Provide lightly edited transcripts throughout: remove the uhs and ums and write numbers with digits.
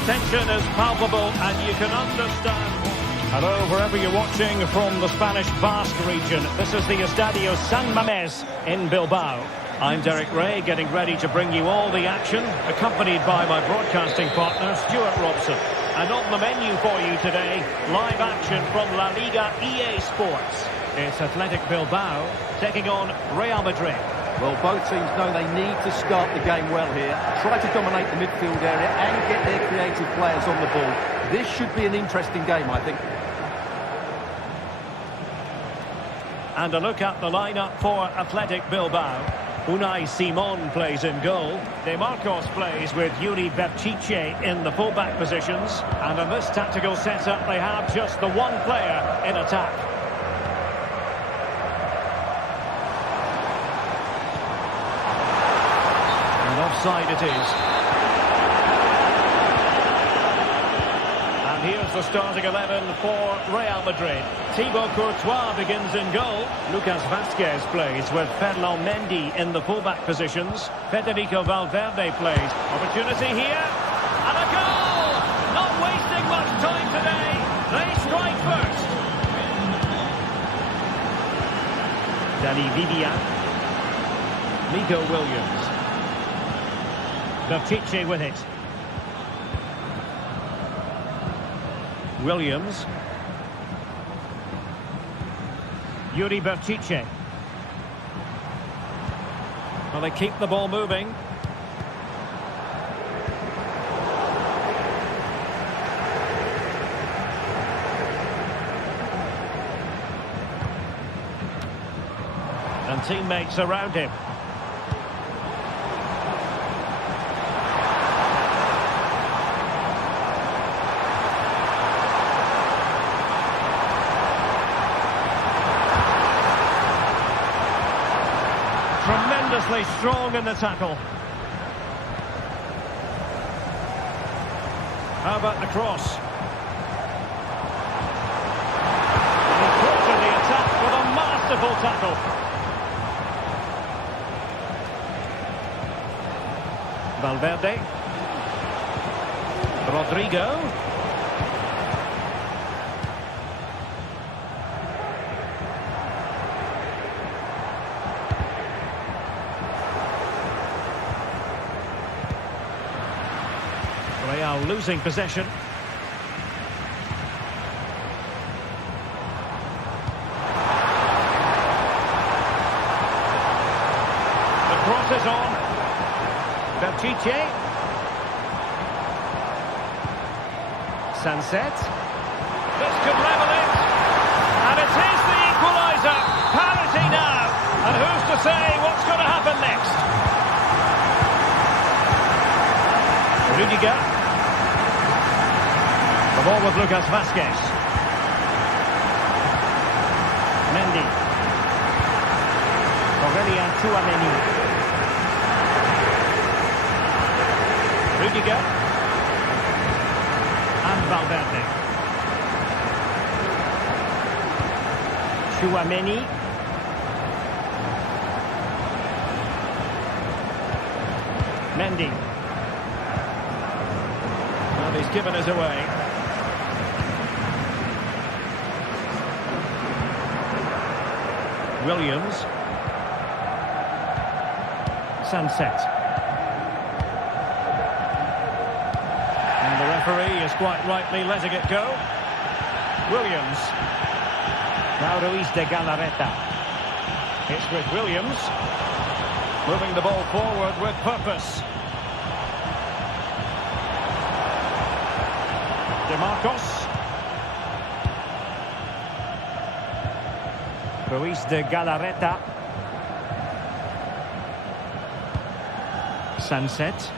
The tension is palpable and you can understand. Hello, wherever you're watching from the Spanish Basque region. This is the Estadio San Mamés in Bilbao. I'm Derek Ray, getting ready to bring you all the action, accompanied by my broadcasting partner, Stuart Robson. And on the menu for you today, live action from La Liga EA Sports. It's Athletic Bilbao taking on Real Madrid. Well, both teams know they need to start the game well here. Try to dominate the midfield area and get their creative players on the ball. This should be an interesting game, I think. And a look at the lineup for Athletic Bilbao. Unai Simon plays in goal. De Marcos plays with Yuri Berchiche in the fullback positions. And in this tactical setup, they have just the one player in attack. And offside it is. And here's the starting 11 for Real Madrid. Thibaut Courtois begins in goal. Lucas Vázquez plays with Ferland Mendy in the fullback positions. Federico Valverde plays. Opportunity here. And a goal! Not wasting much time today. They strike first. Dani Vivian. Nico Williams. Berchiche with it. Williams. Yuri Berchiche. Well, they keep the ball moving. And teammates around him. Tremendously strong in the tackle. How about the cross? And he quartered the attack with a masterful tackle. Valverde. Rodrigo. Real losing possession. The cross is on. Berchiche. Sunset. This could level it. And it is the equaliser. Parity now. And who's to say what's going to happen next? Rudiger. The ball with Lucas Vázquez. Mendy. Aurelian Tchouameni. Rudiger. And Valverde. Tchouameni. Mendy. Well, he's given us away. Williams. Sunset. And the referee is quite rightly letting it go. Williams. Now Ruiz de Galarreta. It's with Williams. Moving the ball forward with purpose. De Marcos. Ruiz de Galarreta. Sunset.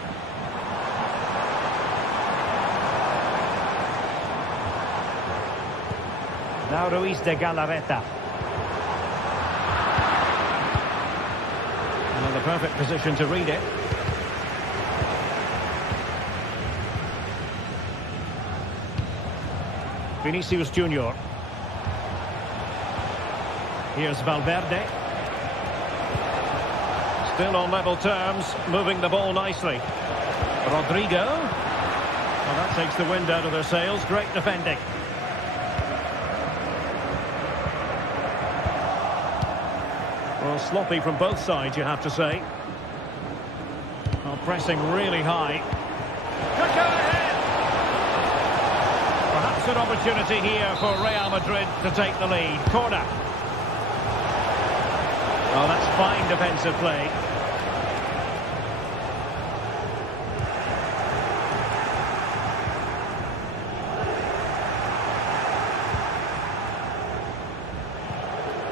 Now Ruiz de Galarreta. Another perfect position to read it. Vinicius Junior. Here's Valverde. Still on level terms, moving the ball nicely. Rodrigo. Well, that takes the wind out of their sails. Great defending. Well, sloppy from both sides, you have to say. Well, pressing really high. Could go ahead. Perhaps an opportunity here for Real Madrid to take the lead. Corner. Well, that's fine defensive play.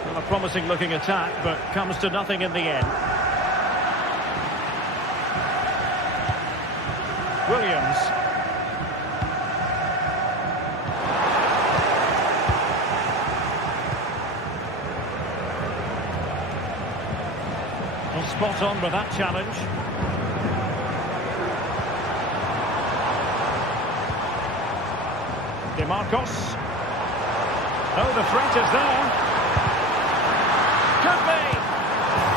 Well, a promising looking attack, but comes to nothing in the end. Williams. Well, spot on with that challenge. DeMarcos. Oh, the threat is there. Could be.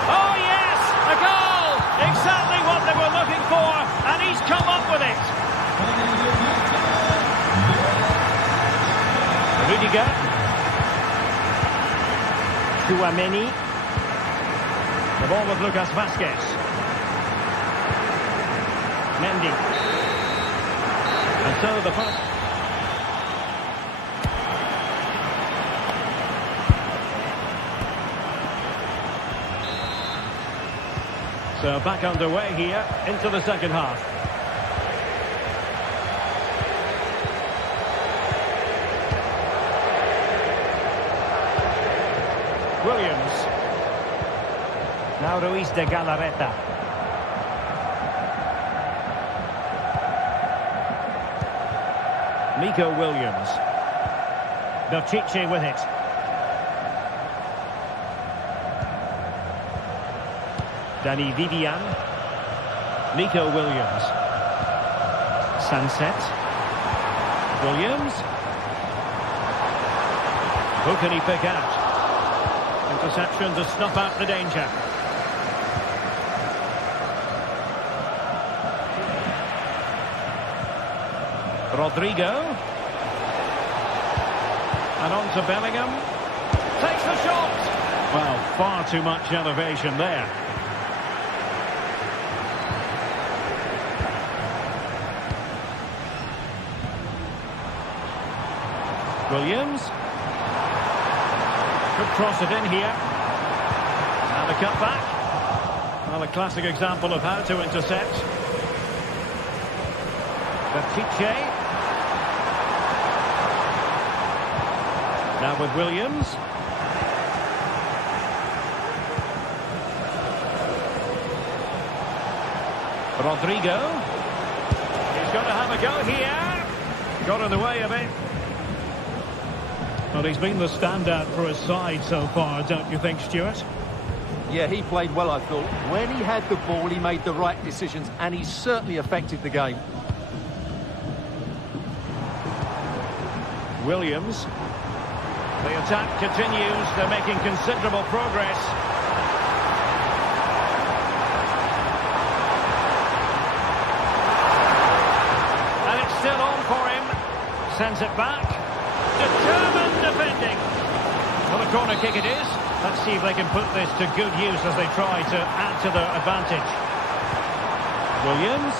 Oh, yes! A goal! Exactly what they were looking for, and he's come up with it. Rudiger. Tchouaméni. The ball with Lucas Vázquez. Mendy. And so the pass. So back underway here into the second half. Williams. Now Ruiz de Galarreta. Nico Williams. Belchiche with it. Danny Vivian. Nico Williams. Sunset. Williams. Who can he pick out? Interception to snuff out the danger. Rodrigo. And on to Bellingham. Takes the shot. Well, far too much elevation there. Williams. Could cross it in here. And a cut back. Well, a classic example of how to intercept. Belchiche. Now with Williams. Rodrigo. He's got to have a go here. Got in the way of it. Well, he's been the standout for his side so far, don't you think, Stuart? Yeah, he played well, I thought. When he had the ball, he made the right decisions, and he certainly affected the game. Williams. The attack continues. They're making considerable progress. And it's still on for him. Sends it back. Determined defending. Well, a corner kick it is. Let's see if they can put this to good use as they try to add to their advantage. Williams.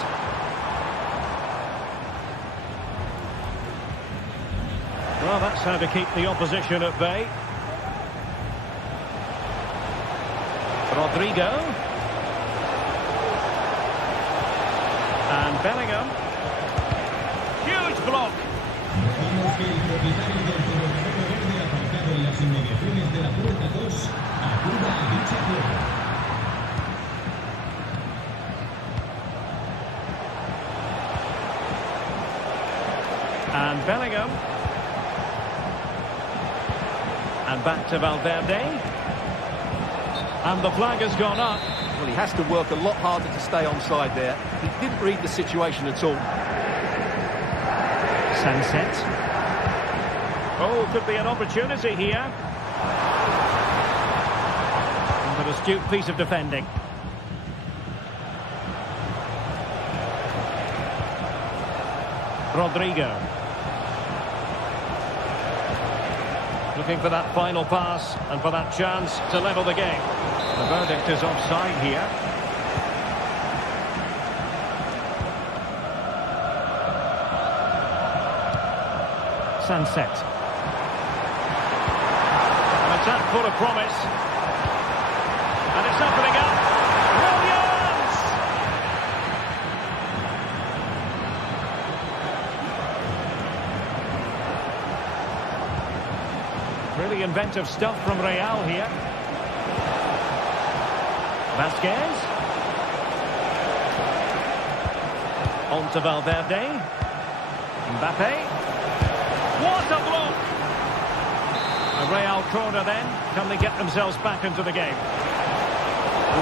Well, that's how to keep the opposition at bay. Rodrigo. And Bellingham. Huge block. And Bellingham. And back to Valverde. And the flag has gone up. Well, he has to work a lot harder to stay onside there. He didn't read the situation at all. Sunset. Oh, could be an opportunity here. And an astute piece of defending. Rodrigo. Looking for that final pass and for that chance to level the game. The verdict is offside here. Sunset. An attack full of promise. And it's opening up. Williams! Really inventive stuff from Real here. Vasquez. On to Valverde. Mbappe. What a block! A Real corner then. Can they get themselves back into the game?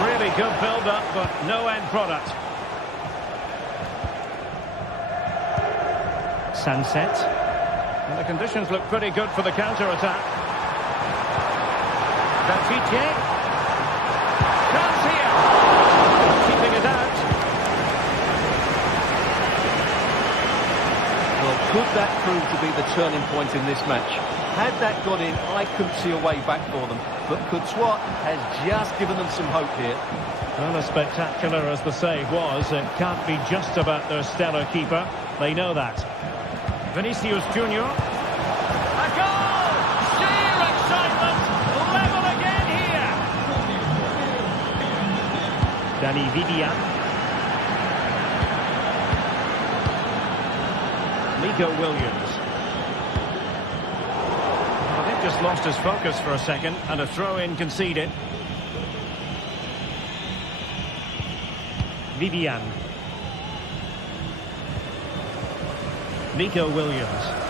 Really good build-up, but no end product. Sunset. And the conditions look pretty good for the counter-attack. Benfica. Chance here. Keeping it out. Well, could that prove to be the turning point in this match? Had that gone in, I couldn't see a way back for them. But Courtois has just given them some hope here. Well, as spectacular as the save was, it can't be just about their stellar keeper. They know that. Vinicius Junior. A goal! Sheer excitement! Level again here! Danny Vidia. Nico Williams. Well, they've just lost his focus for a second, and a throw-in conceded. Vivian. Nico Williams.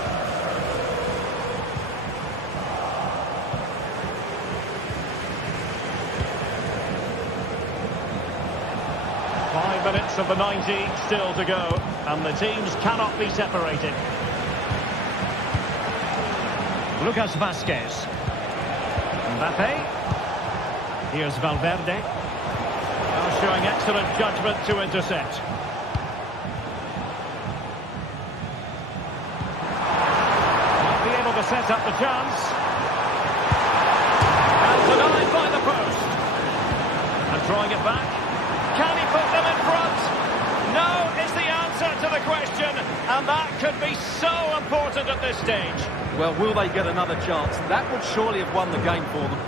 Five minutes of the 90 still to go, and the teams cannot be separated. Lucas Vasquez. Mbappe. Here's Valverde. Now showing excellent judgment to intercept. Might be able to set up the chance. And denied by the post. And drawing it back. Can he put them in front? No is the answer to the question, and that could be so important at this stage. Well, will they get another chance? That would surely have won the game for them.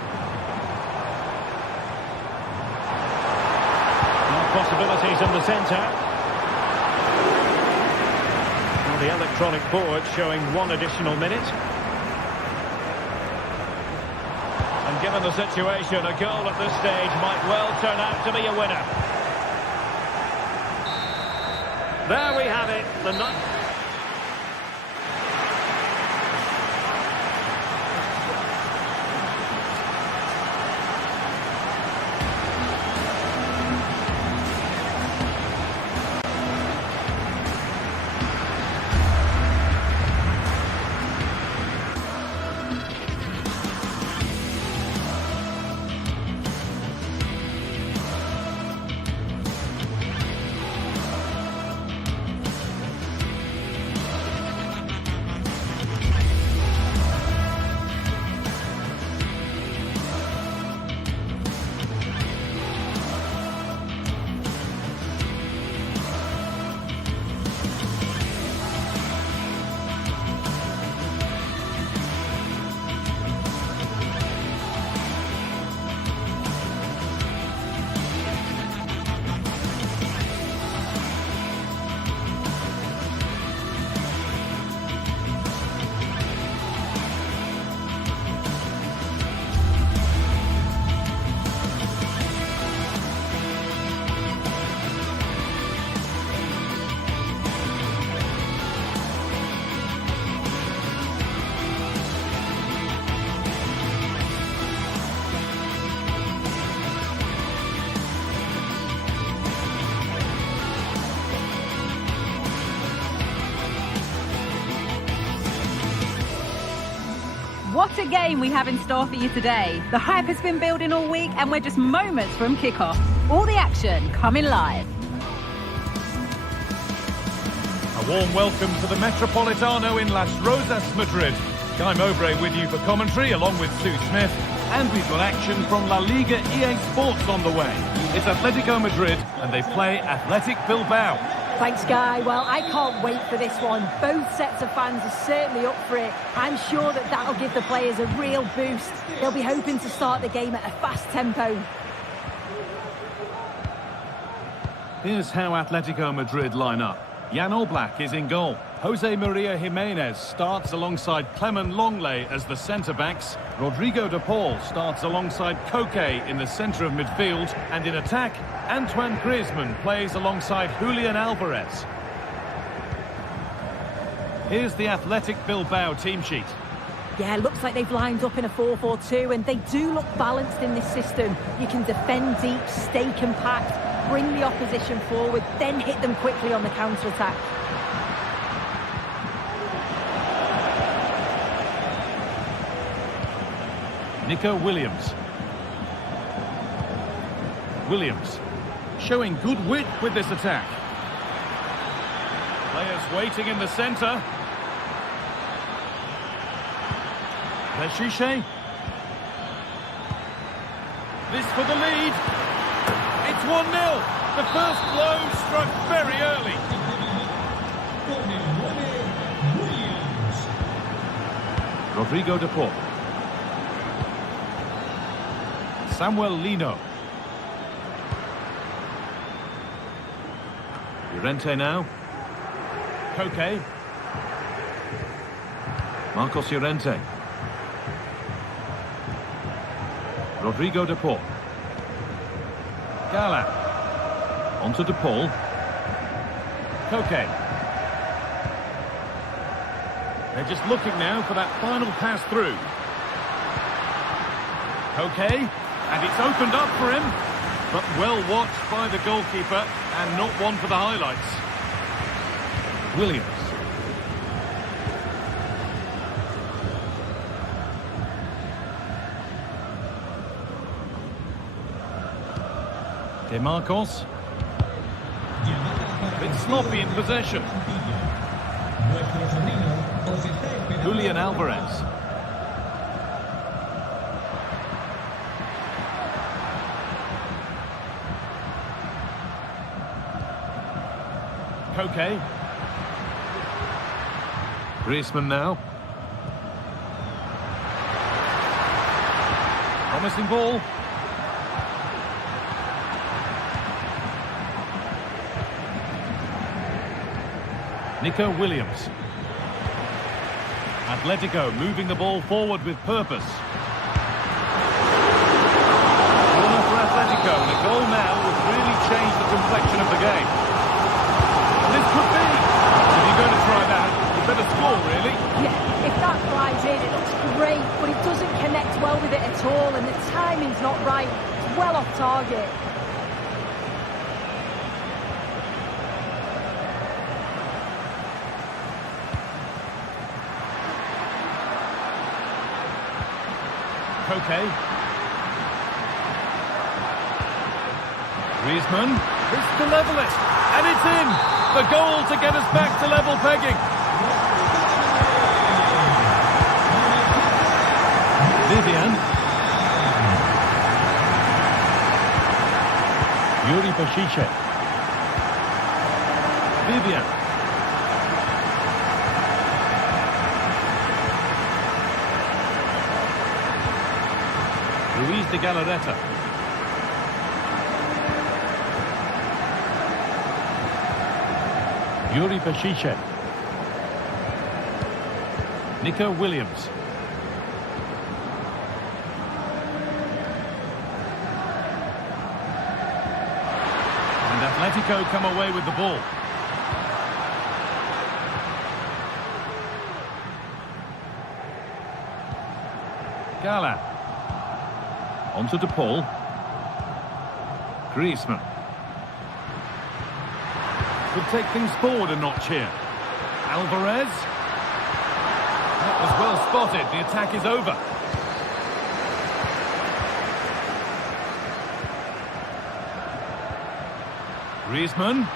More possibilities in the centre. Well, the electronic board showing one additional minute. And given the situation, a goal at this stage might well turn out to be a winner. There we have it. The What a game we have in store for you today. The hype has been building all week and we're just moments from kickoff. All the action coming live. A A warm welcome to the Metropolitano in Las Rozas, Madrid. Guy Mowbray with you for commentary, along with Stu Smith. And we've got action from La Liga GTSports on the way. It's Atletico Madrid, and they play Athletic Bilbao. Thanks, Guy. Well, I can't wait for this one. Both sets of fans are certainly up for it. I'm sure that that'll give the players a real boost. They'll be hoping to start the game at a fast tempo. Here's how Atletico Madrid line up. Jan Oblak is in goal. Jose Maria Jimenez starts alongside Clement Longley as the centre-backs. Rodrigo de Paul starts alongside Koke in the centre of midfield. And in attack, Antoine Griezmann plays alongside Julian Alvarez. Here's the Athletic Bilbao team sheet. Yeah, looks like they've lined up in a 4-4-2, and they do look balanced in this system. You can defend deep, stay compact, bring the opposition forward, then hit them quickly on the counter-attack. Nico Williams. Williams showing good wit with this attack. Players waiting in the centre. Lechiche. This for the lead. It's 1-0. The first blow struck very early. Rodrigo de Paul. Samuel Lino. Llorente now. Koke. Marcos Llorente. Rodrigo de Paul. Gala. Onto de Paul. Koke. They're just looking now for that final pass through. Koke. And it's opened up for him. But well watched by the goalkeeper and not one for the highlights. Williams. De Marcos. A bit sloppy in possession. Julian Alvarez. Koke. Griezmann now. Promising ball. Nico Williams. Atletico moving the ball forward with purpose. Corner for Atletico, and a goal now would really change the complexion of the game. And this could be. If you're going to try that, you better score, really. Yeah, if that flies in, it looks great, but it doesn't connect well with it at all, and the timing's not right. It's well off target. Koke. Griezmann, this to level it, and it's in! The goal to get us back to level pegging. Vivian. Yuri Pashiche. Vivian. Luis de Galarreta. Yuri Pashiche. Nico Williams. And Atletico come away with the ball. Gala. Onto de Paul. Griezmann. Could take things forward a notch here. Alvarez. That was well spotted. The attack is over. Griezmann.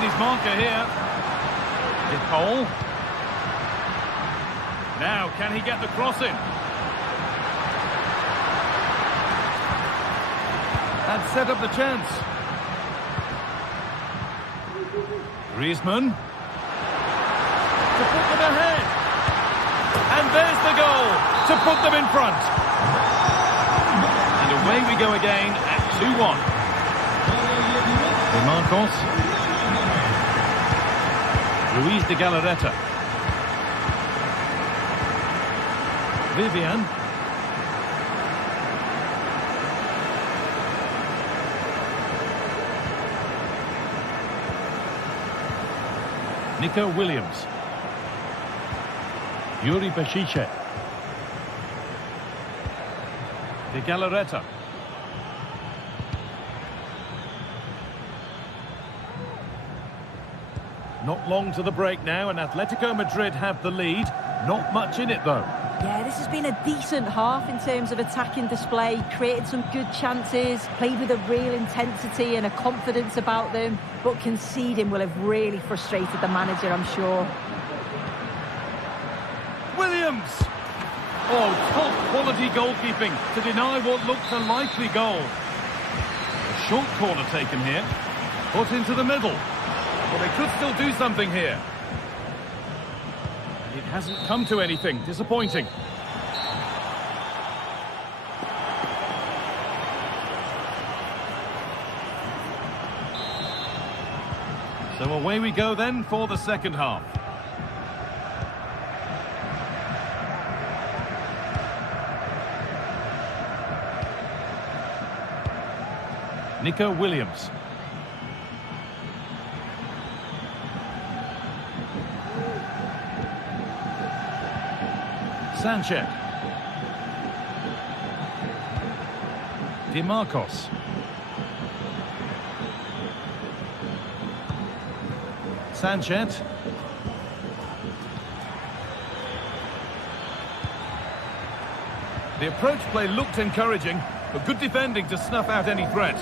beaten his marker here. Cole. Now, can he get the cross in? And set up the chance. Griezmann. To put them ahead. And there's the goal to put them in front. And away we go again at 2-1. Marcos. Luis de Galarreta. Vivian. Nico Williams. Yuri Bešice. De Galarreta. Not long to the break now, and Atletico Madrid have the lead. Not much in it, though. Yeah, this has been a decent half in terms of attacking display, created some good chances, played with a real intensity and a confidence about them, but conceding will have really frustrated the manager, I'm sure. Williams! Oh, top-quality goalkeeping to deny what looked a likely goal. A short corner taken here, put into the middle. Well, they could still do something here. It hasn't come to anything. Disappointing. So away we go then for the second half. Nico Williams. Sanchez. Marcos. Sanchez. The approach play looked encouraging, but good defending to snuff out any threat.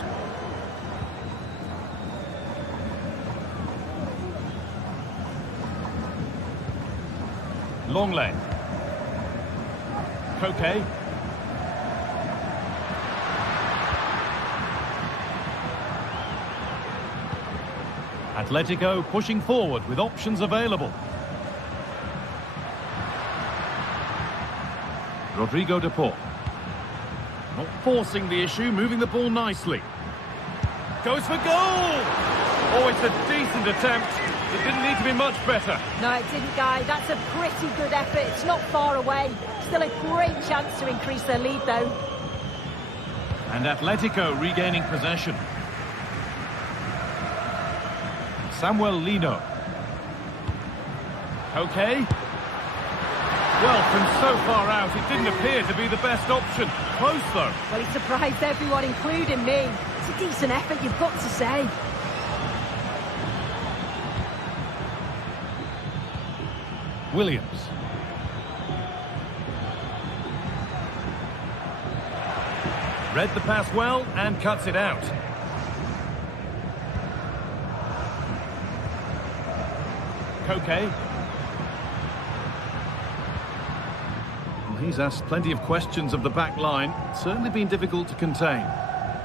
Longley. Koke. Atletico pushing forward with options available. Rodrigo de Paul. Not forcing the issue, moving the ball nicely. Goes for goal! Oh, it's a decent attempt. It didn't need to be much better. No, it didn't, Guy. That's a pretty good effort. It's not far away. Still a great chance to increase their lead, though. And Atletico regaining possession. Samuel Lino. Okay. Well, from so far out, it didn't appear to be the best option. Close, though. Well, he surprised everyone, including me. It's a decent effort, you've got to say. Williams. Read the pass well and cuts it out. Koke. Well, he's asked plenty of questions of the back line. Certainly been difficult to contain.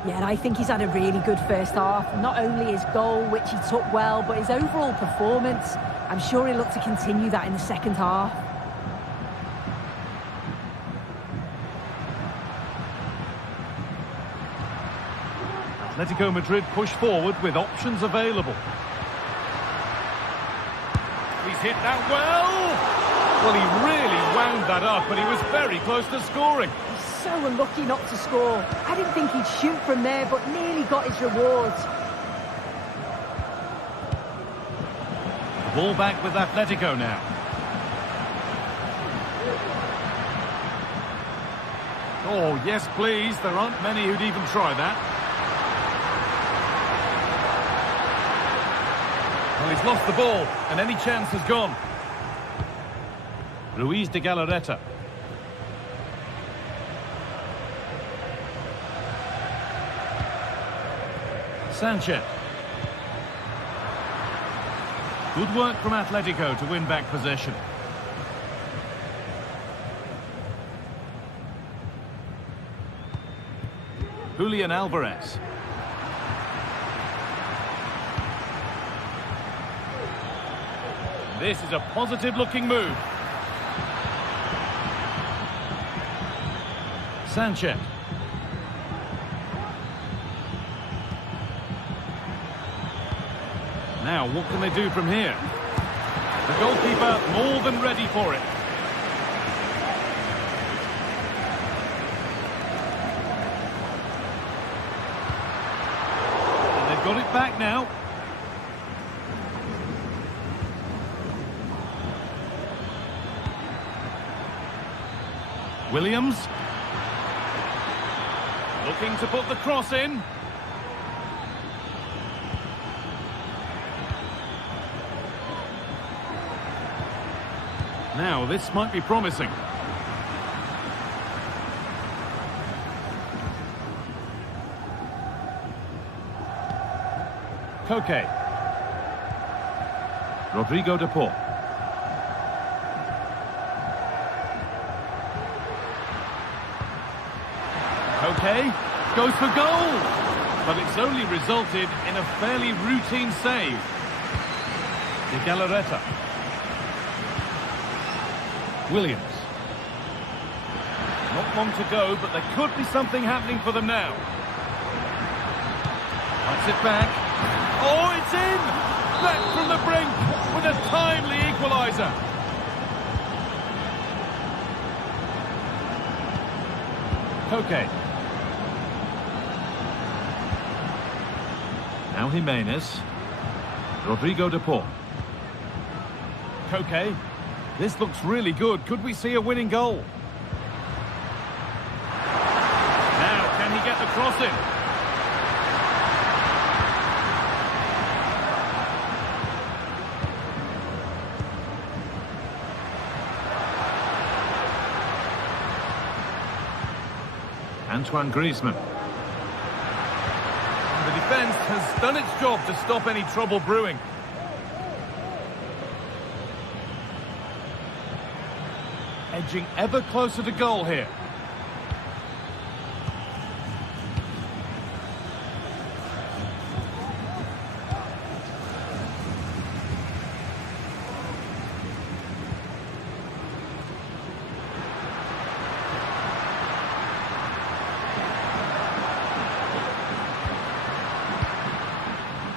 Yeah, and I think he's had a really good first half. Not only his goal, which he took well, but his overall performance. I'm sure he'll look to continue that in the second half. Atletico Madrid push forward with options available. He's hit that well! Well, he really wound that up, and he was very close to scoring. He's so unlucky not to score. I didn't think he'd shoot from there, but nearly got his rewards. Ball back with Atletico now. Oh, yes, please. There aren't many who'd even try that. Well, he's lost the ball, and any chance has gone. Luis de Galarreta. Sanchez. Good work from Atletico to win back possession. Julian Alvarez. This is a positive-looking move. Sanchez. Now, what can they do from here? The goalkeeper more than ready for it. And they've got it back now. Williams. Looking to put the cross in. Now, this might be promising. Koke. Rodrigo de Paul. Koke goes for goal, but it's only resulted in a fairly routine save. De Galarreta. Williams. Not long to go, but there could be something happening for them now. Cuts it back. Oh, it's in! Back from the brink with a timely equaliser. Koke. Now Jimenez. Rodrigo de Paul. Koke. This looks really good. Could we see a winning goal? Now, can he get the cross in? Antoine Griezmann. The defence has done its job to stop any trouble brewing. Edging ever closer to goal here.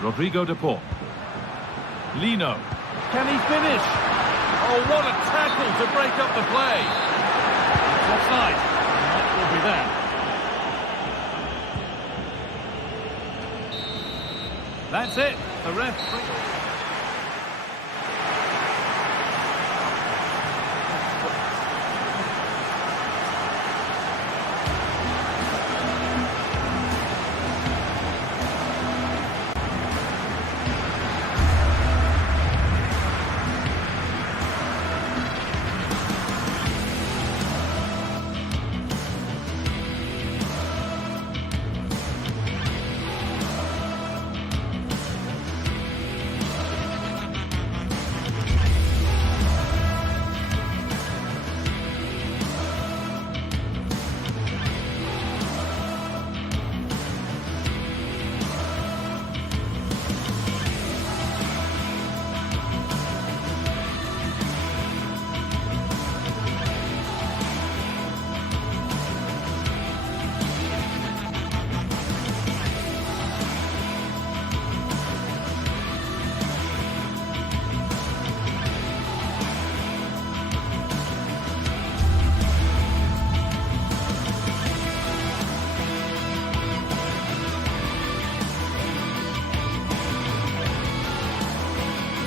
Rodrigo de Paul. Lino. Can he finish? Oh, what a tackle to break up the play. It's offside. That will be that. That's it. The ref...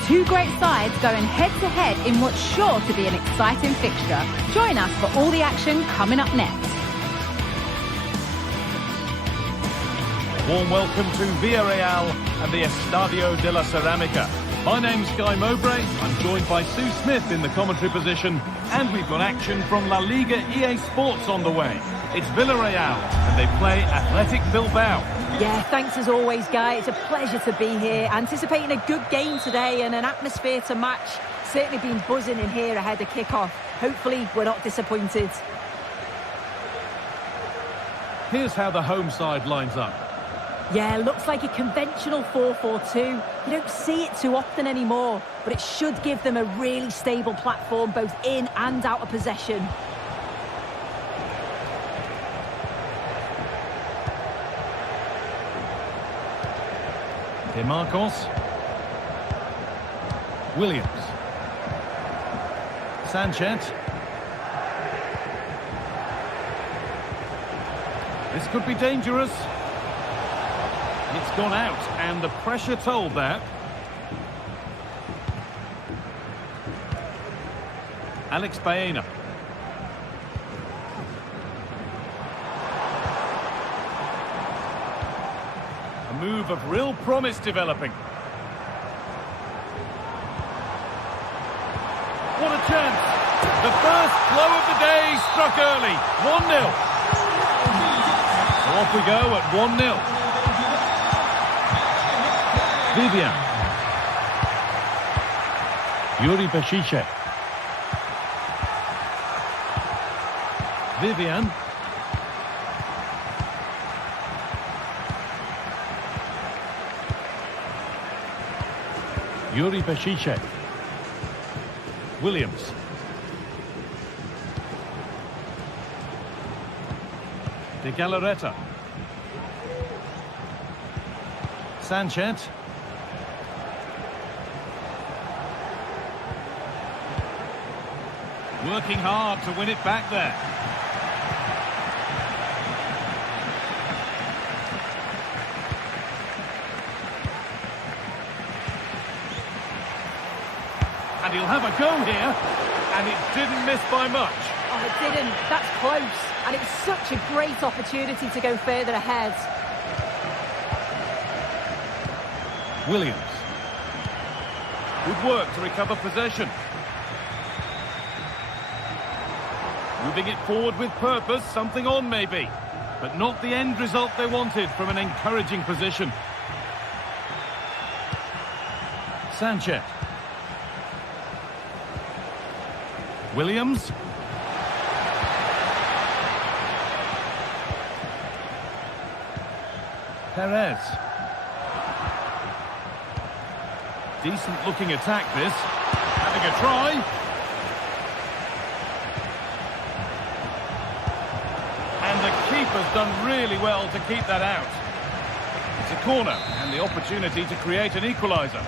Two great sides going head-to-head in what's sure to be an exciting fixture. Join us for all the action coming up next. Warm welcome to Villarreal and the Estadio de la Ceramica. My name's Guy Mowbray. I'm joined by Sue Smith in the commentary position, and we've got action from La Liga EA Sports on the way. It's Villarreal, and they play Athletic Bilbao. Yeah, thanks as always, Guy. It's a pleasure to be here. Anticipating a good game today and an atmosphere to match. Certainly been buzzing in here ahead of kick-off. Hopefully, we're not disappointed. Here's how the home side lines up. Yeah, looks like a conventional 4-4-2. You don't see it too often anymore, but it should give them a really stable platform both in and out of possession. De Marcos. Williams. Sanchez. This could be dangerous. It's gone out, and the pressure told that. Alex Baena. A move of real promise developing. What a chance! The first blow of the day struck early. 1-0. So off we go at 1-0. Vivian. Yuri Peshice. Vivian. Yuri Peshice. Williams. De Galarreta. Sanchez. Working hard to win it back there. And he'll have a go here, and it didn't miss by much. Oh, it didn't. That's close. And it's such a great opportunity to go further ahead. Williams. Good work to recover possession. Moving it forward with purpose, something on maybe. But not the end result they wanted from an encouraging position. Sanchez. Williams. Perez. Decent looking attack this. Having a try. And the keeper's done really well to keep that out. It's a corner and the opportunity to create an equaliser.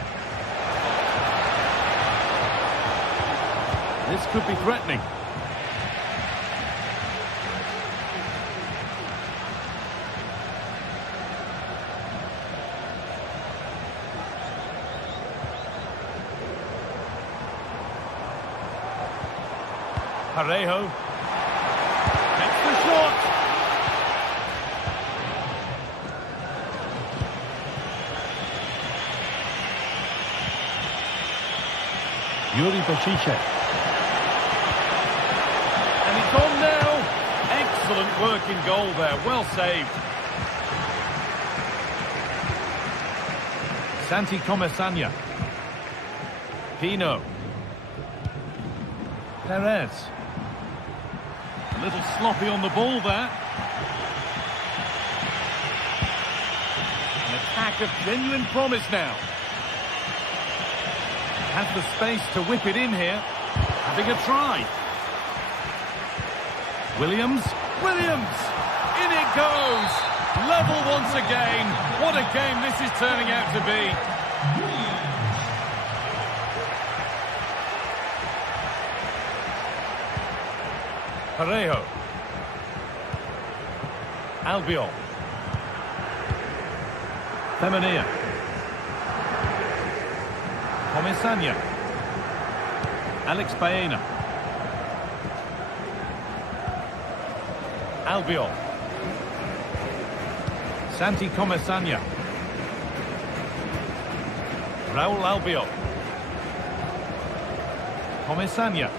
This could be threatening. Parejo. That's the shot. Yuri Peshice. And it's on now. Excellent work in goal there. Well saved. Santi Comesaña. Pino. Perez. A little sloppy on the ball there. An attack of genuine promise now. Has the space to whip it in here. Having a try. Williams. Williams! In it goes! Level once again. What a game this is turning out to be. Parejo. Albiol. Femenia. Comesaña. Alex Baena. Albiol. Santi Comesaña. Raúl Albiol. Comesaña.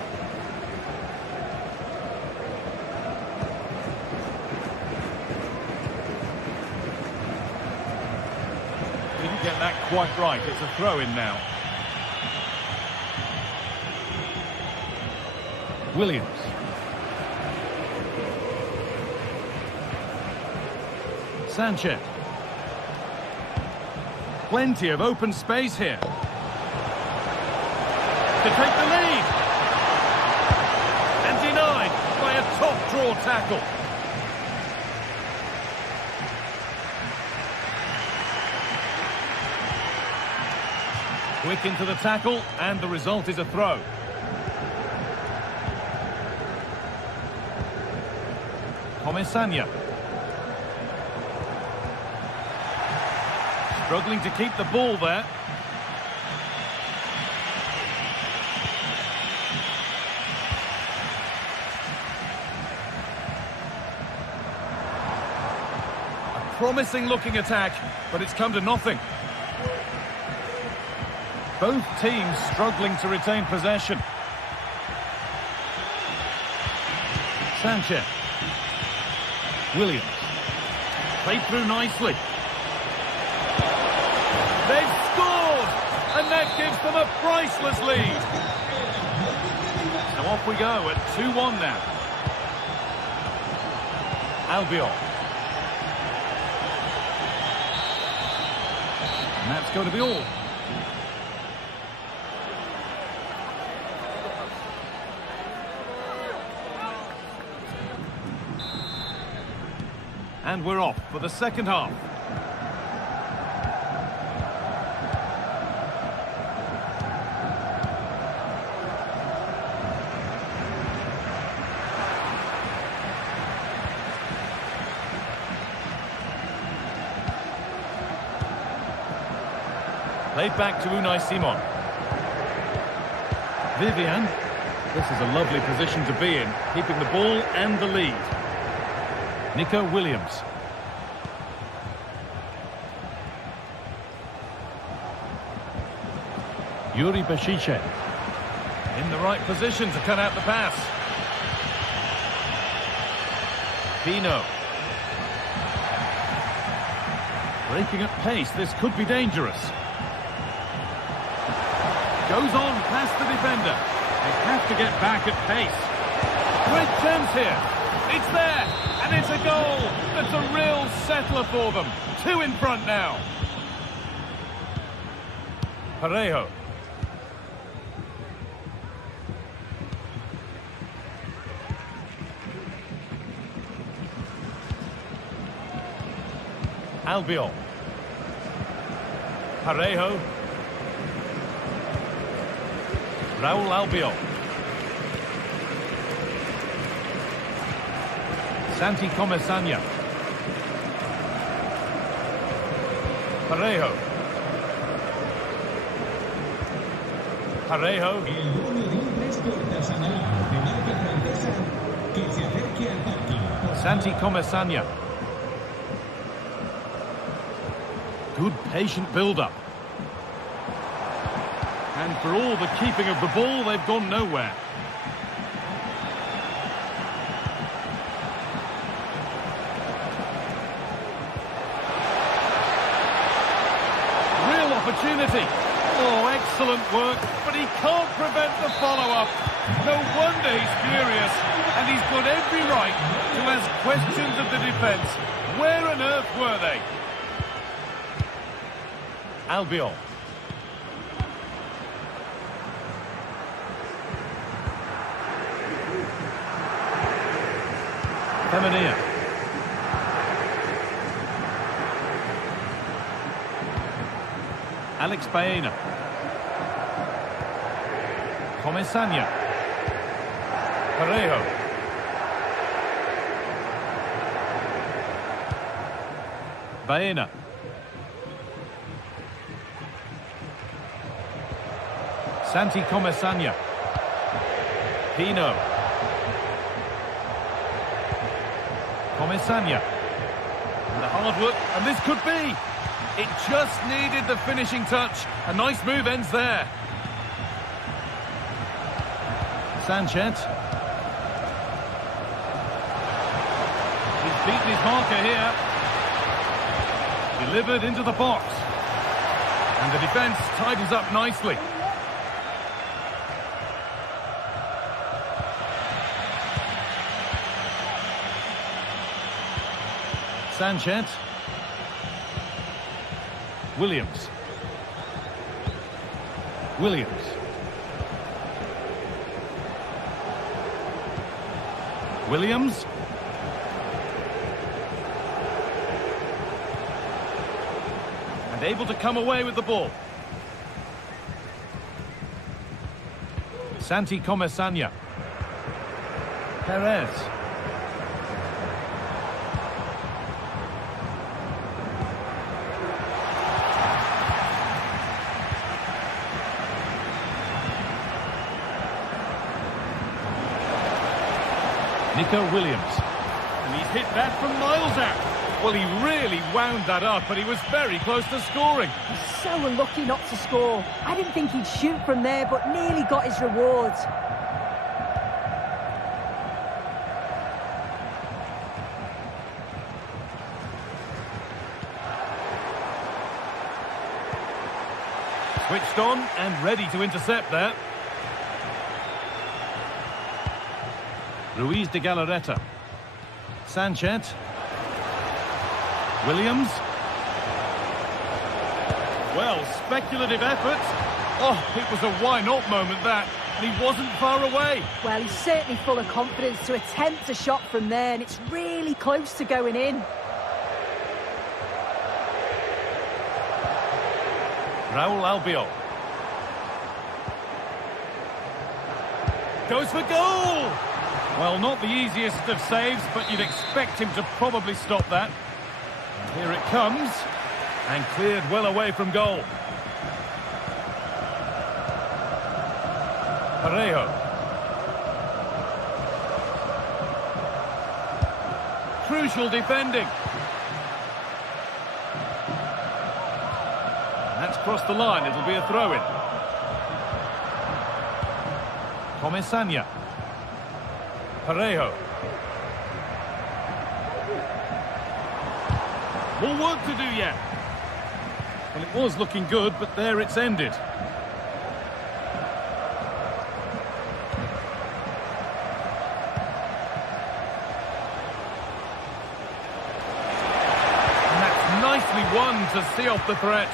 didn't get that quite right. It's a throw-in now. Williams. Sanchez. Plenty of open space here. To take the lead. And denied by a top-draw tackle. Quick into the tackle, and the result is a throw. Comesaña. Struggling to keep the ball there. A promising looking attack, but it's come to nothing. Both teams struggling to retain possession. Sanchez. Williams. Played through nicely. They've scored! And that gives them a priceless lead. So off we go at 2-1 now. Albiol. And that's going to be all. And we're off for the second half. Played back to Unai Simon. Vivian. This is a lovely position to be in, keeping the ball and the lead. Nico Williams. Yuri Bešiček. In the right position to cut out the pass. Pino. Breaking at pace, this could be dangerous. Goes on past the defender. They have to get back at pace. Great chance here. It's there, and it's a goal. That's a real settler for them. 2 in front now. Parejo. Albiol. Parejo. Raúl Albiol. Santi Comesaña. Parejo. Parejo. Santi Comesaña. Good patient build-up. And for all the keeping of the ball, they've gone nowhere. Real opportunity. Oh, excellent work, but he can't prevent the follow-up. No wonder he's furious, and he's got every right to ask questions of the defence. Where on earth were they? Albiol. Femenia. Alex Baena. Comesaña. Parejo. Baena. Santi Comesaña. Pino. Comesaña. The hard work, and this could be. It just needed the finishing touch. A nice move ends there. Sanchez. He's beaten his marker here. Delivered into the box. And the defence tightens up nicely. Sanchez. Williams. Williams. Williams. And able to come away with the ball. Santi Comesanya. Perez. Nico Williams. And he's hit that from miles out. Well, he really wound that up, but he was very close to scoring. He's so unlucky not to score. I didn't think he'd shoot from there, but nearly got his rewards. Switched on and ready to intercept there. Ruiz de Galarreta. Sanchez. Williams. Well, speculative effort. Oh, it was a why-not moment, that. And he wasn't far away. Well, he's certainly full of confidence to attempt a shot from there, and it's really close to going in. Raul Albiol. Goes for goal! Well, not the easiest of saves, but you'd expect him to probably stop that. And here it comes, and cleared well away from goal. Parejo. Crucial defending. That's crossed the line, it'll be a throw-in. Comesanya. Parejo. More work to do yet. Well, it was looking good, but there it's ended. And that's nicely won to see off the threat.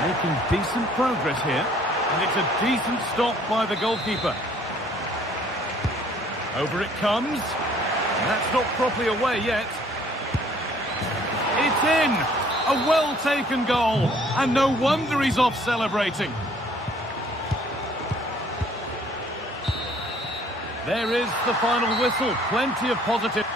Making decent progress here. And it's a decent stop by the goalkeeper. Over it comes. And that's not properly away yet. It's in! A well-taken goal. And no wonder he's off celebrating. There is the final whistle. Plenty of positive.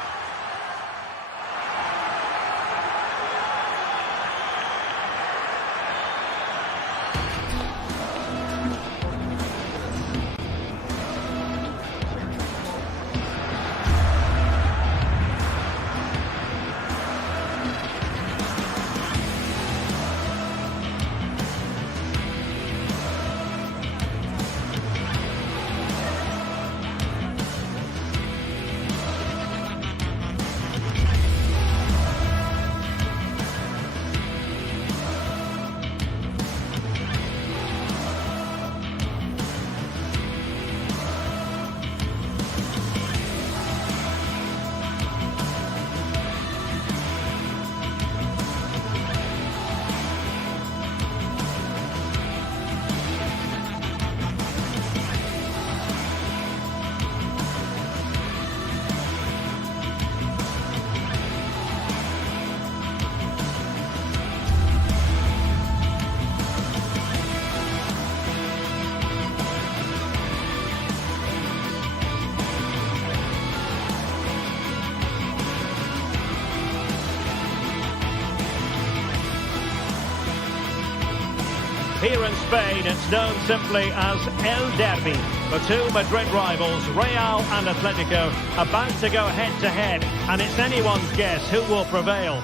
Here in Spain, it's known simply as El Derby. The two Madrid rivals, Real and Atletico, about to go head-to-head, and it's anyone's guess who will prevail.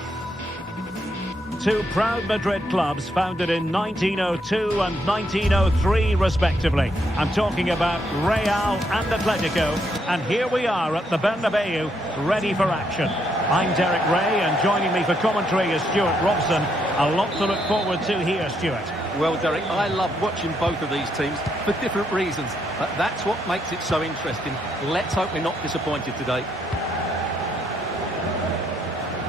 Two proud Madrid clubs founded in 1902 and 1903 respectively. I'm talking about Real and Atletico, and here we are at the Bernabeu, ready for action. I'm Derek Ray, and joining me for commentary is Stuart Robson. A lot to look forward to here, Stuart. Well, Derek, I love watching both of these teams for different reasons, but that's what makes it so interesting. Let's hope we're not disappointed today.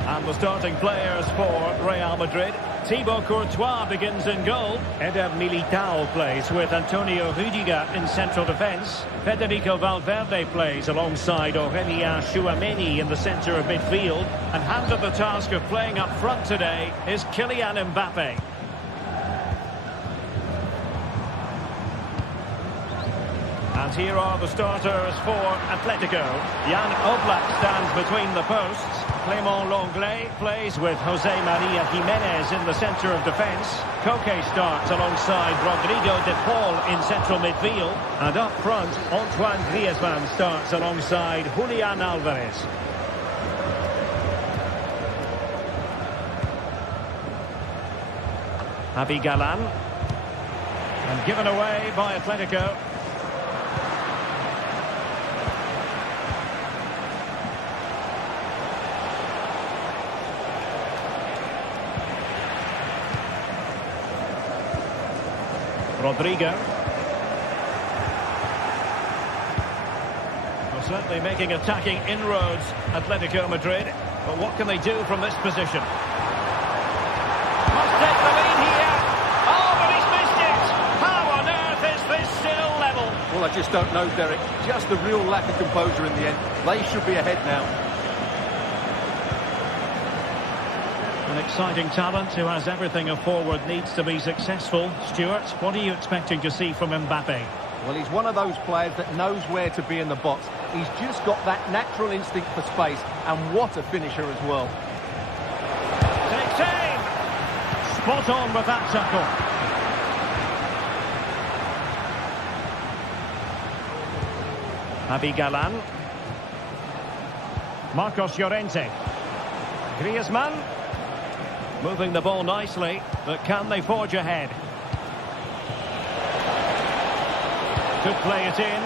And the starting players for Real Madrid. Thibaut Courtois begins in goal. Eder Militao plays with Antonio Rüdiger in central defence. Federico Valverde plays alongside Aurélien Tchouameni in the centre of midfield. And handed the task of playing up front today is Kylian Mbappe. And here are the starters for Atletico. Jan Oblak stands between the posts. Clément Lenglet plays with José María Jiménez in the centre of defence. Koke starts alongside Rodrigo de Paul in central midfield. And up front, Antoine Griezmann starts alongside Julián Álvarez. Javi Galán. And given away by Atletico. Rodrigo. Well, certainly making attacking inroads, Atletico Madrid. But what can they do from this position? Must take the lead here. Oh, but he's missed it. How on earth is this still level? Well, I just don't know, Derek. Just a real lack of composure in the end. They should be ahead now. An exciting talent who has everything a forward needs to be successful. Stuart, what are you expecting to see from Mbappe? Well, he's one of those players that knows where to be in the box. He's just got that natural instinct for space, and what a finisher as well. Takes aim! Spot on with that tackle. Javi Galán. Marcos Llorente. Griezmann. Moving the ball nicely, but can they forge ahead? Could play it in.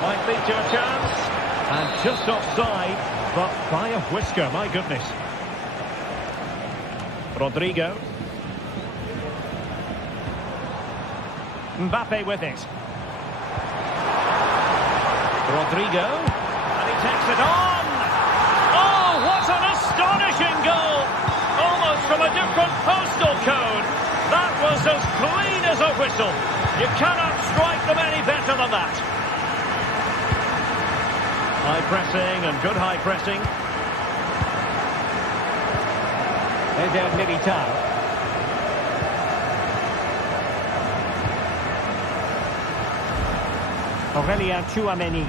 Might lead to a chance. And just offside, but by a whisker, my goodness. Rodrigo. Mbappe with it. Rodrigo. And he takes it on. Oh, what an astonishing goal! Almost from a different postal code. That was as clean as a whistle. You cannot strike them any better than that. High pressing and good high pressing. Eder Militao. Aurélien Tchouameni.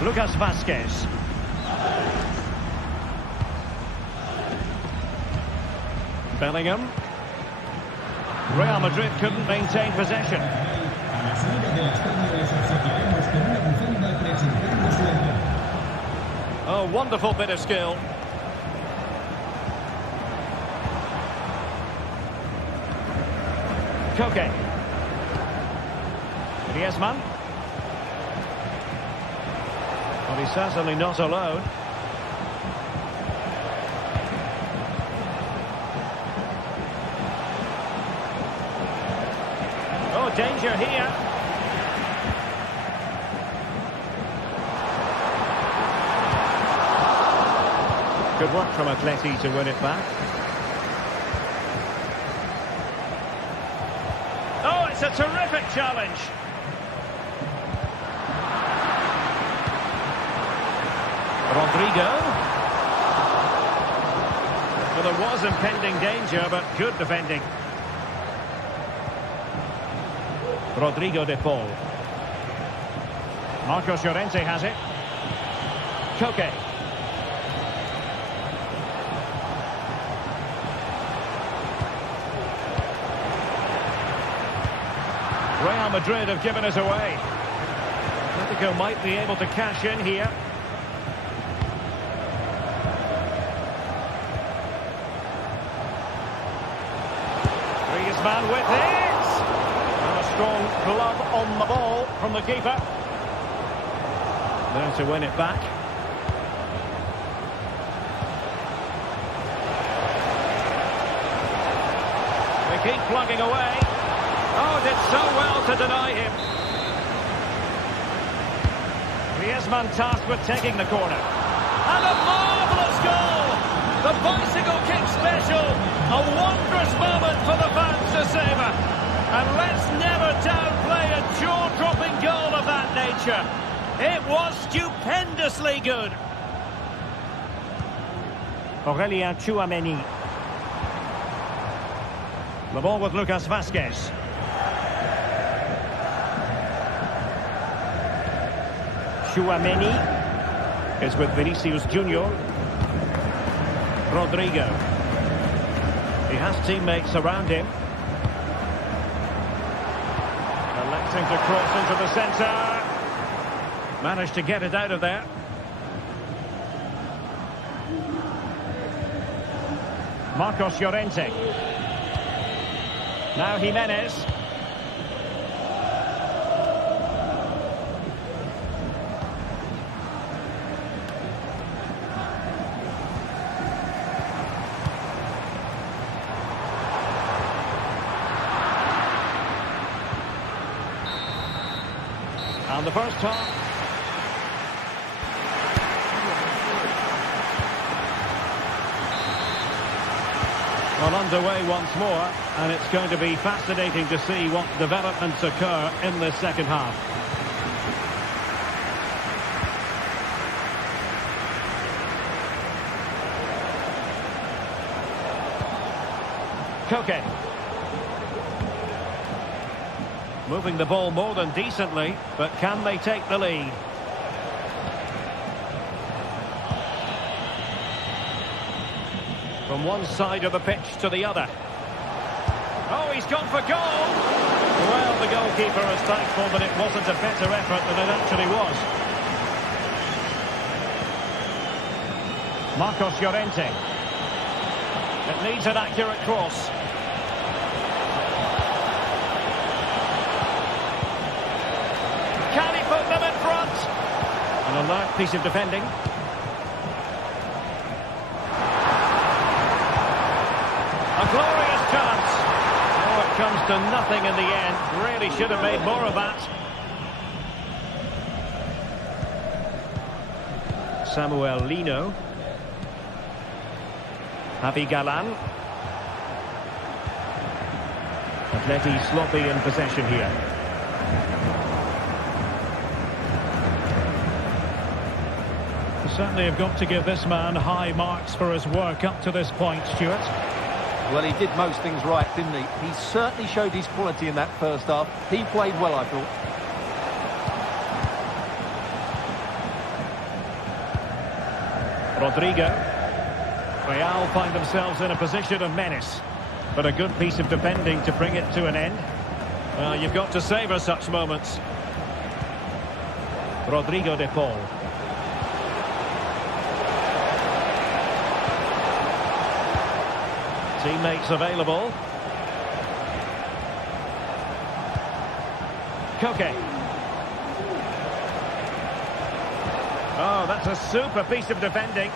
Lucas Vázquez. Bellingham. Real Madrid couldn't maintain possession. Oh, wonderful bit of skill. Koke. Griezmann. Well, he's certainly not alone. Oh, danger here. Good work from Atleti to win it back. Oh, it's a terrific challenge. Rodrigo. Well, there was impending danger, but good defending. Rodrigo de Paul. Marcos Llorente has it. Koke. Real Madrid have given us away. Atletico might be able to cash in here. Griezmann with it. And a strong glove on the ball from the keeper. There to win it back. They keep plugging away. Oh, did so well to deny him. Griezmann tasked with taking the corner. And a marvellous goal! The bicycle kick special. A wondrous moment for the fans to savour. And let's never downplay a jaw-dropping goal of that nature. It was stupendously good. Aurelien Tchouameni. The ball with Lucas Vazquez. Tchouameni is with Vinicius Junior. Rodrigo. He has teammates around him. Electing to cross into the centre. Managed to get it out of there. Marcos Llorente. Now Jimenez. And the first half. Well, underway once more, and it's going to be fascinating to see what developments occur in this second half. Koke. Moving the ball more than decently, but can they take the lead? From one side of the pitch to the other. Oh, he's gone for goal! Well, the goalkeeper is thankful that it wasn't a better effort than it actually was. Marcos Llorente. It needs an accurate cross. Can he put them in front? An alert piece of defending. A glorious chance. Oh, it comes to nothing in the end. Really should have made more of that. Samuel Lino. Javi Galan. Atleti sloppy in possession here. Certainly have got to give this man high marks for his work up to this point, Stuart. Well, he did most things right, didn't he? He certainly showed his quality in that first half. He played well, I thought. Rodrigo. Real find themselves in a position of menace, but a good piece of defending to bring it to an end. Well, you've got to savour such moments. Rodrigo de Paul. Teammates available. Koke. Oh, that's a super piece of defending.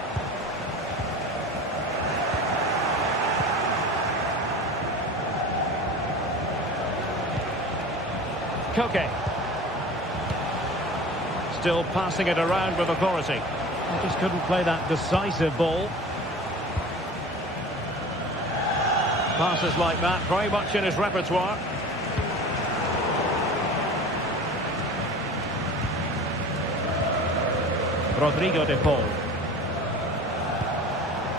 Koke. Still passing it around with authority. He just couldn't play that decisive ball. Passes like that, very much in his repertoire. Rodrigo de Paul.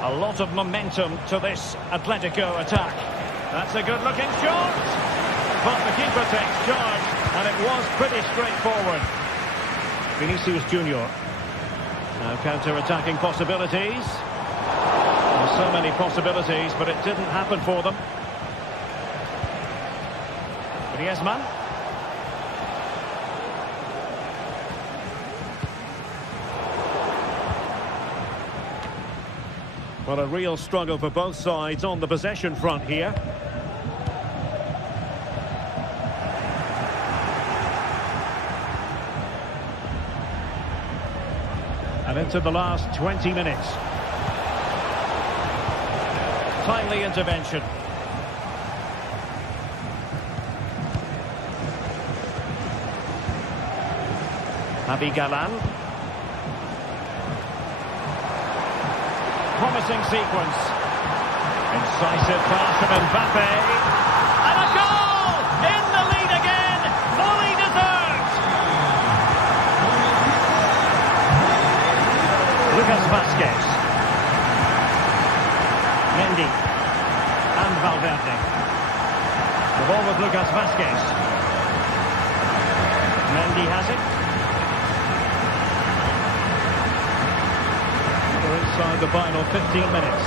A lot of momentum to this Atletico attack. That's a good-looking shot. But the keeper takes charge, and it was pretty straightforward. Vinicius Junior. Now counter-attacking possibilities. So many possibilities, but it didn't happen for them. Griezmann. Well, a real struggle for both sides on the possession front here. And into the last 20 minutes. Timely intervention. Galan. Promising sequence. Incisive pass from Mbappe. And a goal! In the lead again! Fully deserved! Lucas Vazquez. Mendy. And Valverde. The ball with Lucas Vazquez. Mendy has it. Inside the final 15 minutes.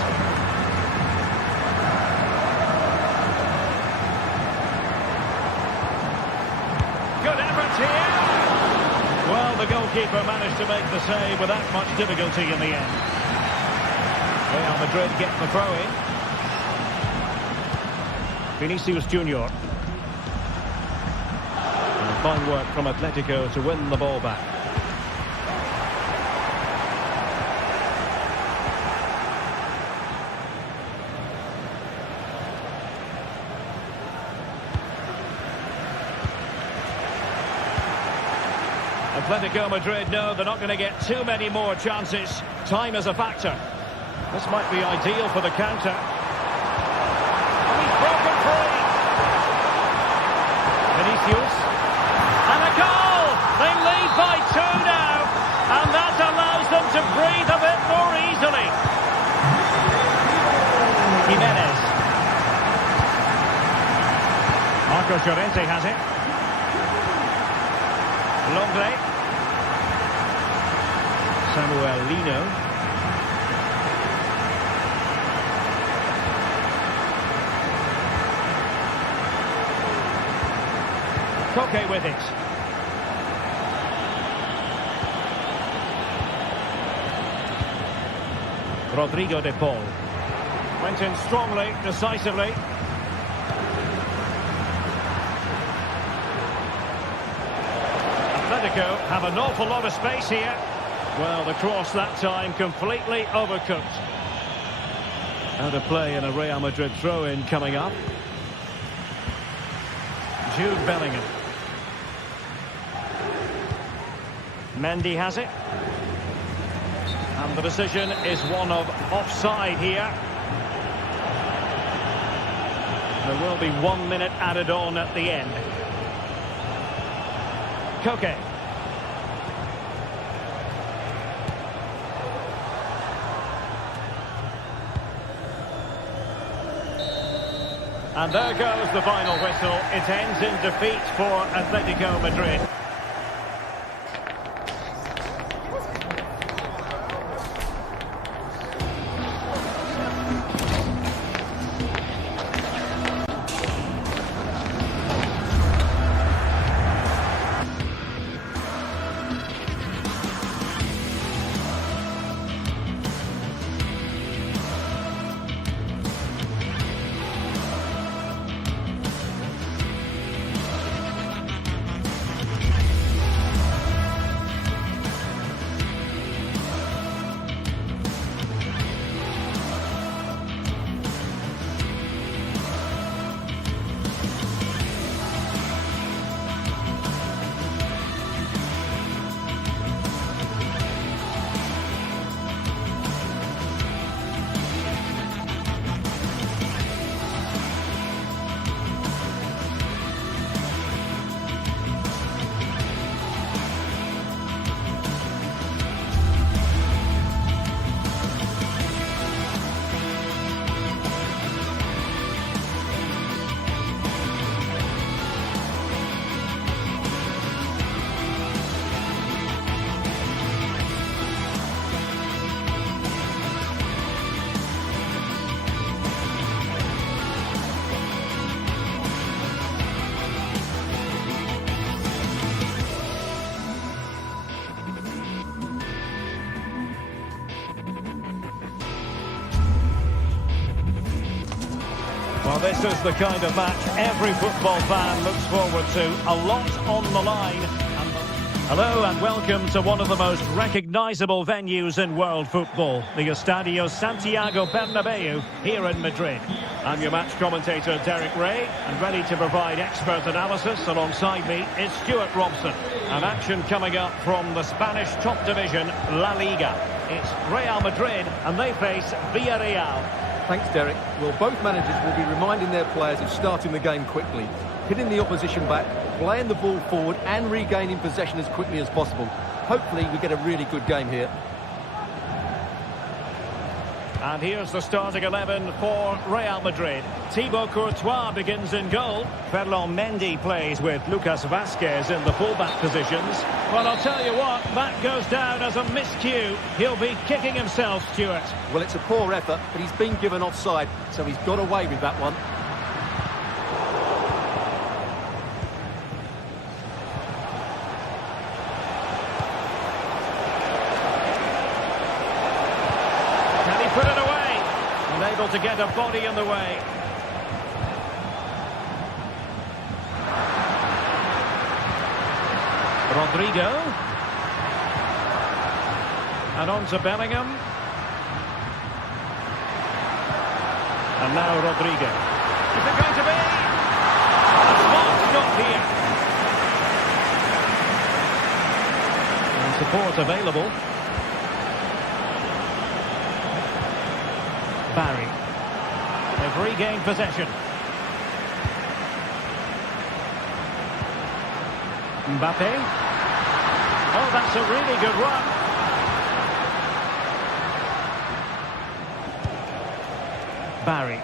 Good effort here. Well, the goalkeeper managed to make the save without much difficulty in the end. Real Madrid get the throw-in. Vinicius Junior. And fine work from Atletico to win the ball back. Atletico Madrid know they're not going to get too many more chances. Time is a factor. This might be ideal for the counter. And he's broken free. Vinicius. And a goal! They lead by 2 now. And that allows them to breathe a bit more easily. Jimenez. Marcos Llorente has it. Longley. Samuel Lino. Koke with it. Rodrigo de Paul. Went in strongly, decisively. Atletico have an awful lot of space here. Well, the cross that time completely overcooked. Out of play in a Real Madrid throw-in coming up. Jude Bellingham. Mendy has it. And the decision is one of offside here. There will be 1 minute added on at the end. Koke. And there goes the final whistle. It ends in defeat for Atletico Madrid. Well, this is the kind of match every football fan looks forward to. A lot on the line. Hello and welcome to one of the most recognisable venues in world football, the Estadio Santiago Bernabeu here in Madrid. I'm your match commentator Derek Ray, and ready to provide expert analysis alongside me is Stuart Robson. An action coming up from the Spanish top division, La Liga. It's Real Madrid and they face Villarreal. Thanks, Derek. Well, both managers will be reminding their players of starting the game quickly, hitting the opposition back, playing the ball forward and regaining possession as quickly as possible. Hopefully we get a really good game here. And here's the starting 11 for Real Madrid. Thibaut Courtois begins in goal. Ferland Mendy plays with Lucas Vazquez in the fullback positions. Well, I'll tell you what, that goes down as a miscue. He'll be kicking himself, Stuart. Well, it's a poor effort, but he's been given offside, so he's got away with that one. Put it away, unable to get a body in the way. Rodrigo. And on to Bellingham. And now Rodrigo. Is it going to be? A smart stop here. And support available. Barry. They've regained possession. Mbappe. Oh, that's a really good run. Barry.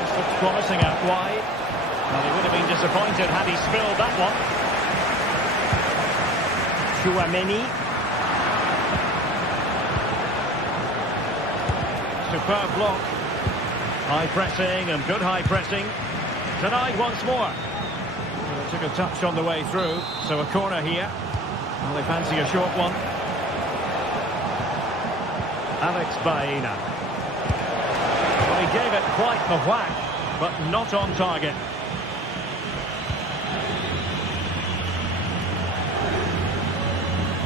This looks promising out wide. Well, he would have been disappointed had he spilled that one. Chouameni. Superb block. High pressing and good high pressing. Denied once more. Well, took a touch on the way through, so a corner here. Well, they fancy a short one. Alex Baena. Well, he gave it quite the whack, but not on target.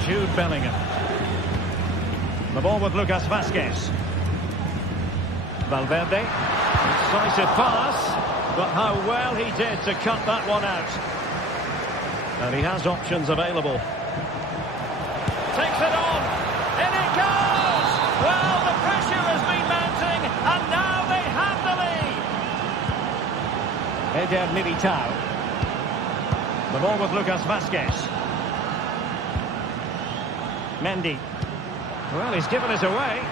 Jude Bellingham. The ball with Lucas Vazquez. Valverde, decisive pass, but how well he did to cut that one out. And he has options available. Takes it on, in it goes! Well, the pressure has been mounting, and now they have the lead. Eder Militao. The ball with Lucas Vazquez. Mendy. Well, he's given it away.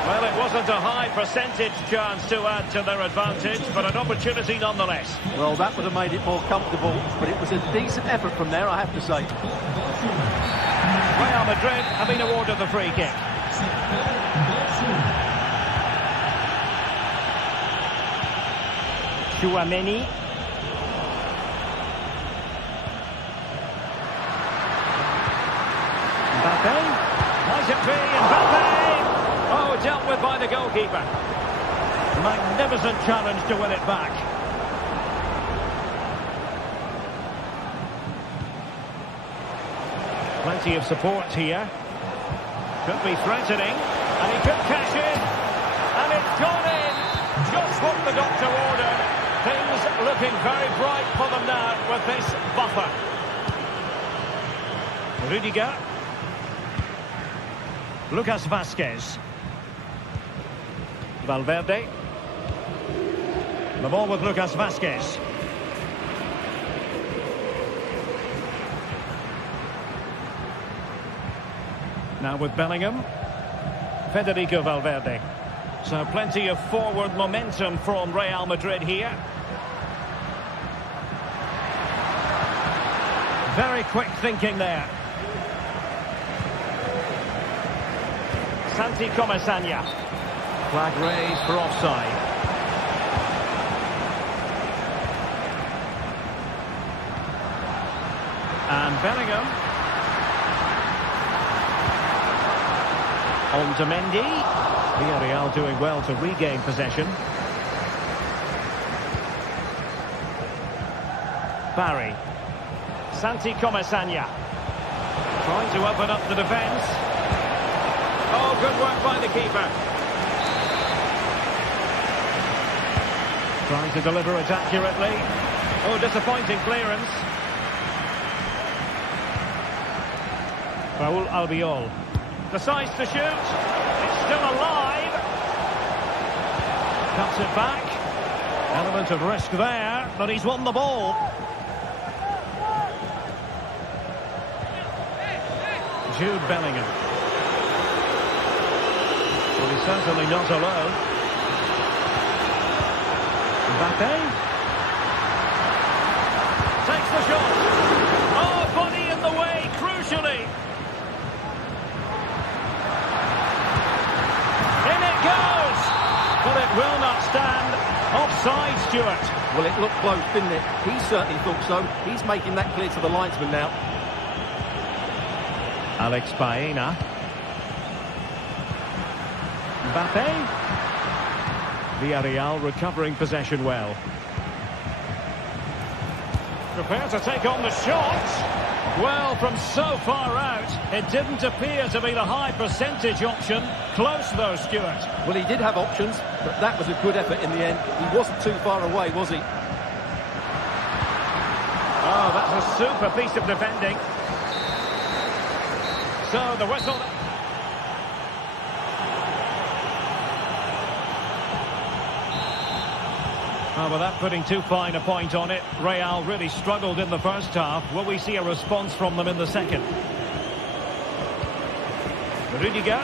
Well, it wasn't a high percentage chance to add to their advantage, but an opportunity nonetheless. Well, that would have made it more comfortable, but it was a decent effort from there, I have to say. Real Madrid have been awarded the free kick. Chouameni. Mbappe. Might it be Mbappe? Oh, dealt with by the goalkeeper. Magnificent challenge to win it back. Plenty of support here. Could be threatening. And he could cash in. And it's gone in. Just what the doctor ordered. Things looking very bright for them now with this buffer. Rudiger. Lucas Vazquez. Valverde. The ball with Lucas Vazquez. Now with Bellingham. Federico Valverde. So plenty of forward momentum from Real Madrid here. Very quick thinking there. Santi Comesaña. Flag raised for offside. And Bellingham. On to Mendy. Villarreal doing well to regain possession. Barry. Santi Comesaña. Trying to open up the defence. Oh, good work by the keeper. Trying to deliver it accurately. Oh, disappointing clearance. Raúl Albiol decides to shoot. It's still alive. Cuts it back. Element of risk there, but he's won the ball. Jude Bellingham. Well, he's certainly not alone. Mbappe. Takes the shot. Oh, body in the way, crucially. In it goes. But it will not stand. Offside, Stuart. Well, it looked close, didn't it? He certainly thought so. He's making that clear to the linesman now. Alex Baena. Mbappe. Villarreal recovering possession well. Prepared to take on the shot. Well, from so far out, it didn't appear to be the high percentage option. Close though, Stuart. Well, he did have options, but that was a good effort in the end. He wasn't too far away, was he? Oh, that's a super piece of defending. So the whistle. Oh, without putting too fine a point on it, Real really struggled in the first half. Will we see a response from them in the second? Rudiger.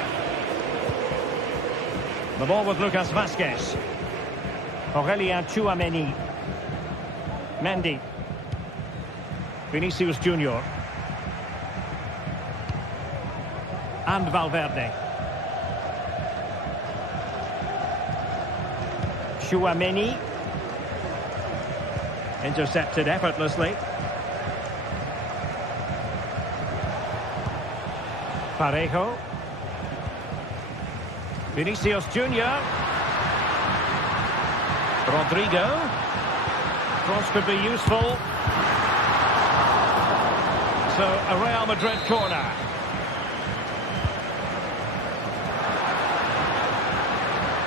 The ball with Lucas Vázquez. Aurélien Tchouaméni. Mendy. Vinicius Junior. And Valverde. Tchouaméni. Intercepted effortlessly. Parejo. Vinicius Junior. Rodrigo. Cross could be useful. So a Real Madrid corner.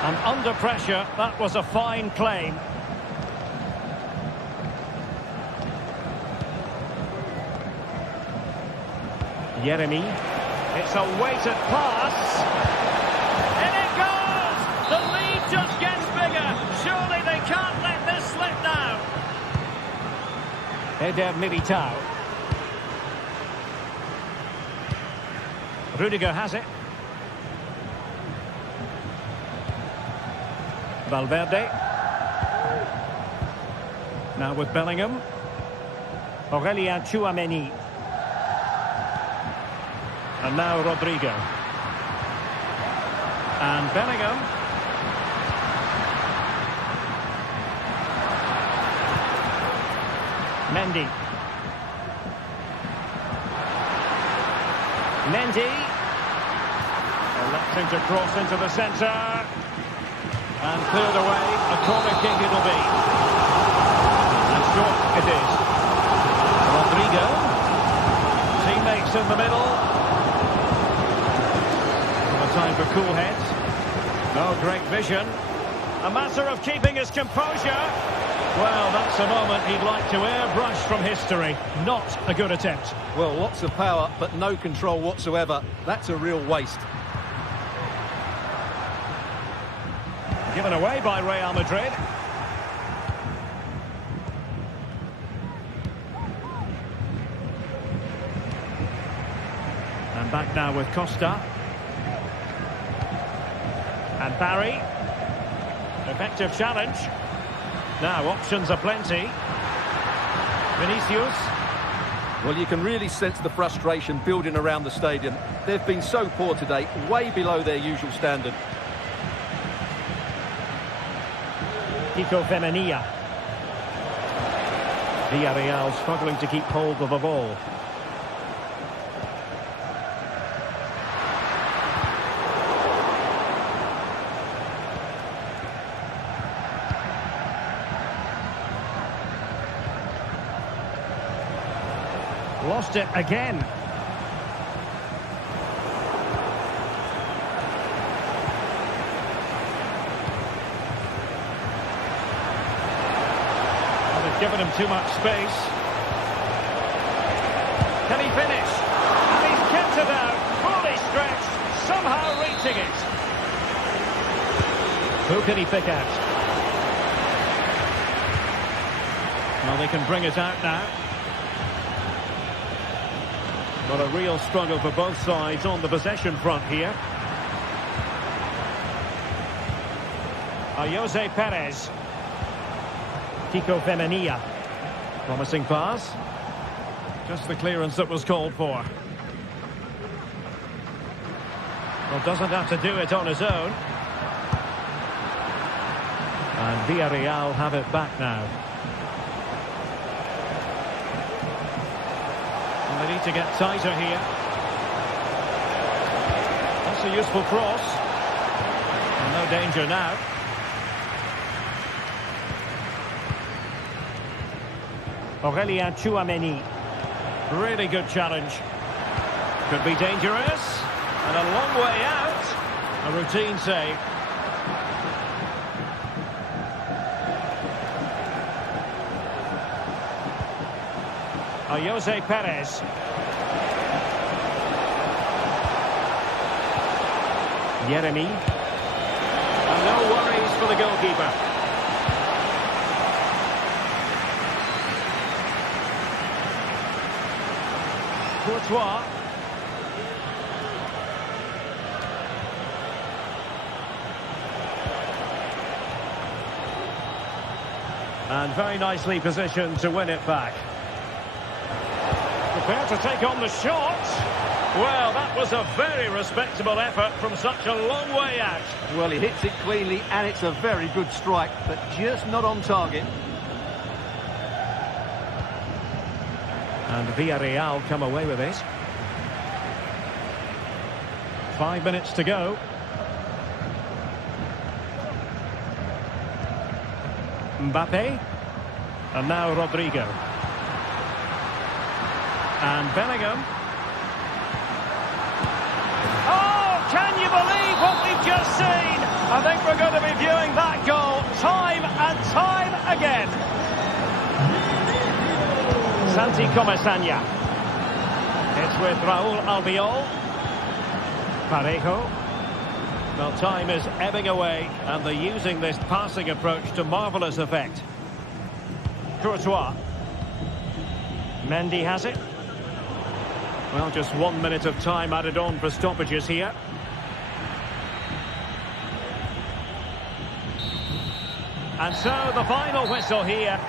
And under pressure, that was a fine claim. Yeremy. It's a weighted pass. In it goes! The lead just gets bigger. Surely they can't let this slip now. Eder Militao. Rudiger has it. Valverde. Now with Bellingham. Aurélien Tchouaméni. And now Rodrigo. And Bellingham. Mendy. Mendy. Electing to cross into the centre. And cleared away. A corner kick it'll be. And short it is. Rodrigo. Teammates in the middle. Time for cool heads. No great vision. A matter of keeping his composure. Well, that's a moment he'd like to airbrush from history. Not a good attempt. Well, lots of power, but no control whatsoever. That's a real waste. Given away by Real Madrid. And back now with Costa. And Barry. Effective challenge. Now options are plenty. Vinicius. Well, you can really sense the frustration building around the stadium. They've been so poor today, way below their usual standard. Kiko Femenia. Villarreal struggling to keep hold of the ball. Lost it again. Given him too much space. Can he finish? And he's kept it out, fully stretched, somehow reaching it. Who can he pick out? Well, they can bring it out now. But a real struggle for both sides on the possession front here. Jose Perez. Kiko Femenia. Promising pass. Just the clearance that was called for. Well, doesn't have to do it on his own. And Villarreal have it back now. And they need to get tighter here. That's a useful cross. And no danger now. Aurelien Tchouameni. Really good challenge. Could be dangerous. And a long way out. A routine save. Jose Perez. Yeremy. And no worries for the goalkeeper. Courtois. And very nicely positioned to win it back. Prepared to take on the shot. Well, that was a very respectable effort from such a long way out. Well, he hits it cleanly and it's a very good strike, but just not on target. And Villarreal come away with it. 5 minutes to go. Mbappe. And now Rodrigo. And Bellingham. Oh, can you believe what we've just seen? I think we're going to be viewing that goal time and time again. Santi Comesaña. It's with Raúl Albiol. Parejo. Well, time is ebbing away, and they're using this passing approach to marvellous effect. Courtois. Mendy has it. Well, just 1 minute of time added on for stoppages here. And so the final whistle here.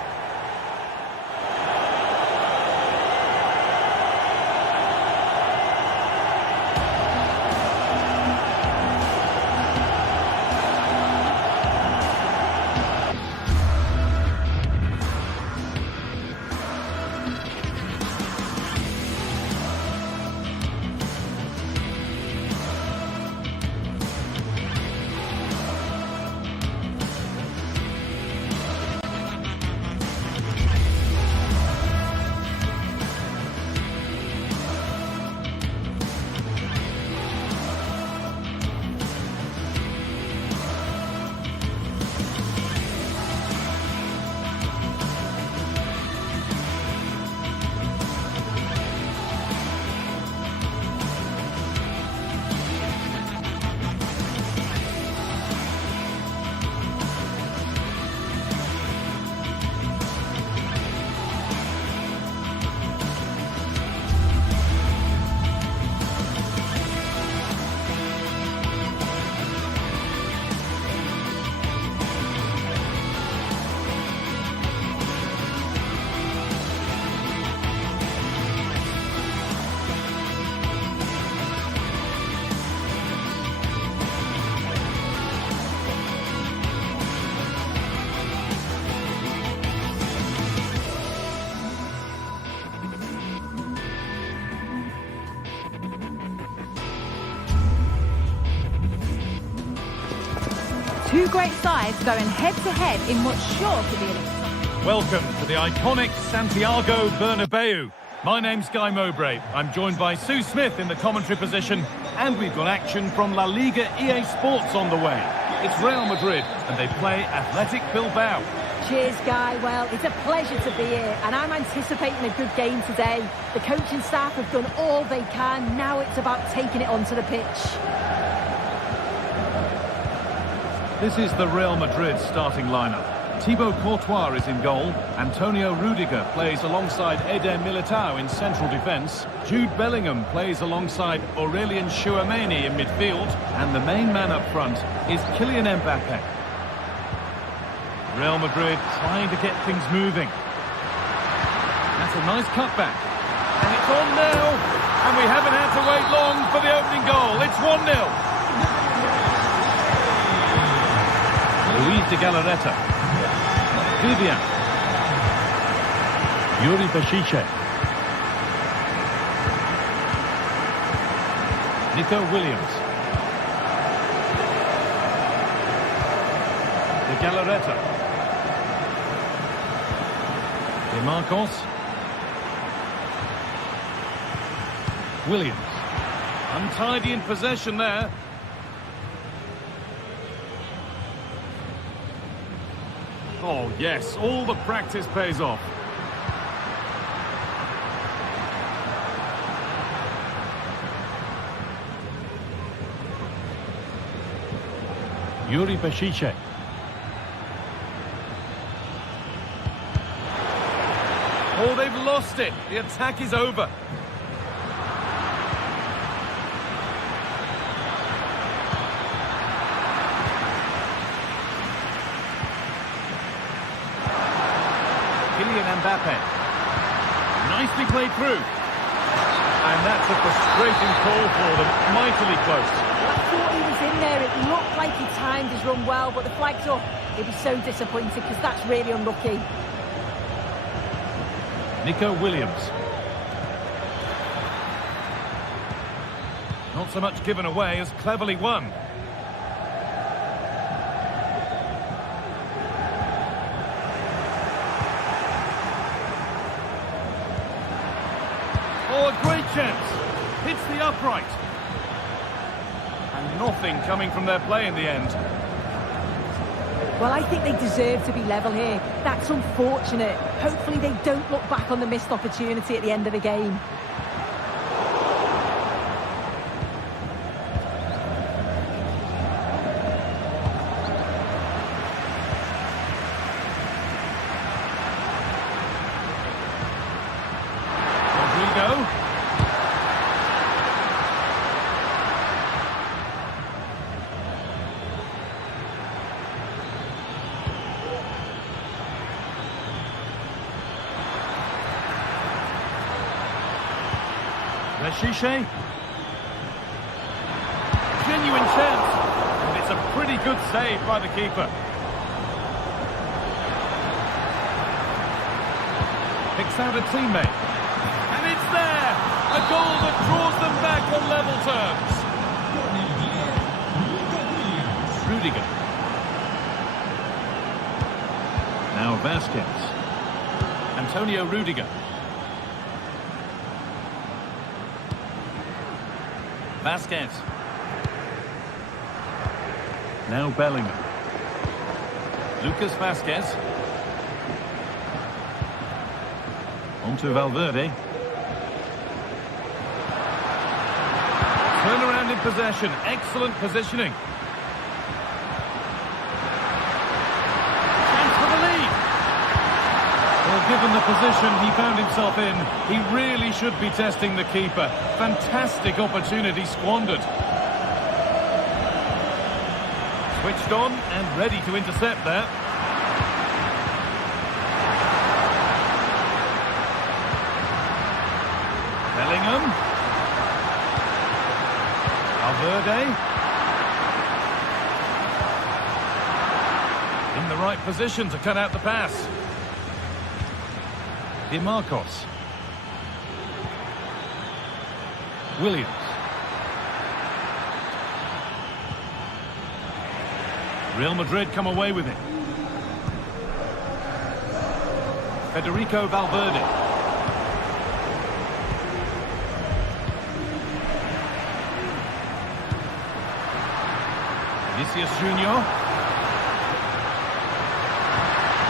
Two great sides going head-to-head in what's sure to be an exciting... Welcome to the iconic Santiago Bernabeu. My name's Guy Mowbray. I'm joined by Sue Smith in the commentary position, and we've got action from La Liga Sports on the way. It's Real Madrid, and they play Athletic Bilbao. Cheers, Guy. Well, it's a pleasure to be here, and I'm anticipating a good game today. The coaching staff have done all they can. Now it's about taking it onto the pitch. This is the Real Madrid starting lineup. Thibaut Courtois is in goal. Antonio Rudiger plays alongside Eder Militao in central defence. Jude Bellingham plays alongside Aurelien Tchouameni in midfield. And the main man up front is Kylian Mbappe. Real Madrid trying to get things moving. That's a nice cutback. And it's on now. And we haven't had to wait long for the opening goal. It's 1-0. Luis de Galarreta. Vivian. Yuri Bashiche. Nico Williams. De Galarreta. De Marcos. Williams. Untidy in possession there. Oh, yes, all the practice pays off. Yuri Bashiche. Oh, they've lost it. The attack is over. Kylian Mbappe. Nicely played through. And that's a frustrating call for them. Mightily close. Well, I thought he was in there. It looked like he timed his run well, but the flag's up. He'll be so disappointed because that's really unlucky. Nico Williams. Not so much given away as cleverly won. Oh, a great chance. Hits the upright. And nothing coming from their play in the end. Well, I think they deserve to be level here. That's unfortunate. Hopefully they don't look back on the missed opportunity at the end of the game. Rodrigo. Bashiche. Genuine chance. And it's a pretty good save by the keeper. Picks out a teammate. And it's there! A goal that draws them back on level terms. Rudiger. Now Vasquez. Antonio Rudiger. Vasquez. Now Bellingham. Lucas Vasquez. On to Valverde. Turn around in possession. Excellent positioning. Chance for the lead. Well, given the position he found himself in, he really should be testing the keeper. Fantastic opportunity squandered. Switched on and ready to intercept there. Bellingham. Valverde. In the right position to cut out the pass. De Marcos. Williams. Real Madrid come away with it. Federico Valverde. Vinicius Junior.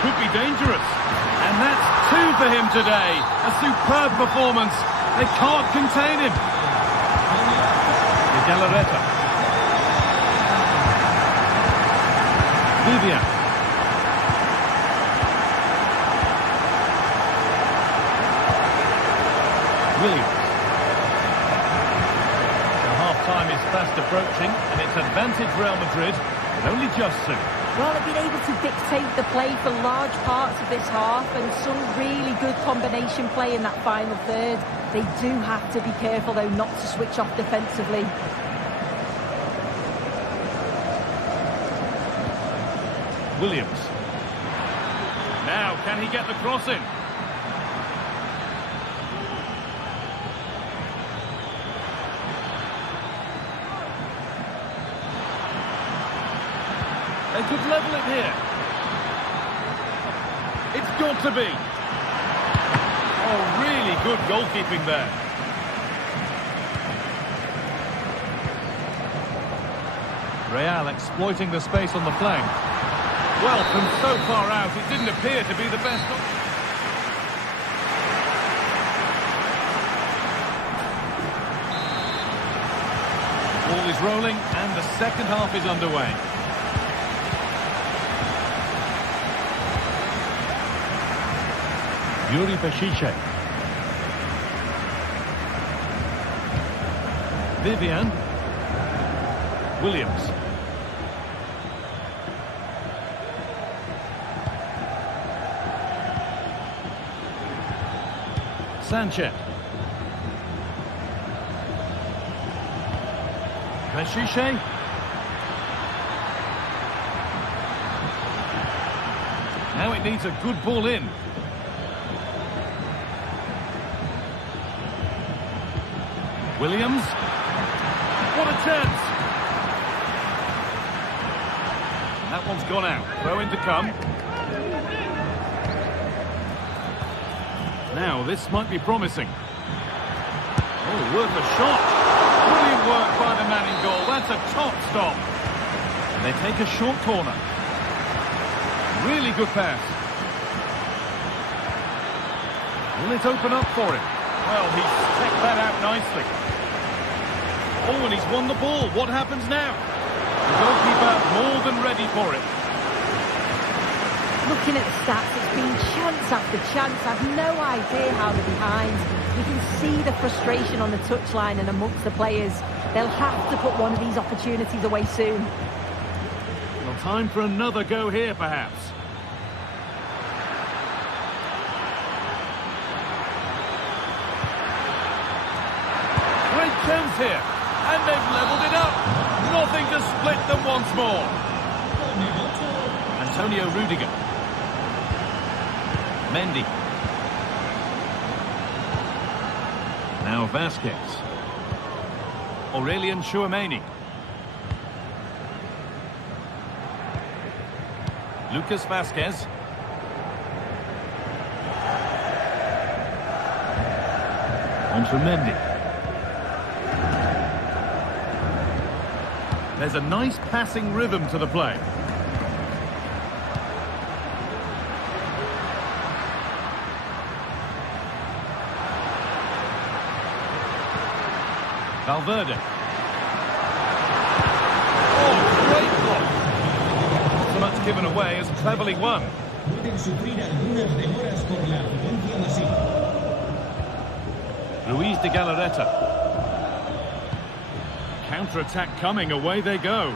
Could be dangerous. And that's 2 for him today. A superb performance. They can't contain him. De Galarreta. Vivian. Williams. The half-time is fast approaching, and it's advantage Real Madrid, but only just soon. Well, they've been able to dictate the play for large parts of this half, and some really good combination play in that final third. They do have to be careful, though, not to switch off defensively. Williams. Now, can he get the cross in? They could level it here. It's got to be. Oh, really good goalkeeping there. Real exploiting the space on the flank. Well, from so far out, it didn't appear to be the best option. The ball is rolling, and the second half is underway. Yuri Peshice. Vivian. Williams. Sanchez. Peshice. Now it needs a good ball in. Williams. What a chance. That one's gone out. Throw in to come. Now, this might be promising. Oh, worth a shot. Brilliant work by the man in goal. That's a top stop. And they take a short corner. Really good pass. Will it open up for him? Well, he's checked that out nicely. Oh, and he's won the ball. What happens now? The goalkeeper more than ready for it. Looking at the stats, it's been chance after chance. I've no idea how they're behind. You can see the frustration on the touchline and amongst the players. They'll have to put one of these opportunities away soon. Well, time for another go here, perhaps. Great chance here. And they've levelled it up. Nothing to split them once more. Antonio Rudiger. Mendy. Now Vasquez. Aurelien Tchouameni. Lucas Vasquez. On to Mendy. There's a nice passing rhythm to the play. Valverde. Oh, great block. Not so much given away as cleverly won. Luis de Galarreta. Counter-attack coming, away they go.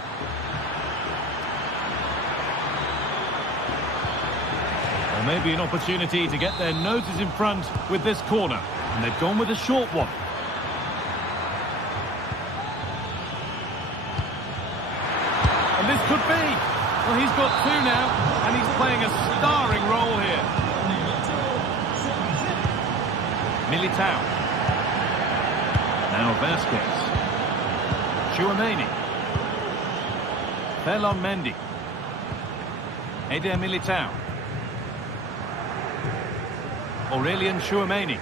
Well, maybe an opportunity to get their noses in front with this corner. And they've gone with a short one. And this could be. Well, he's got 2 now, and he's playing a starring role here. Militao. Now Vasquez. Tchouameni. Ferland Mendy. Eder Militao. Aurelien Tchouameni.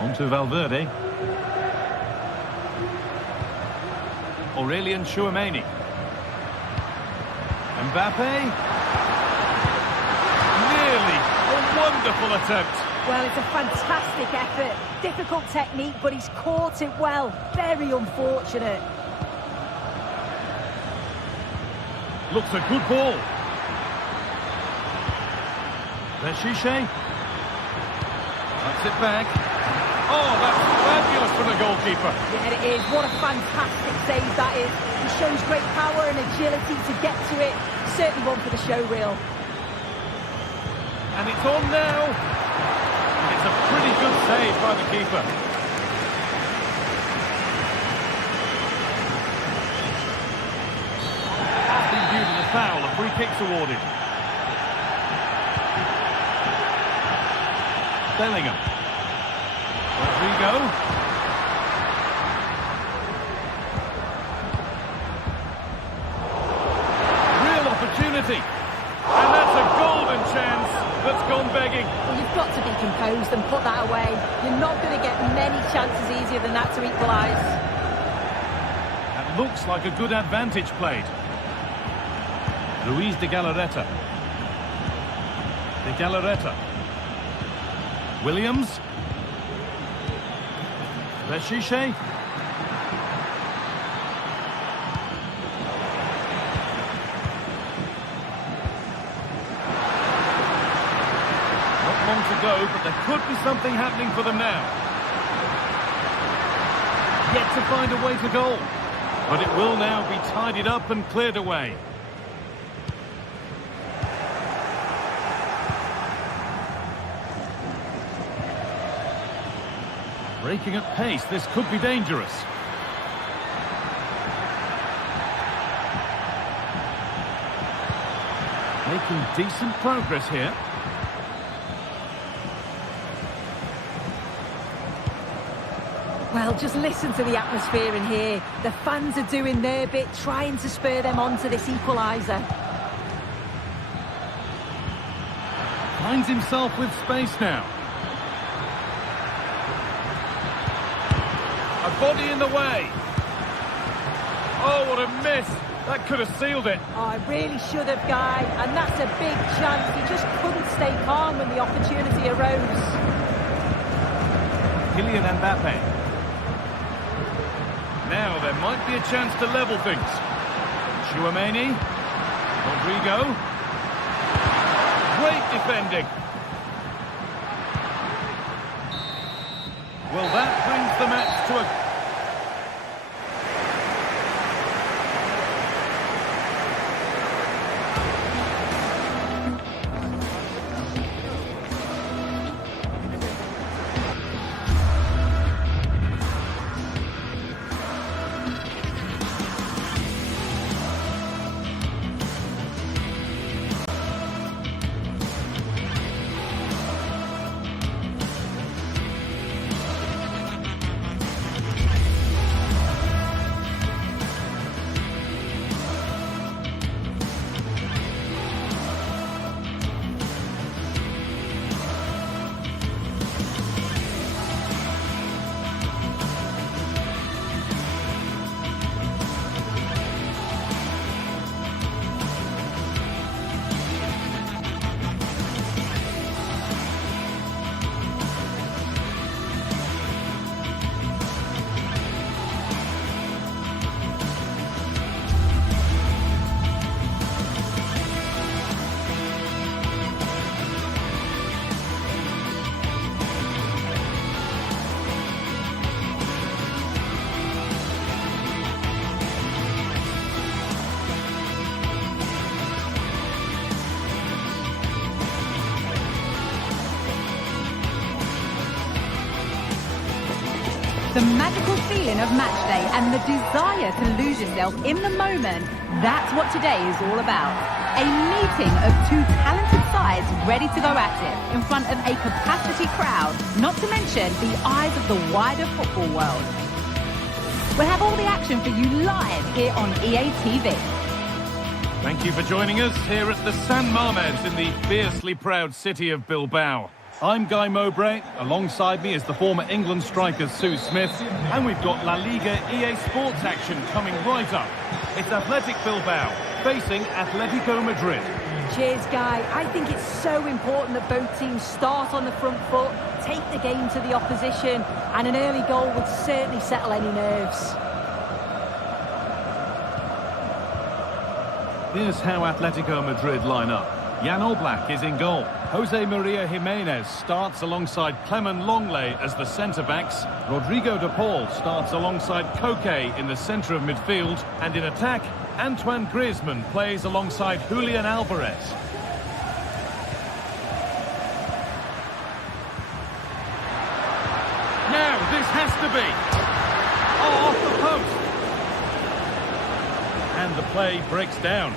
On on to Valverde. Aurelian Tchouameni. Mbappe. Nearly. A wonderful attempt. Well, it's a fantastic effort. Difficult technique, but he's caught it well. Very unfortunate. Looks a good ball. Beshiche. Cuts it back. Oh, that's fabulous from the goalkeeper. Yeah, it is. What a fantastic save that is. He shows great power and agility to get to it. Certainly one for the show reel. And it's on now. And it's a pretty good save by the keeper. Being viewed as a foul, a free kick's awarded. Bellingham. Rodrigo. Real opportunity. And that's a golden chance that's gone begging. Well, you've got to be composed and put that away. You're not going to get many chances easier than that to equalise. That looks like a good advantage played. Luis de Galarreta. De Galarreta. Williams. Beshiche. Not long to go, but there could be something happening for them now. Yet to find a way to goal. But it will now be tidied up and cleared away. Breaking at pace, this could be dangerous. Making decent progress here. Well, just listen to the atmosphere in here. The fans are doing their bit, trying to spur them on to this equaliser. Finds himself with space now. A body in the way. Oh, what a miss. That could have sealed it. Oh, I really should have, Guy. And that's a big chance. He just couldn't stay calm when the opportunity arose. Kylian Mbappe. Now there might be a chance to level things. Tchouameni. Rodrigo. Great defending. Well, that brings the match to a... The magical feeling of match day and the desire to lose yourself in the moment, that's what today is all about. A meeting of two talented sides ready to go at it in front of a capacity crowd, not to mention the eyes of the wider football world. We'll have all the action for you live here on EA TV. Thank you for joining us here at the San Mamés in the fiercely proud city of Bilbao. I'm Guy Mowbray. Alongside me is the former England striker Sue Smith. And we've got La Liga EA Sports action coming right up. It's Athletic Bilbao facing Atletico Madrid. Cheers, Guy. I think it's so important that both teams start on the front foot, take the game to the opposition, and an early goal would certainly settle any nerves. Here's how Atletico Madrid line up. Jan Oblak is in goal. Jose Maria Jimenez starts alongside Clement Longley as the centre-backs. Rodrigo de Paul starts alongside Koke in the centre of midfield. And in attack, Antoine Griezmann plays alongside Julian Alvarez. Now, this has to be. Oh, off the post. And the play breaks down.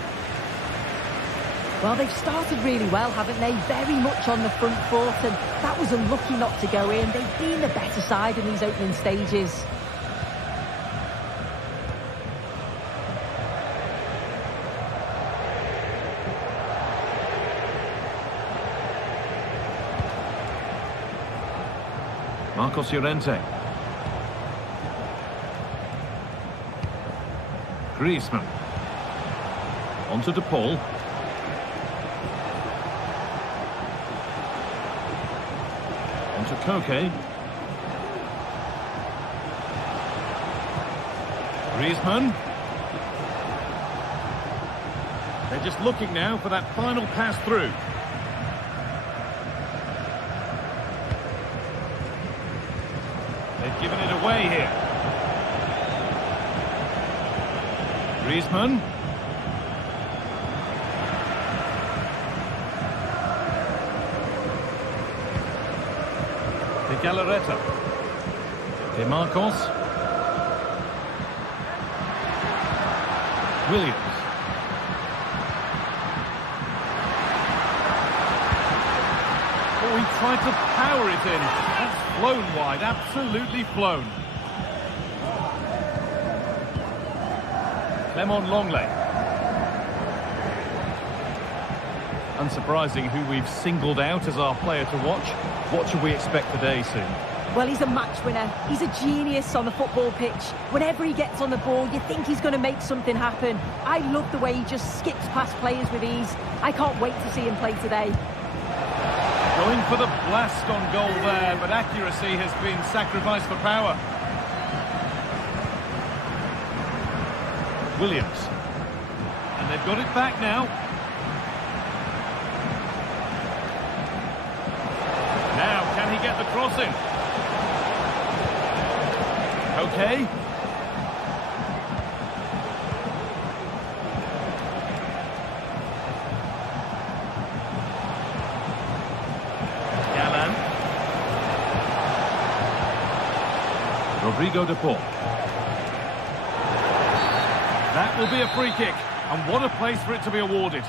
Well, they've started really well, haven't they? Very much on the front foot, and that was unlucky not to go in. They've been the better side in these opening stages. Marcos Llorente. Griezmann. Onto De Paul. Onto Koke. Griezmann. They're just looking now for that final pass through. They've given it away here. Griezmann. De Galarreta. De Marcos. Williams. Oh, he tried to power it in. That's flown wide, absolutely flown. Clement Longley. Unsurprising who we've singled out as our player to watch. What should we expect today, Sue? Well, he's a match winner. He's a genius on the football pitch. Whenever he gets on the ball, you think he's going to make something happen. I love the way he just skips past players with ease. I can't wait to see him play today. Going for the blast on goal there, but accuracy has been sacrificed for power. Williams. And they've got it back now. Now, can he get the cross in? Okay. Galán. Rodrigo de Paul. That will be a free kick, and what a place for it to be awarded.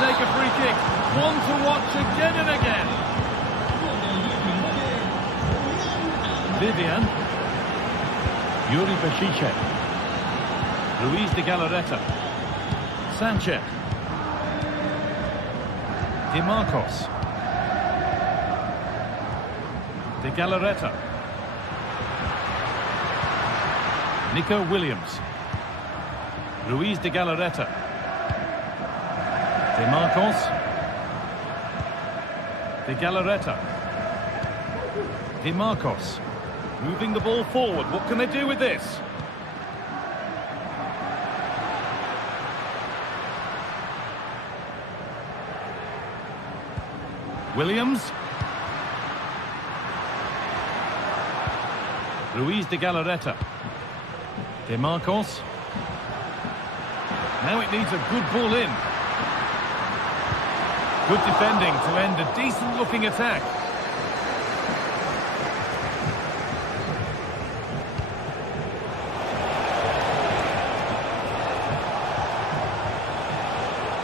Take a free kick, one to watch again and again. Vivian, Yuri Peshice, Luis de Galarreta, Sanchez, De Marcos, de Galarreta, Nico Williams, Luis de Galarreta, De Marcos. De Galarreta. De Marcos. Moving the ball forward. What can they do with this? Williams. Luis de Galarreta. De Marcos. Now it needs a good ball in. Good defending to end a decent-looking attack.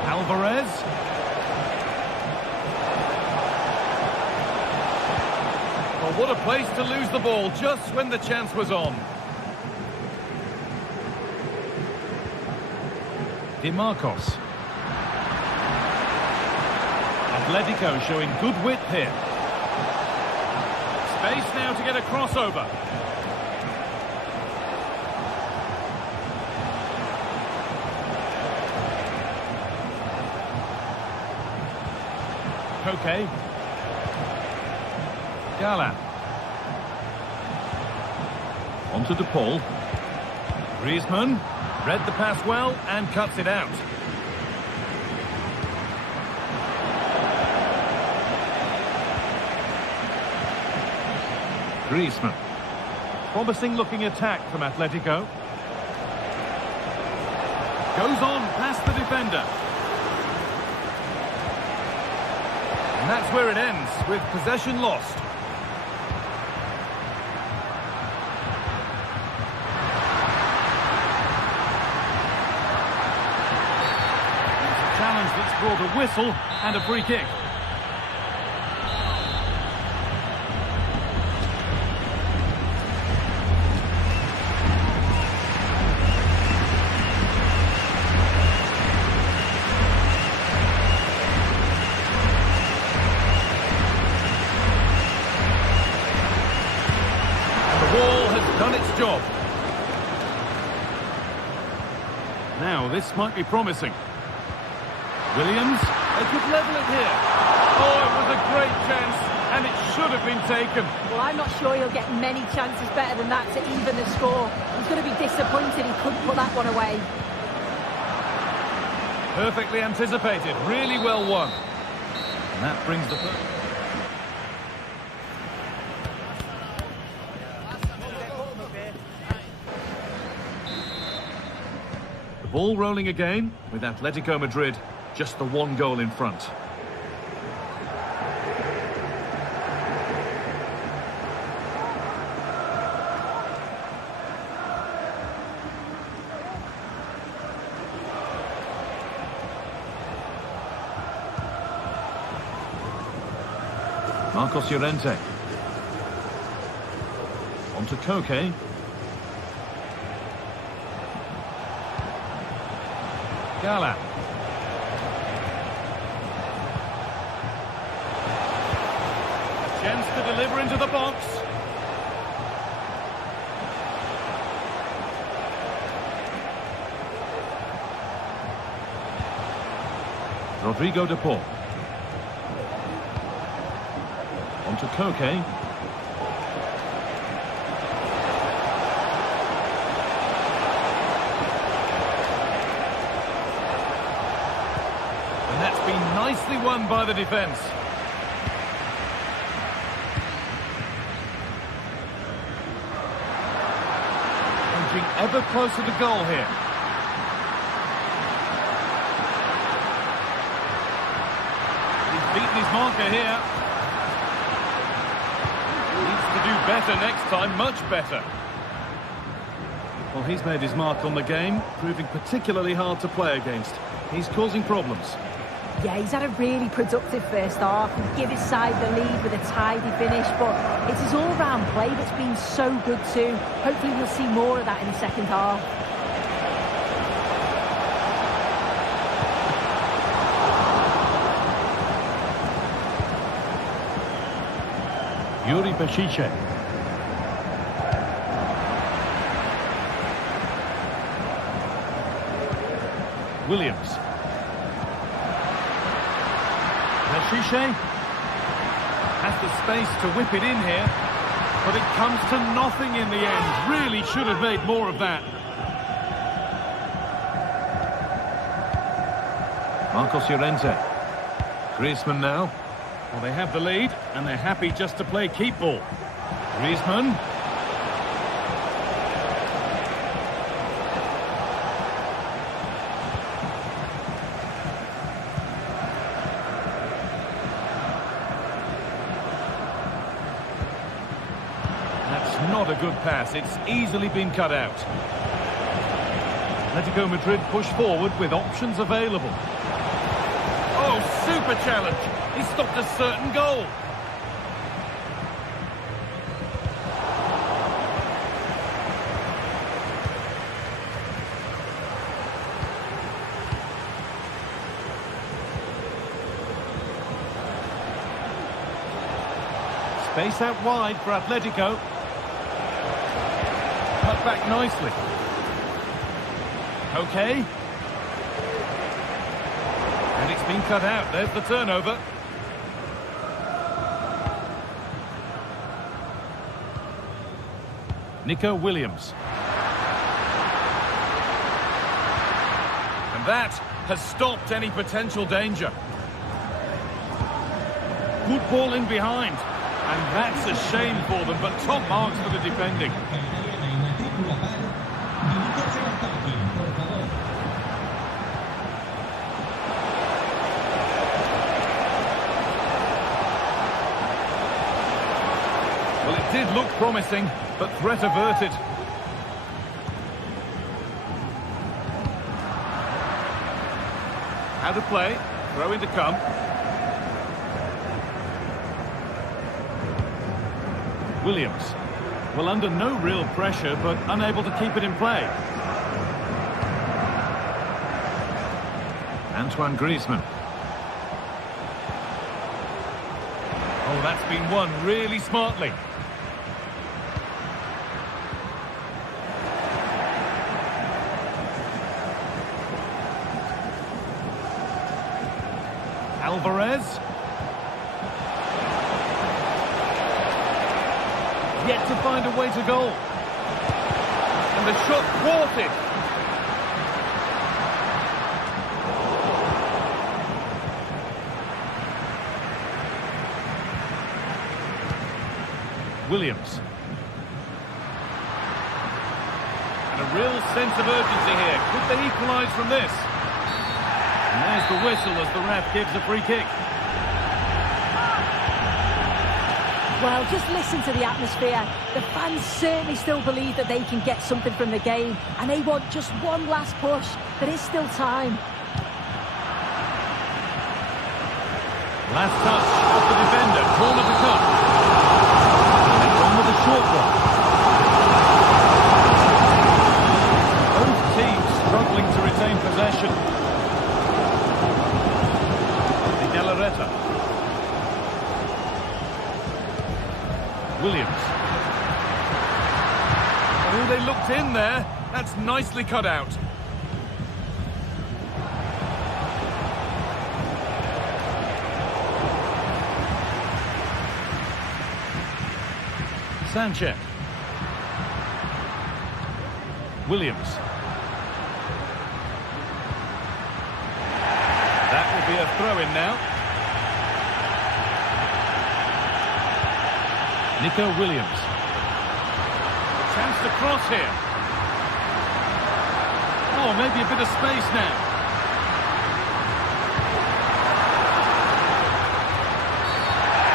Alvarez. Well, What a place to lose the ball just when the chance was on. Di Marcos. Atletico showing good width here. Space now to get a crossover. Koke. Gala. Onto De Paul. Griezmann read the pass well and cuts it out. Griezmann. Promising looking attack from Atletico. Goes on past the defender. And that's where it ends, with possession lost. It's a challenge that's brought a whistle and a free kick. Job. Now this might be promising. Williams, they could level it here. Oh, it was a great chance and it should have been taken. Well, I'm not sure he'll get many chances better than that to even the score. He's going to be disappointed he couldn't put that one away. Perfectly anticipated, really well won. And that brings the... Ball rolling again, with Atletico Madrid just the one goal in front. Marcos Llorente. On to Koke. Gala. Chance to deliver into the box. Rodrigo De Paul. On to Koke. Nicely won by the defence. Inching ever closer to goal here. He's beaten his marker here. Needs to do better next time, much better. Well, he's made his mark on the game, proving particularly hard to play against. He's causing problems. Yeah, he's had a really productive first half and give his side the lead with a tidy finish, but it's his all-round play that's been so good too. Hopefully we'll see more of that in the second half. Yuri Peshice. Williams. Peshice has the space to whip it in here, but it comes to nothing in the end. Really should have made more of that. Marcos Llorente. Griezmann now. Well, they have the lead, and they're happy just to play keep ball. Griezmann. Not a good pass, it's easily been cut out. Atletico Madrid push forward with options available. Oh, super challenge! He stopped a certain goal. Space out wide for Atletico. Cut back nicely. Okay. And it's been cut out. There's the turnover. Nico Williams. And that has stopped any potential danger. Good ball in behind. And that's a shame for them, but top marks for the defending. Well, it did look promising, but threat averted. Out of play, throw in to come. Williams. Well, under no real pressure, but unable to keep it in play. Antoine Griezmann. Oh, that's been won really smartly. Alvarez. Yet to find a way to goal. And the shot thwarted. Williams. And a real sense of urgency here. Could they equalise from this? And there's the whistle as the ref gives a free kick. Well, just listen to the atmosphere. The fans certainly still believe that they can get something from the game, and they want just one last push. There is still time. Last touch of the defender, corner to come. And on with a short one. Both teams struggling to retain possession. Williams. Oh, they looked in there. That's nicely cut out. Sanchez. Williams. That will be a throw-in now. Nico Williams. Chance to cross here. Oh, maybe a bit of space now.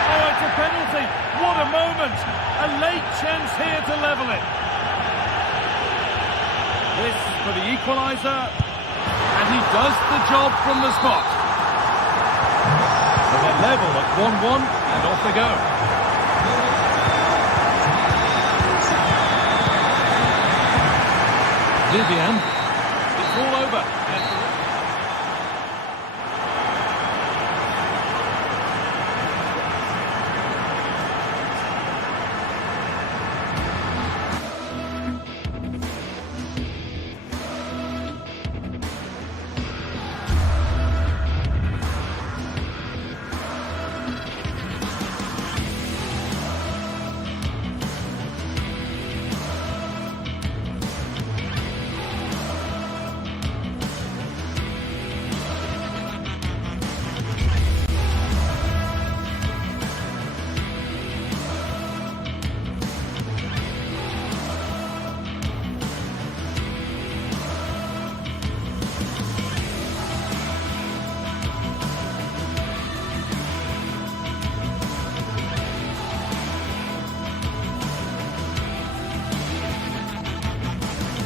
Oh, it's a penalty. What a moment. A late chance here to level it. This for the equaliser. And he does the job from the spot. So they're level at 1-1 and off they go. Vivian, it's all over.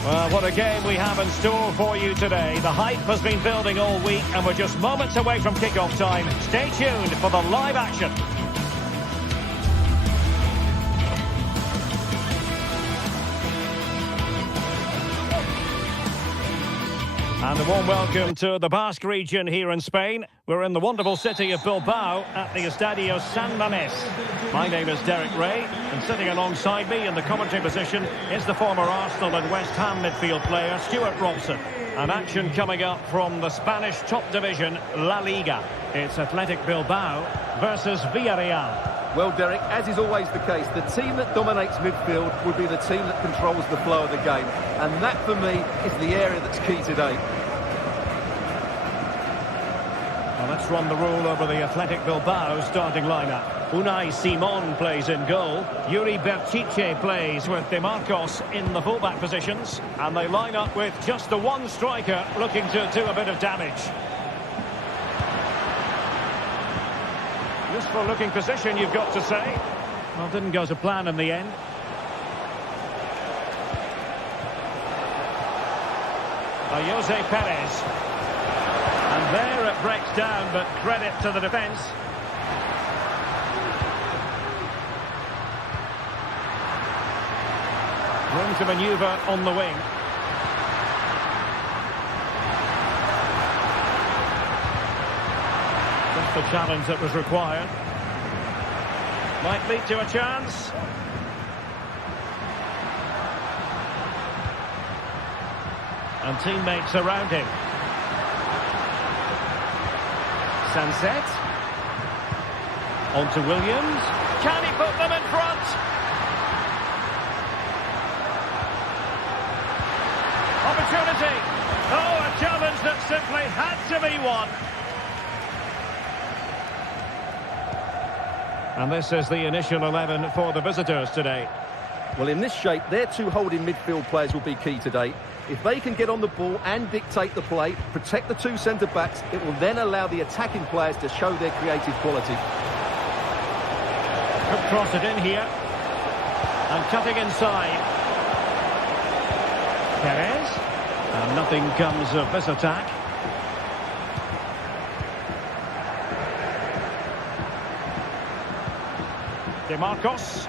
Well, what a game we have in store for you today. The hype has been building all week and we're just moments away from kick-off time. Stay tuned for the live action. And a warm welcome to the Basque region here in Spain. We're in the wonderful city of Bilbao at the Estadio San Mamés. My name is Derek Ray, and sitting alongside me in the commentary position is the former Arsenal and West Ham midfield player, Stuart Robson. An action coming up from the Spanish top division, La Liga. It's Athletic Bilbao versus Villarreal. Well, Derek, as is always the case, the team that dominates midfield would be the team that controls the flow of the game. And that, for me, is the area that's key today. Well, let's run the rule over the Athletic Bilbao starting lineup. Unai Simon plays in goal. Yuri Berchiche plays with De Marcos in the fullback positions. And they line up with just the one striker looking to do a bit of damage. Useful looking position, you've got to say. Well, didn't go to plan in the end. By Jose Perez. And there it breaks down, but credit to the defence. Room to manoeuvre on the wing. Just the challenge that was required. Might lead to a chance. And teammates around him. Sunset. On to Williams. Can he put them in front? Opportunity. Oh, a challenge that simply had to be won. And this is the initial 11 for the visitors today. Well, in this shape, their two holding midfield players will be key today. If they can get on the ball and dictate the play, protect the two centre-backs, it will then allow the attacking players to show their creative quality. Could cross it in here. And cutting inside. Perez. And nothing comes of this attack. De Marcos.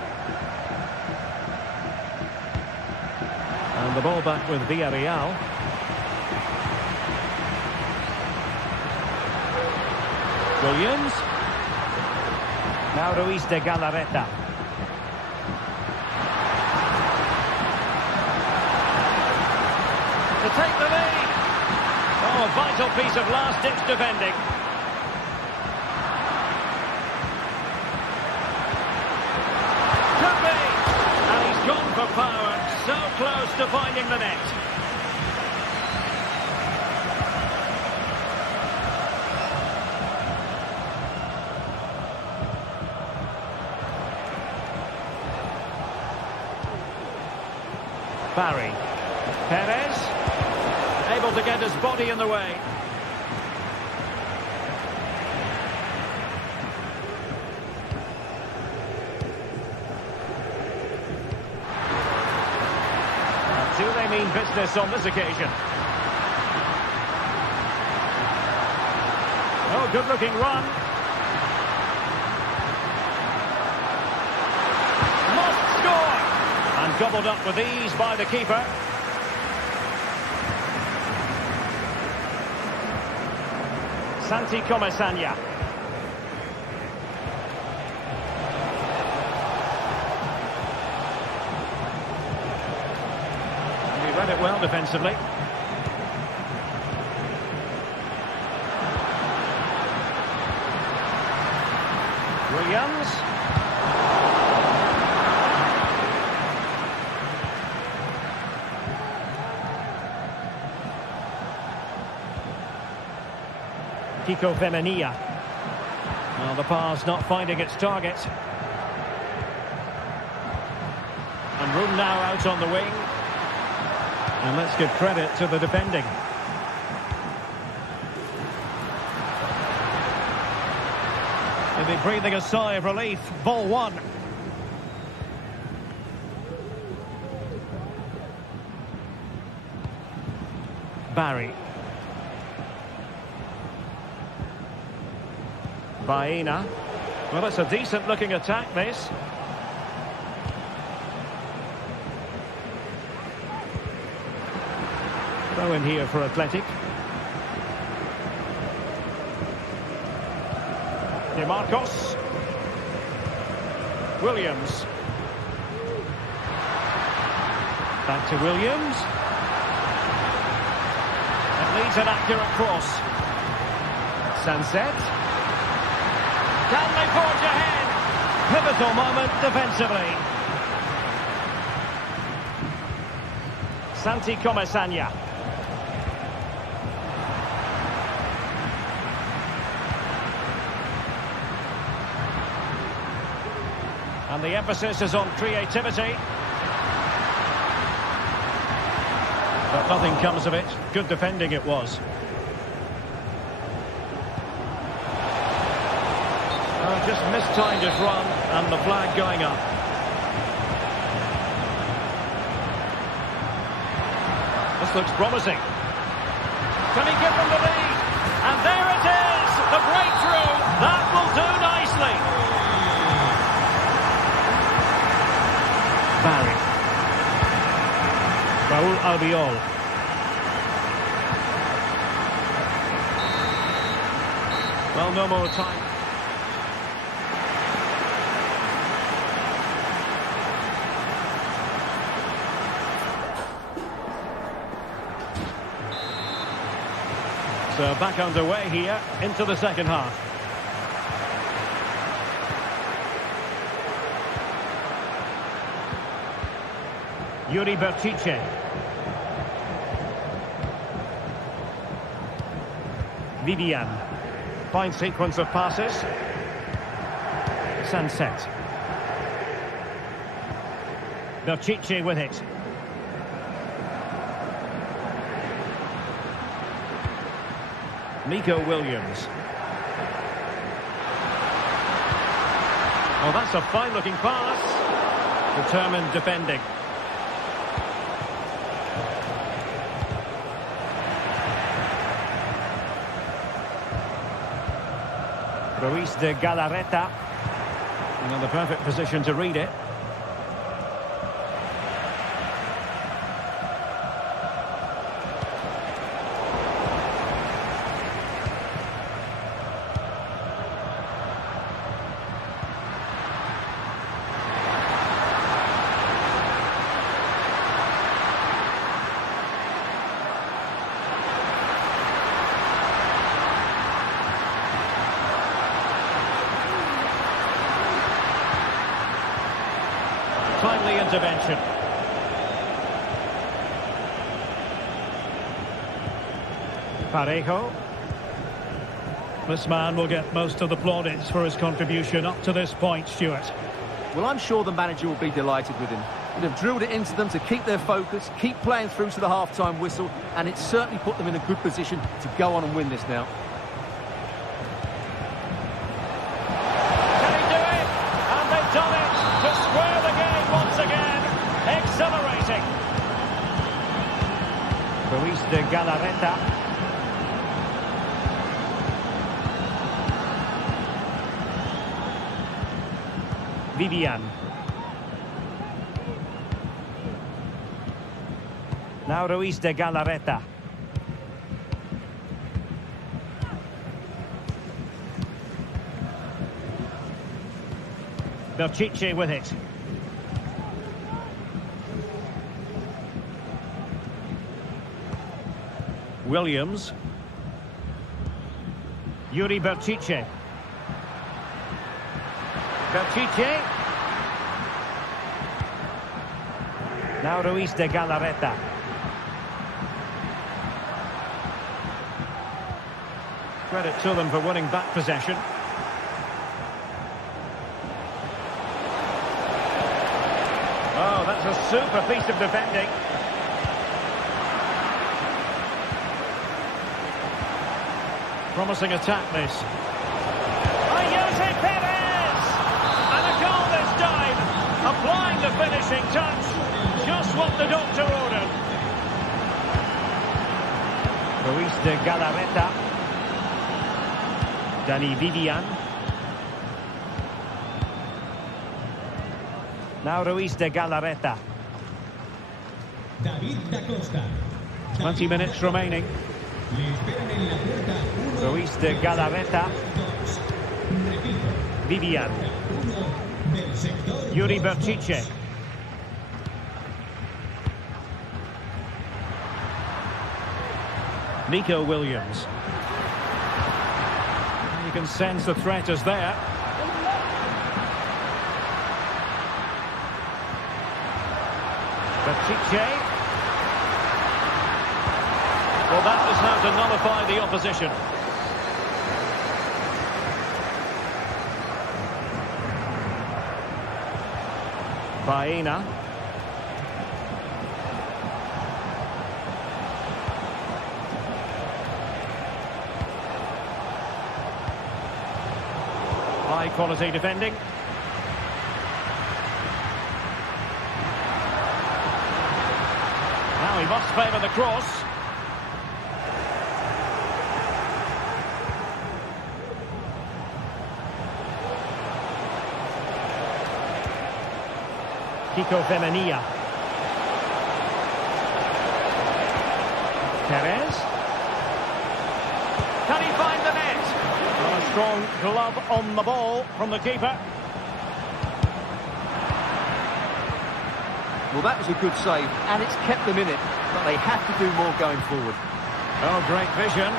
And the ball back with Villarreal. Williams. Now Ruiz de Galarreta. To take the lead. Oh, a vital piece of last-ditch defending. Could be. And he's gone for power. So close to finding the net. Barry. Perez. Able to get his body in the way. Do they mean business on this occasion? Oh, good-looking run. Must score! And gobbled up with ease by the keeper. Santi Comesaña. Read it well defensively. Williams. Kiko Femenia. Well, the pass not finding its target. And room now out on the wing. And let's give credit to the defending. They'll be breathing a sigh of relief. Ball one. Barry. Baena. Well, it's a decent-looking attack, this. Throw in here for Athletic. De Marcos. Williams. Back to Williams. It leads an accurate cross. Sunset. Can they forge ahead? Pivotal moment defensively. Santi Comesaña. And the emphasis is on creativity. But nothing comes of it. Good defending it was. Oh, just mistimed his run and the flag going up. This looks promising. Can he give them the lead? And there it is! The breakthrough! That will do nicely! Barry. Raúl Albiol. Well, no more time. So back underway here into the second half. Yuri Bertice. Vivian. Fine sequence of passes. Sunset. Bertice with it. Nico Williams. Oh, that's a fine-looking pass. Determined defending. Ruiz de Galarreta. In the perfect position to read it. Timely intervention. Parejo. This man will get most of the plaudits for his contribution up to this point, Stuart. Well, I'm sure the manager will be delighted with him. They've drilled it into them to keep their focus, keep playing through to the half-time whistle, and it's certainly put them in a good position to go on and win this now. Can he do it? And they've done it to square the game once again. Exhilarating. Ruiz de Galarreta. Vivian. Now Ruiz de Galarreta. Bertice with it. Williams. Yuri Bertice. Bertice. Now Ruiz de Galarreta. Credit to them for winning back possession. Oh, that's a super piece of defending. Promising attack, this. Jose Perez! And a goal this time. Applying the finishing touch. Just what the doctor ordered. Ruiz de Galarreta. Dani Vivian. Now Ruiz de Galarreta. David da Costa. 20 minutes remaining. Ruiz de Galarreta. Vivian. Yuri Berchiche. Nico Williams. You can sense the threat is there. Berchiche. Well, that is how to nullify the opposition. Baena. High quality defending. Now he must favour the cross. Kiko Femenia. Perez. Can he find the net? Well, a strong glove on the ball from the keeper. Well, that was a good save, and it's kept them in it, but they have to do more going forward. Oh, great vision.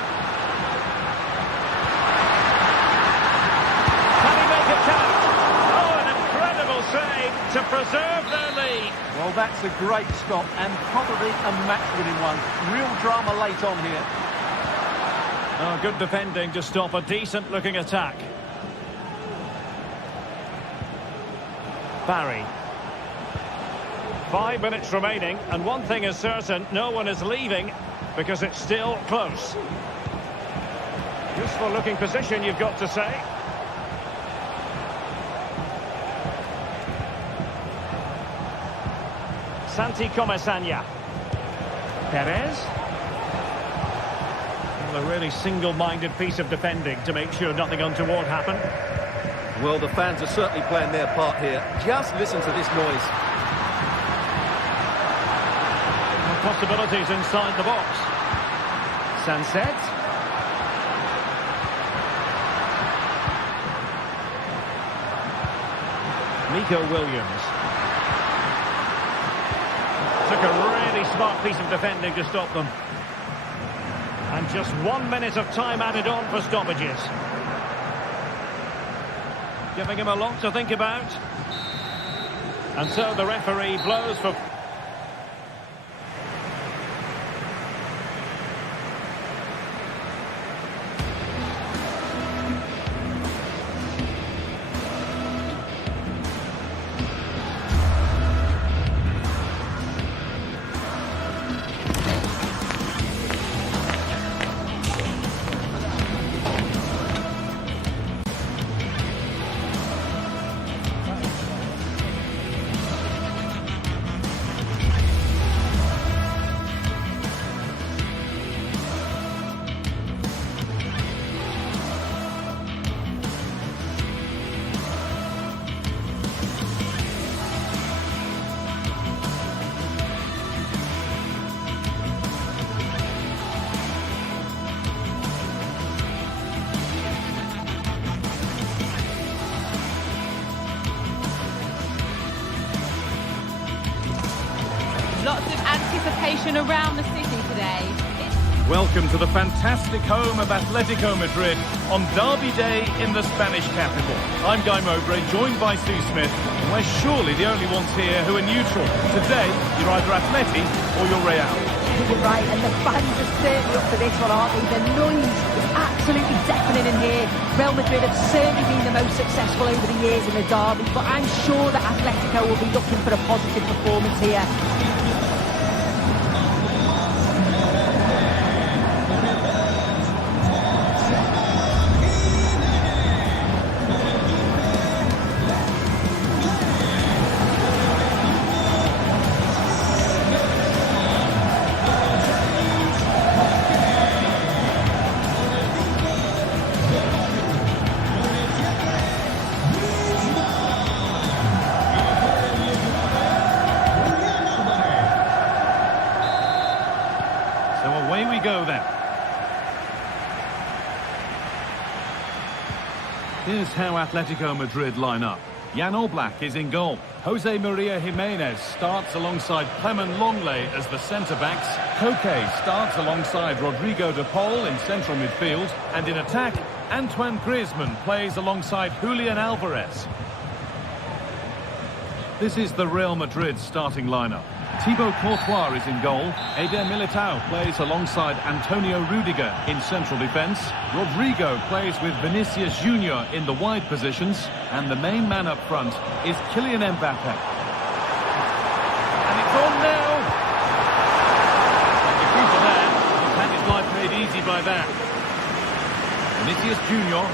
Can he make it count? Oh, an incredible save to preserve their lead. Well, that's a great stop, and probably a match-winning one. Real drama late on here. Oh, good defending to stop a decent-looking attack. Barry. 5 minutes remaining, and one thing is certain, no one is leaving because it's still close. Useful looking position, you've got to say. Santi Comesaña. Perez. Well, a really single-minded piece of defending to make sure nothing untoward happened. Well, the fans are certainly playing their part here. Just listen to this noise. Possibilities inside the box. Sunset. Nico Williams. Took a really smart piece of defending to stop them. And just 1 minute of time added on for stoppages. Giving him a lot to think about. And so the referee blows for... Lots of anticipation around the city today. Welcome to the fantastic home of Atletico Madrid on Derby Day in the Spanish capital. I'm Guy Mowbray, joined by Sue Smith, and we're surely the only ones here who are neutral. Today, you're either Atleti or you're Real. You're right, and the fans are certainly up for this one, aren't they? The noise is absolutely deafening in here. Real Madrid have certainly been the most successful over the years in the derby, but I'm sure that Atletico will be looking for a positive performance here. Here's how Atletico Madrid line up. Jan Oblak is in goal. Jose Maria Jimenez starts alongside Clement Longley as the centre-backs. Koke starts alongside Rodrigo de Paul in central midfield. And in attack, Antoine Griezmann plays alongside Julian Alvarez. This is the Real Madrid starting lineup. Thibaut Courtois is in goal. Eder Militao plays alongside Antonio Rudiger in central defence. Rodrigo plays with Vinicius Junior in the wide positions. And the main man up front is Kylian Mbappe. And it's on now! And the keeper there has had his life made easy by that. Vinicius Junior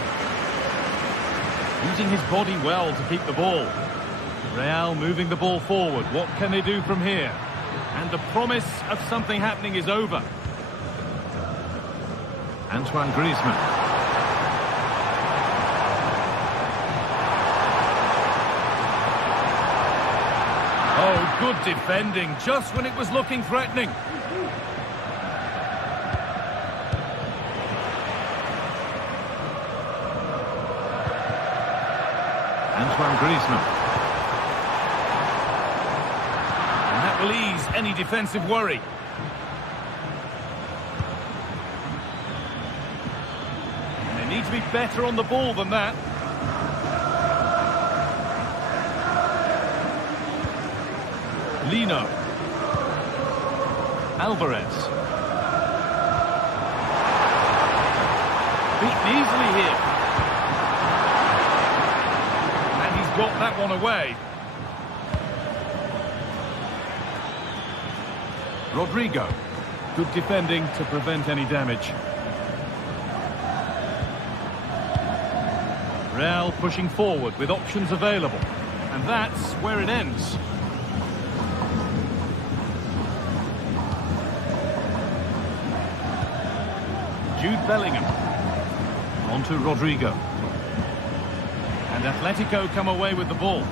using his body well to keep the ball. Real moving the ball forward. What can they do from here? And the promise of something happening is over. Antoine Griezmann. Oh, good defending, just when it was looking threatening. Antoine Griezmann. Will ease any defensive worry. And they need to be better on the ball than that. Lino. Alvarez. Beaten easily here. And he's got that one away. Rodrigo. Good defending to prevent any damage. Real pushing forward with options available. And that's where it ends. Jude Bellingham. On to Rodrigo. And Atletico come away with the ball.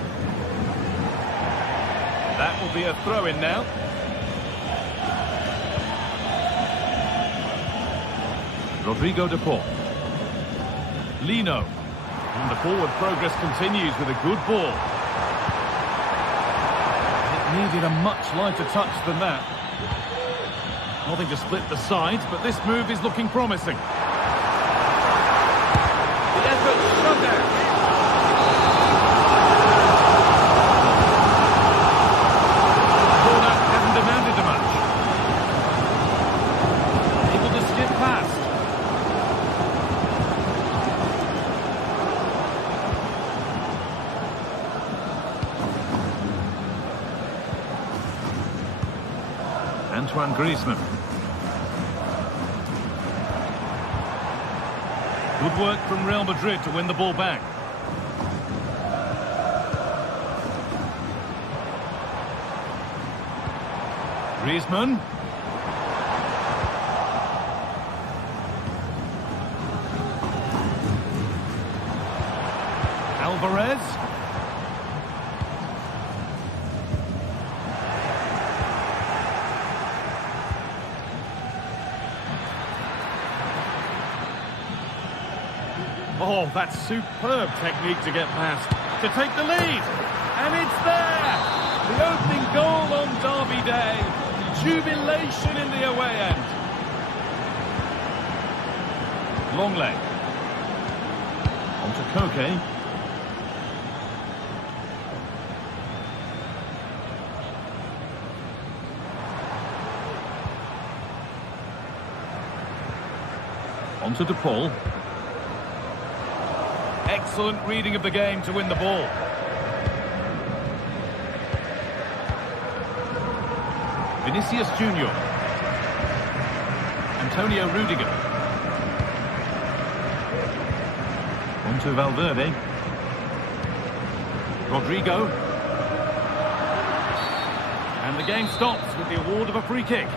That will be a throw-in now. Rodrigo de Paul. Lino. And the forward progress continues with a good ball. It needed a much lighter touch than that. Nothing to split the sides, but this move is looking promising. The effort shut down. The corner hasn't demanded much. Able to skip past. Antoine Griezmann. Good work from Real Madrid to win the ball back. Griezmann. Alvarez. Oh, that's superb technique to get past, to take the lead. And it's there! The opening goal on Derby Day. Jubilation in the away end. Longley. On to Koke. On to De Paul. Excellent reading of the game to win the ball. Vinicius Junior. Antonio Rudiger. On to Valverde. Rodrigo. And the game stops with the award of a free kick.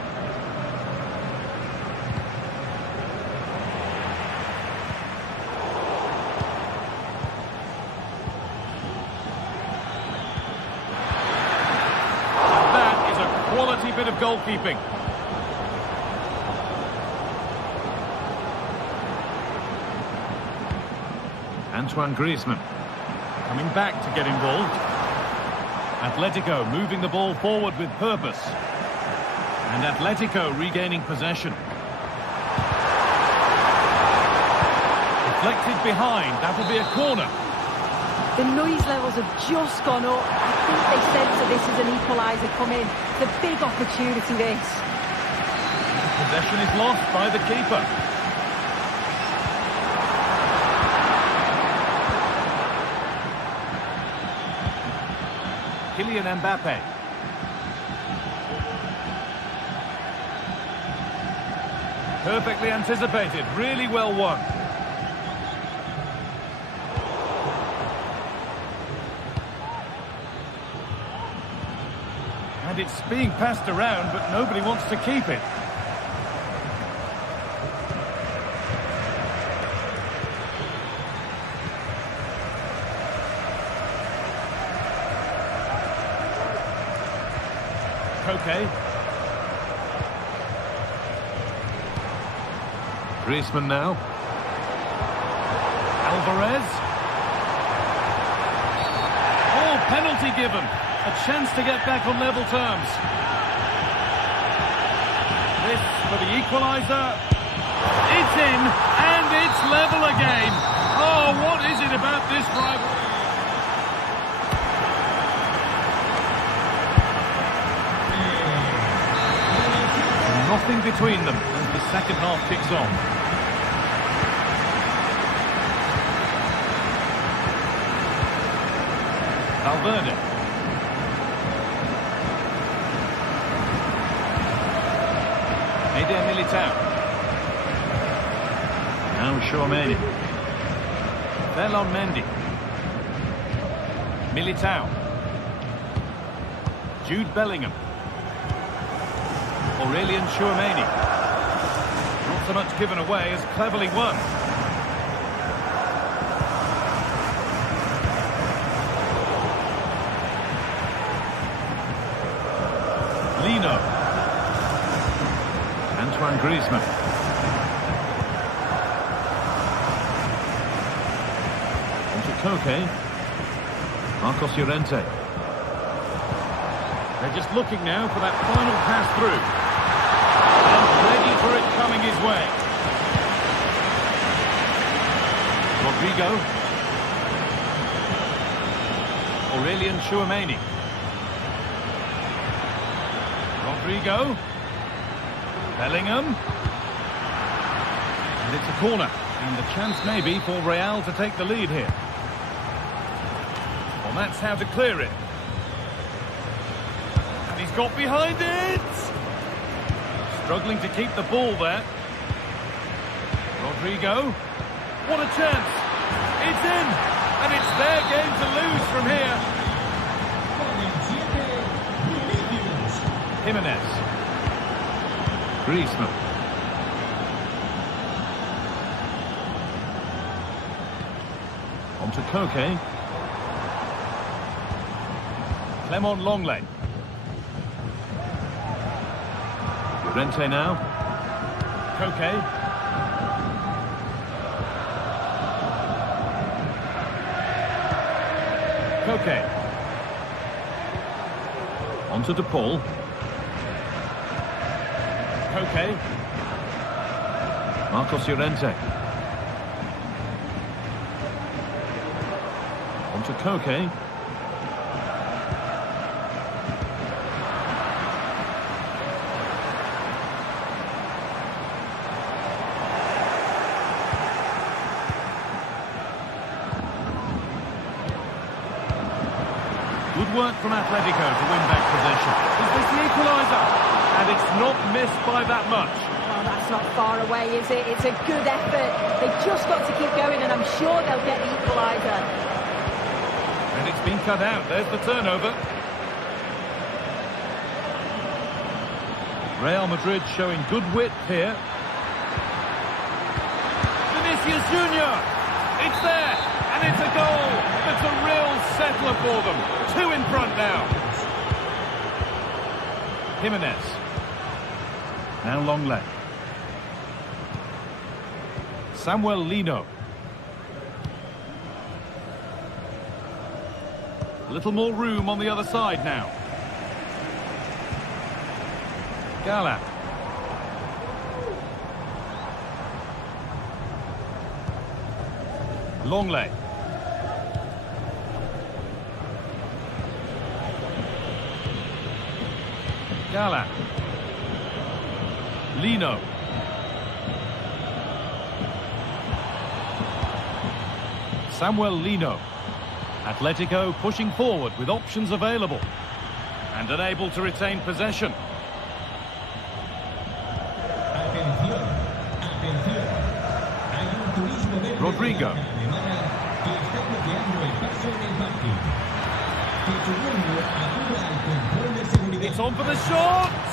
Quality bit of goalkeeping. Antoine Griezmann coming back to get involved. Atletico moving the ball forward with purpose. And Atletico regaining possession. Deflected behind, that will be a corner. The noise levels have just gone up. I think they sense that this is an equaliser coming. It's a big opportunity, this. Possession is lost by the keeper. Kylian Mbappe. Perfectly anticipated, really well won. And it's being passed around, but nobody wants to keep it. Okay. Griezmann now. Alvarez. Oh, penalty given. A chance to get back on level terms. This for the equaliser. It's in, and it's level again. Oh, what is it about this rivalry? Nothing between them as the second half kicks on. Valverde. Eder Militao. Now Tchouaméni. Ferland Mendy. Militao. Jude Bellingham. Aurelien Tchouaméni. Not so much given away as cleverly won. Lino. Antoine Griezmann. Onto Koke. Marcos Llorente. They're just looking now for that final pass through. Ready for it coming his way. Rodrigo. Aurelien Tchouaméni. Rodrigo. Bellingham. And it's a corner. And the chance maybe for Real to take the lead here. Well, that's how to clear it. And he's got behind it. Struggling to keep the ball there. Rodrigo. What a chance. It's in. And it's their game to lose from here. Jimenez. Griezmann. Onto Koke. Clement Longley. Llorente now. Koke. Koke. Onto De Paul. Koke. Marcos Llorente. Onto Koke. Good work from Atletico to win back possession. Is this the equaliser? And it's not missed by that much. Well, that's not far away, is it? It's a good effort. They've just got to keep going, and I'm sure they'll get the equaliser. And it's been cut out. There's the turnover. Real Madrid showing good width here. Vinicius Junior. It's there, and it's a goal. It's a real settler for them. 2 in front now. Jimenez. Now Longley. A little more room on the other side now. Gala. Longley. Gala. Lino. Samuel Lino. Atletico pushing forward with options available. And unable to retain possession. Rodrigo. It's on for the shot!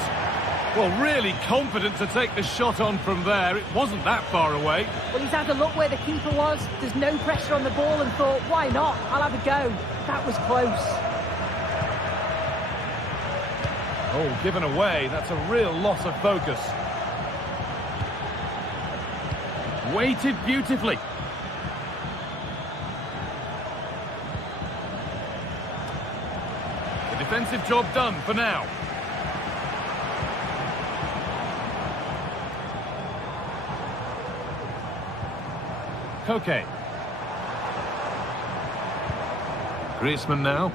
Well, really confident to take the shot on from there. It wasn't that far away. Well, he's had a look where the keeper was. There's no pressure on the ball and thought, why not? I'll have a go. That was close. Oh, given away. That's a real loss of focus. Weighted beautifully. The defensive job done for now. Koke. Griezmann now.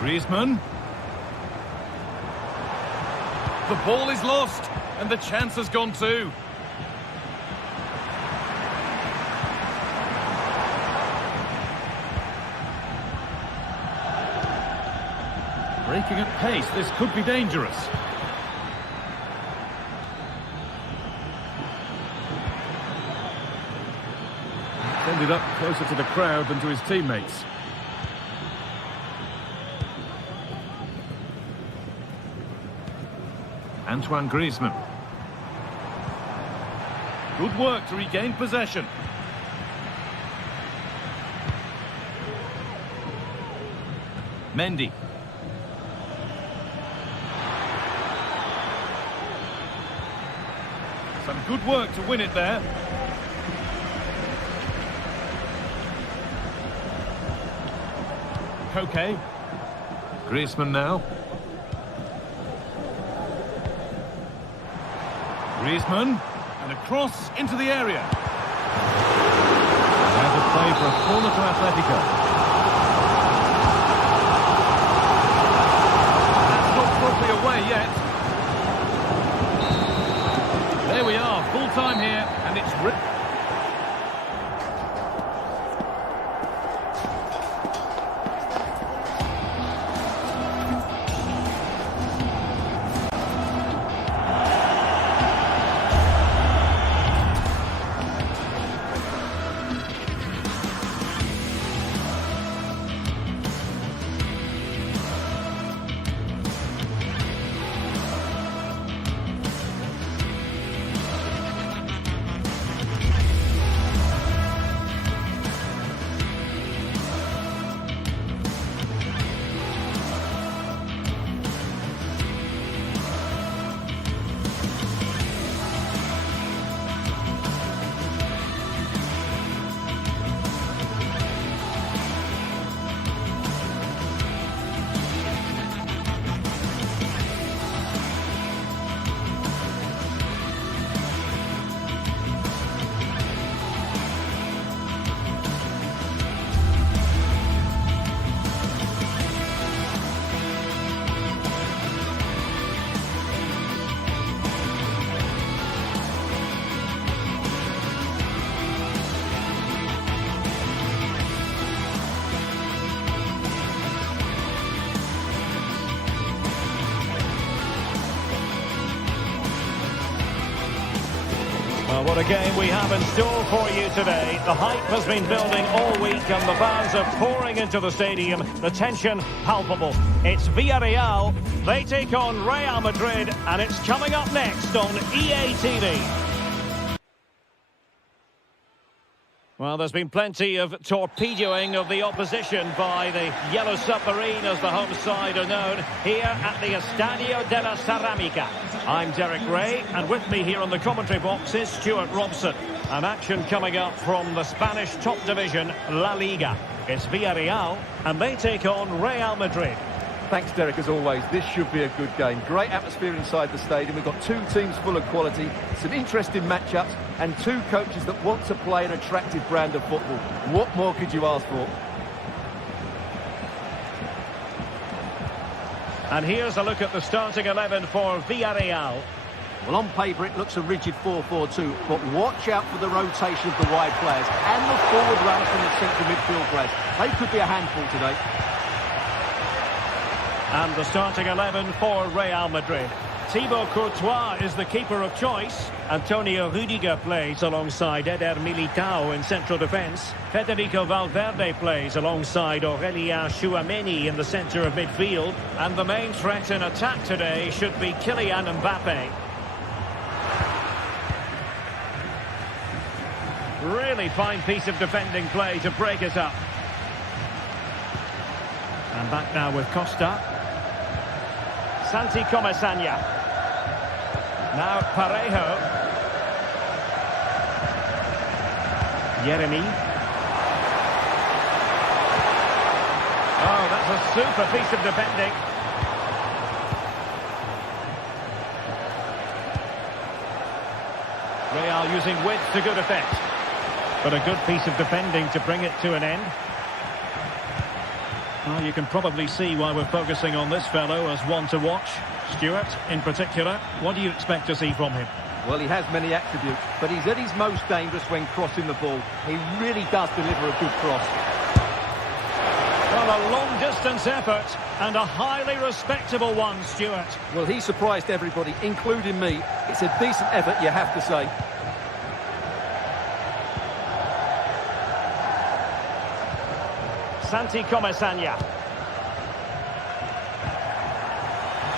Griezmann. The ball is lost, and the chance has gone too. Breaking at pace, this could be dangerous. Ended up closer to the crowd than to his teammates. Antoine Griezmann. Good work to regain possession. Mendy. Some good work to win it there. Koke. Griezmann now. Griezmann, and a cross into the area. Out of play for a corner to Atletico. That's not properly away yet. There we are, full time here, and it's... Well, what a game we have in store for you today. The hype has been building all week and the fans are pouring into the stadium. The tension palpable. It's Villarreal. They take on Real Madrid and it's coming up next on EA TV. Well, there's been plenty of torpedoing of the opposition by the Yellow Submarine, as the home side are known, here at the Estadio de la Ceramica. I'm Derek Ray, and with me here on the commentary box is Stuart Robson. An action coming up from the Spanish top division, La Liga. It's Villarreal, and they take on Real Madrid. Thanks, Derek, as always. This should be a good game. Great atmosphere inside the stadium. We've got two teams full of quality, some interesting matchups, and two coaches that want to play an attractive brand of football. What more could you ask for? And here's a look at the starting 11 for Villarreal. Well, on paper, it looks a rigid 4-4-2, but watch out for the rotation of the wide players and the forward runs from the central midfield players. They could be a handful today. And the starting 11 for Real Madrid. Thibaut Courtois is the keeper of choice. Antonio Rudiger plays alongside Eder Militao in central defence. Federico Valverde plays alongside Aurélien Tchouameni in the centre of midfield. And the main threat in attack today should be Kylian Mbappe. Really fine piece of defending play to break it up. And back now with Costa. Santi Comesaña. Now Parejo. Yeremy. Oh, that's a super piece of defending. Real using width to good effect. But a good piece of defending to bring it to an end. Well, you can probably see why we're focusing on this fellow as one to watch. Stuart, in particular, what do you expect to see from him? Well, he has many attributes, but he's at his most dangerous when crossing the ball. He really does deliver a good cross. Well, a long-distance effort and a highly respectable one, Stuart. Well, he surprised everybody, including me. It's a decent effort, you have to say. Santi Comesaña.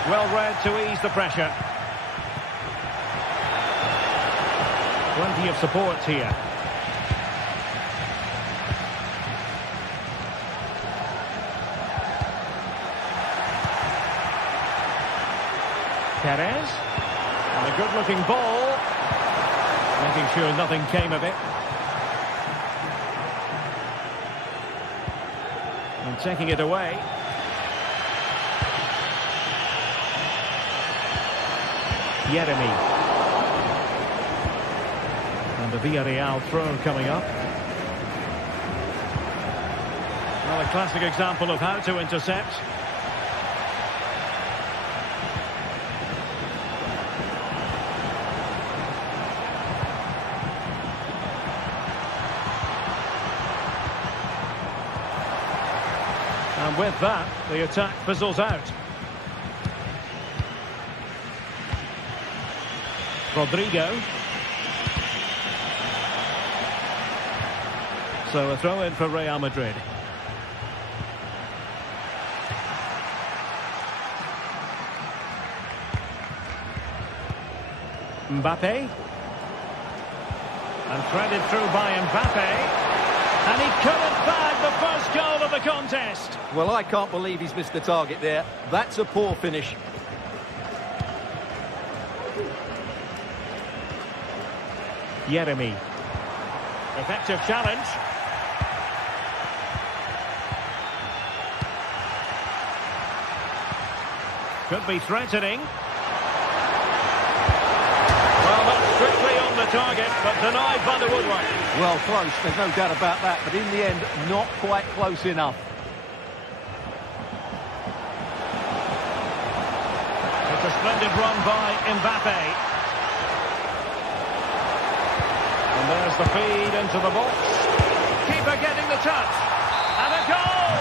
Well read to ease the pressure. Plenty of support here. Perez. And a good-looking ball. Making sure nothing came of it. And taking it away. Yeremy. And the Villarreal throw coming up. Well, a classic example of how to intercept. And with that, the attack fizzles out. Rodrigo. So a throw in for Real Madrid. Mbappe. And threaded through by Mbappe. And he couldn't bag the first goal of the contest. Well, I can't believe he's missed the target there. That's a poor finish. Yeremy. Effective challenge. Could be threatening. Well, that's strictly on the target, but denied by the woodwork. Well, close, there's no doubt about that, but in the end, not quite close enough. It's a splendid run by Mbappe. And there's the feed into the box. Keeper getting the touch. And a goal!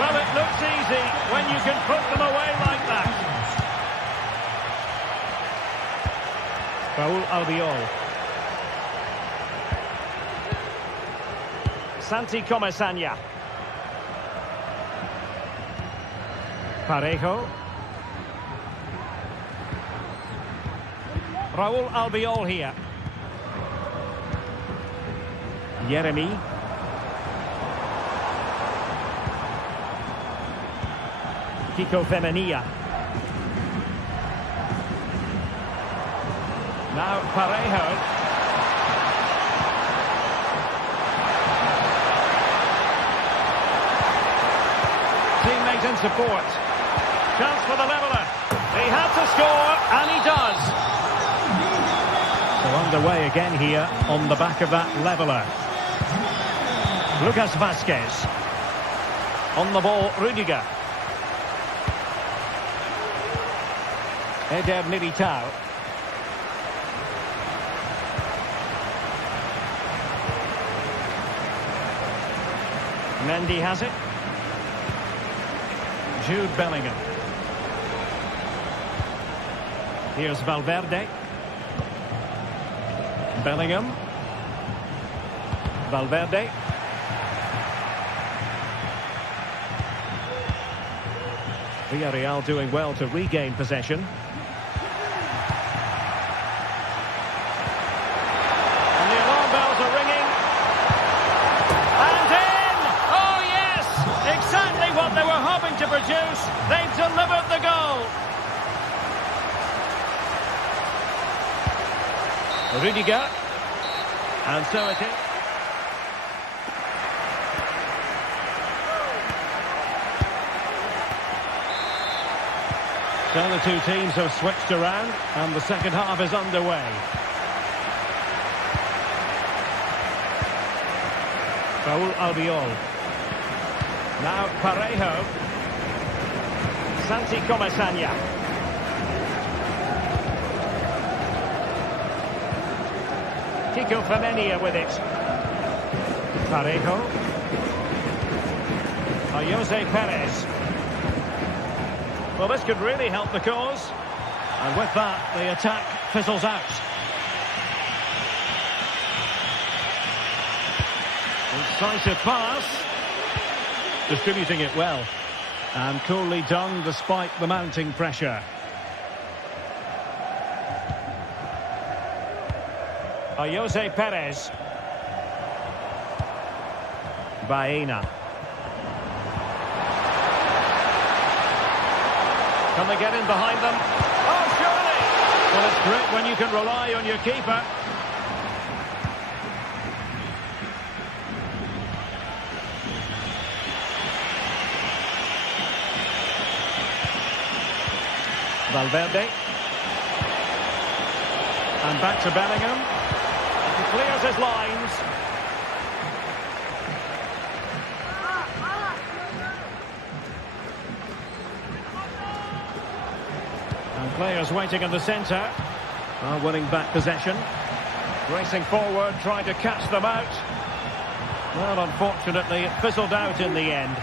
Well, it looks easy when you can put them away like that. Raúl Albiol. Santi Comesaña. Parejo. Raúl Albiol here. Jeremy. Kiko Femenia. Now Parejo. Teammate in support. Chance for the leveller. He had to score, and he does. So underway again here on the back of that leveller. Lucas Vazquez. On the ball, Rudiger. Eder Militao. Mendy has it. Jude Bellingham. Here's Valverde. Bellingham. Valverde. Villarreal doing well to regain possession. And the alarm bells are ringing. And in! Oh yes! Exactly what they were hoping to produce. They've delivered the goal. Rudiger. And so it is. So the two teams have switched around and the second half is underway. Raúl Albiol. Now Parejo. Santi Comesaña. Kiko Femenia with it. Parejo. Jose Perez. Well, this could really help the cause. And with that, the attack fizzles out. Incisive pass. Distributing it well. And coolly done despite the mounting pressure. Jose Perez. Baena. Can they get in behind them? Oh, surely! Well, it's great when you can rely on your keeper. Valverde. And back to Bellingham. He clears his lines. And players waiting in the centre are winning back possession. Racing forward, trying to catch them out. Well, unfortunately, it fizzled out in the end.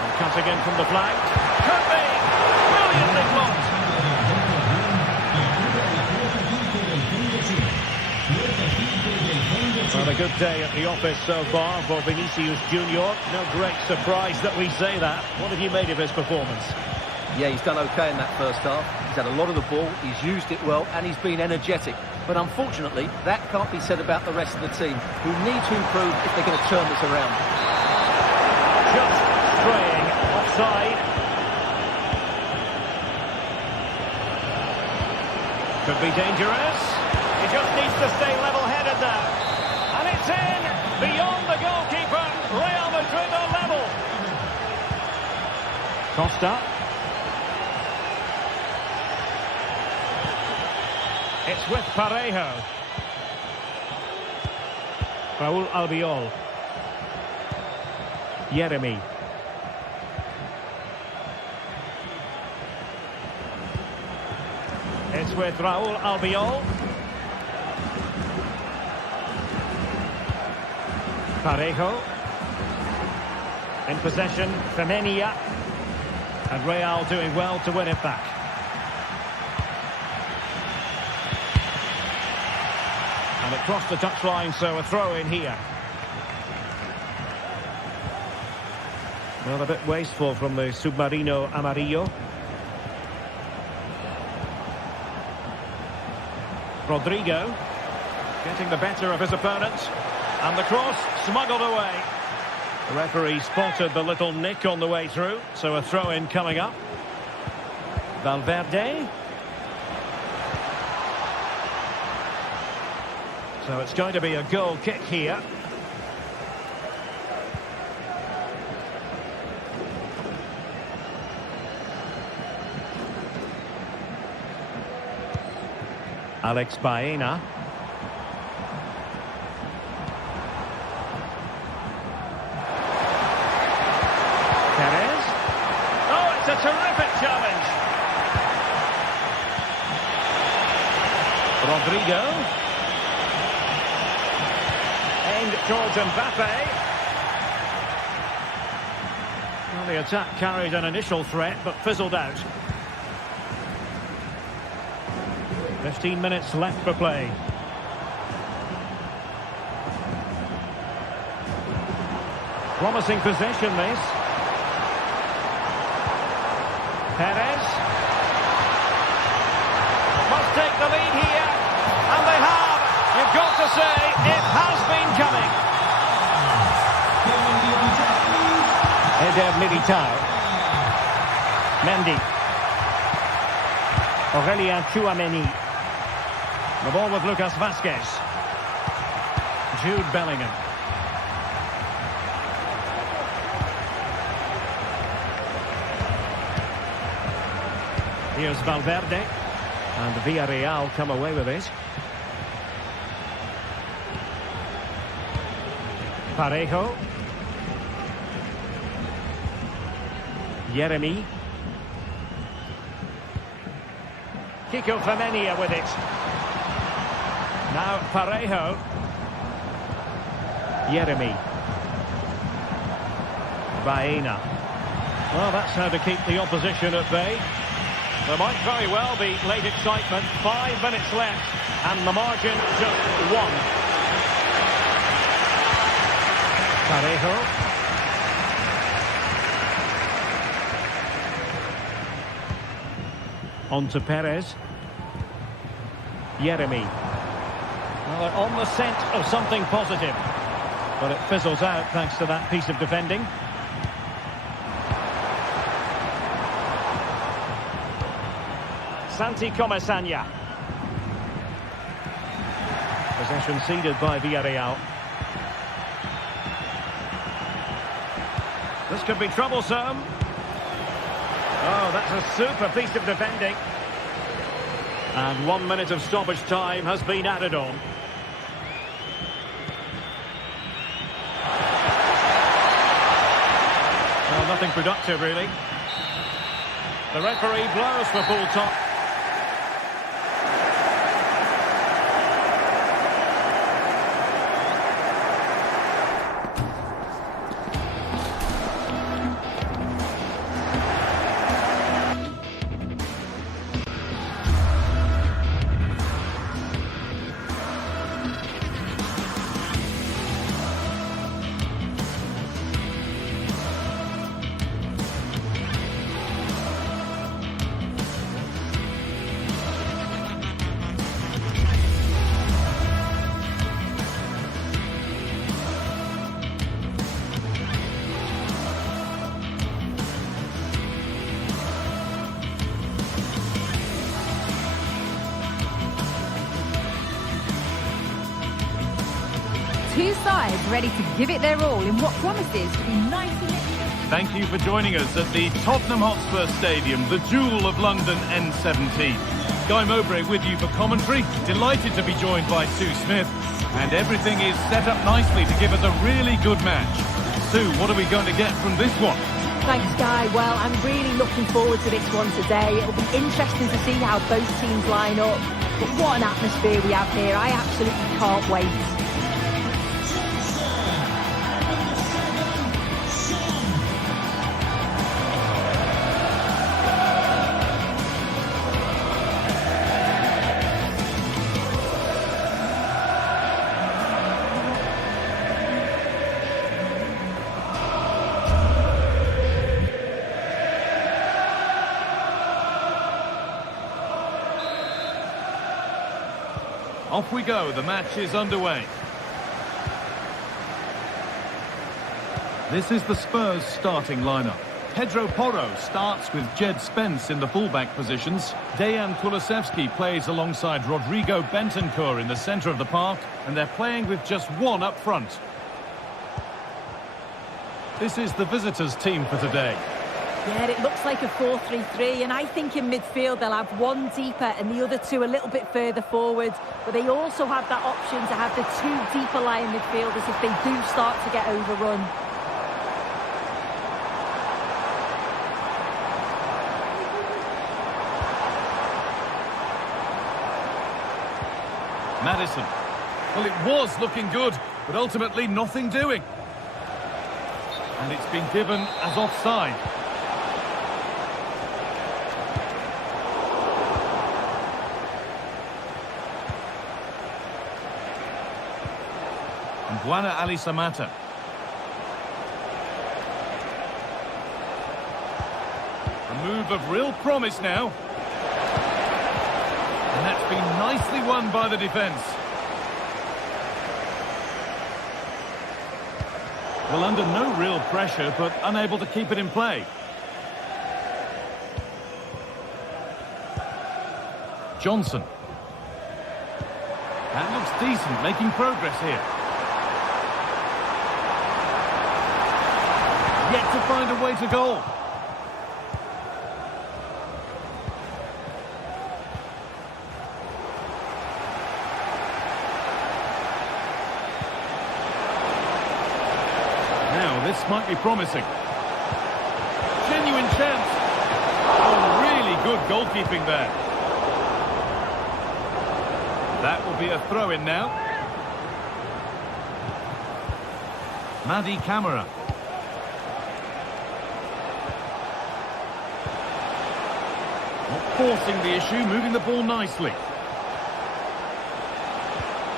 And cutting in from the flank. Could be! Brilliantly blocked! Well, a good day at the office so far for Vinicius Junior. No great surprise that we say that. What have you made of his performance? Yeah, he's done okay in that first half. He's had a lot of the ball, he's used it well, and he's been energetic. But unfortunately, that can't be said about the rest of the team, who need to improve if they're going to turn this around. Just straying offside. Could be dangerous. He just needs to stay level-headed now. And it's in, beyond the goalkeeper. Real Madrid are level. Costa. It's with Parejo. Raúl Albiol. Jeremy. It's with Raúl Albiol. Parejo. In possession, Femenia. And Real doing well to win it back. And it crossed the touchline, so a throw in here. Well, a bit wasteful from the Submarino Amarillo. Rodrigo getting the better of his opponent. And the cross smuggled away. The referee spotted the little nick on the way through, so a throw-in coming up. Valverde. So it's going to be a goal kick here. Alex Baena. Perez. Oh, it's a terrific challenge. Rodrigo. Aimed towards Mbappe. Well, the attack carried an initial threat, but fizzled out. 15 minutes left for play. Promising possession, this. Perez. Must take the lead here. And they have. You've got to say, it has been coming. Eder Militao. Mendy. Aurelien Tchouameni. The ball with Lucas Vazquez. Jude Bellingham. Here's Valverde. And Villarreal come away with it. Parejo. Yeremy. Kiko Femenia with it. Now Parejo. Yeremy. Baena. Well, that's how to keep the opposition at bay. There might very well be late excitement. 5 minutes left. And the margin just 1. Parejo. On to Perez. Yeremy. Well, they're on the scent of something positive. But it fizzles out thanks to that piece of defending. Santi Comesaña. Possession ceded by Villarreal. This could be troublesome. Oh, that's a super piece of defending. And 1 minute of stoppage time has been added on. Well, nothing productive, really. The referee blows for full time. Two sides ready to give it their all in what promises to be 90 minutes. Thank you for joining us at the Tottenham Hotspur Stadium, the jewel of London N17. Guy Mowbray with you for commentary. Delighted to be joined by Sue Smith. And everything is set up nicely to give us a really good match. Sue, what are we going to get from this one? Thanks, Guy. Well, I'm really looking forward to this one today. It'll be interesting to see how both teams line up. But what an atmosphere we have here. I absolutely can't wait. Off we go, the match is underway. This is the Spurs starting lineup. Pedro Porro starts with Jed Spence in the fullback positions. Dejan Kulusevski plays alongside Rodrigo Bentancur in the centre of the park, and they're playing with just one up front. This is the visitors' team for today. Yeah, it looks like a 4-3-3, and I think in midfield they'll have one deeper and the other two a little bit further forward. But they also have that option to have the two deeper lying midfielders if they do start to get overrun. Maddison. Well, it was looking good, but ultimately nothing doing. And it's been given as offside. And Buana Ali Samata. A move of real promise now. And that's been nicely won by the defence. Well, under no real pressure, but unable to keep it in play. Johnson. That looks decent, making progress here. Yet to find a way to goal. This might be promising. Genuine chance. Oh, really good goalkeeping there. That will be a throw-in now. Madi Camara. Not forcing the issue, moving the ball nicely.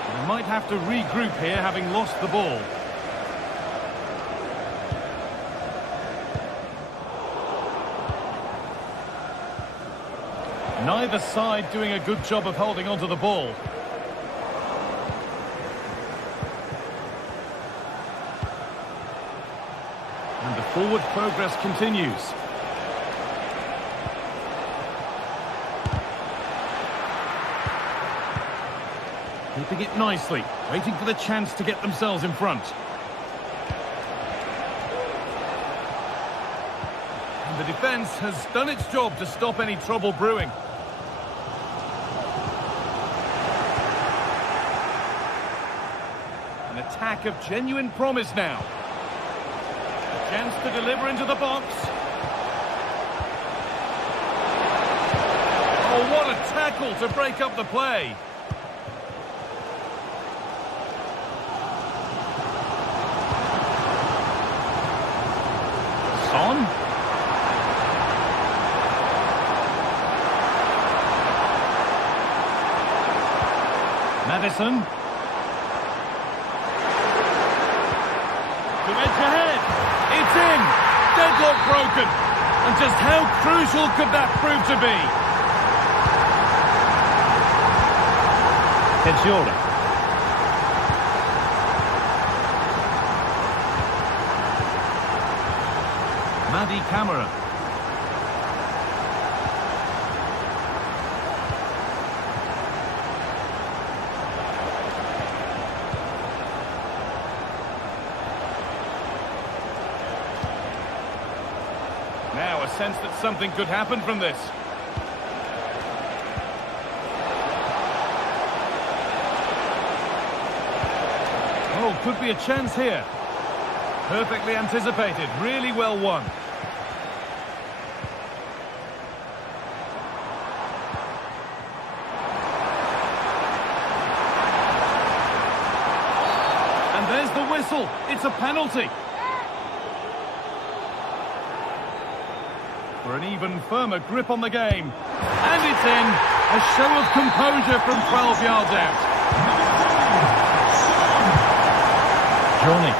They might have to regroup here, having lost the ball. Neither side doing a good job of holding onto the ball. And the forward progress continues. Keeping it nicely, waiting for the chance to get themselves in front. And the defence has done its job to stop any trouble brewing. An attack of genuine promise now. A chance to deliver into the box. Oh, what a tackle to break up the play. Son. Madison. To edge ahead. It's in. Deadlock broken. And just how crucial could that prove to be? Pedro. Madi Camara. Now a sense that something could happen from this. Oh, could be a chance here. Perfectly anticipated, really well won. And there's the whistle. It's a penalty. For an even firmer grip on the game. And it's in. A show of composure from 12 yards out. Johnny.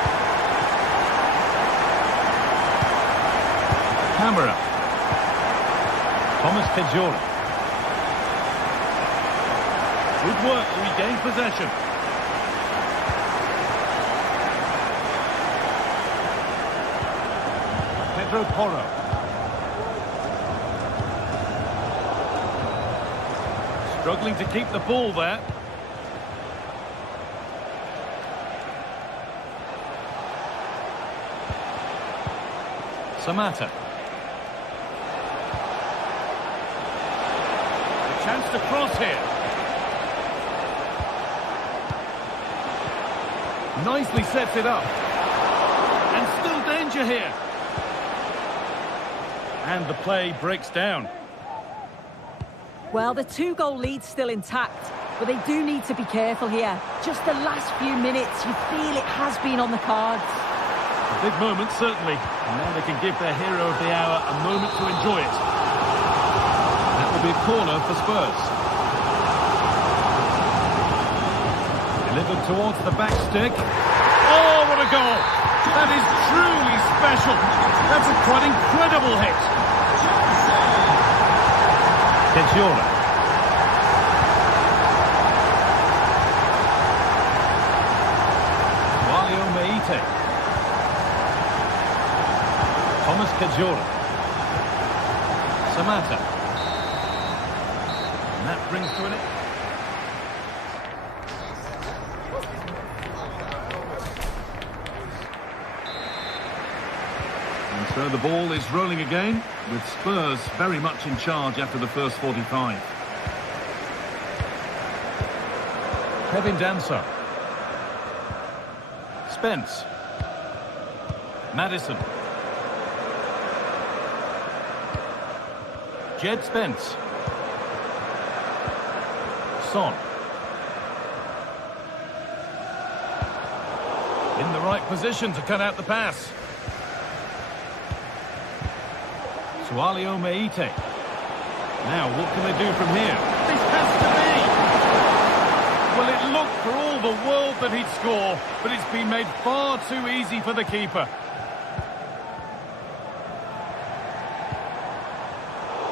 Camara. Thomas Pedro. Good work to regain possession. Pedro Porro. Struggling to keep the ball there. Samata. A chance to cross here. Nicely sets it up. And still danger here. And the play breaks down. Well, the 2-goal lead's still intact, but they do need to be careful here. Just the last few minutes, you feel it has been on the cards. A big moment, certainly. And now they can give their hero of the hour a moment to enjoy it. That will be a corner for Spurs. Delivered towards the back stick. Oh, what a goal! That is truly special. That's a quite incredible hit. Kedjura. Walio Meite. Thomas Kedjura. Samata. And that brings to an end. So the ball is rolling again, with Spurs very much in charge after the first 45. Kevin Danso. Spence. Maddison. Jed Spence. Son. In the right position to cut out the pass. Walio Meite. Now, what can they do from here? This has to be! Well, it looked for all the world that he'd score, but it's been made far too easy for the keeper.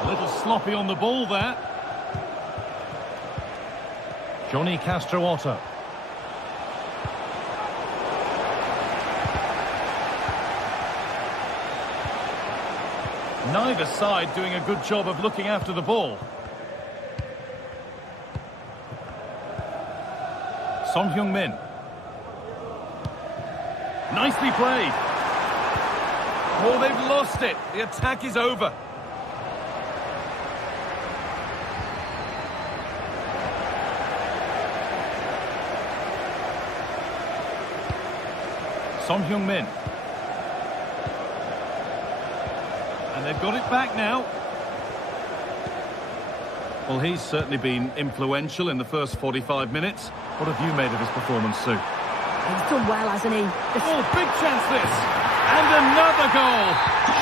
A little sloppy on the ball there. Johnny Castro Otto. Neither side doing a good job of looking after the ball. Son Heung-min. Nicely played. Oh, they've lost it. The attack is over. Son Heung-min. And they've got it back now. Well, he's certainly been influential in the first 45 minutes. What have you made of his performance, Sue? He's done well, hasn't he? Oh, big chance this! And another goal!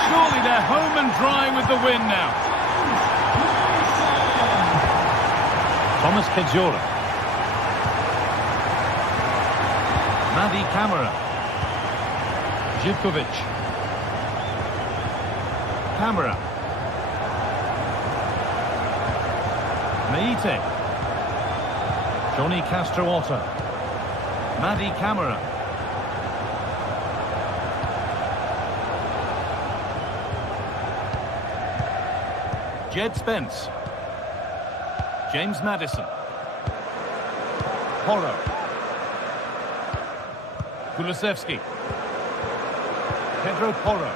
Surely they're home and dry with the win now. Thomas Kedjura. Madi Camara. Živković. Camara. Meite. Johnny Castro Otto. Madi Camara. Jed Spence. James Maddison. Porro. Kulusevski. Pedro Porro.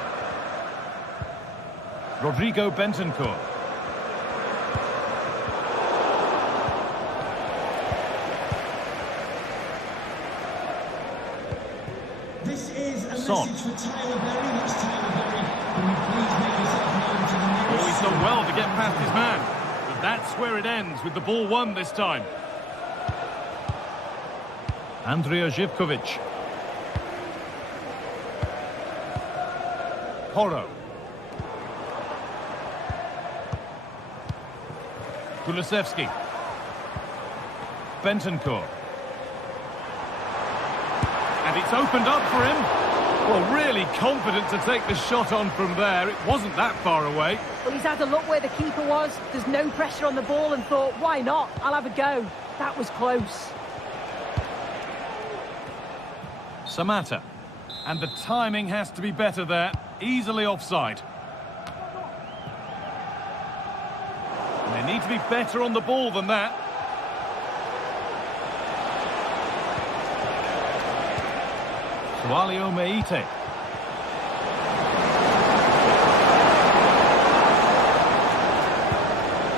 Rodrigo Bentancur. This is a Son. message for Tyler Berry. That's Tyler Berry. Can you please make yourself known to the nearest... Oh, he's done well to get past his man. But that's where it ends, with the ball won this time. Andrija Živković. Porro. Kulusevski. Bentancur. And it's opened up for him. Well, really confident to take the shot on from there. It wasn't that far away. Well, he's had a look where the keeper was. There's no pressure on the ball and thought, why not? I'll have a go. That was close. Samatta. And the timing has to be better there. Easily offside. And they need to be better on the ball than that. Sualio Meite.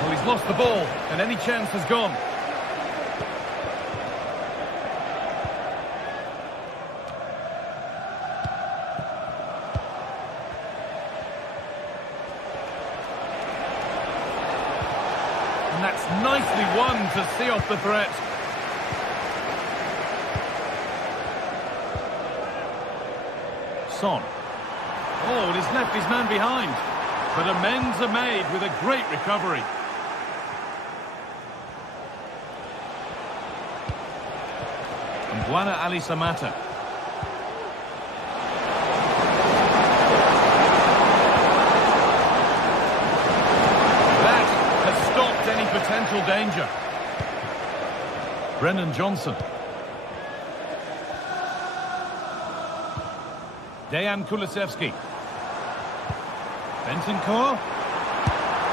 Well, he's lost the ball, and any chance has gone. And that's nicely won to see off the threat. Son. Oh, and he's left his man behind. But amends are made with a great recovery. And Buana Ali Samatta. That has stopped any potential danger. Brennan Johnson. Dejan Kulusevski. Bentancur.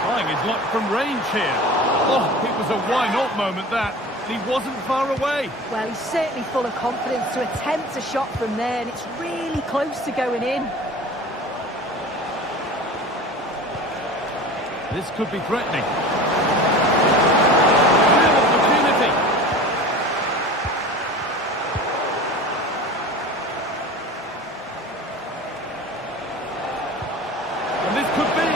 Trying his luck from range here. Oh, it was a why-not moment, that. He wasn't far away. Well, he's certainly full of confidence to attempt a shot from there, and it's really close to going in. This could be threatening. Real opportunity. And this could be.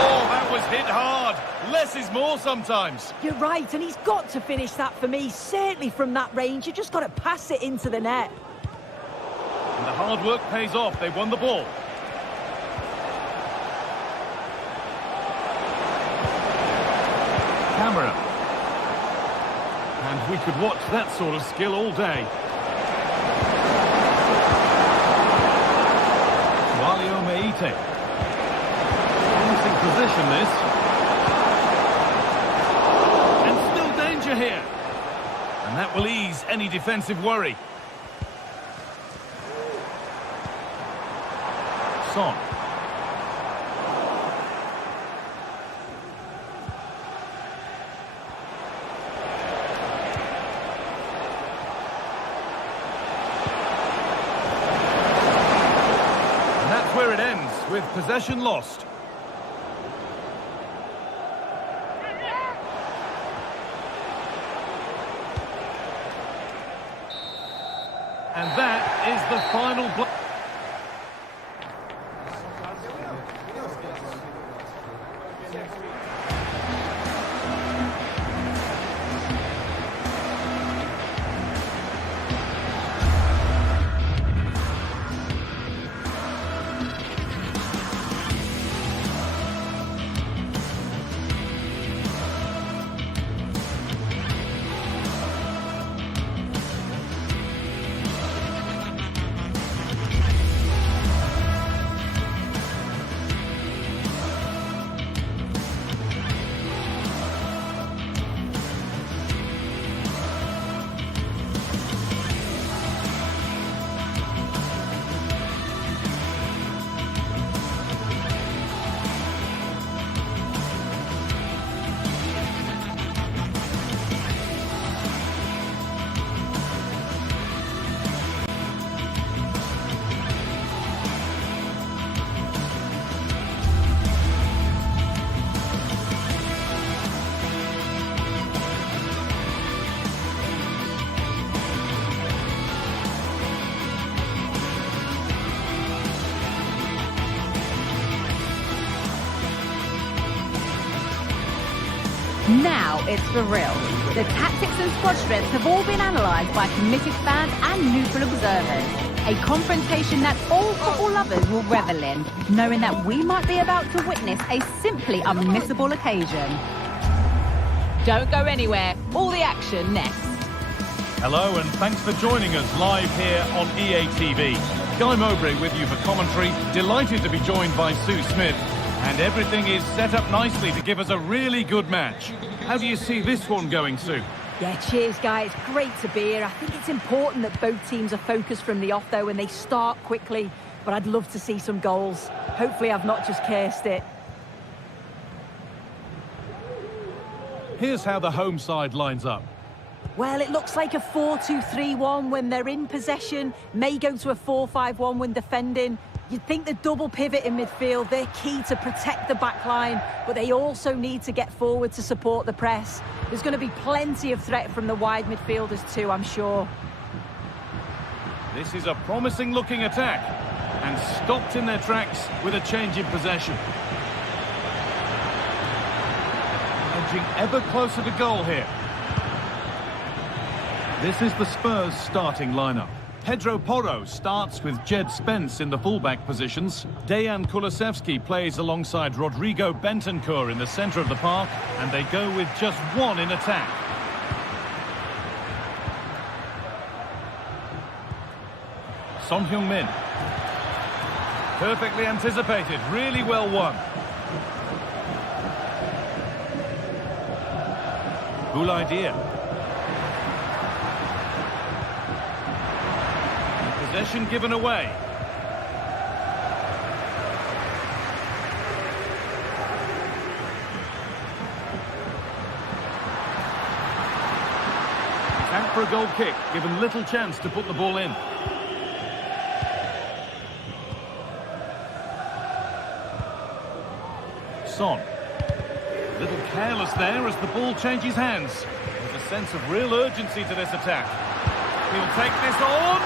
Oh, that was hit hard. Less is more sometimes. You're right, and he's got to finish that for me. Certainly from that range, you just got to pass it into the net. And the hard work pays off. They won the ball. Camera. And we could watch that sort of skill all day. Sualio Meite. Promising position, this. And still danger here. And that will ease any defensive worry. Son. Where it ends, with possession lost. And that is the final blow. Now it's for real. The tactics and squad strengths have all been analysed by committed fans and neutral observers. A confrontation that all football lovers will revel in, knowing that we might be about to witness a simply unmissable occasion. Don't go anywhere. All the action next. Hello and thanks for joining us live here on EA TV. Guy Mowbray with you for commentary. Delighted to be joined by Sue Smith. And everything is set up nicely to give us a really good match. How do you see this one going, Sue? Yeah, cheers, guys. Great to be here. I think it's important that both teams are focused from the off, though, and they start quickly. But I'd love to see some goals. Hopefully I've not just cursed it. Here's how the home side lines up. Well, it looks like a 4-2-3-1 when they're in possession. May go to a 4-5-1 when defending. You'd think the double pivot in midfield, they're key to protect the back line, but they also need to get forward to support the press. There's going to be plenty of threat from the wide midfielders too, I'm sure. This is a promising-looking attack, and stopped in their tracks with a change in possession. Edging ever closer to goal here. This is the Spurs starting lineup. Pedro Porro starts with Jed Spence in the fullback positions. Dejan Kulusevski plays alongside Rodrigo Bentancur in the centre of the park, and they go with just one in attack. Son Heung-min. Perfectly anticipated, really well won. Boulaye Dia. Possession given away. Out for a goal kick, given little chance to put the ball in. Son. Little careless there as the ball changes hands. There's a sense of real urgency to this attack. He'll take this on,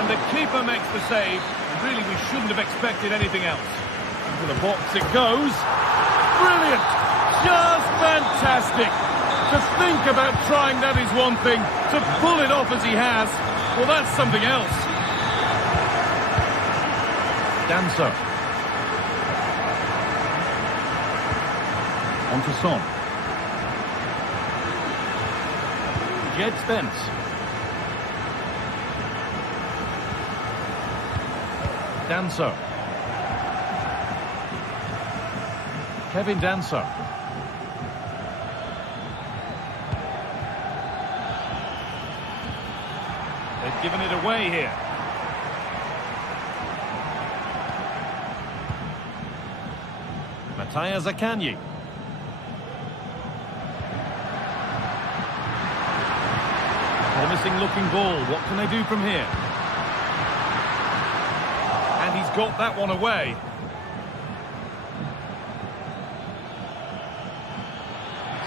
and the keeper makes the save. And really, we shouldn't have expected anything else. Into the box it goes. Brilliant! Just fantastic! To think about trying that is one thing. To pull it off as he has, well, that's something else. Danso. On to Son. Jed Spence. Danso. Kevin Danso. They've given it away here. Matthias Akanji. Promising looking ball. What can they do from here? And he's got that one away.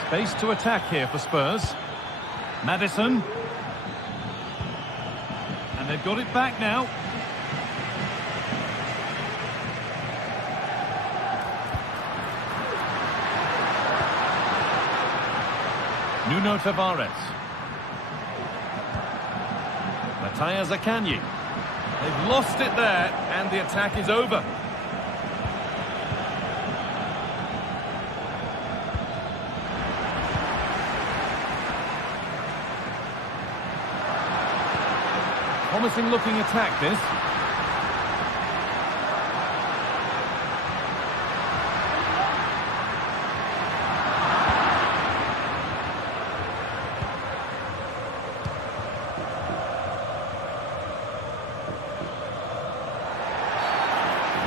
Space to attack here for Spurs. Maddison. And they've got it back now. Nuno Tavares. Matthias Akanji. They've lost it there, and the attack is over. Promising looking attack, this.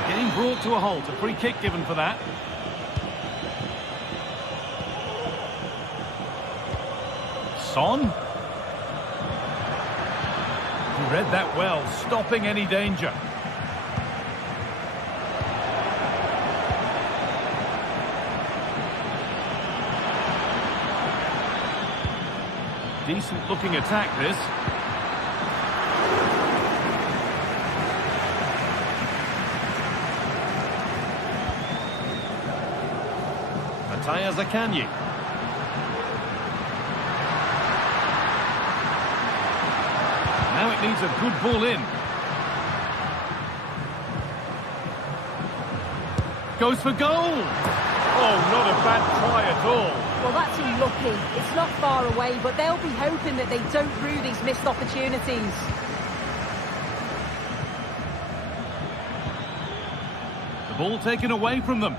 Getting brought to a halt, a free kick given for that. Son. He read that well, stopping any danger. Decent looking attack, this. Matthias Akanji. Now it needs a good ball in. Goes for goal. Oh, not a bad try at all. Well, that's unlucky. It's not far away, but they'll be hoping that they don't rue these missed opportunities. The ball taken away from them.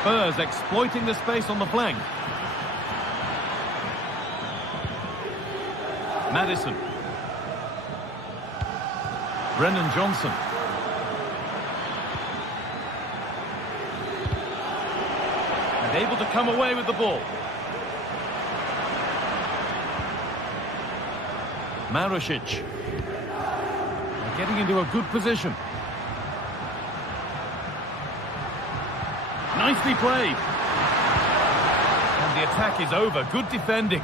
Spurs exploiting the space on the flank. Maddison. Brennan Johnson. And able to come away with the ball. Marušić. Getting into a good position. Nicely played. And the attack is over. Good defending.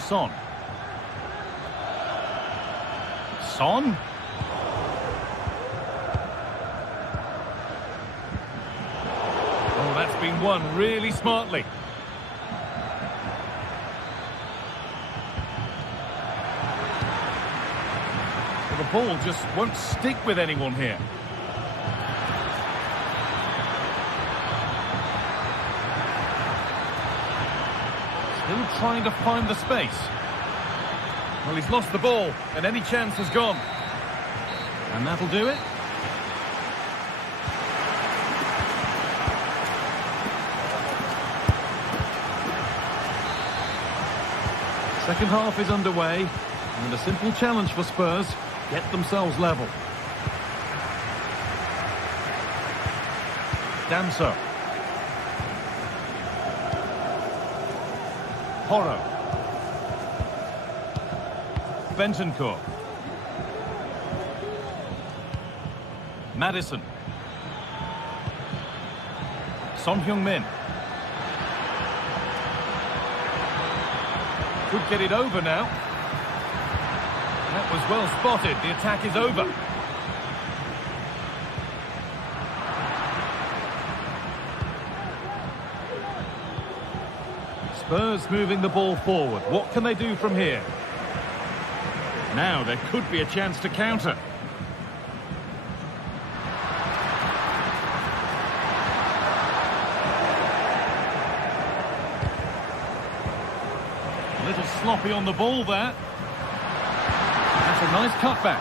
Son. Son. Oh, that's been won really smartly. The ball just won't stick with anyone here. Still trying to find the space. Well, he's lost the ball, and any chance has gone. And that'll do it. Second half is underway, and a simple challenge for Spurs. Get themselves level. Danso. Porro. Bentancur. Maddison. Son Heung-min. Could get it over now. That was well spotted. The attack is over. Spurs moving the ball forward. What can they do from here? Now there could be a chance to counter. A little sloppy on the ball there. That's a nice cutback.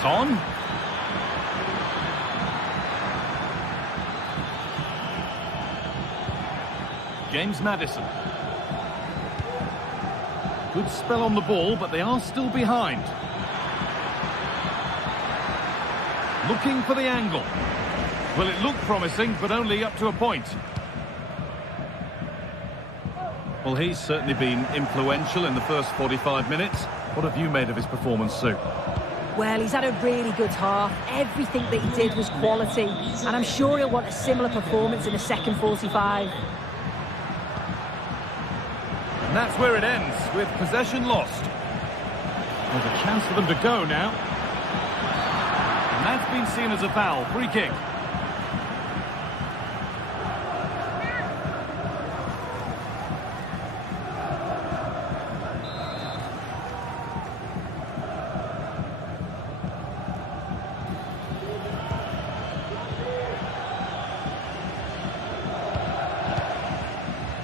Son. James Maddison. Good spell on the ball, but they are still behind. Looking for the angle. Well, it looked promising, but only up to a point. Well, he's certainly been influential in the first 45 minutes. What have you made of his performance, Sue? Well, he's had a really good half. Everything that he did was quality. And I'm sure he'll want a similar performance in the second 45. And that's where it ends, with possession lost. There's a chance for them to go now. And that's been seen as a foul. Free kick.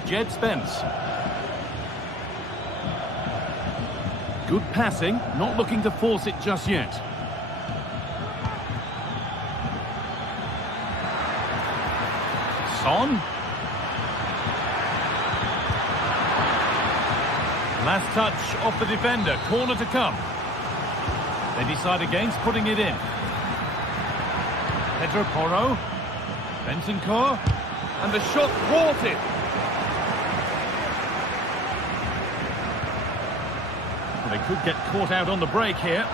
Jed Spence. Good passing, not looking to force it just yet. Son. Last touch off the defender, corner to come. They decide against putting it in. Pedro Porro. Bentancur. And the shot thwarted. They could get caught out on the break here.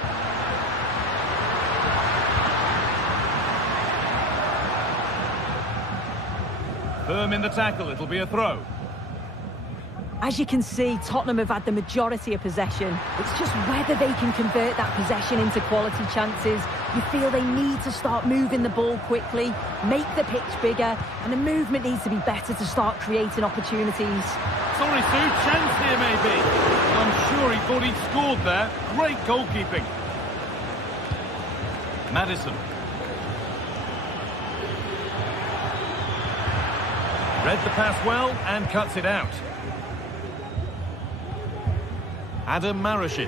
Firm in the tackle, it'll be a throw. As you can see, Tottenham have had the majority of possession. It's just whether they can convert that possession into quality chances. You feel they need to start moving the ball quickly, make the pitch bigger, and the movement needs to be better to start creating opportunities. Sorry, Sue, chance here maybe. I'm sure he thought he'd scored there. Great goalkeeping. Maddison. Read the pass well and cuts it out. Adam Marasic.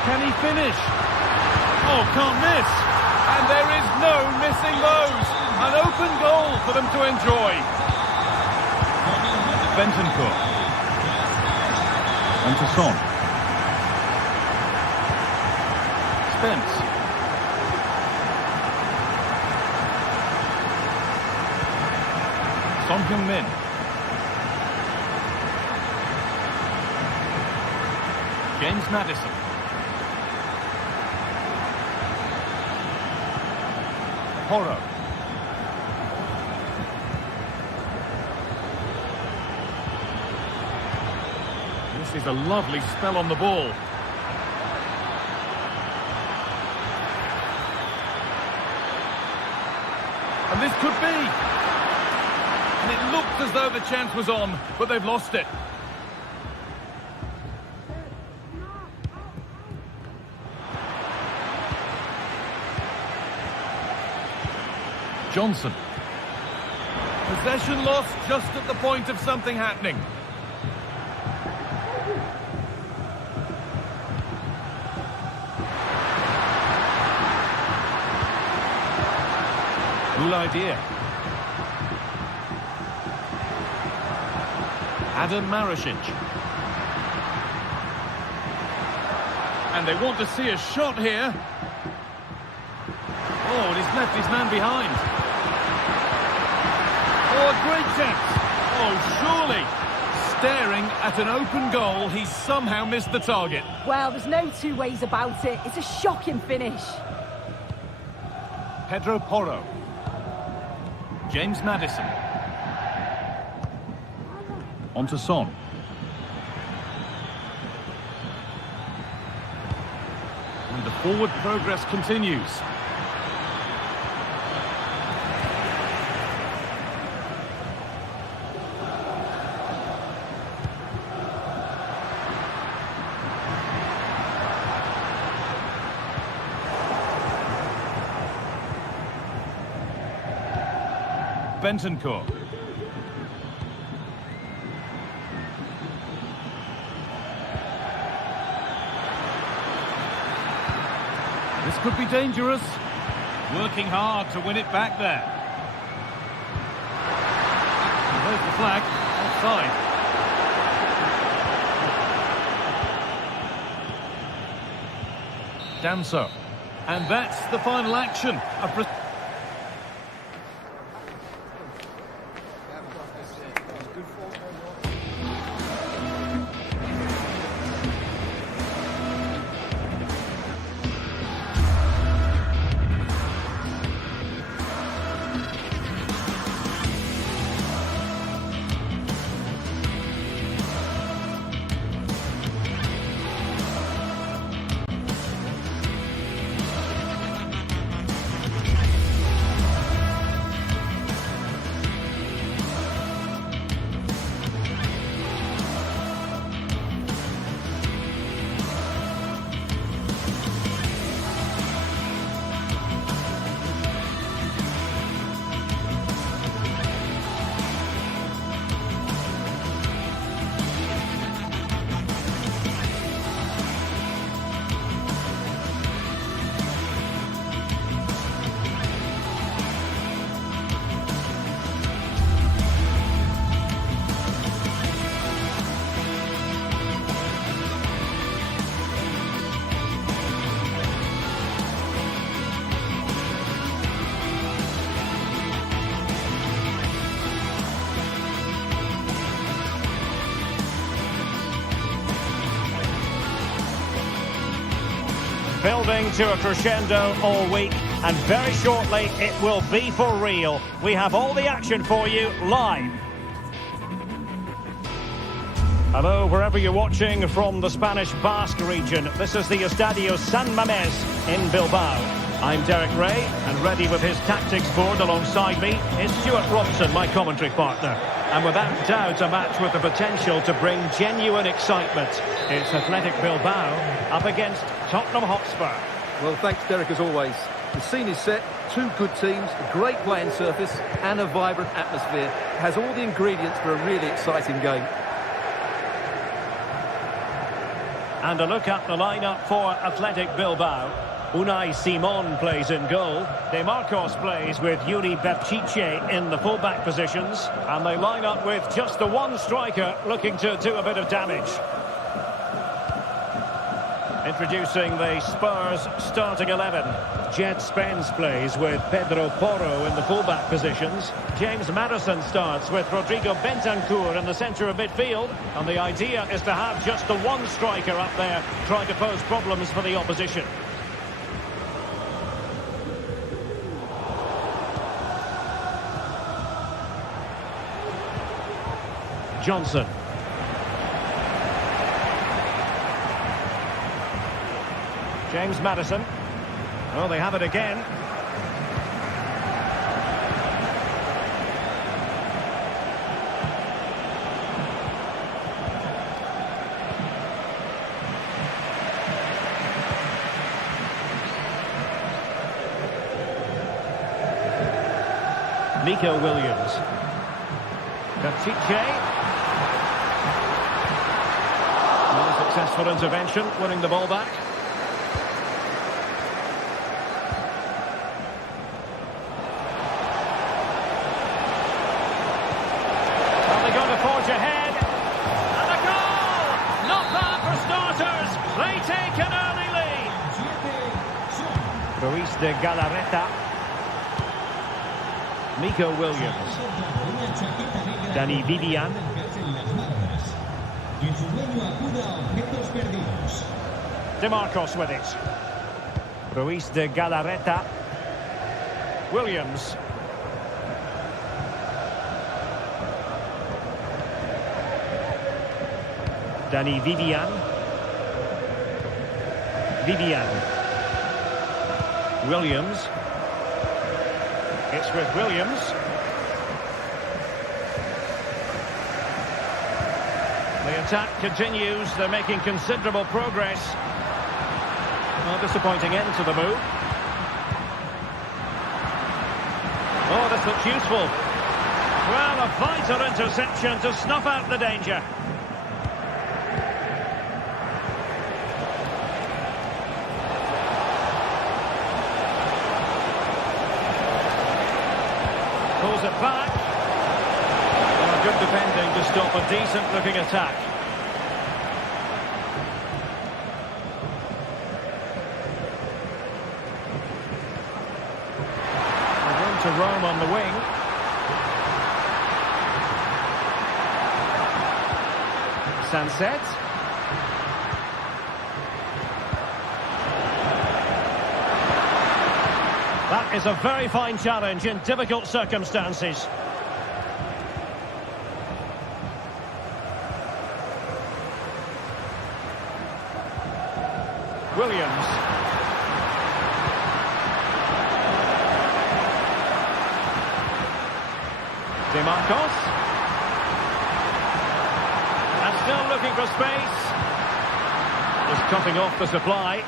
Can he finish? Oh, can't miss. And there is no missing those. An open goal for them to enjoy. Benfica. On to Son. Spence. Son Heung-min. James Maddison. Porro. This is a lovely spell on the ball. And this could be. And it looked as though the chance was on, but they've lost it. Johnson. Possession lost just at the point of something happening. Good idea. Adam Marasic. And they want to see a shot here. Oh, and he's left his man behind. Oh, a great chance. Oh, surely. Staring at an open goal, he's somehow missed the target. Well, there's no two ways about it. It's a shocking finish. Pedro Porro. James Maddison. On to Son. And the forward progress continues. Benfica. This could be dangerous. Working hard to win it back there. There's the flag. Offside. Danso. And that's the final action. Building to a crescendo all week, and very shortly it will be for real. We have all the action for you live. Hello, wherever you're watching from the Spanish Basque region. This is the Estadio San Mamés in Bilbao. I'm Derek Ray, and ready with his tactics board alongside me is Stuart Robson, my commentary partner. And without doubt, a match with the potential to bring genuine excitement. It's Athletic Bilbao up against Tottenham Hotspur. Well, thanks, Derek, as always. The scene is set. Two good teams, a great playing surface and a vibrant atmosphere. It has all the ingredients for a really exciting game. And a look at the lineup for Athletic Bilbao. Unai Simon plays in goal. De Marcos plays with Yuri Berchiche in the fullback positions. And they line up with just the one striker looking to do a bit of damage. Introducing the Spurs starting 11. Jet Spence plays with Pedro Porro in the fullback positions. James Maddison starts with Rodrigo Bentancur in the centre of midfield. And the idea is to have just the one striker up there trying to pose problems for the opposition. Johnson. James Maddison. Oh, they have it again. Nico Williams. Berchiche. Successful intervention, winning the ball back. Are they going to forge ahead? And a goal! Not bad for starters. They take an early lead. Ruiz de Galarreta. Nico Williams. Dani Vivian. De Marcos with it. Ruiz de Galarreta. Williams. Dani Vivian. Williams. It's with Williams. The attack continues. They're making considerable progress. A disappointing end to the move. Oh, this looks useful. Well, a vital interception to snuff out the danger. Pulls it back. Oh, good defending to stop a decent-looking attack. To roam on the wing. Sunset. That is a very fine challenge in difficult circumstances. Williams. De Marcos. And still looking for space. Just cutting off the supply.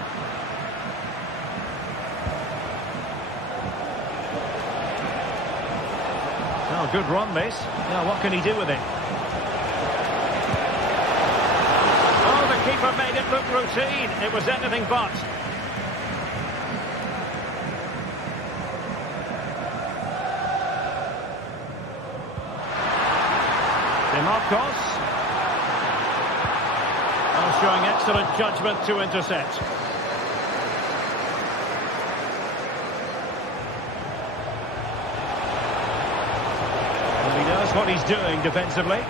Oh, good run, this. Now, what can he do with it? Oh, the keeper made it look routine. It was anything but. De Marcos. Oh, showing excellent judgment to intercept. And he knows what he's doing defensively.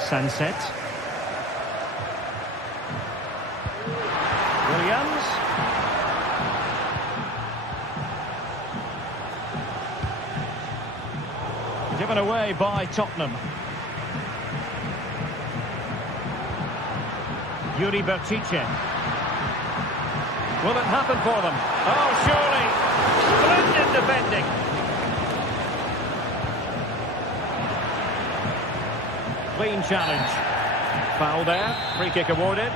Sunset. Williams. Given away by Tottenham. Yuri Berchiche. Will it happen for them? Oh, surely. Splendid defending. Clean challenge. Foul there. Free kick awarded.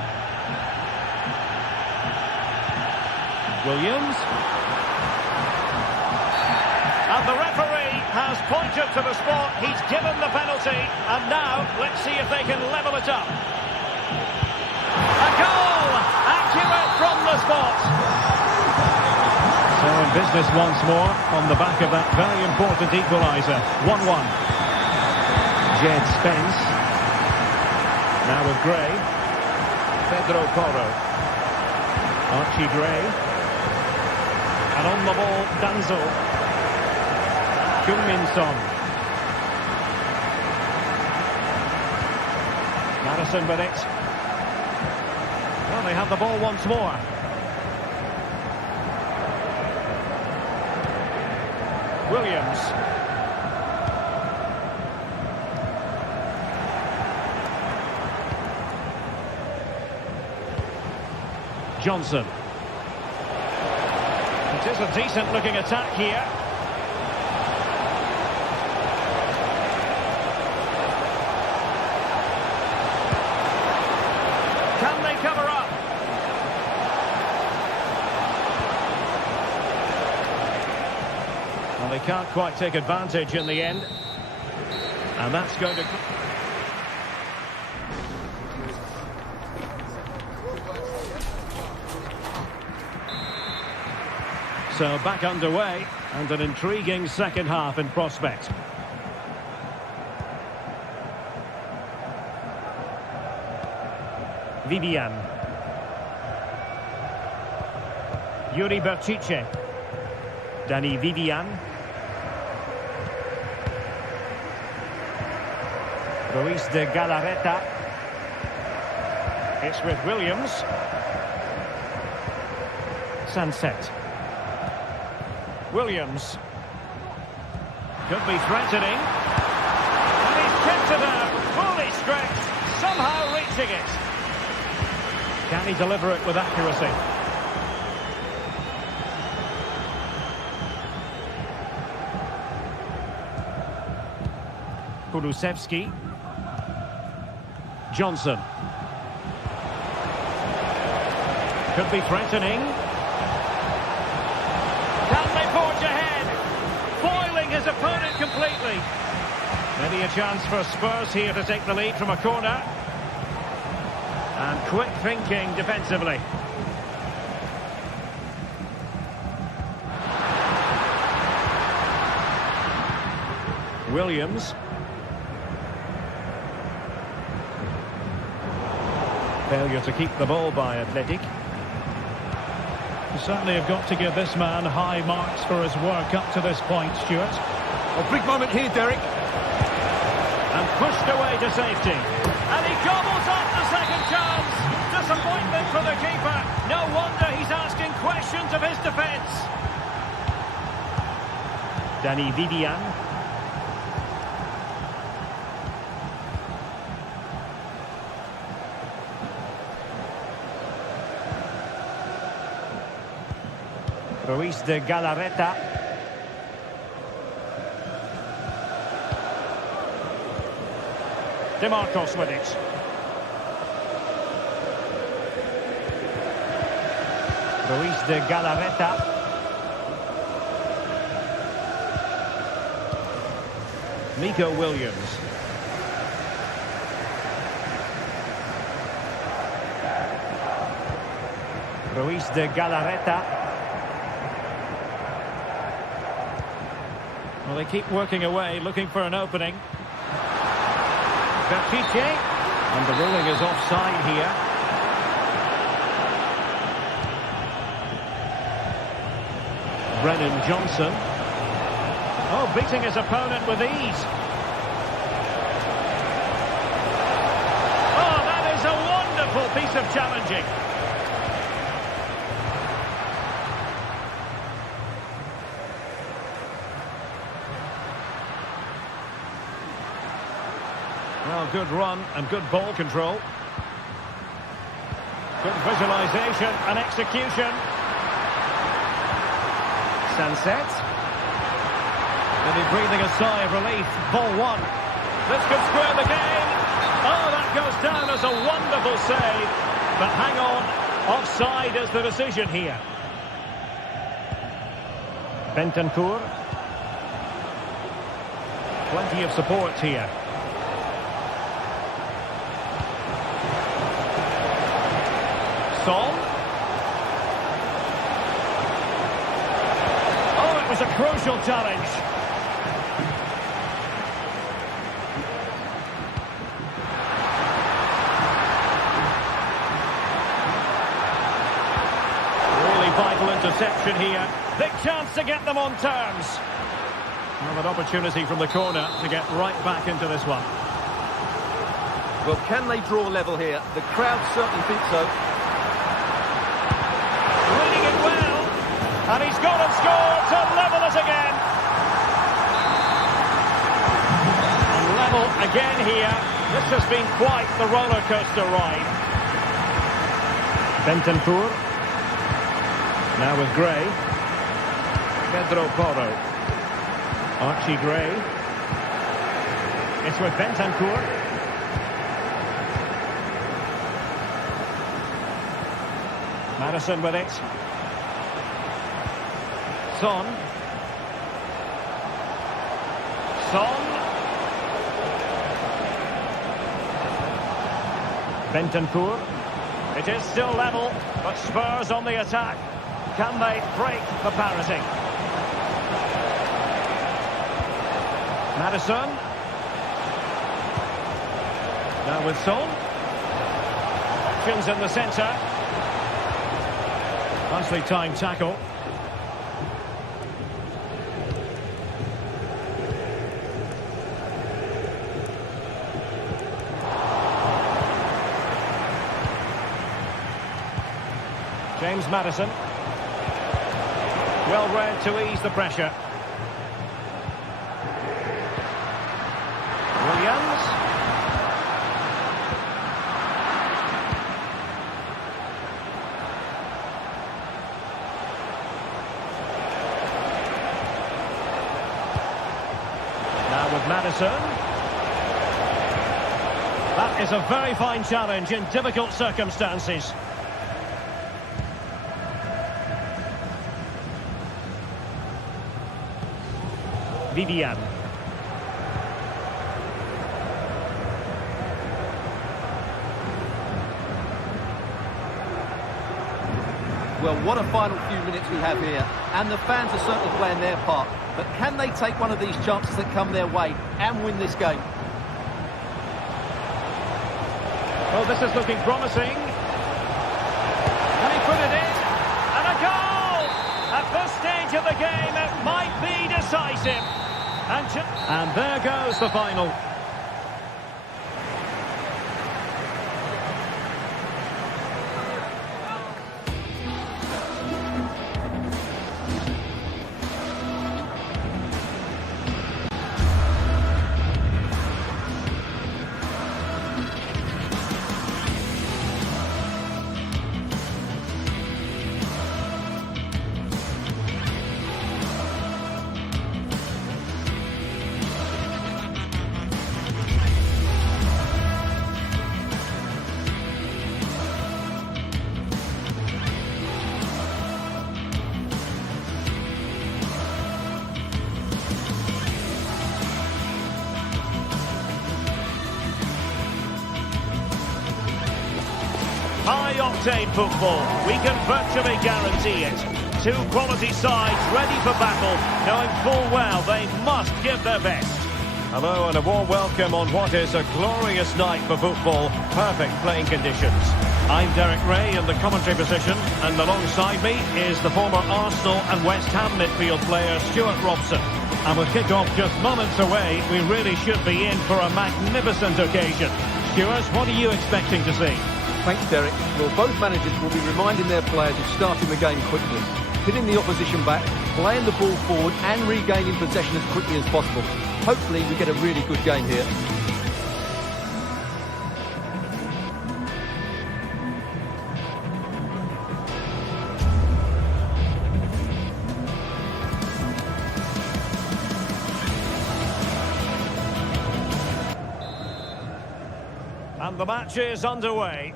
Williams. And the referee has pointed to the spot. He's given the penalty. And now, let's see if they can level it up. A goal! Accurate from the spot. So in business once more on the back of that very important equaliser. 1-1. Jed Spence. Now with Gray. Pedro Porro. Archie Gray. And on the ball, Danzel. Heung-min Son. Madison with it. Well, they have the ball once more. Williams. Johnson. It is a decent looking attack here. Can they cover up? Well, they can't quite take advantage in the end. And that's going to... So back underway, and an intriguing second half in prospect. Vivian. Yuri Berchiche. Danny Vivian. Ruiz de Galarreta. It's with Williams. Sunset. Williams. Could be threatening. And he's kept it out. Fully stretched. Somehow reaching it. Can he deliver it with accuracy? Kulusevski. Johnson. Could be threatening. Can they forge ahead? Foiling his opponent completely. Maybe a chance for Spurs here to take the lead from a corner. And quick thinking defensively. Williams. Failure to keep the ball by Athletic. You certainly have got to give this man high marks for his work up to this point, Stuart. A big moment here, Derek. And pushed away to safety. And he gobbles up the second chance. Disappointment for the keeper. No wonder he's asking questions of his defence. Danny Vivian. Ruiz de Galarreta. DeMarcos with it. Ruiz de Galarreta. Nico Williams. Ruiz de Galarreta. Well, they keep working away, looking for an opening. Berchiche. And the ruling is offside here. Brennan Johnson. Oh, beating his opponent with ease. Oh, that is a wonderful piece of challenging. Well, good run and good ball control. Good visualisation and execution. Sunset. Maybe breathing a sigh of relief. Ball one. This could square the game. Oh, that goes down as a wonderful save. But hang on, offside is the decision here. Bentancur. Plenty of support here. Son. Oh, it was a crucial challenge. Really vital interception here. Big chance to get them on terms. Well, an opportunity from the corner to get right back into this one. Well, can they draw level here? The crowd certainly think so. Reading it well. And he's gone and scored to level it again. And level again here. This has been quite the roller coaster ride. Bentancur. Now with Gray. Pedro Porro. Archie Gray. It's with Bentancur. Madison with it. Son. Son. Bentancur. It is still level, but Spurs on the attack. Can they break the parity? Madison. Now with Son. Options in the centre. Nicely timed tackle. James Madison. Well read to ease the pressure. Williams. Now with Madison. That is a very fine challenge in difficult circumstances. Vivian. Well, what a final few minutes we have here. And the fans are certainly playing their part. But can they take one of these chances that come their way and win this game? Well, this is looking promising. Can he put it in? And a goal! At this stage of the game, it might be decisive. And there goes the final. High-octane football, we can virtually guarantee it. Two quality sides ready for battle, knowing full well they must give their best. Hello and a warm welcome on what is a glorious night for football. Perfect playing conditions. I'm Derek Ray in the commentary position, and alongside me is the former Arsenal and West Ham midfield player Stuart Robson. And with kick-off just moments away, we really should be in for a magnificent occasion. Stuart, what are you expecting to see? Thanks, Derek. Well, both managers will be reminding their players of starting the game quickly, hitting the opposition back, playing the ball forward and regaining possession as quickly as possible. Hopefully we get a really good game here. And the match is underway.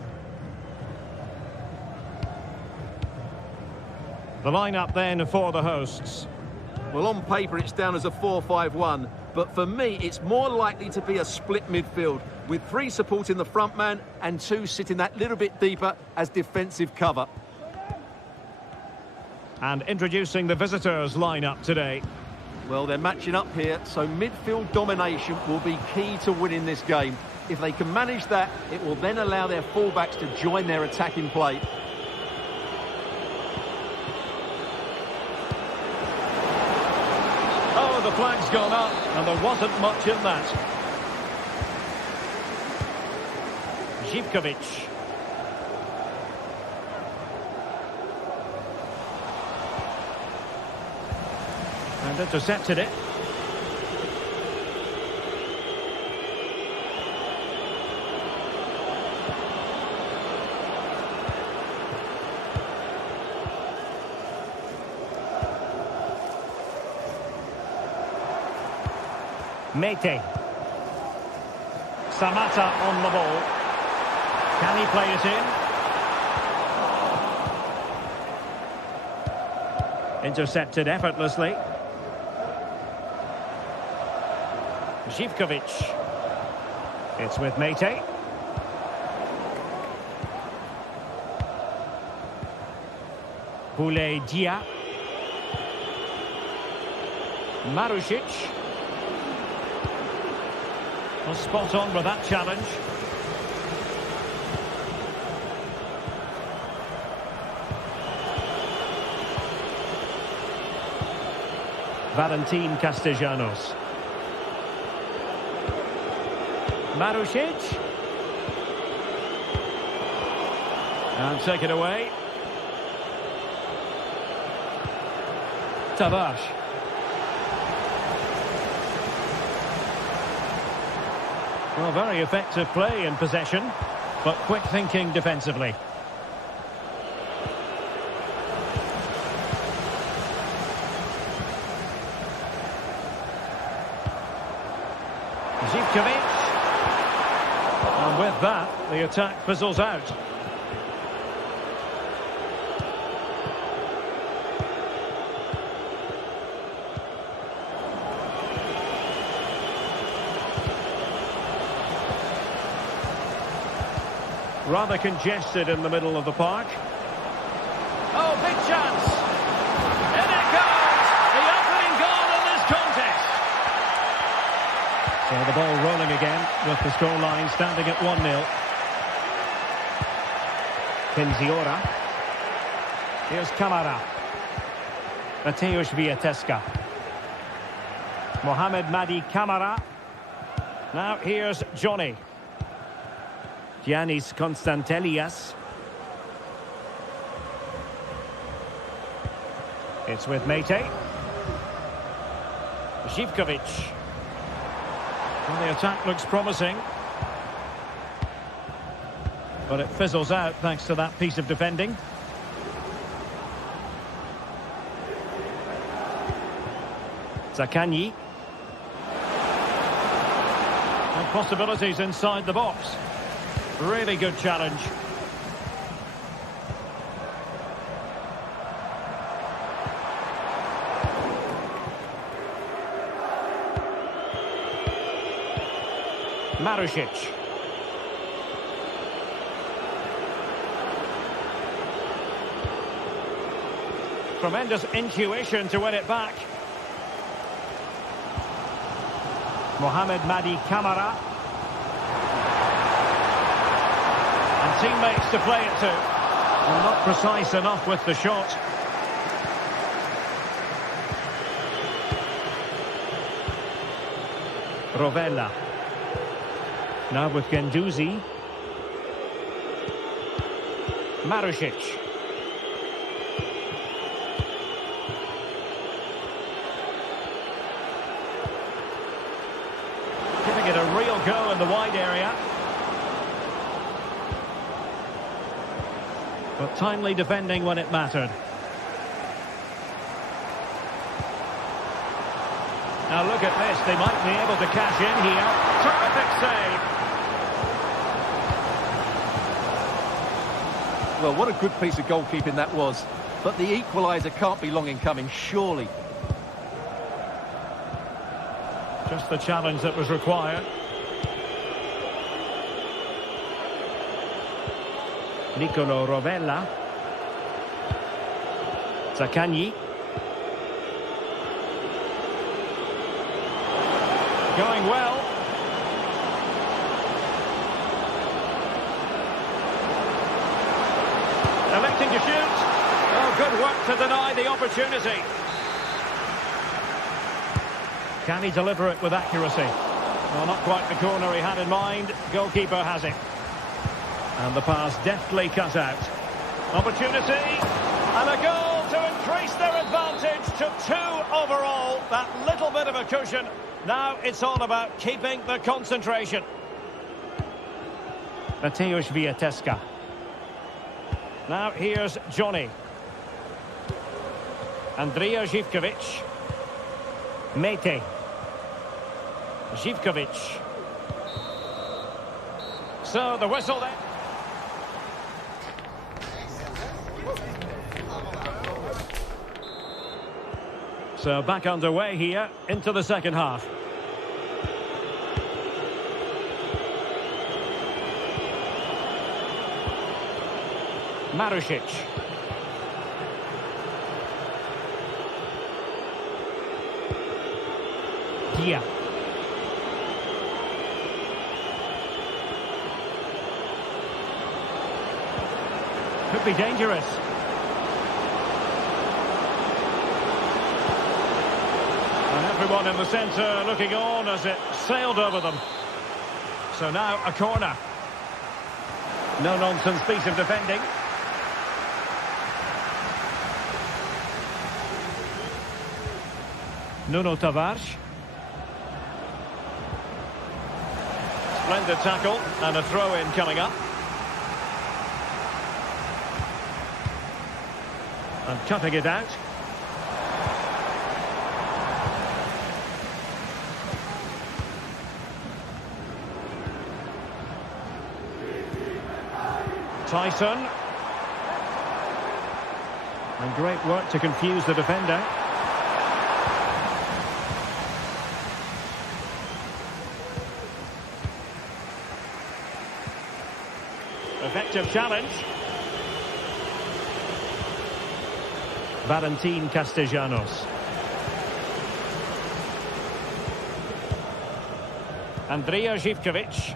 The lineup then for the hosts. Well, on paper, it's down as a 4-5-1. But for me, it's more likely to be a split midfield, with 3 supporting the front man and 2 sitting that little bit deeper as defensive cover. And introducing the visitors' lineup today. Well, they're matching up here, so midfield domination will be key to winning this game. If they can manage that, it will then allow their fullbacks to join their attacking play. Oh, the flag's gone up, and there wasn't much in that. Zivkovic. And intercepted it. Mete. Samatta on the ball. Can he play it in? Intercepted effortlessly. Zivkovic. It's with Mete. Boulaye Dia. Marusic. Well, spot on with that challenge. Valentin Castellanos. Marusic. And take it away. Tavares. Well, very effective play in possession, but quick thinking defensively. Zivkovic. And with that, the attack fizzles out. Rather congested in the middle of the park. Oh, big chance! In it goes! The opening goal in this contest! So the ball rolling again with the scoreline standing at 1-0. Pinziora. Here's Camara. Mateusz Viateska. Mohamed Madi Camara. Now here's Johnny. Giannis Konstantelias. It's with Mete. Zivkovic. Well, the attack looks promising, but it fizzles out thanks to that piece of defending. Zaccagni. And possibilities inside the box. Really good challenge. Marusic. Tremendous intuition to win it back. Mohamed Madi Camara. And teammates to play it to. Well, not precise enough with the shot. Rovella. Now with Guendouzi. Marusic. Giving it a real go in the wide area. But timely defending when it mattered. Now look at this, they might be able to cash in here. Terrific save. Well, what a good piece of goalkeeping that was. But the equaliser can't be long in coming, surely. Just the challenge that was required. Nicolo Rovella. Zaccagni. Going well. Electing to shoot. Oh, good work to deny the opportunity. Can he deliver it with accuracy? Well, not quite the corner he had in mind. Goalkeeper has it. And the pass deftly cut out. Opportunity. And a goal to increase their advantage to 2 overall. That little bit of a cushion. Now it's all about keeping the concentration. Mateusz Wiateska. Now here's Johnny. Andrija Živković. Mete. Živković. So the whistle then. So back underway here into the second half. Marušić. Dia. Could be dangerous. And everyone in the centre looking on as it sailed over them. So now a corner. No-nonsense piece of defending. Nuno Tavares. Splendid tackle and a throw-in coming up. And cutting it out. Tyson. And great work to confuse the defender. Effective challenge. Valentin Castellanos. Andrija Živković.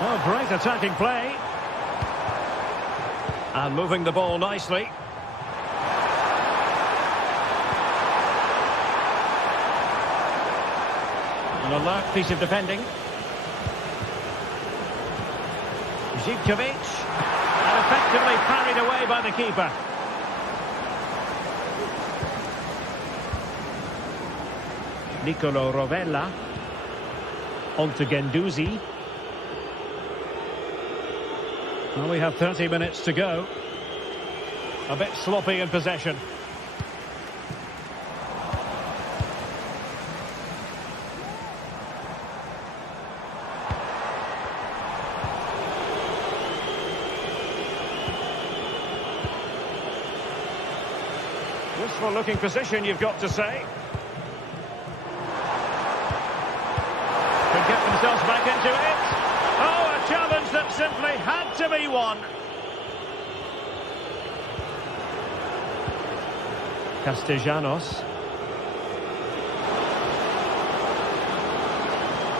Oh, great attacking play. And moving the ball nicely. An alert piece of defending. Živković. And effectively parried away by the keeper. Nicolo Rovella. On to Guendouzi. Well, we have 30 minutes to go. A bit sloppy in possession. Wistful looking position, you've got to say. Could get themselves back into it. Oh, a challenge that simply had to be won. Castellanos.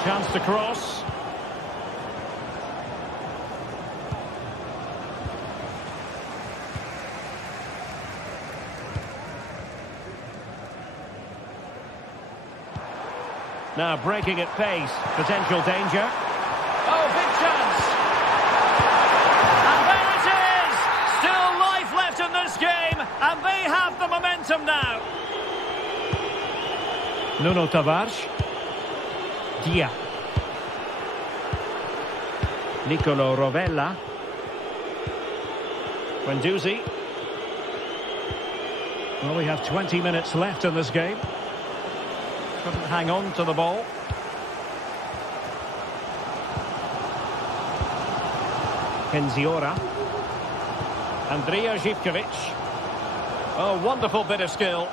Chance to cross. Now breaking at pace. Potential danger. Oh, big chance! And there it is! Still life left in this game, and they have the momentum now. Nuno Tavares. Dia. Nicolo Rovella. Guendouzi. Well, we have 20 minutes left in this game. Couldn't hang on to the ball. Kenziora. Andrija Živković. Oh, wonderful bit of skill.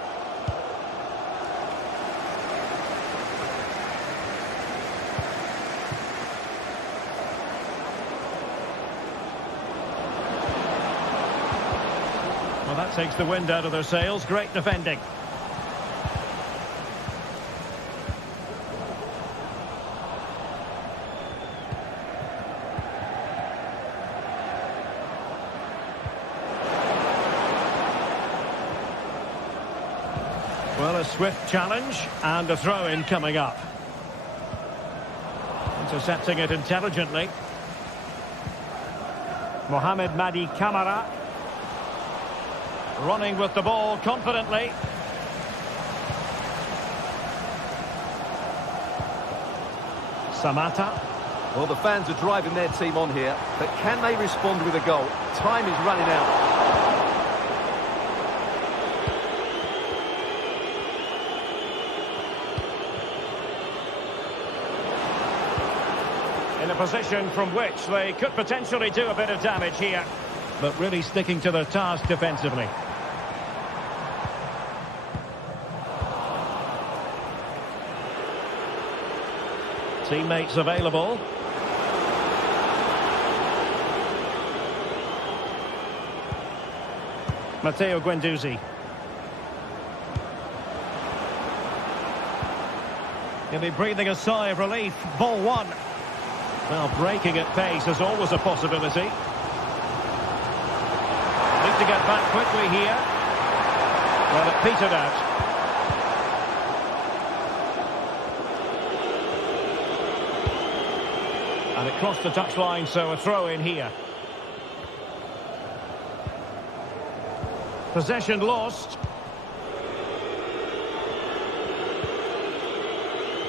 Well, that takes the wind out of their sails. Great defending. Well, a swift challenge and a throw-in coming up. Intercepting it intelligently. Mohamed Madi Camara. Running with the ball confidently. Samata. Well, the fans are driving their team on here, but can they respond with a goal? Time is running out. In a position from which they could potentially do a bit of damage here, but really sticking to their task defensively. Teammates available. Matteo Guendouzi. He'll be breathing a sigh of relief. Ball one. Well, breaking at pace is always a possibility. Need to get back quickly here. Well, it petered out. And it crossed the touchline, so a throw in here. Possession lost.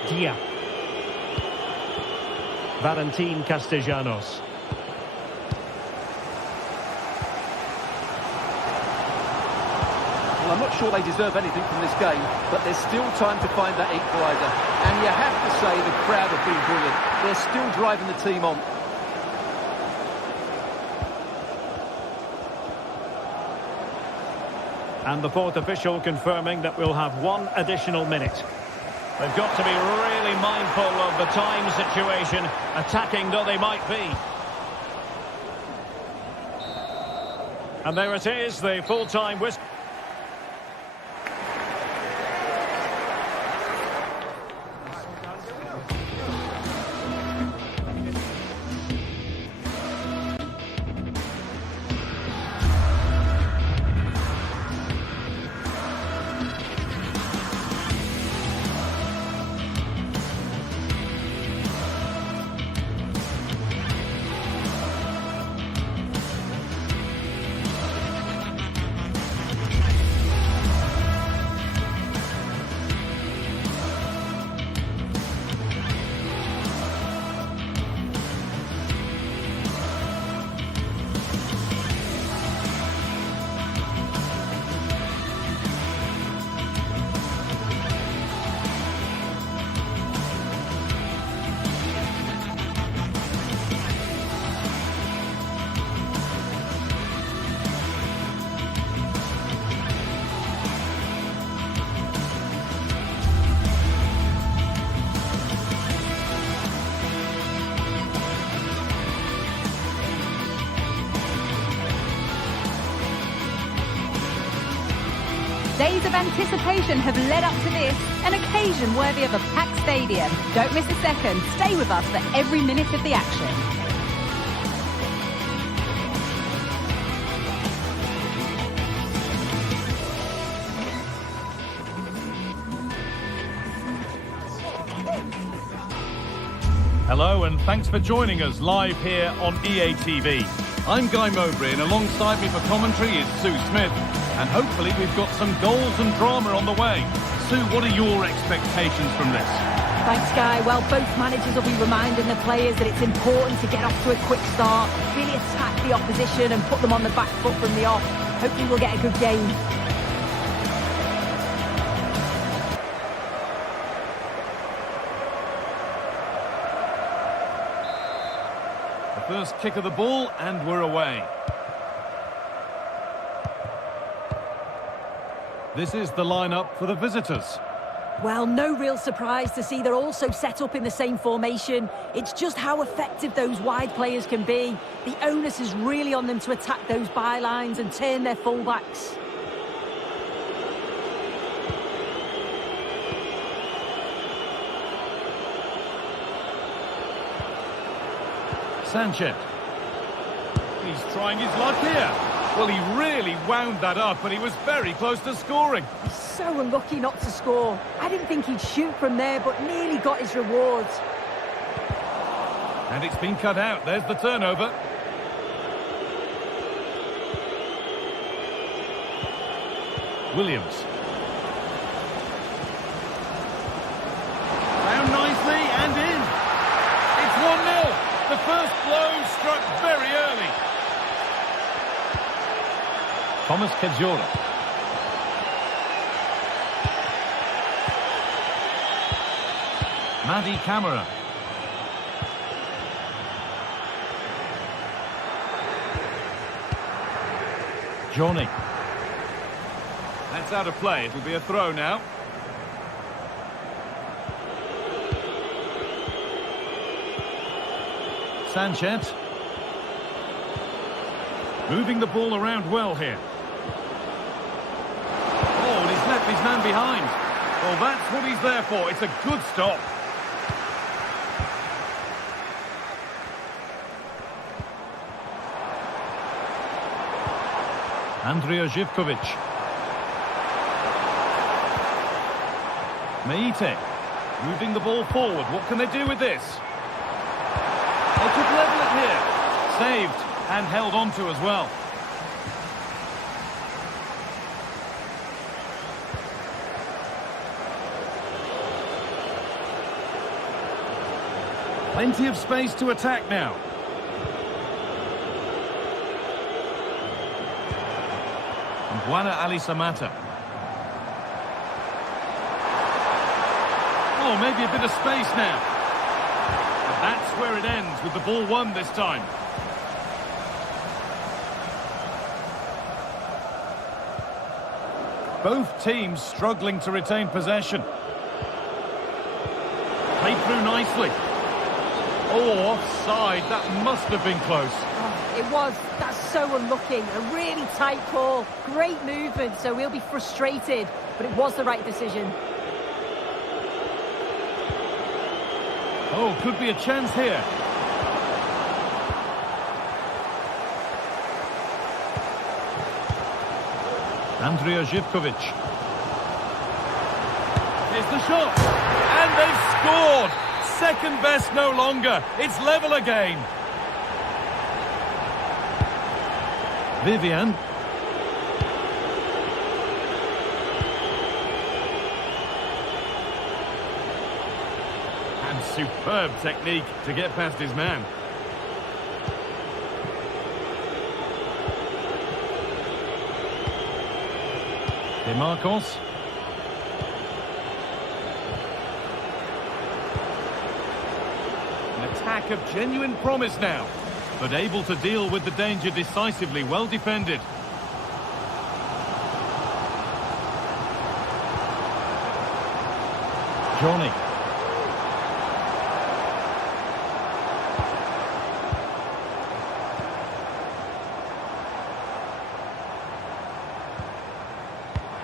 Dia. Valentin Castellanos. Well, I'm not sure they deserve anything from this game, but there's still time to find that equaliser. And you have to say the crowd have been brilliant. They're still driving the team on. And the fourth official confirming that we'll have one additional minute. They've got to be really mindful of the time situation, attacking though they might be. And there it is, the full-time whistle. Days of anticipation have led up to this, an occasion worthy of a packed stadium. Don't miss a second. Stay with us for every minute of the action. Hello and thanks for joining us live here on EA TV. I'm Guy Mowbray and alongside me for commentary is Sue Smith. And hopefully we've got some goals and drama on the way. Sue, what are your expectations from this? Thanks, Guy. Well, both managers will be reminding the players that it's important to get off to a quick start, really attack the opposition and put them on the back foot from the off. Hopefully we'll get a good game. The first kick of the ball and we're away. This is the lineup for the visitors. Well, no real surprise to see they're also set up in the same formation. It's just how effective those wide players can be. The onus is really on them to attack those bylines and turn their fullbacks. Sanchez. He's trying his luck here. Well, he really wound that up, and he was very close to scoring. He's so unlucky not to score. I didn't think he'd shoot from there, but nearly got his rewards. And it's been cut out. There's the turnover. Williams. Found nicely and in. It's 1-0. The first blow struck very early. Thomas Cazorla. Madi Camara. Johnny. That's out of play. It'll be a throw now. Sanchez. Moving the ball around well here. Oh, and he's left his man behind. Well, that's what he's there for. It's a good stop. Andrija Živković. Meite. Moving the ball forward. What can they do with this? They could level it here. Saved and held on to as well. Plenty of space to attack now. And Buana Ali Samata. Oh, maybe a bit of space now. But that's where it ends, with the ball won this time. Both teams struggling to retain possession. Played through nicely. Oh, offside. That must have been close. Oh, it was. That's so unlucky. A really tight call. Great movement, so we'll be frustrated. But it was the right decision. Oh, could be a chance here. Andrija Živković. Here's the shot. And they've scored. Second best no longer. It's level again. Vivian. And superb technique to get past his man. DeMarcos. An attack of genuine promise now, but able to deal with the danger decisively. Well defended. Johnny.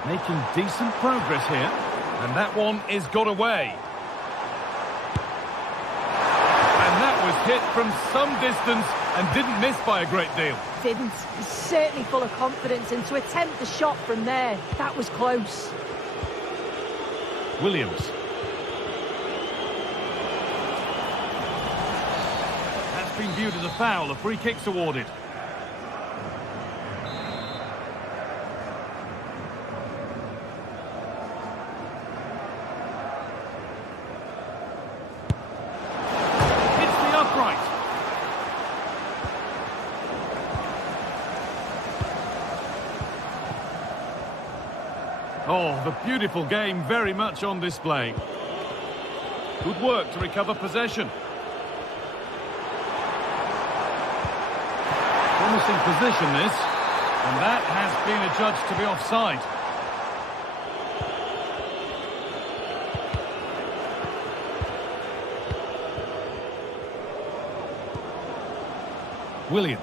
Making decent progress here, and that one is got away. And that was hit from some distance and didn't miss by a great deal. Didn't. He's certainly full of confidence, and to attempt the shot from there, that was close. Williams. That's been viewed as a foul. A free kick's awarded. Oh, the beautiful game very much on display. Good work to recover possession. Promising position this, and that has been adjudged to be offside. Williams.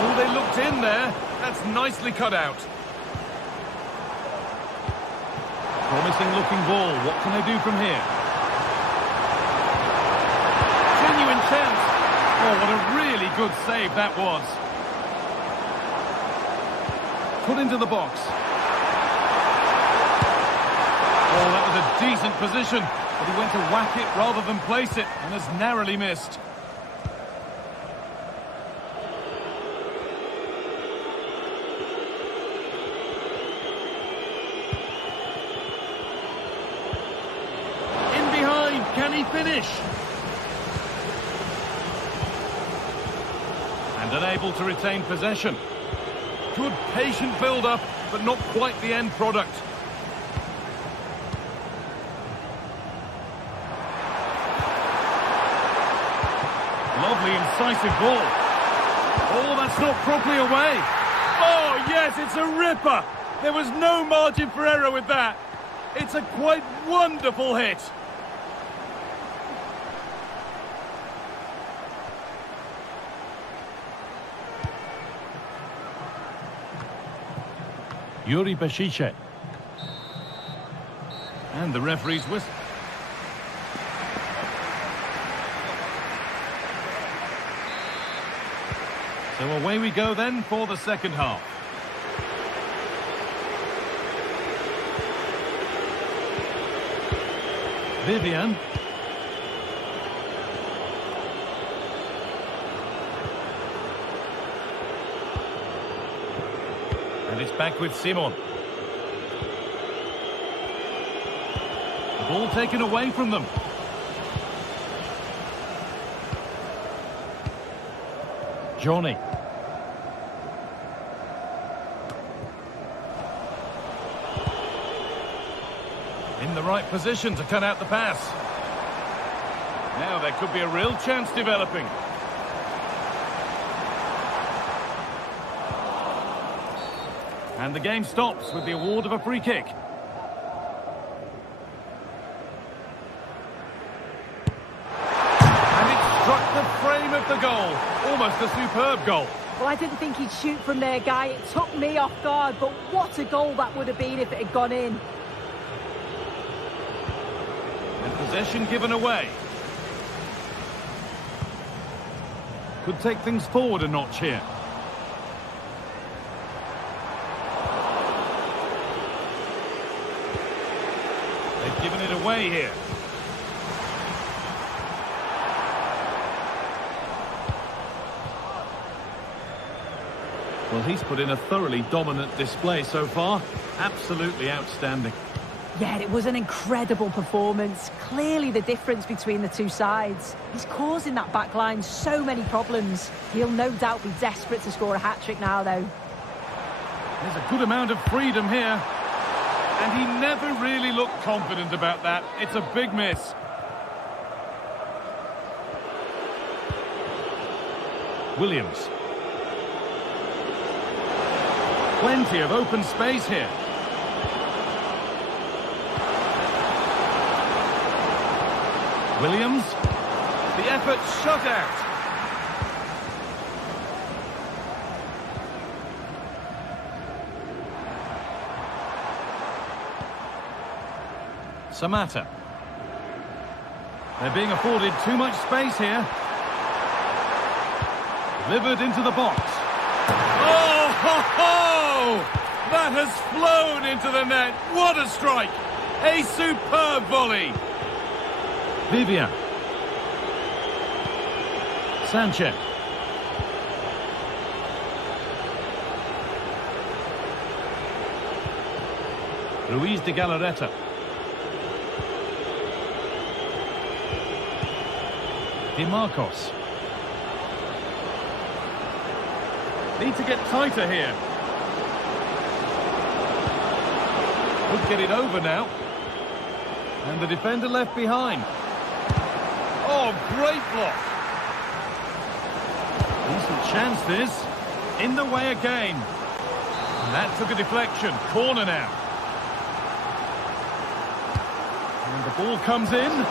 Oh, they looked in there. That's nicely cut out. Promising looking ball. What can they do from here? Genuine chance. Oh, what a really good save that was. Put into the box. Oh, that was a decent position, but he went to whack it rather than place it and has narrowly missed. In behind, can he finish? And unable to retain possession. Good patient build-up, but not quite the end product. Lovely incisive ball. Oh, that's not properly away. Oh, yes, it's a ripper. There was no margin for error with that. It's a quite wonderful hit. Yuri Bashiche. And the referee's whistle. So away we go then for the second half. Vivian. And it's back with Simon. The ball taken away from them. Johnny. In the right position to cut out the pass. Now there could be a real chance developing. And the game stops with the award of a free kick. And it struck the frame of the goal. Almost a superb goal. Well, I didn't think he'd shoot from there, Guy. It took me off guard, but what a goal that would have been if it had gone in. And possession given away. Could take things forward a notch here. They've given it away here. Well, he's put in a thoroughly dominant display so far. Absolutely outstanding. Yeah, it was an incredible performance. Clearly the difference between the two sides. He's causing that back line so many problems. He'll no doubt be desperate to score a hat-trick now, though. There's a good amount of freedom here. And he never really looked confident about that. It's a big miss. Williams. Plenty of open space here. Williams. The effort shut out. Samata. They're being afforded too much space here. Delivered into the box. Oh, ho, ho! That has flown into the net. What a strike! A superb volley. Vivian. Sanchez. Ruiz de Galarreta. Di Marcos. Need to get tighter here. Could get it over now. And the defender left behind. Oh, great block. Decent chance this. In the way again. And that took a deflection. Corner now. And the ball comes in.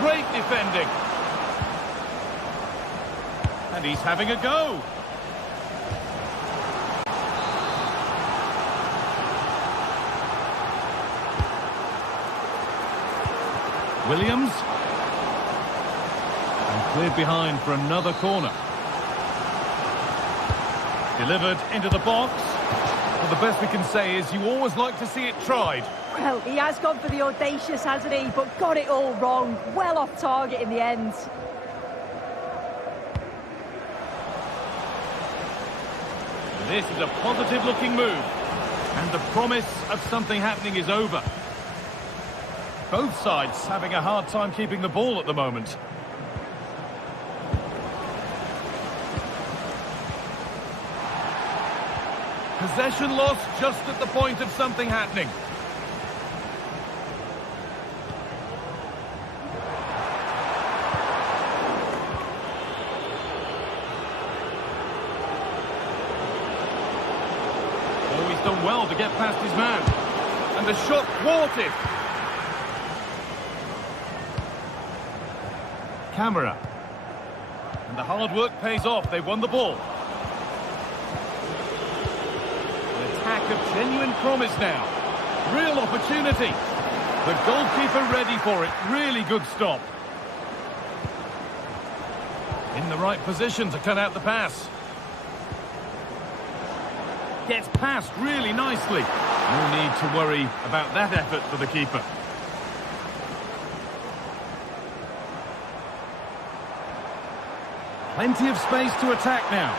Great defending. And he's having a go. Williams. And cleared behind for another corner. Delivered into the box. Well, the best we can say is you always like to see it tried. Well, he has gone for the audacious, hasn't he? But got it all wrong. Well off target in the end. This is a positive-looking move. And the promise of something happening is over. Both sides having a hard time keeping the ball at the moment. Possession lost just at the point of something happening. Oh, he's done well to get past his man. And the shot thwarted. Camera. And the hard work pays off. They won the ball. An attack of genuine promise now. Real opportunity. The goalkeeper ready for it. Really good stop. In the right position to cut out the pass. Gets past really nicely. No need to worry about that effort for the keeper. Plenty of space to attack now.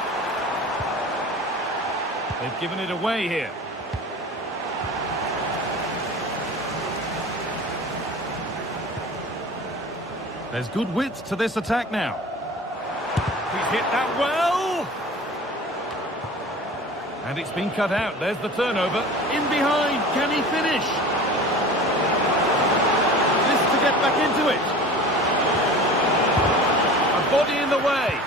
They've given it away here. There's good width to this attack now. He's hit that well. And it's been cut out. There's the turnover. In behind. Can he finish? This to get back into it. A body in the way.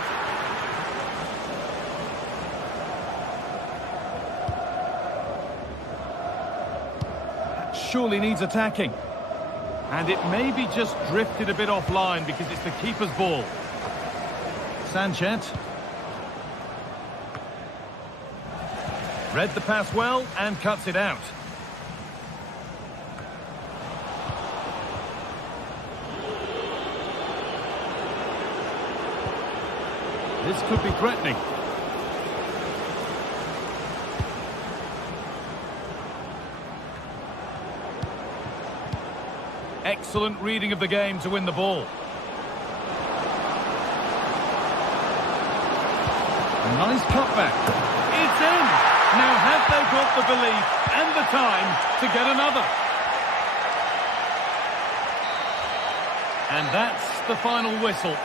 That surely needs attacking. And it maybe just drifted a bit offline because it's the keeper's ball. Sanchez. Read the pass well and cuts it out. This could be threatening. Excellent reading of the game to win the ball. A nice cutback. It's in! Now have they got the belief and the time to get another? And that's the final whistle.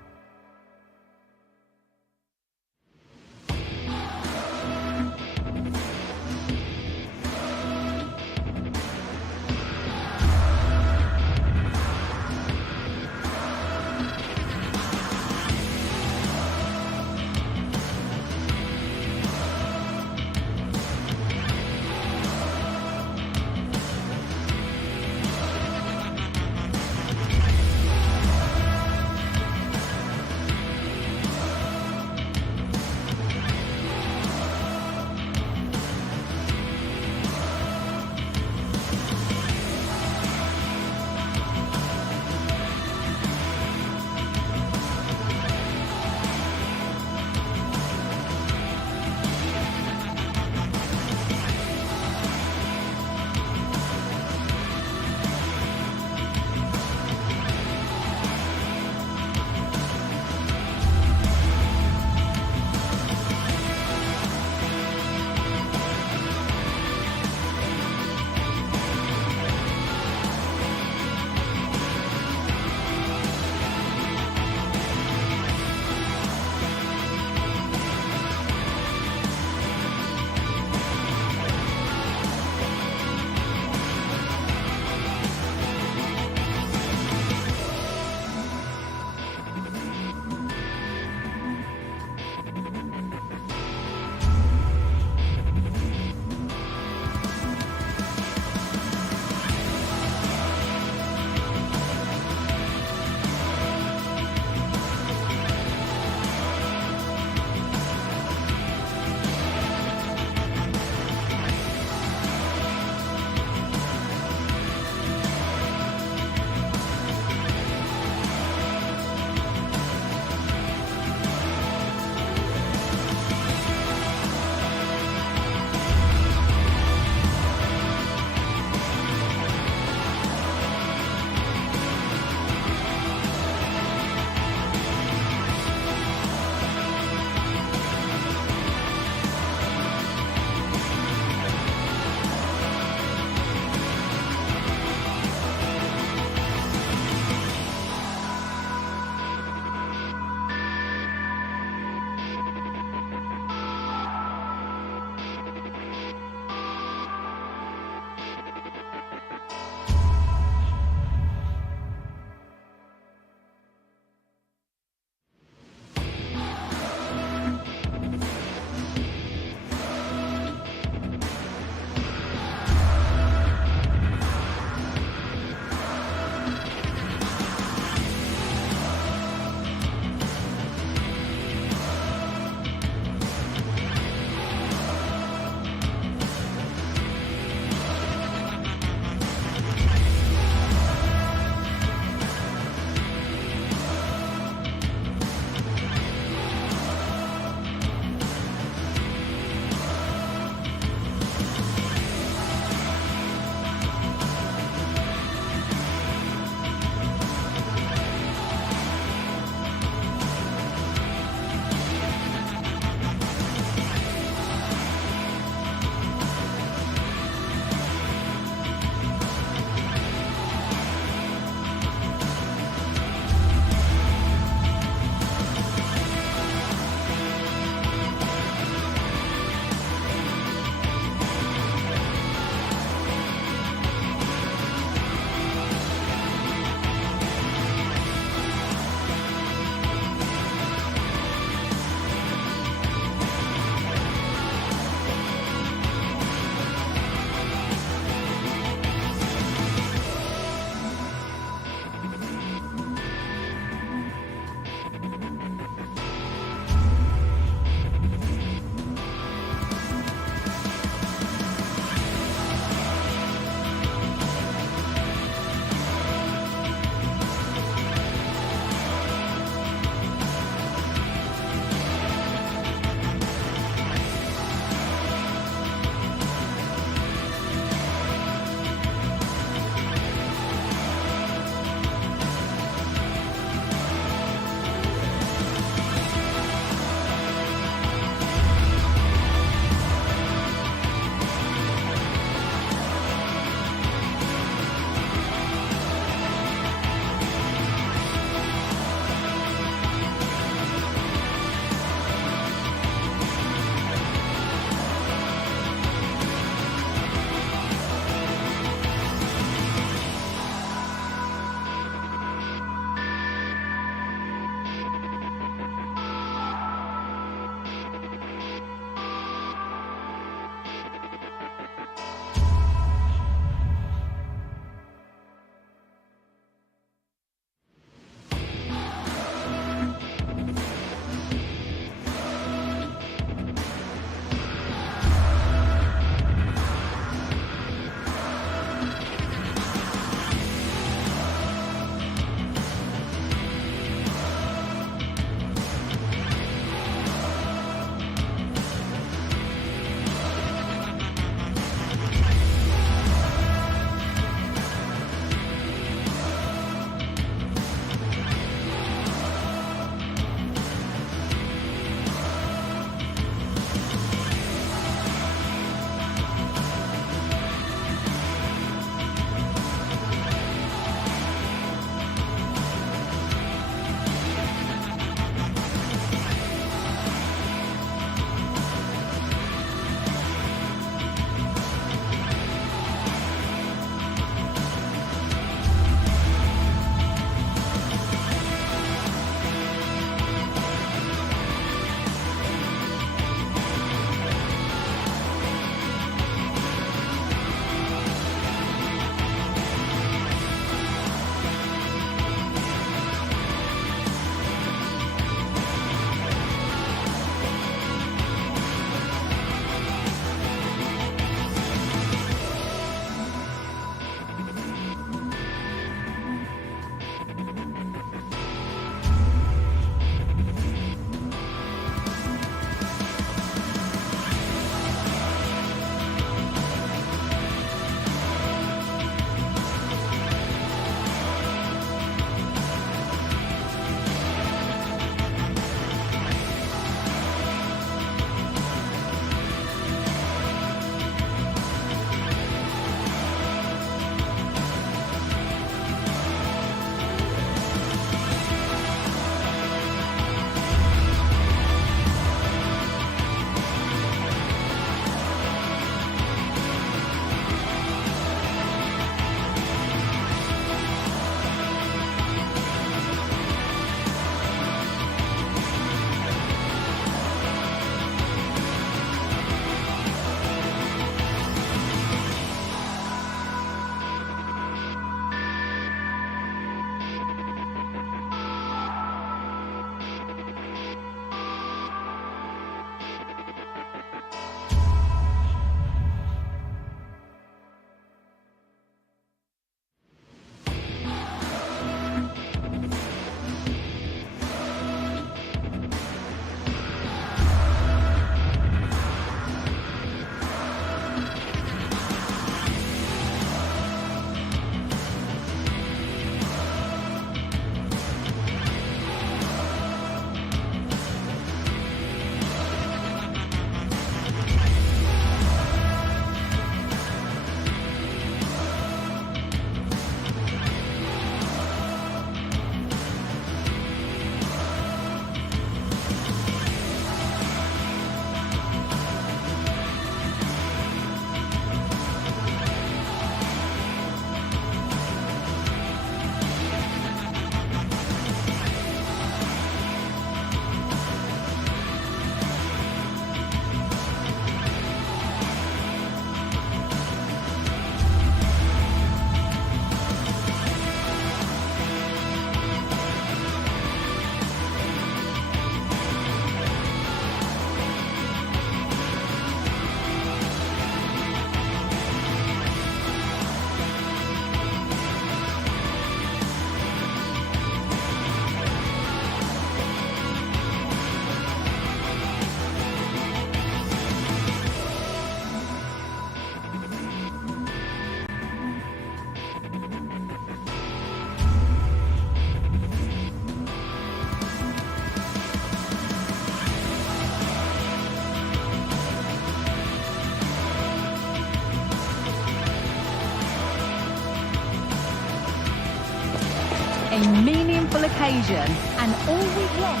meaningful occasion, and all week long.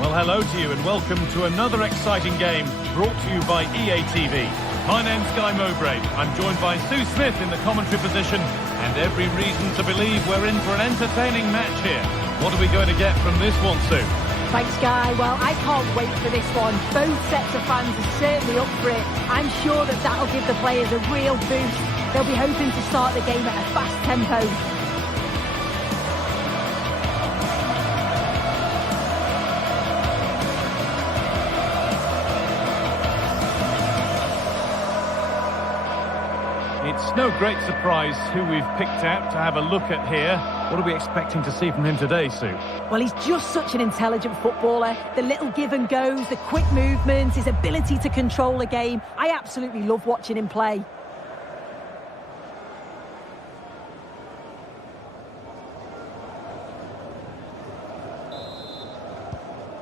Well, hello to you and welcome to another exciting game brought to you by EA TV. My name's Guy Mowbray. I'm joined by Sue Smith in the commentary position, and every reason to believe we're in for an entertaining match here. What are we going to get from this one, Sue? Thanks, Guy. Well, I can't wait for this one. Both sets of fans are certainly up for it. I'm sure that that'll give the players a real boost. They'll be hoping to start the game at a fast tempo. It's no great surprise who we've picked out to have a look at here. What are we expecting to see from him today, Sue? Well, he's just such an intelligent footballer. The little give and goes, the quick movements, his ability to control a game. I absolutely love watching him play.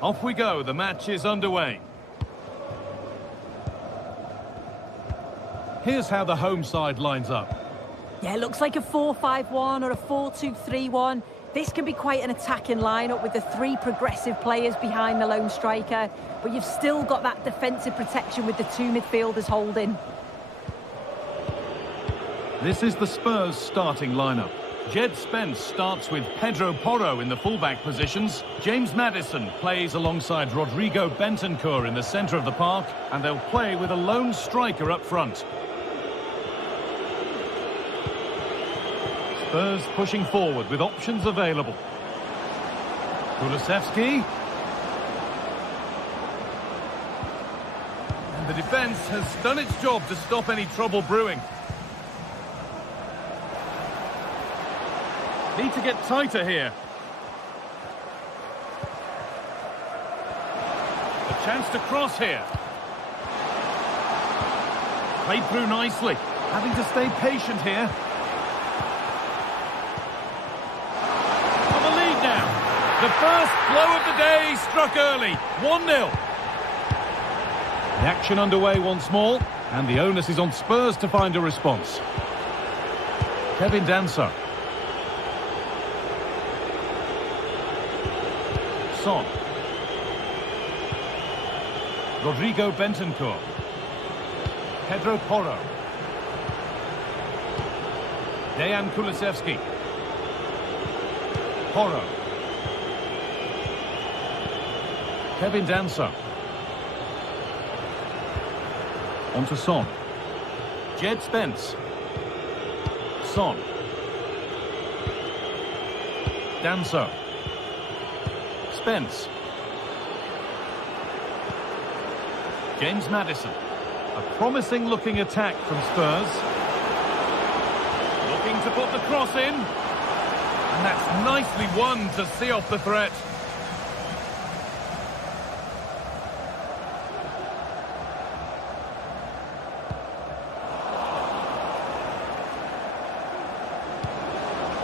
Off we go, the match is underway. Here's how the home side lines up. Yeah, it looks like a 4-5-1 or a 4-2-3-1. This can be quite an attacking lineup with the three progressive players behind the lone striker, but you've still got that defensive protection with the two midfielders holding. This is the Spurs starting lineup. Jed Spence starts with Pedro Porro in the fullback positions. James Maddison plays alongside Rodrigo Bentancur in the centre of the park, and they'll play with a lone striker up front. Spurs pushing forward with options available. Kulusevski. And the defence has done its job to stop any trouble brewing. Need to get tighter here. A chance to cross here. Played through nicely. Having to stay patient here. On the lead now. The first blow of the day struck early. 1-0. The action underway once more. And the onus is on Spurs to find a response. Kevin Danso. Son. Rodrigo Bentancur. Pedro Porro. Dejan Kulusevski. Porro. Kevin Danso. On to Son. Jed Spence. Son. Danso. Spence. James Maddison. A promising looking attack from Spurs. Looking to put the cross in. And that's nicely won to see off the threat.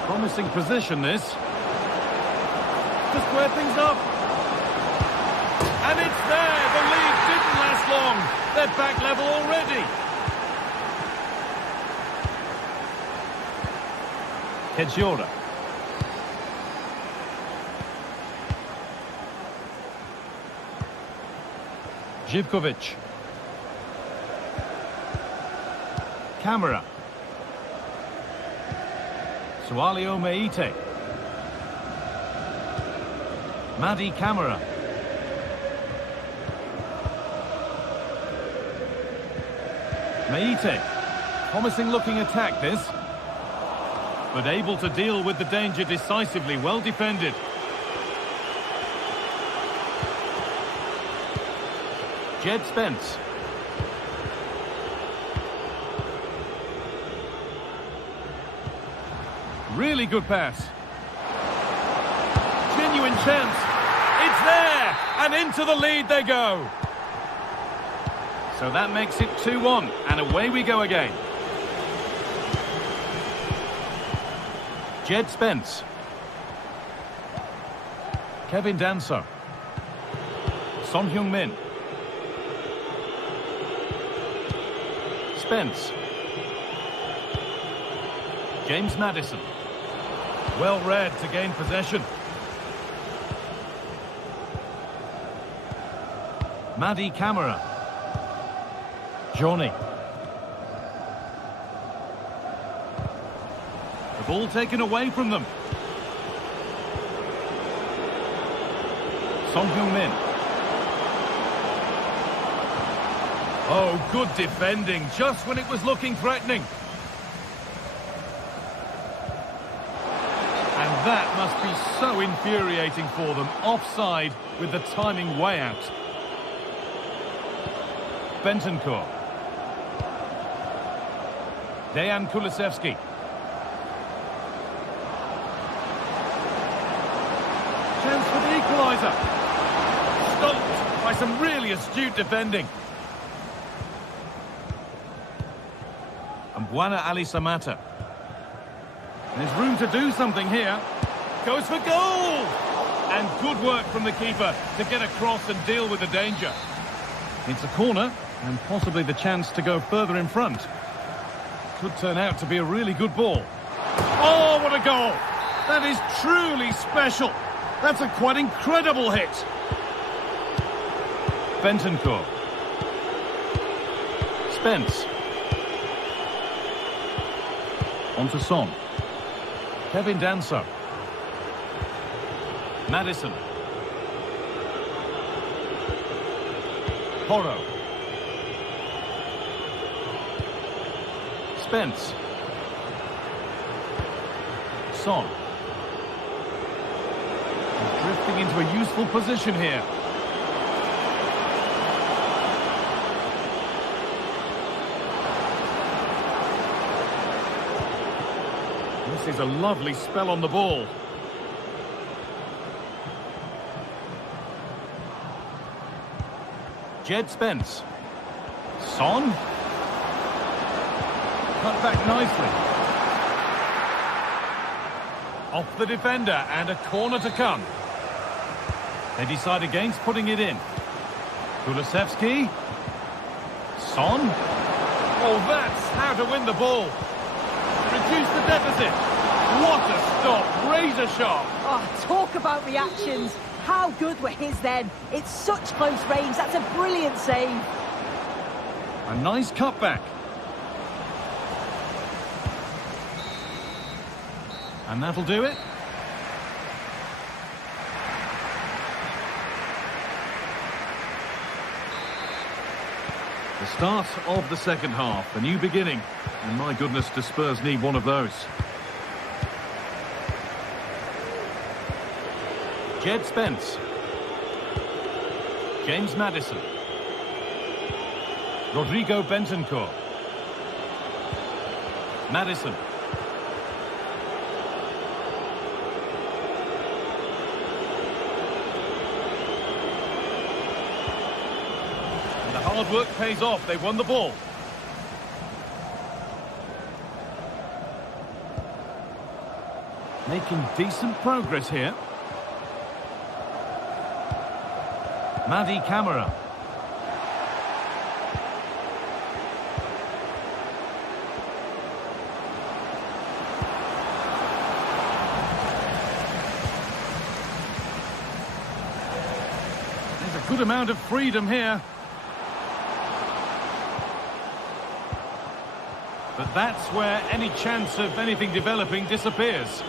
Promising position this. To square things up. And it's there. The lead didn't last long. They're back level already. Kedjora. Živković. Camera. Sualio Meite. Madi Camera. Meite. Promising looking attack this. But able to deal with the danger decisively. Well defended. Jed Spence. Really good pass. Genuine chance. It's there! And into the lead they go. So that makes it 2-1. And away we go again. Jed Spence. Kevin Danso. Son Heung-min. Spence. James Maddison. Well read to gain possession. Madi Camara. Johnny. The ball taken away from them. Son Heung-min. Oh, good defending, just when it was looking threatening. And that must be so infuriating for them. Offside with the timing way out. Bentancur. Dejan Kulusevski. Chance for the equaliser. Stopped by some really astute defending. And Bwana Ali Samata. There's room to do something here. Goes for goal! And good work from the keeper to get across and deal with the danger. It's a corner and possibly the chance to go further in front. Could turn out to be a really good ball. Oh, what a goal! That is truly special. That's a quite incredible hit. Bentancur. Spence. On to Son. Kevin Danso. Maddison. Porro. Spence. Son. He's drifting into a useful position here. This is a lovely spell on the ball. Jed Spence. Son. Cut back nicely. Off the defender and a corner to come. They decide against putting it in. Kulusevski. Son. Oh, that's how to win the ball. Reduce the deficit. What a stop. Razor sharp. Oh, talk about reactions. How good were his then? It's such close range. That's a brilliant save. A nice cutback. And that'll do it. The start of the second half, a new beginning. And my goodness, the Spurs need one of those. Jed Spence. James Maddison. Rodrigo Bentancur. Maddison. And the hard work pays off. They won the ball. Making decent progress here. Madi Camara. There's a good amount of freedom here. But that's where any chance of anything developing disappears.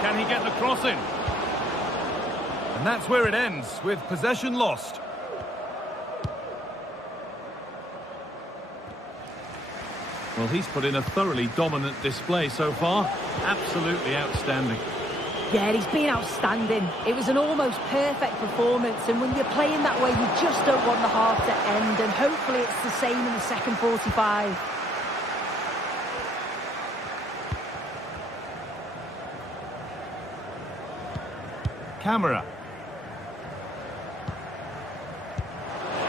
Can he get the cross in? And that's where it ends, with possession lost. Well, he's put in a thoroughly dominant display so far. Absolutely outstanding. Yeah, he's been outstanding. It was an almost perfect performance, and when you're playing that way, you just don't want the half to end, and hopefully it's the same in the second 45. Camera.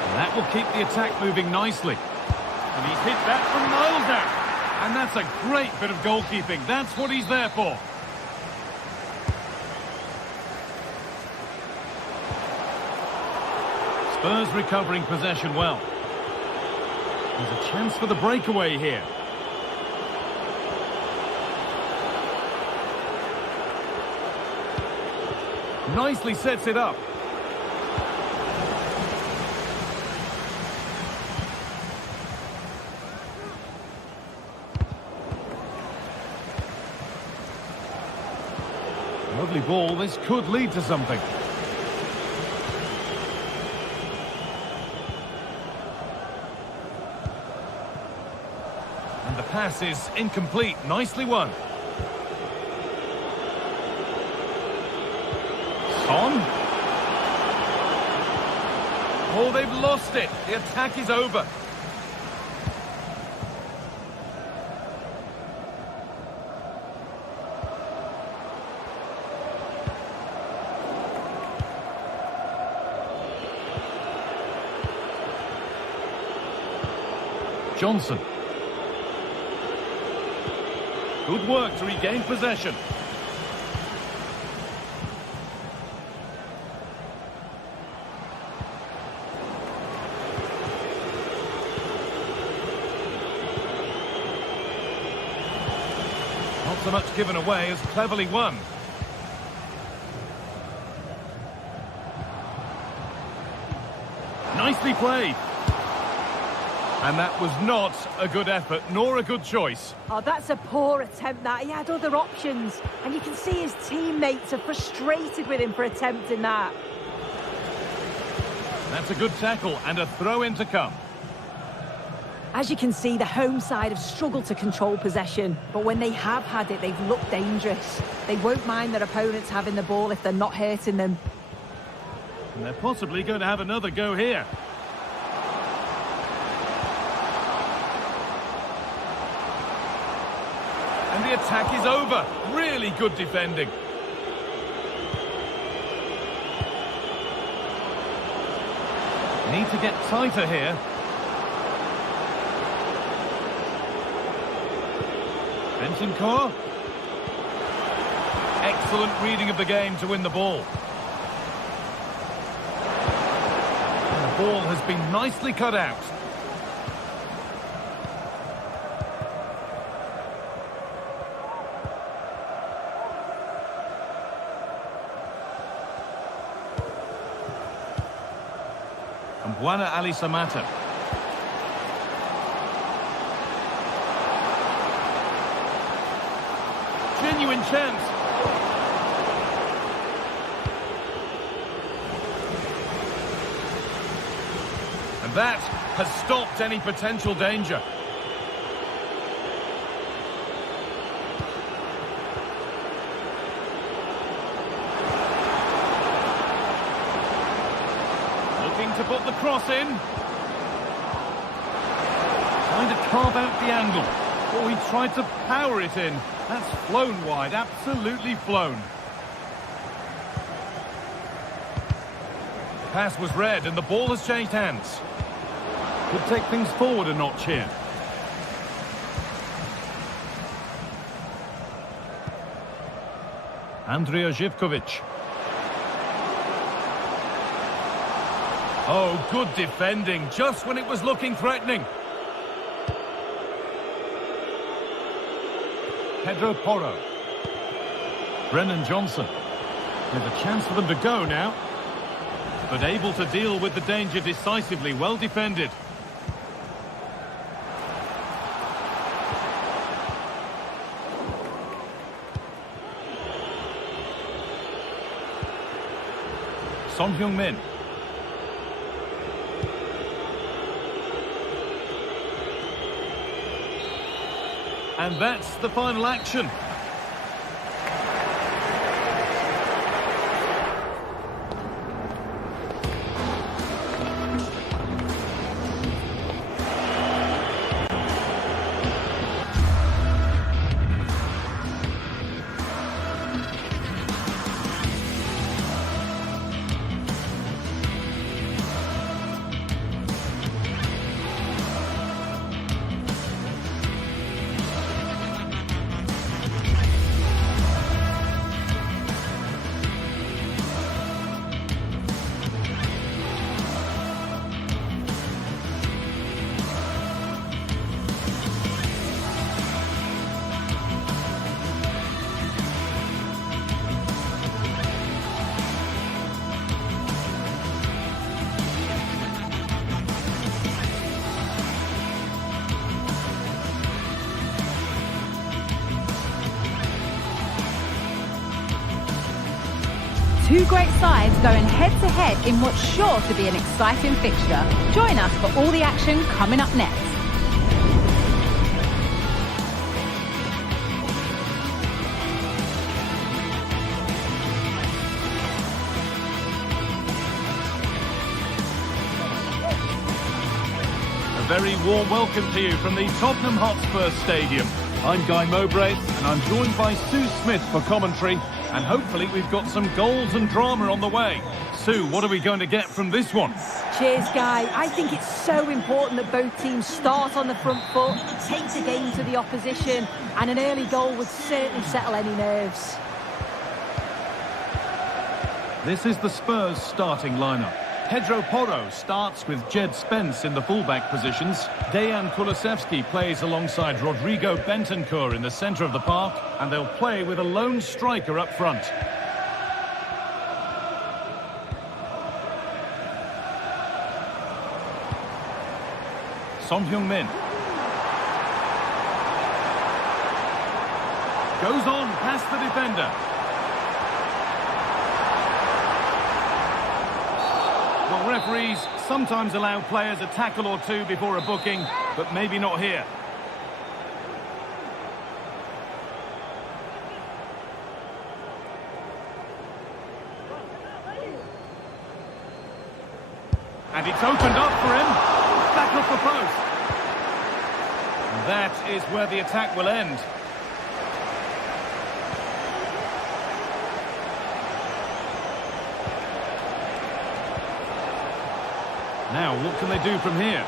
And that will keep the attack moving nicely. And he's hit that from miles out. And that's a great bit of goalkeeping. That's what he's there for. Spurs recovering possession well. There's a chance for the breakaway here. Nicely sets it up. Lovely ball, this could lead to something. And the pass is incomplete, nicely won. Son. Oh, they've lost it. The attack is over. Johnson. Good work to regain possession. Not so much given away as cleverly won. Nicely played. And that was not a good effort, nor a good choice. Oh, that's a poor attempt, that. He had other options. And you can see his teammates are frustrated with him for attempting that. That's a good tackle and a throw-in to come. As you can see, the home side have struggled to control possession. But when they have had it, they've looked dangerous. They won't mind their opponents having the ball if they're not hurting them. And they're possibly going to have another go here. And the attack is over. Really good defending. Need to get tighter here. Bentancur. Excellent reading of the game to win the ball. And the ball has been nicely cut out. And Buana Ali Samata. Genuine chance. And that has stopped any potential danger. To put the cross in. Trying to carve out the angle. Oh, he tried to power it in. That's flown wide, absolutely flown. The pass was read and the ball has changed hands. Could take things forward a notch here. Andrija Živković. Oh, good defending, just when it was looking threatening. Pedro Porro. Brennan Johnson. There's a chance for them to go now. But able to deal with the danger decisively, well defended. Son Heung-min. And that's the final action. Two great sides going head-to-head in what's sure to be an exciting fixture. Join us for all the action coming up next. A very warm welcome to you from the Tottenham Hotspur Stadium. I'm Guy Mowbray, and I'm joined by Sue Smith for commentary, and hopefully we've got some goals and drama on the way. Sue, what are we going to get from this one? Cheers, Guy. I think it's so important that both teams start on the front foot, take the game to the opposition, and an early goal would certainly settle any nerves. This is the Spurs starting lineup. Pedro Porro starts with Jed Spence in the fullback positions. Dejan Kulusevski plays alongside Rodrigo Bentancur in the centre of the park, and they'll play with a lone striker up front. Son Heung-min goes on past the defender. Well, referees sometimes allow players a tackle or two before a booking, but maybe not here. And it's opened up for him. Back off the post. And that is where the attack will end. Now, what can they do from here?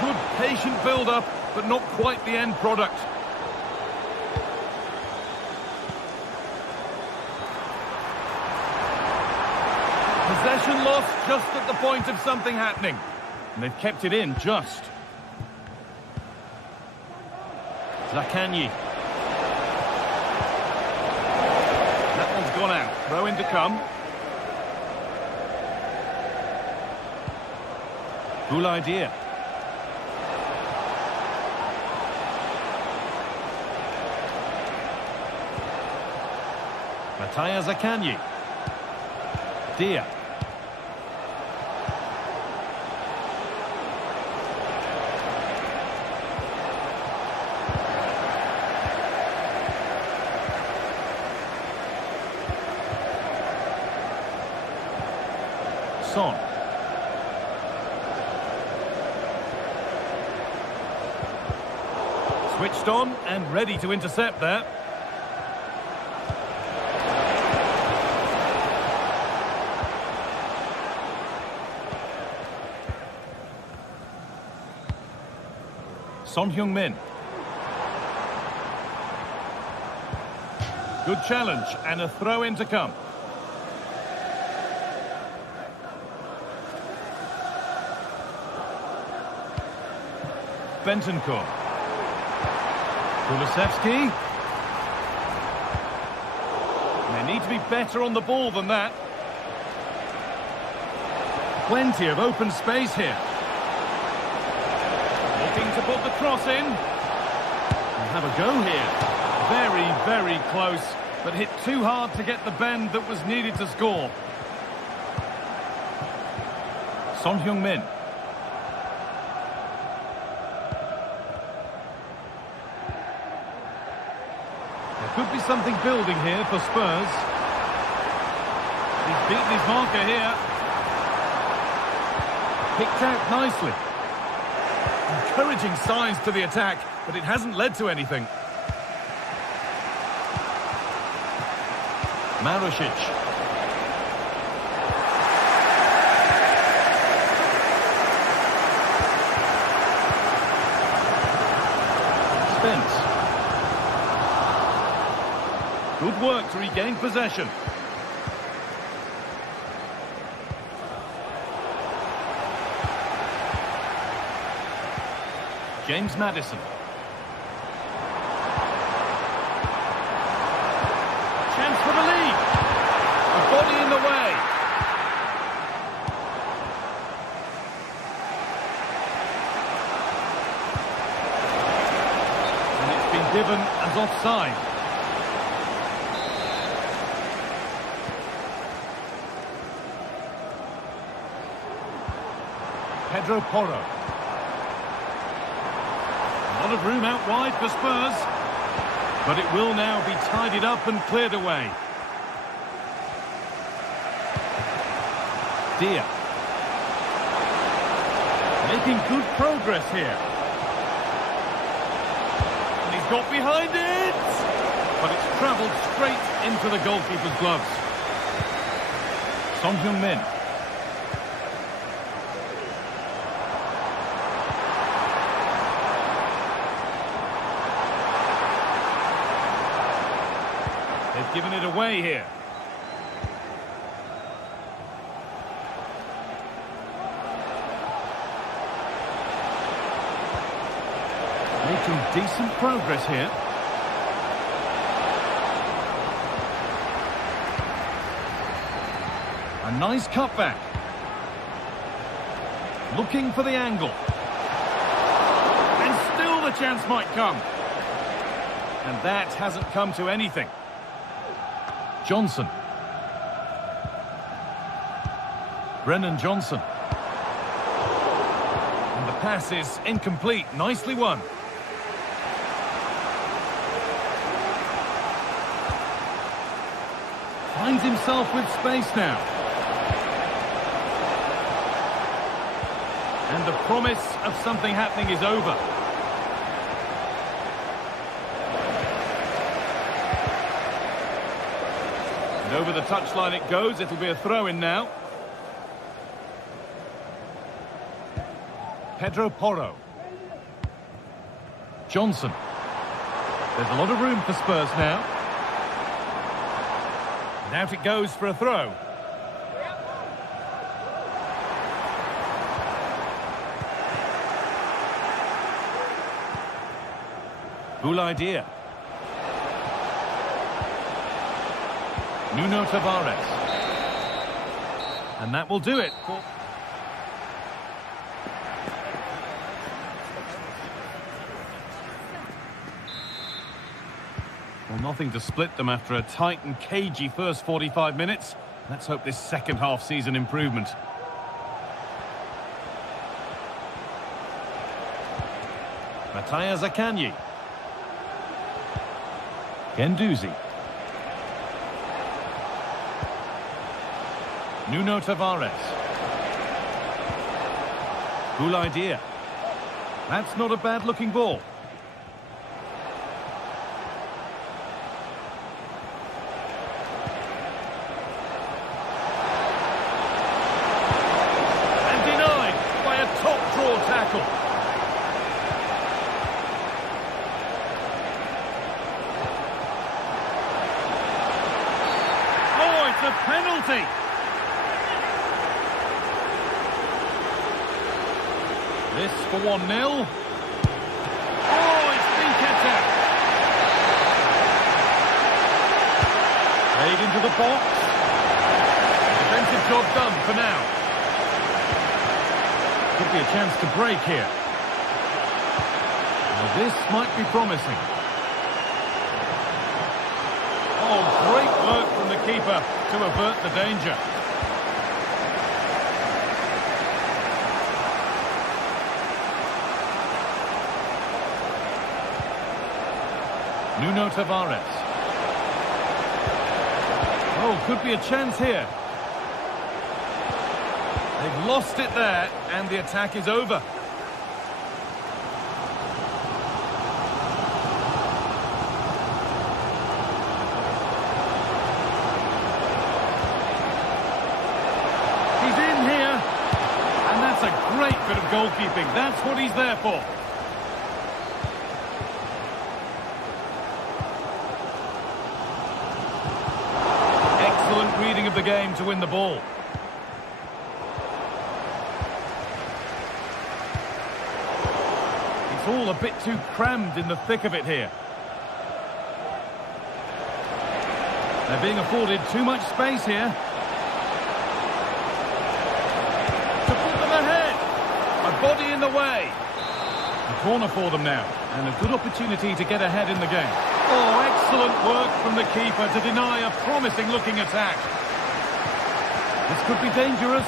Good, patient build-up, but not quite the end product. Possession lost just at the point of something happening. And they've kept it in just. Zakanyi. Gone out. Throw in to come. Cool idea. Mattia Zakanyi. Dia. Son. Switched on and ready to intercept there. Son Heung-min. Good challenge and a throw in to come. Bentancur. Kulusevski. They need to be better on the ball than that. Plenty of open space here. Looking to put the cross in. And have a go here. Very, very close, but hit too hard to get the bend that was needed to score. Son Heung-min. Could be something building here for Spurs. He's beaten his marker here. Picked out nicely. Encouraging signs to the attack, but it hasn't led to anything. Marušić. Spence. Good work to regain possession. James Maddison. Chance for the lead. A body in the way. And it's been given as offside. Pedro Porro. A lot of room out wide for Spurs. But it will now be tidied up and cleared away. Dia. Making good progress here. And he's got behind it! But it's travelled straight into the goalkeeper's gloves. Son Heung-min. They've given it away here. Making decent progress here. A nice cutback. Looking for the angle. And still the chance might come. And that hasn't come to anything. Johnson. Brennan Johnson. And the pass is incomplete. Nicely won. Finds himself with space now. And the promise of something happening is over. And over the touchline it goes. It'll be a throw-in now. Pedro Porro. Johnson. There's a lot of room for Spurs now. And out it goes for a throw. Boulaïdia. Nuno Tavares. And that will do it. Well, nothing to split them after a tight and cagey first 45 minutes. Let's hope this second half sees an improvement. Mattia Zaccagni. Guendouzi. Nuno Tavares. Boulaïdia. That's not a bad-looking ball. And denied by a top-draw tackle. Oh, it's a penalty! This for 1-0. Oh, it's been kept out. Played into the box. Defensive job done for now. Could be a chance to break here. Well, this might be promising. Oh, great work from the keeper to avert the danger. Nuno Tavares. Oh, could be a chance here. They've lost it there, and the attack is over. He's in here, and that's a great bit of goalkeeping. That's what he's there for. Reading of the game to win the ball. It's all a bit too crammed in the thick of it here. They're being afforded too much space here. To put them ahead. A body in the way. A corner for them now. And a good opportunity to get ahead in the game. Oh, excellent work from the keeper to deny a promising-looking attack. This could be dangerous.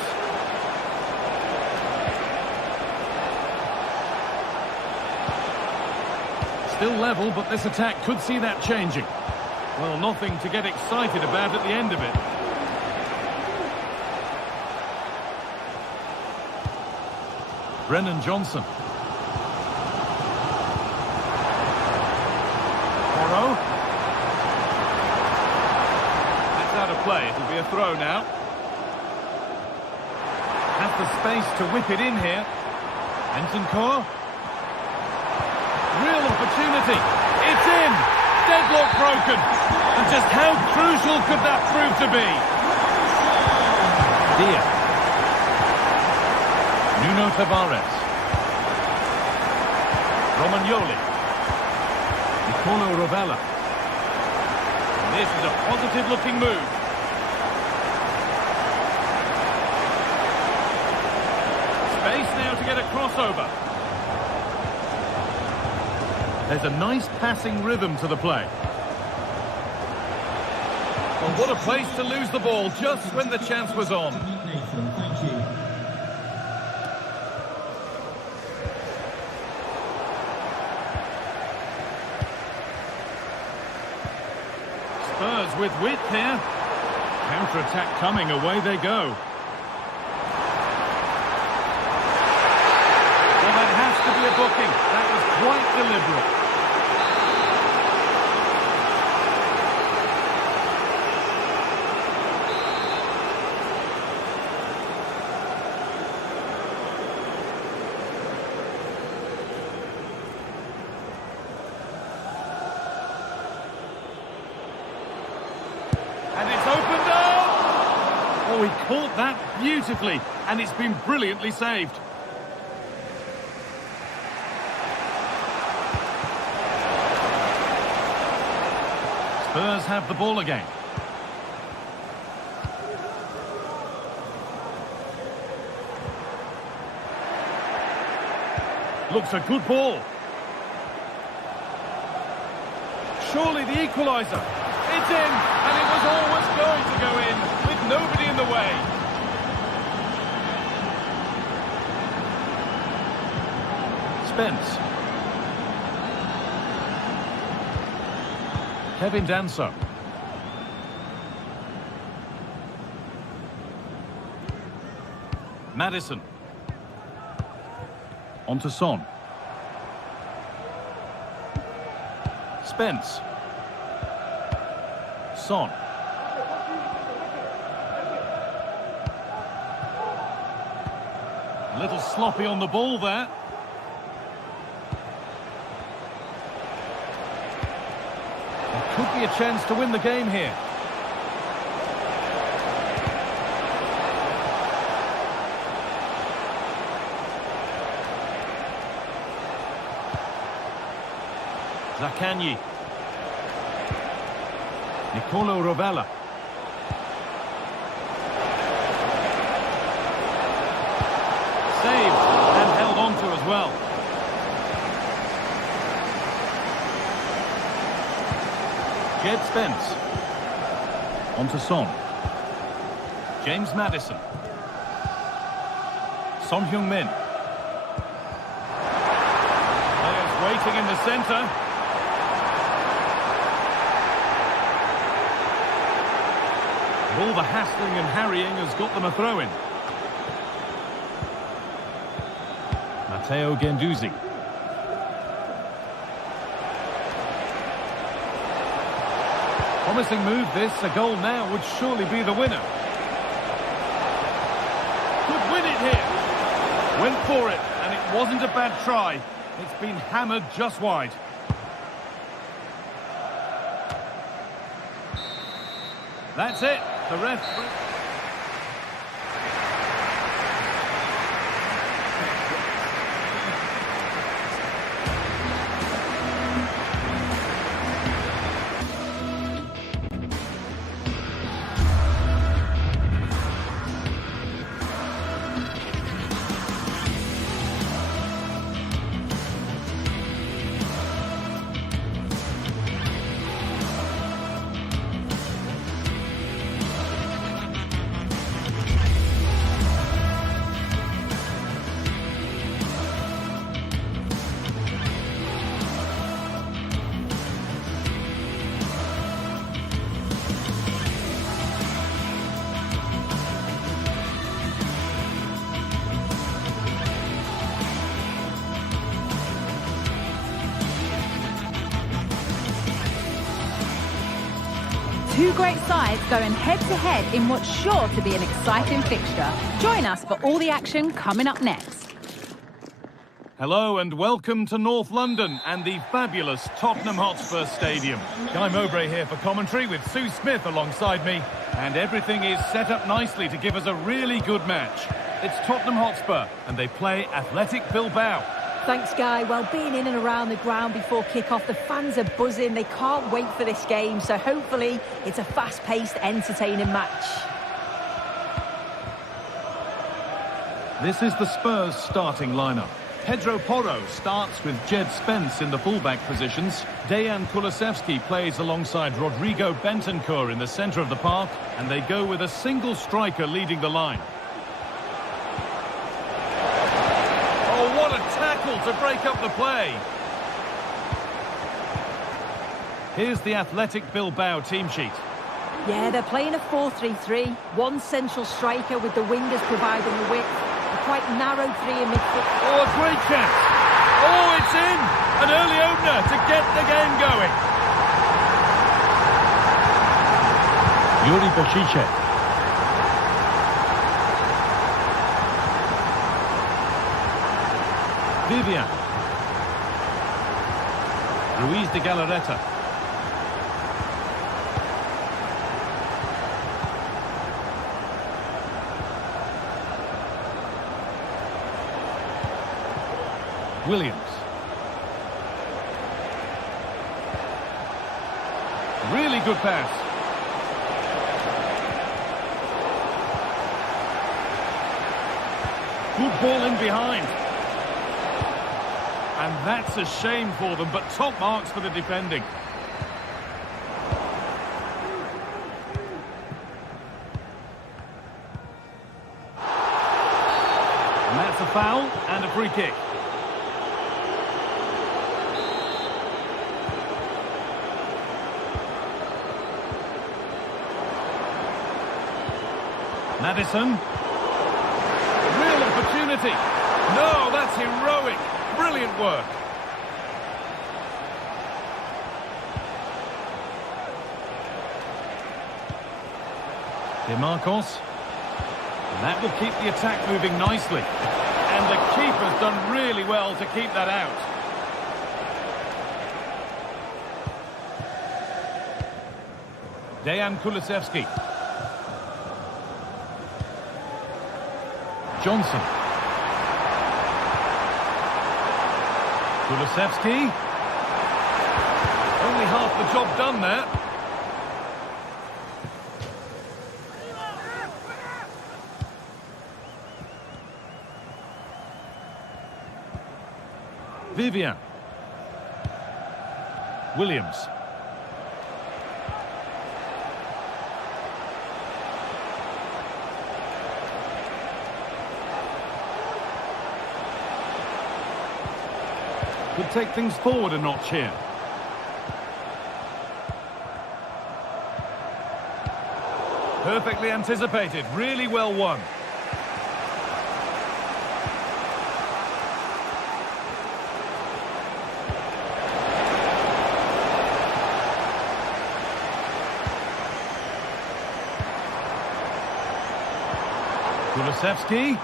Still level, but this attack could see that changing. Well, nothing to get excited about at the end of it. Brennan Johnson. Morrow. That's out of play. It'll be a throw now. Has the space to whip it in here. Bentancur. Real opportunity. It's in. Deadlock broken. And just how crucial could that prove to be? Dia. Nuno Tavares. Romagnoli. Nicolo Rovella. And this is a positive-looking move. Space now to get a crossover. There's a nice passing rhythm to the play. Well, what a place to lose the ball just when the chance was on. Nathan, thank you. Spurs with width here. Counter-attack coming, away they go. Well, that has to be a booking. That was quite deliberate. And it's opened up! Oh, he caught that beautifully, and it's been brilliantly saved. Spurs have the ball again. Looks a good ball. Surely the equaliser. It's in, and it was always going to go in, with nobody in the way. Spence. Kevin Danso. Maddison. On to Son. Spence. Son. A little sloppy on the ball there. There could be a chance to win the game here. Zaccagni. Nicolo Rovella. Saved and held on to as well. Jed Spence. On to Son. James Maddison. Son Heung-min. Players waiting in the centre. All the hassling and harrying has got them a throw-in. Matteo Guendouzi. Promising move this. A goal now would surely be the winner. Could win it here. Went for it, and it wasn't a bad try. It's been hammered just wide. That's it. The ref... Two great sides going head-to-head in what's sure to be an exciting fixture. Join us for all the action coming up next. Hello and welcome to North London and the fabulous Tottenham Hotspur Stadium. Guy Mowbray here for commentary with Sue Smith alongside me. And everything is set up nicely to give us a really good match. It's Tottenham Hotspur and they play Athletic Bilbao. Thanks, Guy. Well, being in and around the ground before kick-off, the fans are buzzing. They can't wait for this game, so hopefully it's a fast-paced, entertaining match. This is the Spurs starting lineup. Pedro Porro starts with Jed Spence in the fullback positions. Dejan Kulusevski plays alongside Rodrigo Bentancur in the centre of the park, and they go with a single striker leading the line. Oh, what a tackle to break up the play. Here's the Athletic Bilbao team sheet. Yeah, they're playing a 4-3-3. One central striker with the wingers providing the width. A quite narrow three in midfield. Oh, a great chance. Oh, it's in. An early opener to get the game going. Yuri Bošiček. Vivian. Ruiz de Galarreta. Williams. Really good pass. Good ball in behind. And that's a shame for them, but top marks for the defending. And that's a foul and a free kick. Madison. Real opportunity. No, that's heroic. Brilliant work. DeMarcos. And that will keep the attack moving nicely. And the keeper's done really well to keep that out. Dejan Kulusevski. Johnson. Kulusevski. Only half the job done there. Vivian. Williams. Could take things forward a notch here. Perfectly anticipated, really well won. Kulusevski.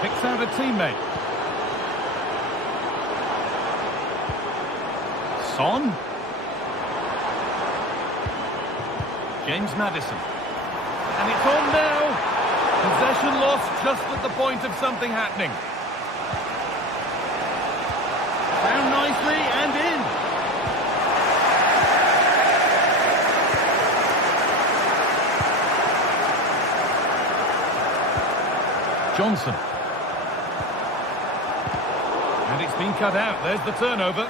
Picks out a teammate. Son. James Madison. And it's on now. Possession lost just at the point of something happening. Down nicely and in. Johnson. And it's been cut out. There's the turnover.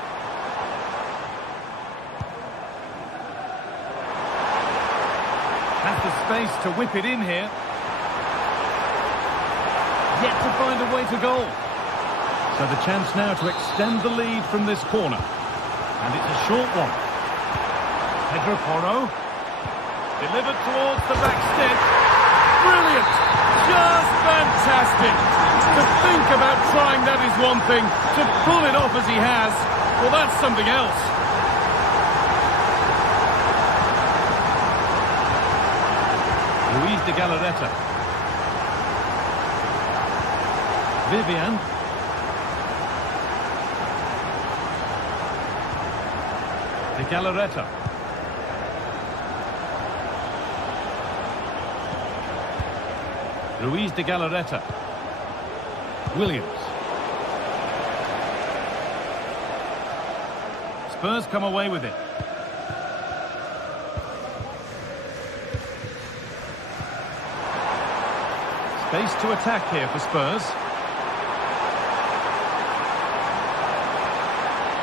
Has the space to whip it in here. Yet to find a way to goal. So the chance now to extend the lead from this corner. And it's a short one. Pedro Porro. Delivered towards the back stick. Brilliant! Just fantastic. To think about trying that is one thing. To pull it off as he has, well, that's something else. Luis de Galarreta. Vivian. De Galarreta. Luis de Galarreta. Williams. Spurs come away with it. Space to attack here for Spurs.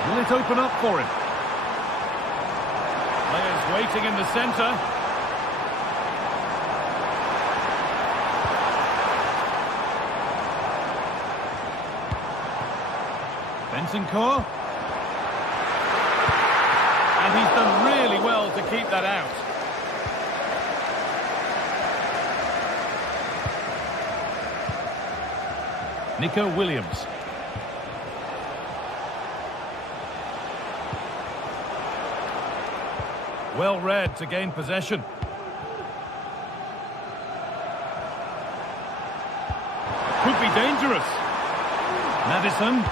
Will it open up for him? Players waiting in the centre. Bentancur. And he's done really well to keep that out. Nico Williams. Well read to gain possession. Could be dangerous. Madison.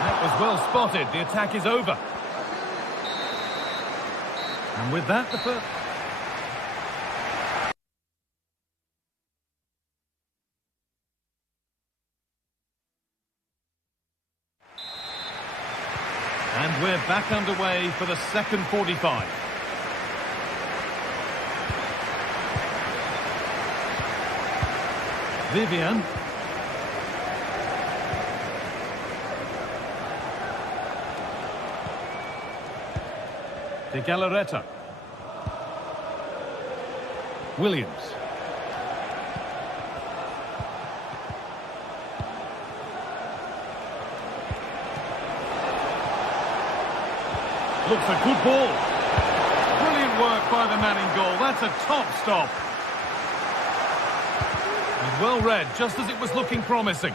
That was well spotted. The attack is over. And with that, the first... And we're back underway for the second 45. Vivian. De Galarreta. Williams. Looks a good ball. Brilliant work by the man in goal. That's a top stop. And well read, just as it was looking promising.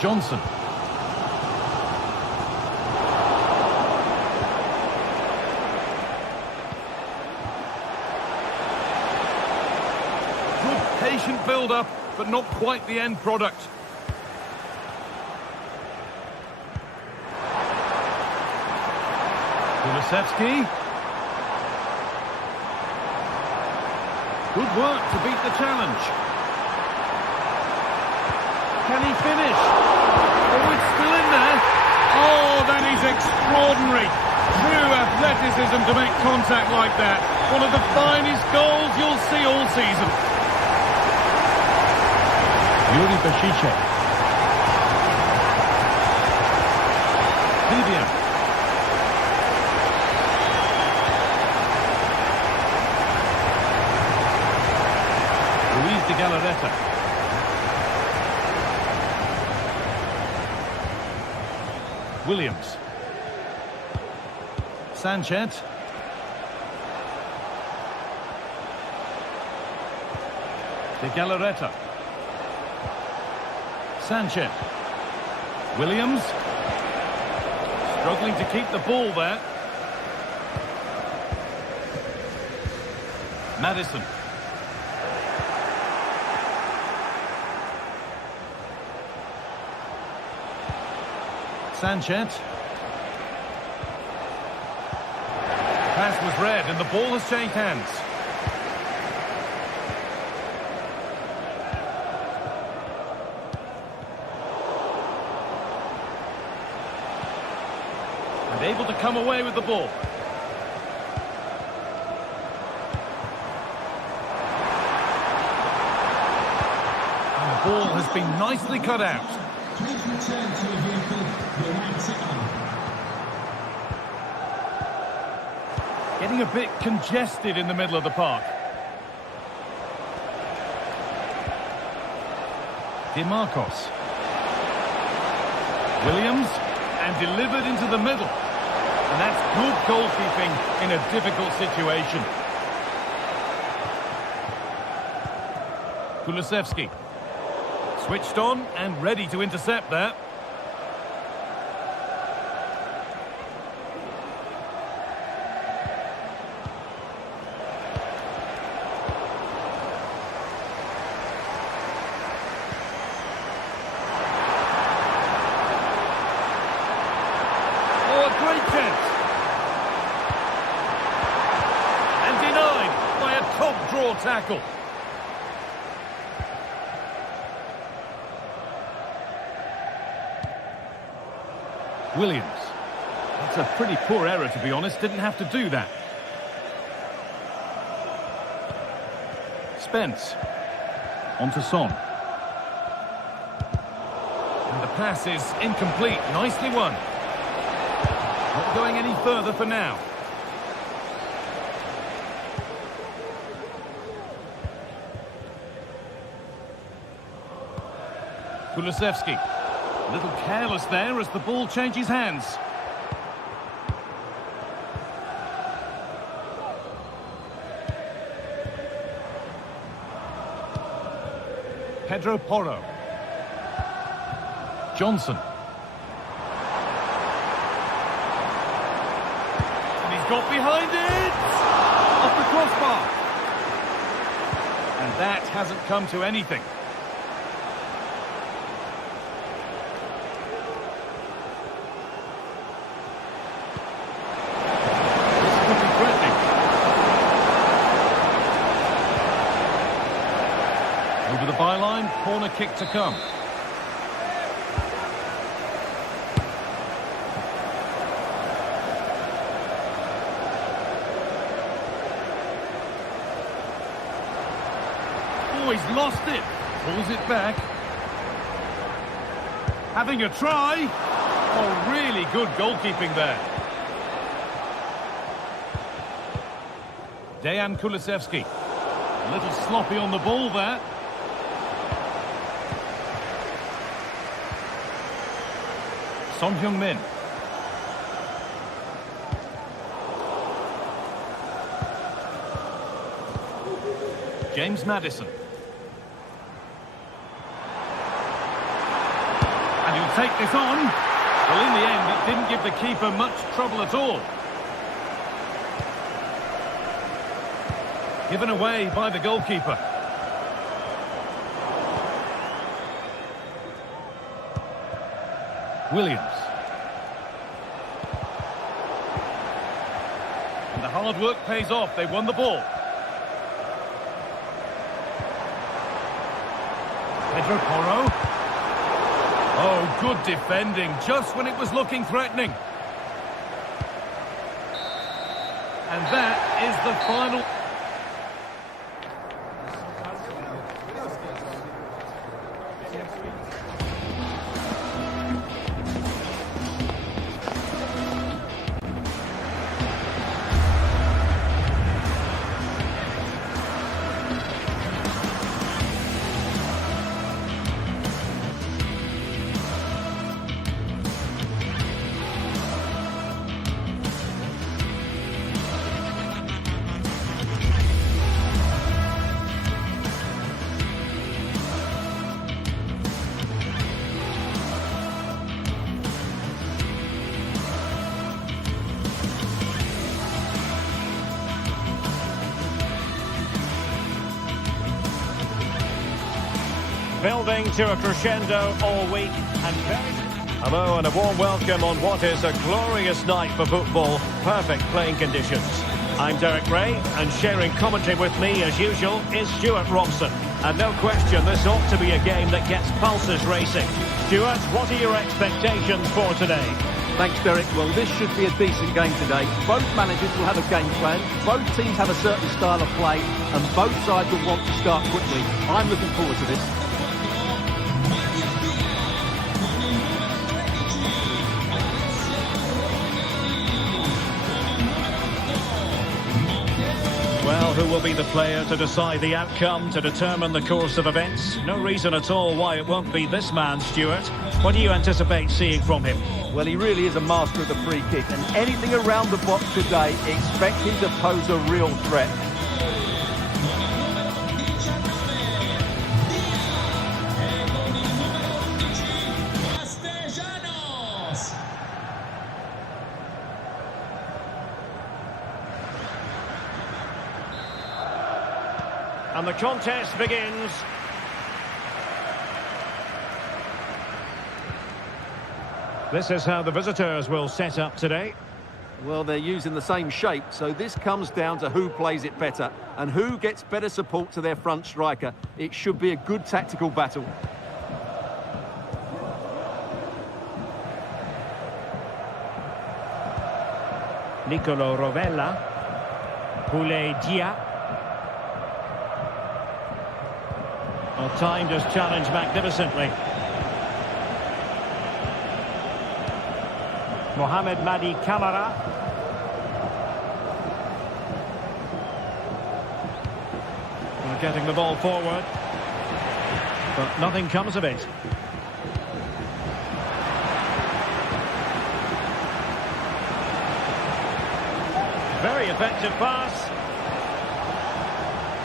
Johnson. Good patient build-up, but not quite the end product. Kulusevski. Good work to beat the challenge. Can he finish? Oh, it's still in there. Oh, that is extraordinary. True athleticism to make contact like that. One of the finest goals you'll see all season. Yuri Bashice. Vivian. De Galarreta. Williams. Sanchez. De Galarreta. Sanchez. Williams. Struggling to keep the ball there. Madison. Sanchez. Pass was read and the ball has changed hands. And able to come away with the ball. And the ball has been nicely cut out. Please return to your vehicle. Your right signal. Getting a bit congested in the middle of the park. DeMarcos. Williams, and delivered into the middle. And that's good goalkeeping in a difficult situation. Kulusevski. Switched on and ready to intercept that. Oh, a great chance. And denied by a top draw tackle. Williams. That's a pretty poor error, to be honest. Didn't have to do that. Spence. On to Son. And the pass is incomplete. Nicely won. Not going any further for now. Kulusevski. A little careless there as the ball changes hands. Pedro Porro. Johnson. And he's got behind it! Off the crossbar. And that hasn't come to anything. Over the byline, corner kick to come. Oh, he's lost it. Pulls it back. Having a try. Oh, really good goalkeeping there. Dejan Kulusevski. A little sloppy on the ball there. Son Heung-min. James Maddison. And he'll take this on. Well, in the end, it didn't give the keeper much trouble at all. Given away by the goalkeeper. Williams. And the hard work pays off. They won the ball. Pedro Porro. Oh, good defending, just when it was looking threatening. And that is the final. Building to a crescendo all week and hello and a warm welcome on what is a glorious night for football. Perfect playing conditions. I'm Derek Ray and sharing commentary with me as usual is Stuart Robson. And no question this ought to be a game that gets pulses racing. Stuart, what are your expectations for today? Thanks, Derek. Well, this should be a decent game today. Both managers will have a game plan. Both teams have a certain style of play and both sides will want to start quickly. I'm looking forward to this. Well, who will be the player to decide the outcome, to determine the course of events? No reason at all why it won't be this man, Stuart. What do you anticipate seeing from him? Well, he really is a master of the free kick, and anything around the box today, expect him to pose a real threat. And the contest begins. This is how the visitors will set up today. Well, they're using the same shape, so this comes down to who plays it better and who gets better support to their front striker. It should be a good tactical battle. Nicolo Rovella. Boulaye Dia. Well, timed his challenge magnificently. Mohamed Madi Camara. We're getting the ball forward, but nothing comes of it. Very effective pass.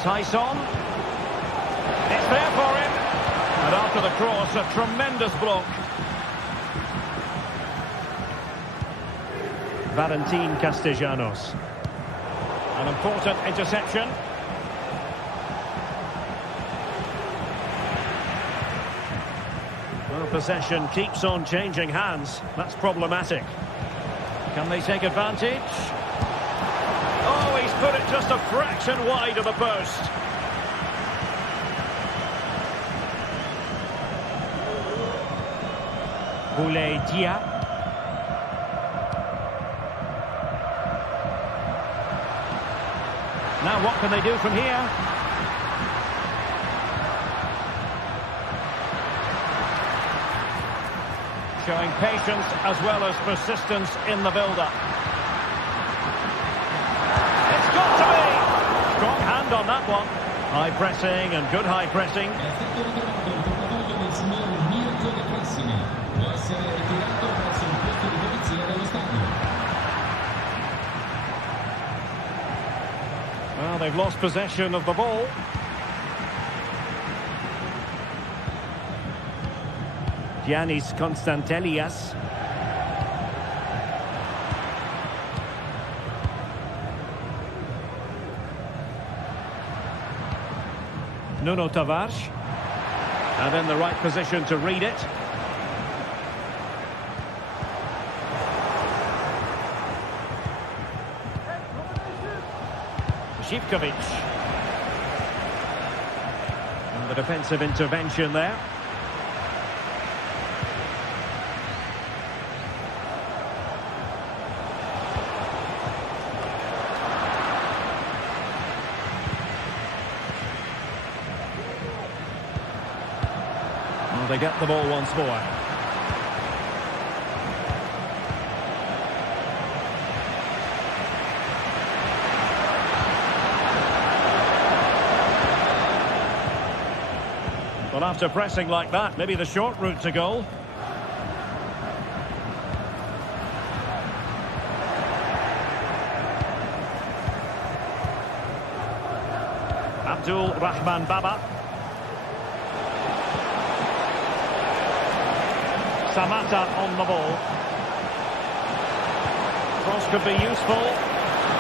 Tyson. It's there for him. And after the cross, a tremendous block. Valentin Castellanos. An important interception. Well, possession keeps on changing hands. That's problematic. Can they take advantage? Oh, he's put it just a fraction wide of the post. Boulaye Dia. Now what can they do from here? Showing patience as well as persistence in the build-up. It's got to be! Strong hand on that one. High pressing and good high pressing. Well, they've lost possession of the ball. Giannis Constantelias. Nuno Tavares. And in the right position to read it. Zivkovic. And the defensive intervention there. Well, they get the ball once more. Well, after pressing like that, maybe the short route to goal. Abdul Rahman Baba. Samata on the ball. Cross could be useful.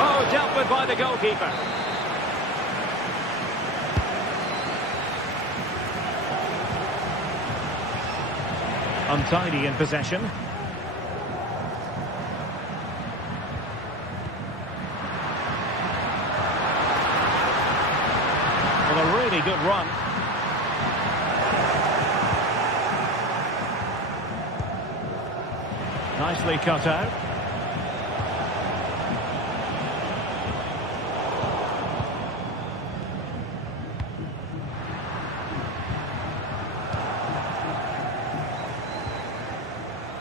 Oh, dealt with by the goalkeeper. Untidy in possession. Well, a really good run. Nicely cut out.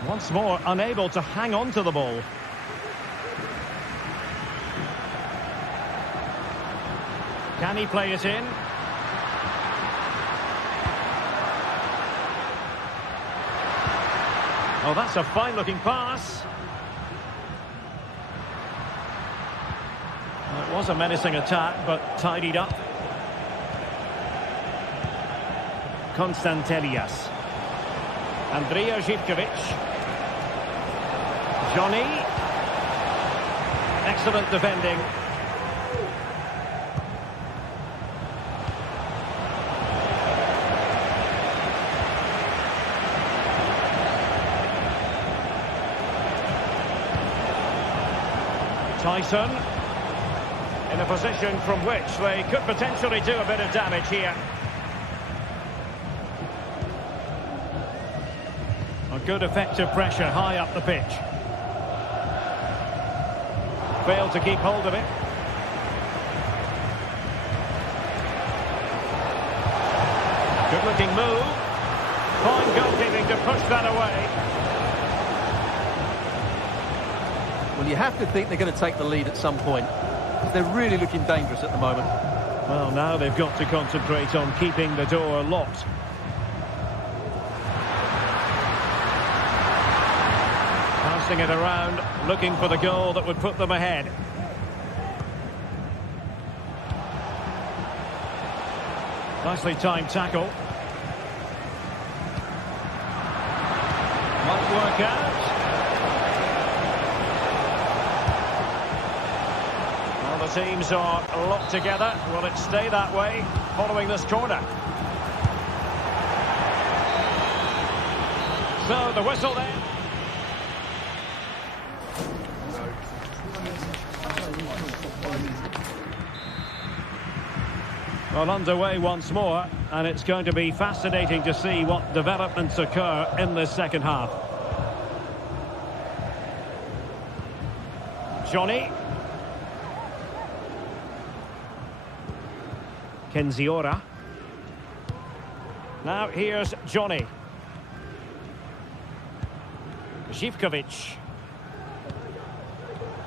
Once more, unable to hang on to the ball. Can he play it in? Oh, that's a fine-looking pass. Well, it was a menacing attack, but tidied up. Constantelias. Andrija Zivkovic. Johnny. Excellent defending. Tyson in a position from which they could potentially do a bit of damage here. A good effective pressure high up the pitch. Failed to keep hold of it. Good looking move. Fine goalkeeping to push that away. Well, you have to think they're going to take the lead at some point. They're really looking dangerous at the moment. Well, now they've got to concentrate on keeping the door locked. Passing it around, looking for the goal that would put them ahead. Nicely timed tackle. Might work out. Well, the teams are locked together. Will it stay that way following this corner? So the whistle then. Well, underway once more, and it's going to be fascinating to see what developments occur in this second half. Johnny. Kenziora. Now here's Johnny. Živković.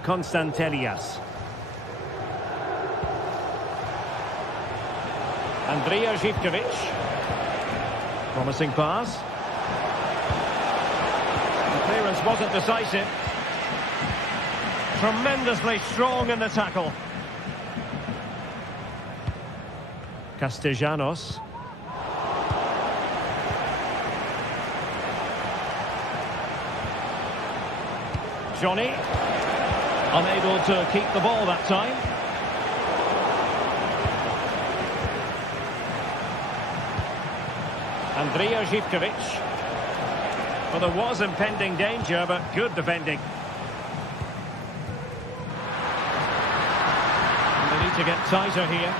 Konstantelias. Andrija Živković. Promising pass. The clearance wasn't decisive. Tremendously strong in the tackle. Castellanos. Johnny. Unable to keep the ball that time. Andrija Živković. Well, there was impending danger, but good defending. And they need to get tighter here.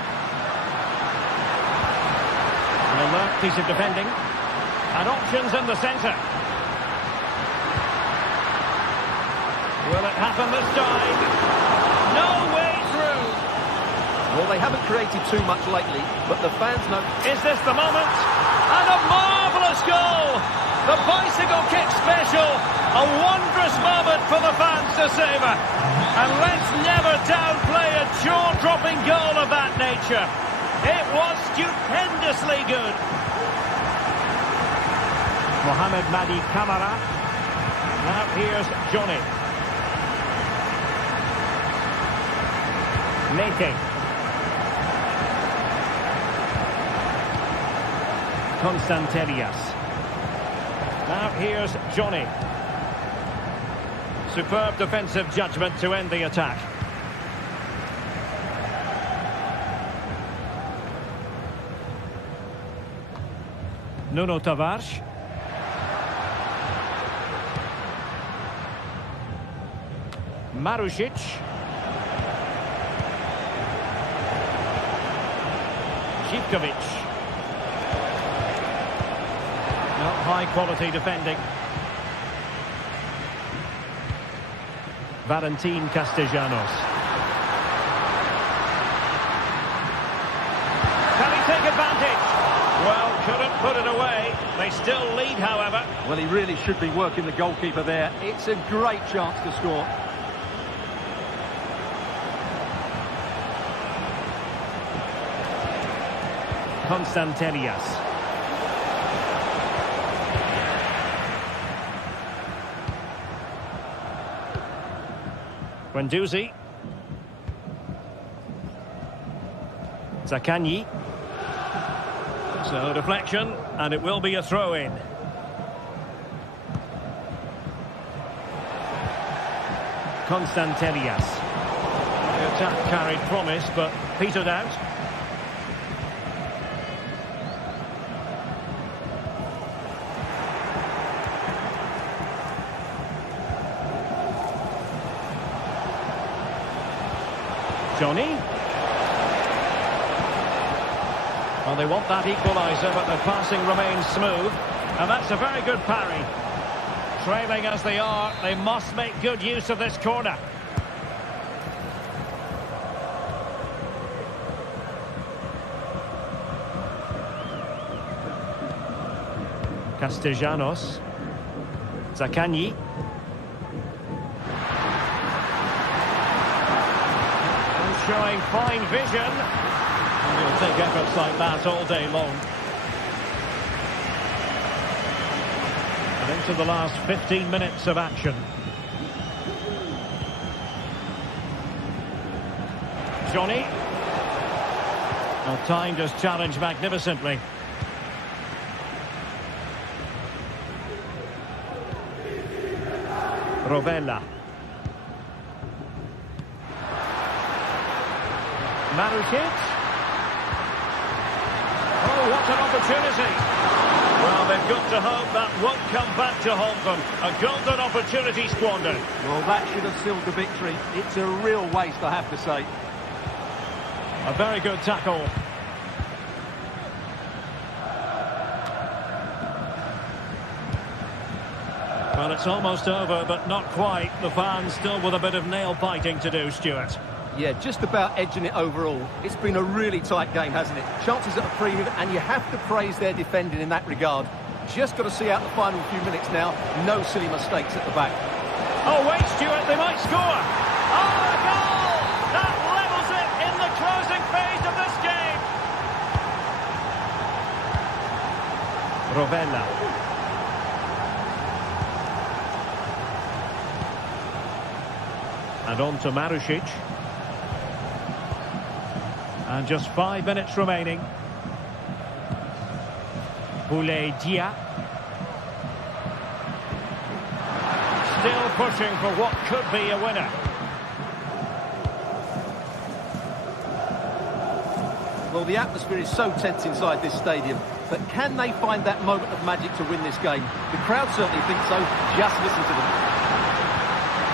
An alert piece of defending. And options in the centre. Will it happen this time? No way through. Well, they haven't created too much lately, but the fans know... Is this the moment? And a marvellous goal! The bicycle kick special. A wondrous moment for the fans to savour. And let's never downplay a jaw-dropping goal of that nature. It was stupendously good. Mohamed Madi Kamara. Now here's Johnny. Neke. Konstantelias. Now here's Johnny. Superb defensive judgment to end the attack. Nuno Tavares. Marušić. Živković. High quality defending. Valentin Castellanos. Can he take advantage? Well, couldn't put it away. They still lead, however. Well, he really should be working the goalkeeper there. It's a great chance to score. Konstantelias. Guendouzi. Zaccagni. So deflection, and it will be a throw-in. Konstantelias. The attack carried promise, but petered out. Johnny. Well, they want that equaliser, but the passing remains smooth. And that's a very good parry. Trailing as they are, they must make good use of this corner. Castellanos. Zaccagni. Showing fine vision. And he'll take efforts like that all day long. And into the last 15 minutes of action. Johnny. Well, timed his challenge magnificently. Rovella. Marusic. Oh, what an opportunity. Well, they've got to hope that won't come back to haunt them. A golden opportunity squandered. Well, that should have sealed the victory. It's a real waste, I have to say. A very good tackle. Well, it's almost over, but not quite. The fans still with a bit of nail-biting to do, Stuart. Yeah, just about edging it overall. It's been a really tight game, hasn't it? Chances at a premium, and you have to praise their defending in that regard. Just got to see out the final few minutes now. No silly mistakes at the back. Oh, wait, Stuart, they might score. Oh, a goal! That levels it in the closing phase of this game. Rovella. And on to Marusic. And just 5 minutes remaining. Boulaye Dia. Still pushing for what could be a winner. Well, the atmosphere is so tense inside this stadium, but can they find that moment of magic to win this game? The crowd certainly think so. Just listen to them.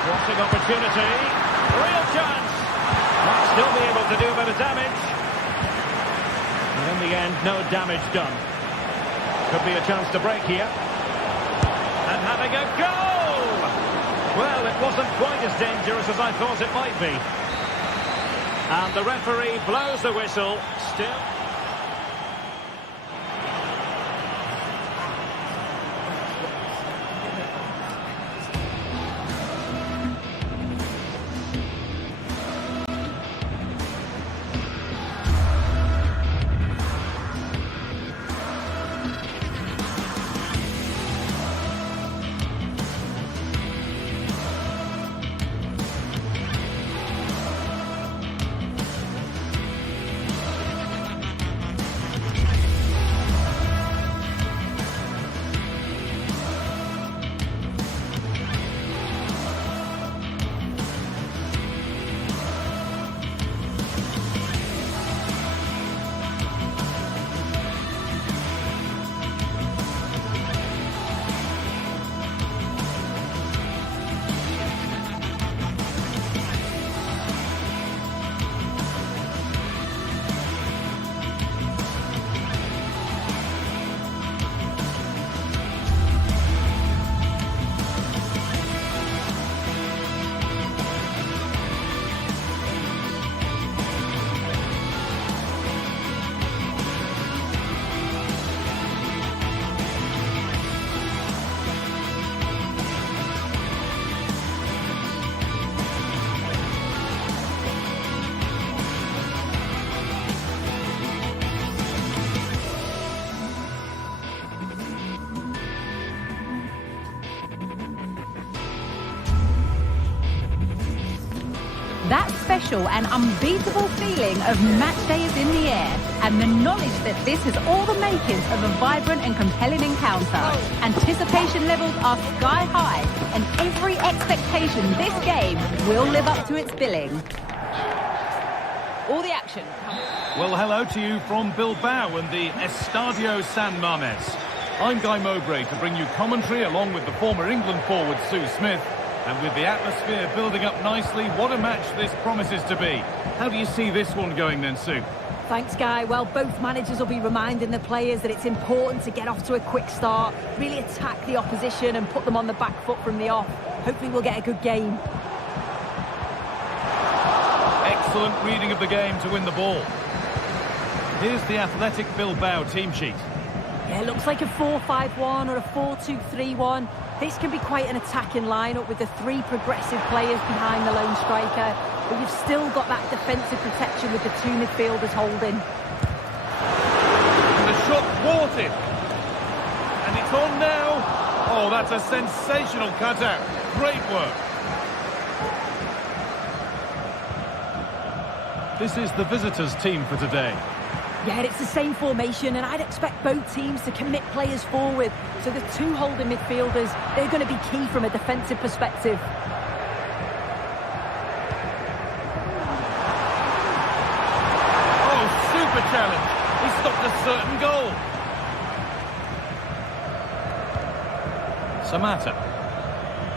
Crossing opportunity. Real chance. Might still be able to do a bit of damage. And in the end, no damage done. Could be a chance to break here. And having a goal! Well, it wasn't quite as dangerous as I thought it might be. And the referee blows the whistle. Still... That special and unbeatable feeling of match day is in the air, and the knowledge that this is all the makings of a vibrant and compelling encounter. Anticipation levels are sky high, and every expectation this game will live up to its billing. All the action. Well, hello to you from Bilbao and the Estadio San Mamés. I'm Guy Mowbray to bring you commentary along with the former England forward Sue Smith And with the atmosphere building up nicely, what a match this promises to be. How do you see this one going then, Sue? Thanks, Guy. Well, both managers will be reminding the players that it's important to get off to a quick start, really attack the opposition and put them on the back foot from the off. Hopefully we'll get a good game. Excellent reading of the game to win the ball. Here's the Athletic Bilbao team sheet. Yeah, it looks like a 4-5-1 or a 4-2-3-1. This can be quite an attacking lineup with the three progressive players behind the lone striker. But you've still got that defensive protection with the two midfielders holding. And the shot thwarted. And it's on now. Oh, that's a sensational cutout. Great work. This is the visitors' team for today. Yeah, it's the same formation, and I'd expect both teams to commit players forward. So the two holding midfielders, they're going to be key from a defensive perspective. Oh, super challenge. He stopped a certain goal. Samata.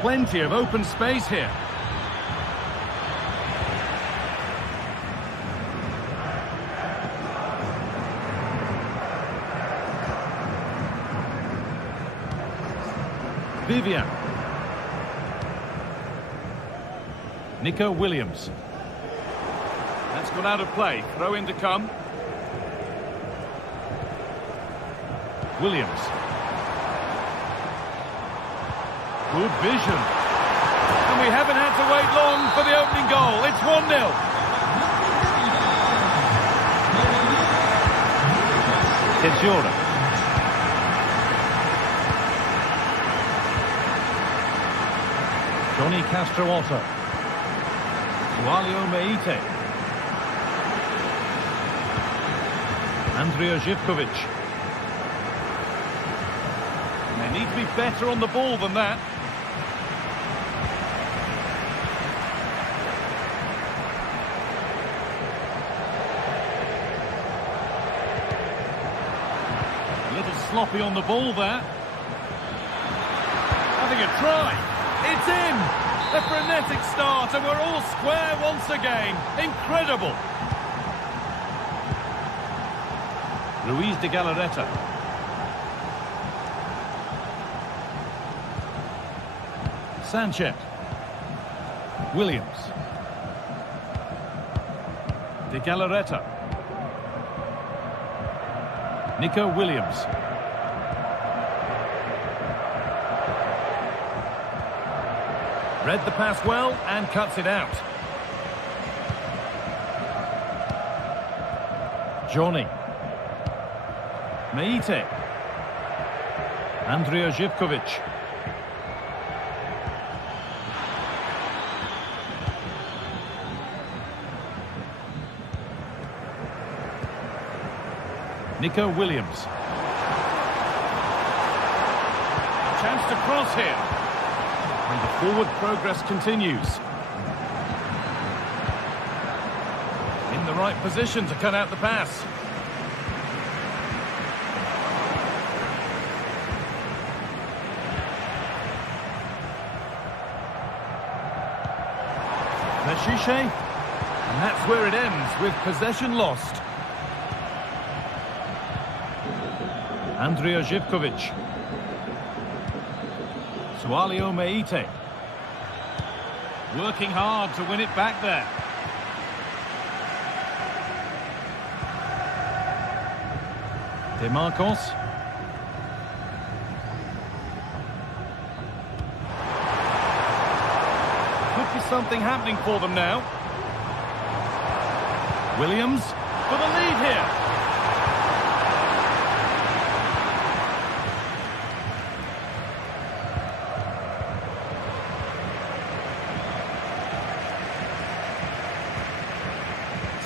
Plenty of open space here. Vivian. Nico Williams. That's gone out of play. Throw in to come. Williams. Good vision. And we haven't had to wait long for the opening goal. It's 1-0. Jordan. Johnny Castro-Otto. Sualio Meite. Andrea Zivkovic. They need to be better on the ball than that. A little sloppy on the ball there. Having a try. It's in! A frenetic start, and we're all square once again. Incredible! Luis de Galarreta. Sanchez. Williams. De Galarreta. Nico Williams. Read the pass well and cuts it out. Johnny. Meite. Andrea Zivkovic. Nico Williams. Chance to cross here. And the forward progress continues. In the right position to cut out the pass. Meshiche. And that's where it ends, with possession lost. Andrea Zivkovic. Sualio Meite. Working hard to win it back there. De Marcos. Could be something happening for them now. Williams for the lead here.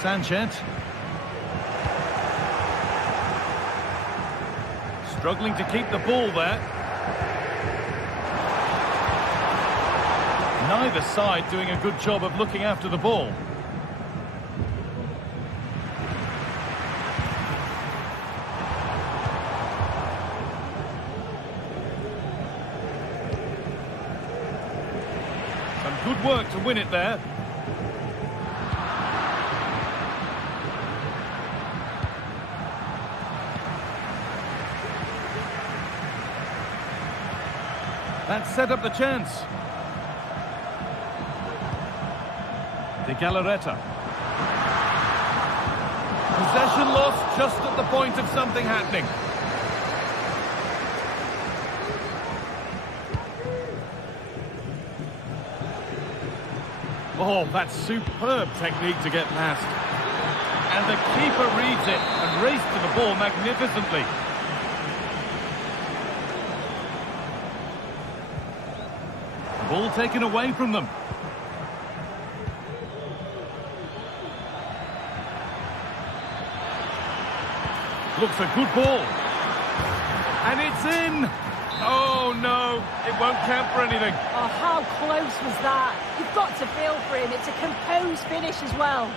Sanchez. Struggling to keep the ball there. Neither side doing a good job of looking after the ball. And good work to win it there. That set up the chance. De Galarreta. Possession lost just at the point of something happening. Oh, that's superb technique to get past. And the keeper reads it and raced to the ball magnificently. The ball taken away from them. Looks a good ball. And it's in! Oh, no, it won't count for anything. Oh, how close was that? You've got to feel for him. It's a composed finish as well.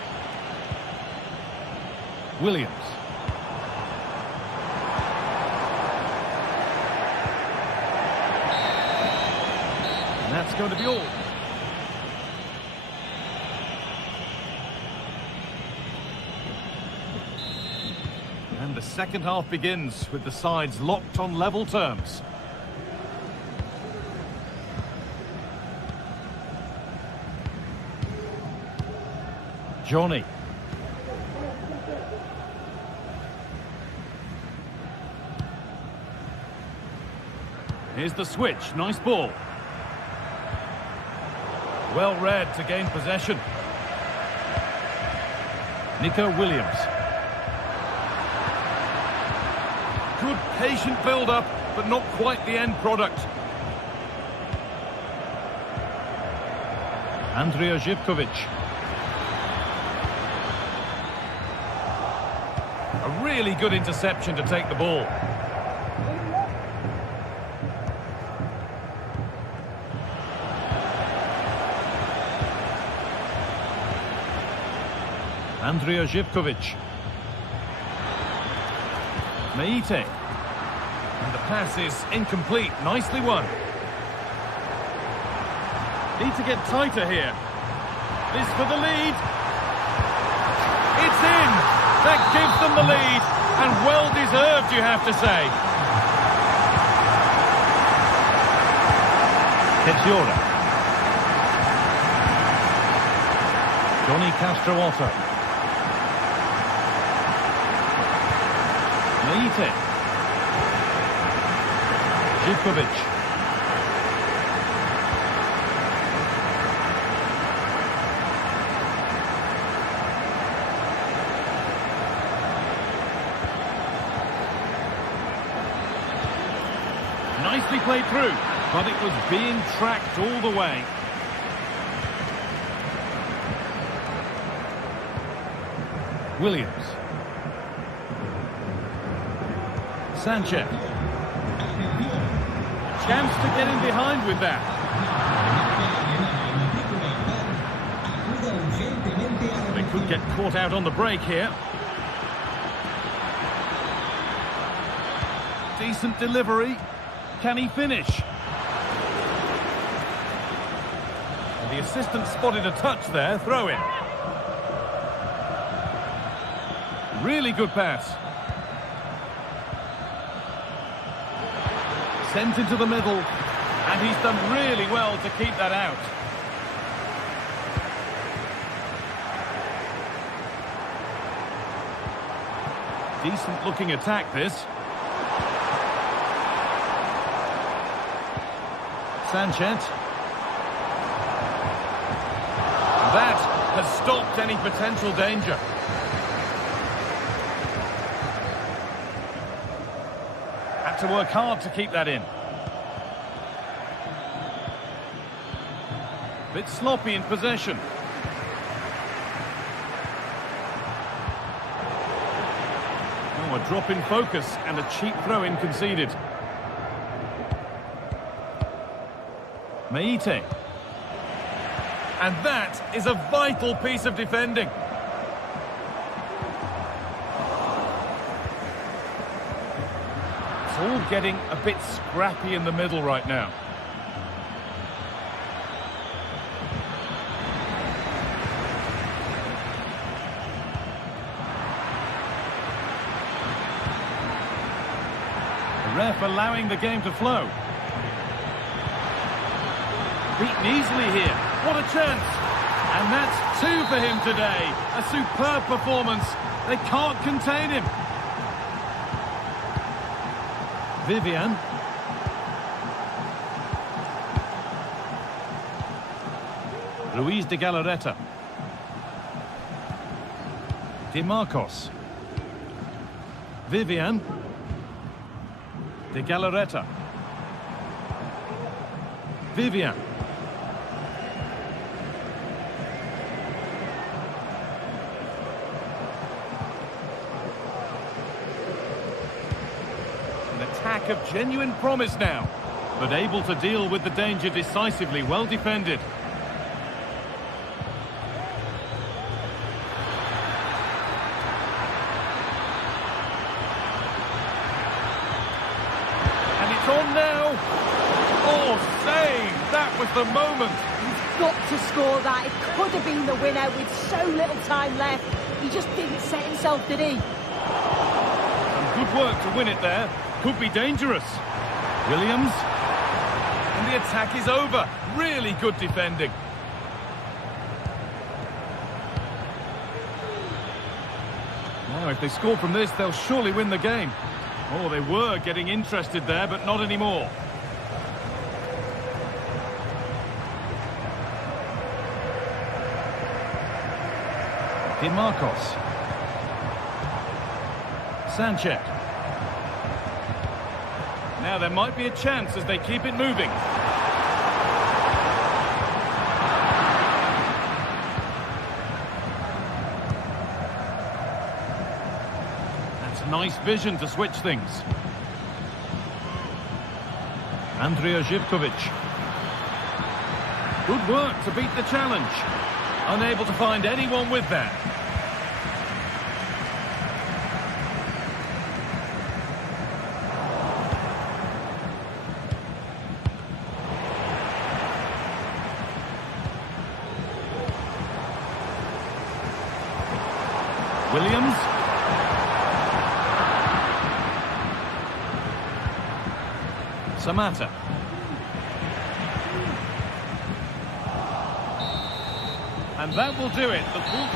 Williams. And that's going to be all. And the second half begins with the sides locked on level terms. Johnny. Here's the switch. Nice ball. Well read to gain possession. Nico Williams. Good patient build-up, but not quite the end product. Andrija Živković. A really good interception to take the ball. Andrija Živković. Meite. And the pass is incomplete. Nicely won. Need to get tighter here. This for the lead. It's in. That gives them the lead. And well deserved, you have to say. Tetsiora. Johnny Castro-Otto. Meite. Živković. Nicely played through, but it was being tracked all the way. Williams. Sanchez. Chance to get in behind with that. They could get caught out on the break here. Decent delivery. Can he finish? And the assistant spotted a touch there. Throw in. Really good pass. Sent into the middle. And he's done really well to keep that out. Decent looking attack, this. Sanchez. That has stopped any potential danger. Had to work hard to keep that in. Bit sloppy in possession. Oh, a drop in focus and a cheap throw-in conceded. Meite. And that is a vital piece of defending. It's all getting a bit scrappy in the middle right now. Ref allowing the game to flow. Beaten easily here. What a chance! And that's 2 for him today. A superb performance. They can't contain him. Vivian. Luis de Galarreta. Di Marcos. Vivian. De Galarreta. Vivian. An attack of genuine promise now, but able to deal with the danger decisively. Well defended. On now. Oh, save! That was the moment. He's got to score that. It could have been the winner with so little time left. He just didn't set himself, did he? Some good work to win it there. Could be dangerous. Williams. And the attack is over. Really good defending. Now, if they score from this, they'll surely win the game. Oh, they were getting interested there, but not anymore. Di Marcos. Sanchez. Now there might be a chance as they keep it moving. Nice vision to switch things. Andrija Živković. Good work to beat the challenge. Unable to find anyone with that. Williams. Samata. And that will do it. The ball...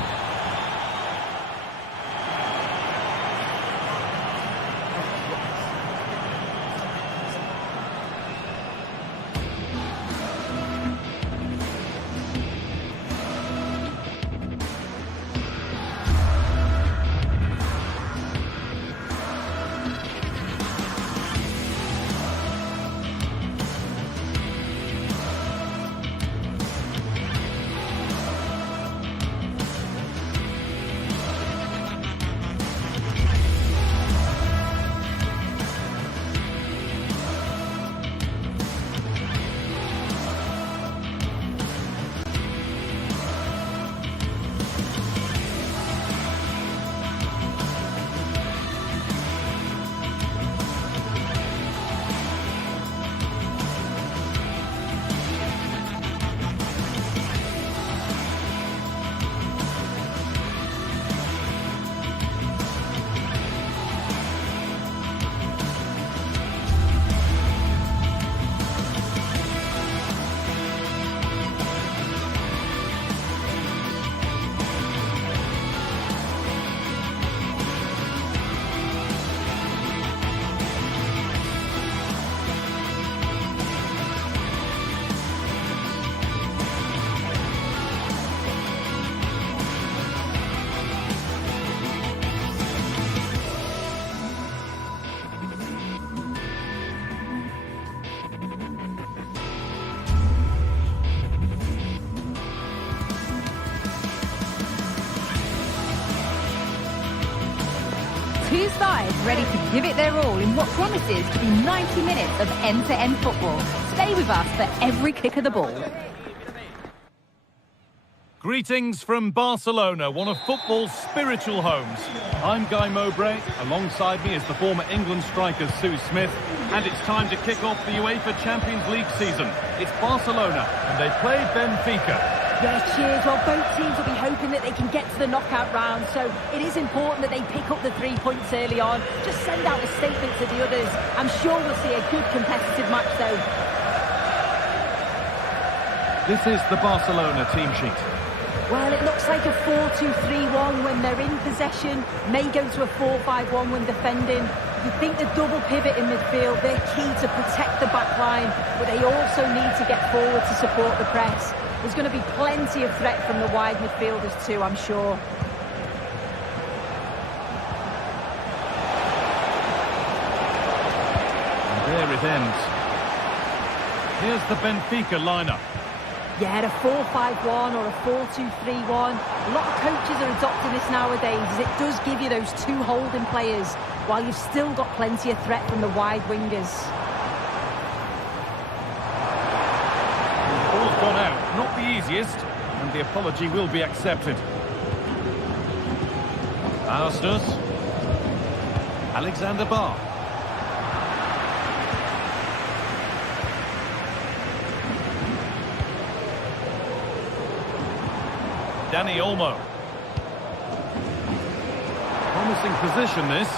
Two sides ready to give it their all in what promises to be 90 minutes of end-to-end football. Stay with us for every kick of the ball. Greetings from Barcelona, one of football's spiritual homes. I'm Guy Mowbray. Alongside me is the former England striker Sue Smith. And it's time to kick off the UEFA Champions League season. It's Barcelona, and they play Benfica. Yeah, cheers. Well, both teams will be hoping that they can get to the knockout round, so it is important that they pick up the 3 points early on. Just send out a statement to the others. I'm sure we'll see a good competitive match, though. This is the Barcelona team sheet. Well, it looks like a 4-2-3-1 when they're in possession. May go to a 4-5-1 when defending. You think the double pivot in midfield, they're key to protect the back line, but they also need to get forward to support the press. There's going to be plenty of threat from the wide midfielders too, I'm sure. And there it ends. Here's the Benfica lineup. Yeah, a 4-5-1 or a 4-2-3-1. A lot of coaches are adopting this nowadays, as it does give you those two holding players, while you've still got plenty of threat from the wide wingers. The ball's gone out. Not the easiest, and the apology will be accepted. Astos. Alexander Barr. Dani Olmo. Promising position, this.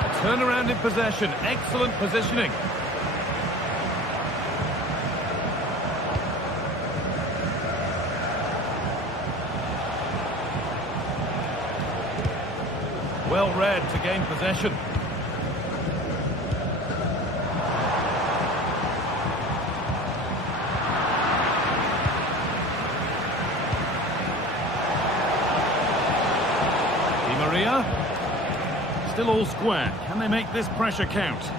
A turnaround in possession. Excellent positioning. Well read to gain possession. Di Maria. Still all square. Can they make this pressure count?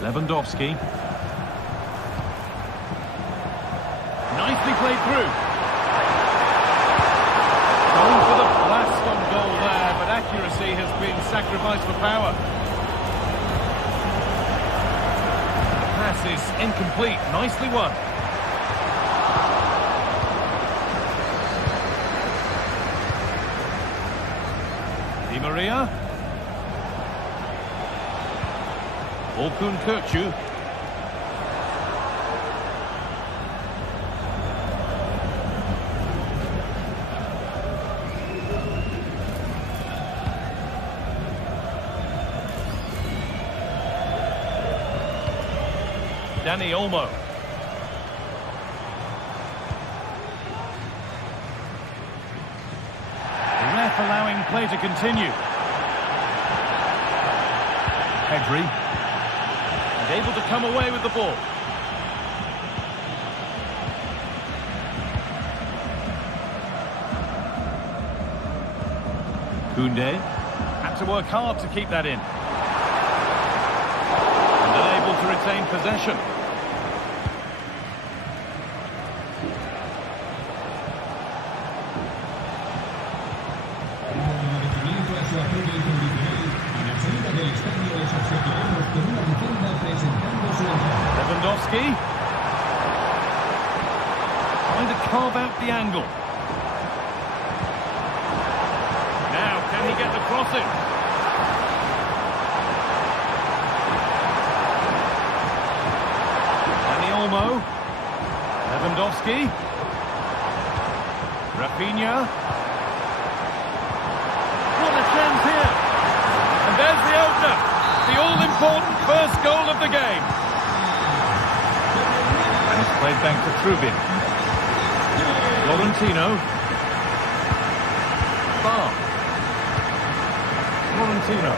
Lewandowski. Nicely played through. Going for the blast on goal there, but accuracy has been sacrificed for power. The pass is incomplete. Nicely won. Di Maria. Orkun Kökçü. Dani Olmo. The ref allowing play to continue. Pedri. And able to come away with the ball. Koundé. Had to work hard to keep that in. And unable to retain possession. Lewandowski. Trying to carve out the angle. Now, can he get the cross in? Dani Olmo. Lewandowski. Rafinha. What a chance here. And there's the opener. The all-important first goal of the game. And it's played back to Trubin. Florentino. Barr. Florentino.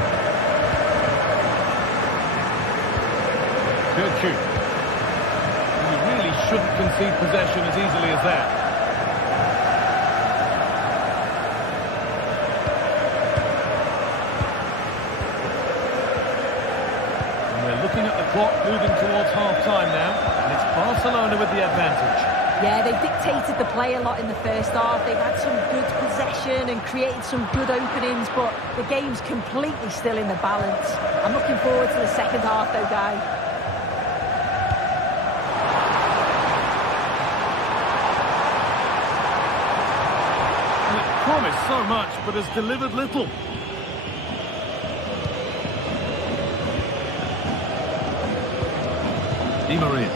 Kökçü. You really shouldn't concede possession as easily as that. Looking at the clock, moving towards half-time now, and it's Barcelona with the advantage. Yeah, they dictated the play a lot in the first half. They've had some good possession and created some good openings, but the game's completely still in the balance. I'm looking forward to the second half, though, guys. promised so much, but has delivered little. Di Maria.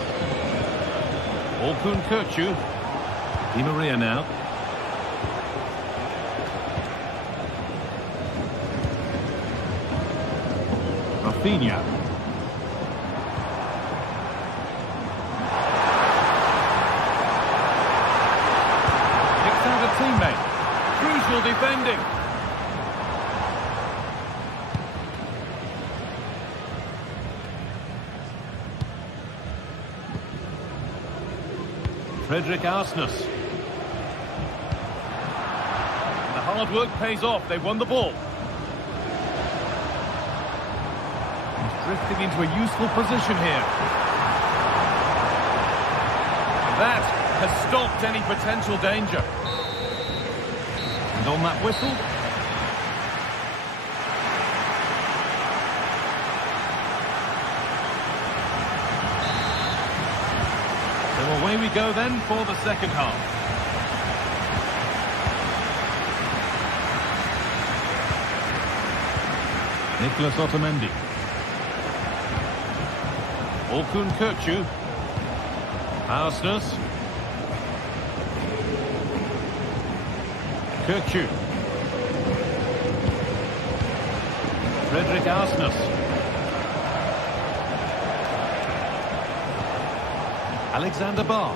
Orkun Kökçü. Di Maria now. Rafinha. Picked out a teammate. Crucial defending. Fredrik Arsnes. The hard work pays off. They've won the ball. He's drifting into a useful position here. That has stopped any potential danger. And on that whistle... So away we go then for the second half. Nicolas Otamendi. Orkun Kökçü. Arsnes. Kökçü. Fredrik Arsnes. Alexander Barr.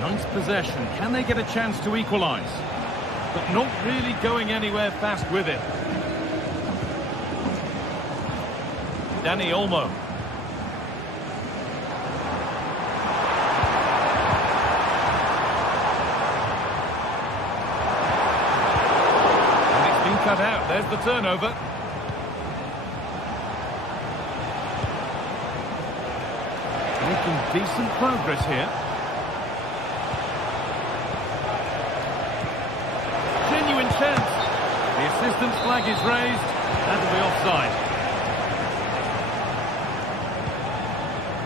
Nice possession. Can they get a chance to equalise? But not really going anywhere fast with it. Dani Olmo. And it's been cut out. There's the turnover. Making decent progress here. Genuine chance. The assistant's flag is raised. That'll be offside.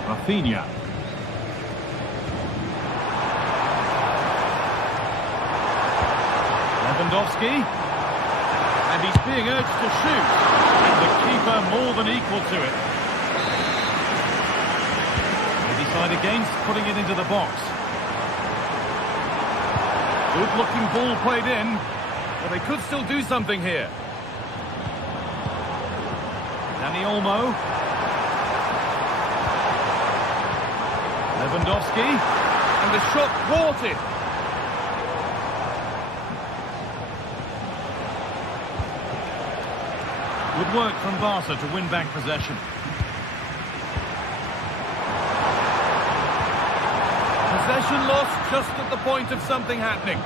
Rafinha. Lewandowski. And he's being urged to shoot. And the keeper more than equal to it. They decide against putting it into the box. Good looking ball played in. But they could still do something here. Dani Olmo. Lewandowski. And the shot thwarted. Good work from Barca to win back possession. Possession lost just at the point of something happening.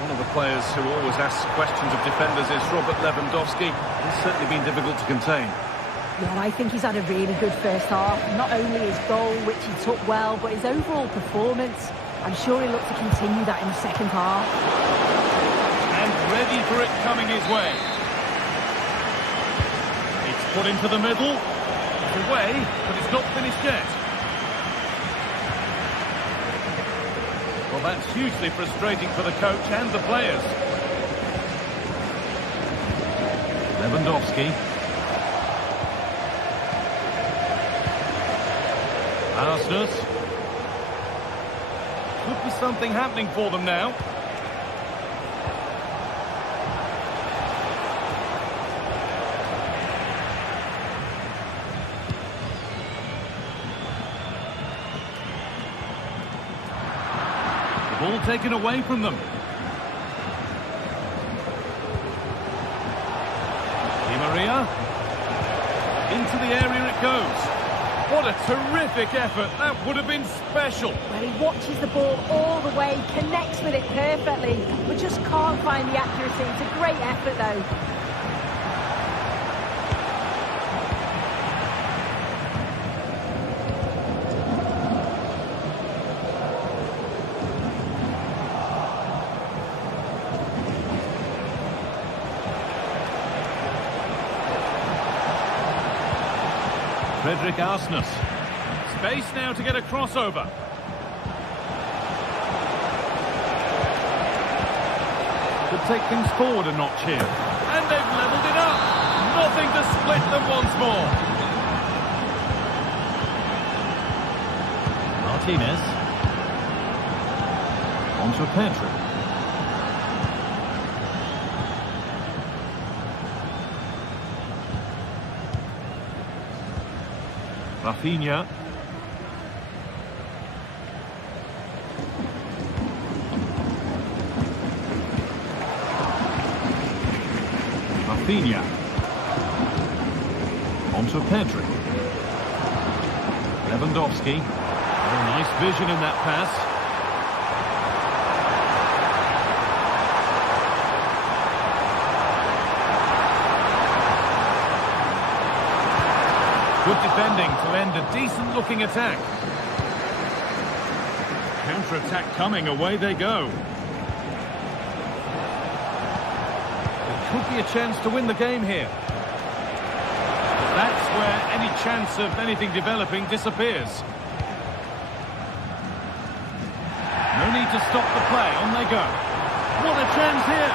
One of the players who always asks questions of defenders is Robert Lewandowski. He's certainly been difficult to contain. Yeah, I think he's had a really good first half. Not only his goal, which he took well, but his overall performance. I'm sure he'll look to continue that in the second half. And ready for it coming his way. It's put into the middle. It's away, but it's not finished yet. Well, that's hugely frustrating for the coach and the players. Lewandowski. Arsnes. Could be something happening for them now. The ball taken away from them. Di Maria. Into the area it goes. What a terrific effort. That would have been special. Well, he watches the ball all the way, connects with it perfectly, but just can't find the accuracy. It's a great effort, though. Frederick Arsnus. Space now to get a crossover. Could take things forward a notch here. And they've levelled it up. Nothing to split them once more. Martinez. On to Pedro. Rafinha. Rafinha. On to Pedro. Lewandowski. Oh, nice vision in that pass. Good defending to end a decent-looking attack. Counter-attack coming, away they go. It could be a chance to win the game here. That's where any chance of anything developing disappears. No need to stop the play, on they go. What a chance here!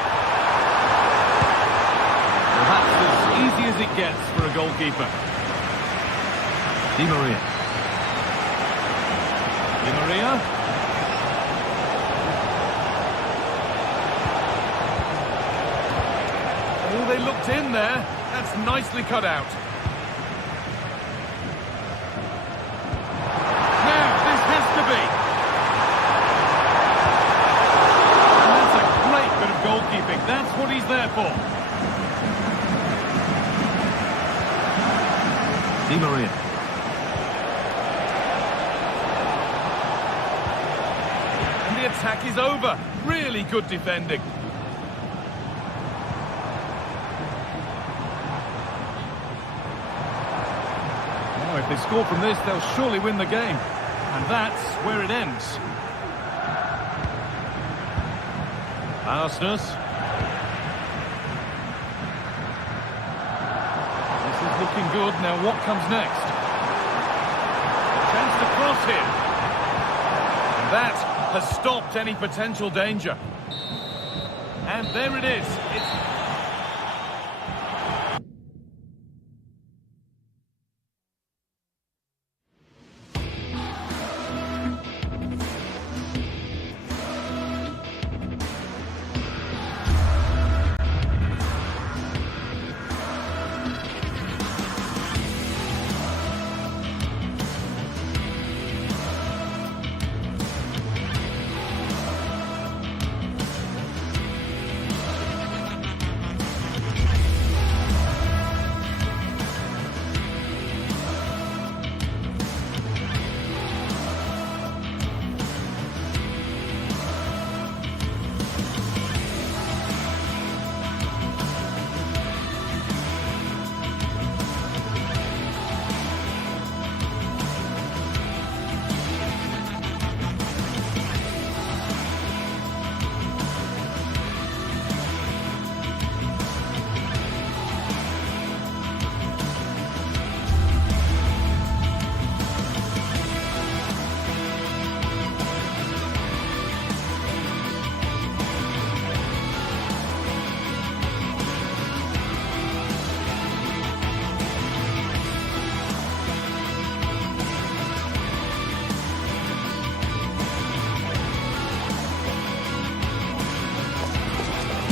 Well, that's as easy as it gets for a goalkeeper. Di Maria. Di Maria. Oh, they looked in there. That's nicely cut out. Now, this has to be. And that's a great bit of goalkeeping. That's what he's there for. Di Maria. The attack is over. Really good defending. Now, if they score from this, they'll surely win the game. And that's where it ends. Arsnus. This is looking good. Now, what comes next? Chance to cross here. And that has stopped any potential danger. And there it is.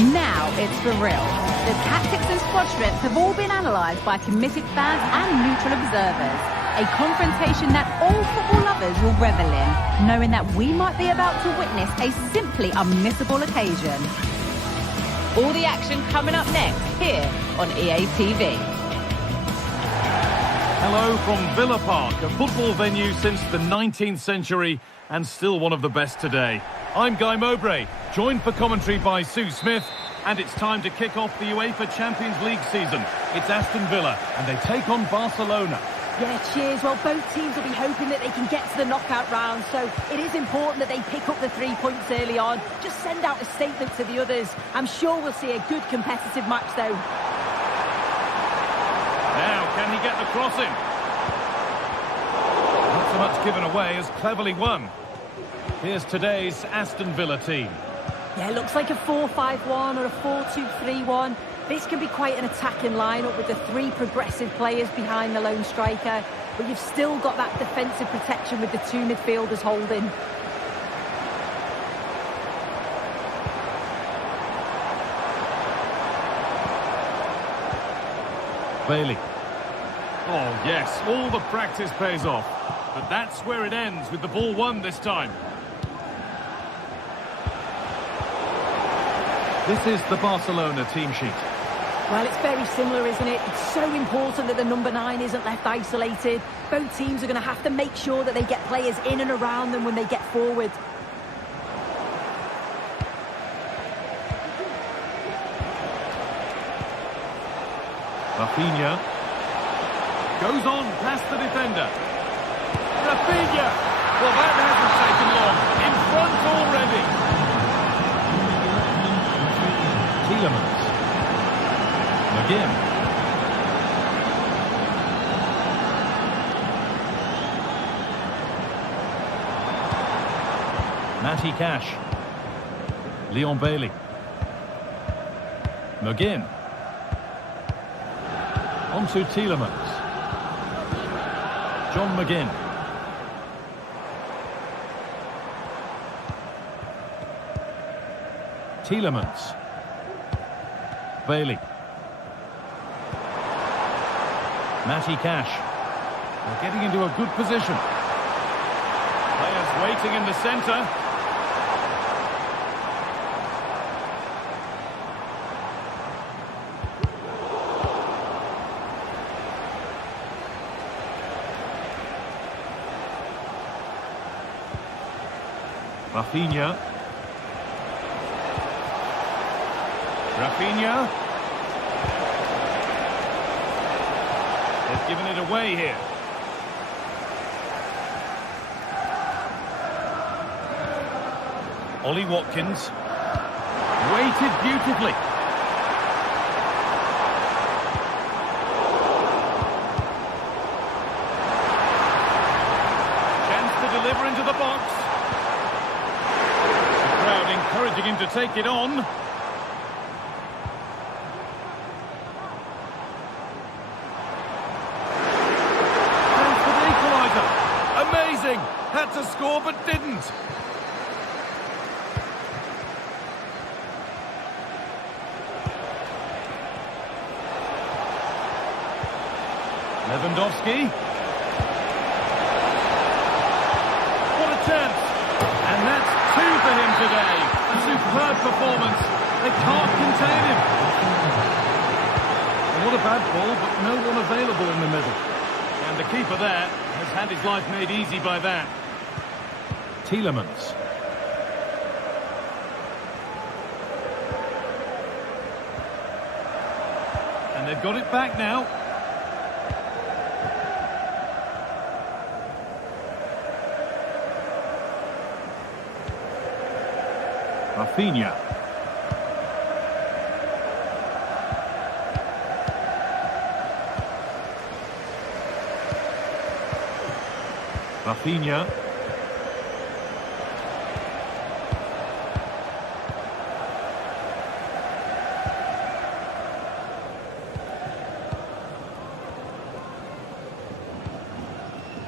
Now it's for real. The tactics and squad strength have all been analysed by committed fans and neutral observers. A confrontation that all football lovers will revel in, knowing that we might be about to witness a simply unmissable occasion. All the action coming up next here on EA TV. Hello from Villa Park, a football venue since the 19th century and still one of the best today. I'm Guy Mowbray, joined for commentary by Sue Smith, and it's time to kick off the UEFA Champions League season. It's Aston Villa, and they take on Barcelona. Yeah, cheers. Well, both teams will be hoping that they can get to the knockout round, so it is important that they pick up the 3 points early on. Just send out a statement to the others. I'm sure we'll see a good competitive match, though. Now, can he get the crossing? given away as cleverly won. Here's today's Aston Villa team. Yeah, it looks like a 4-5-1 or a 4-2-3-1. This can be quite an attacking lineup with the three progressive players behind the lone striker, but you've still got that defensive protection with the two midfielders holding. Bailey. Oh, yes, all the practice pays off. But that's where it ends, with the ball won this time. This is the Barcelona team sheet. Well, it's very similar, isn't it? It's so important that the number 9 isn't left isolated. Both teams are going to have to make sure that they get players in and around them when they get forward. Rafinha goes on past the defender. Rafinha! Well, that hasn't taken long. In front already. Tielemans. McGinn. Matty Cash. Leon Bailey. McGinn. On to Tielemans. John McGinn. Tielemans. Bailey. Matty Cash. They're getting into a good position. Players waiting in the centre. Rafinha. Rafinha. They've given it away here. Ollie Watkins. Waited beautifully. Chance to deliver into the box. Encouraging him to take it on. Chance for the equaliser. Amazing! Had to score but didn't. Lewandowski. What a chance! And that's 2 for him today. A superb performance. They can't contain him. And what a bad ball, but no one available in the middle. And the keeper there has had his life made easy by that. Tielemans. And they've got it back now. Rafinha. Rafinha.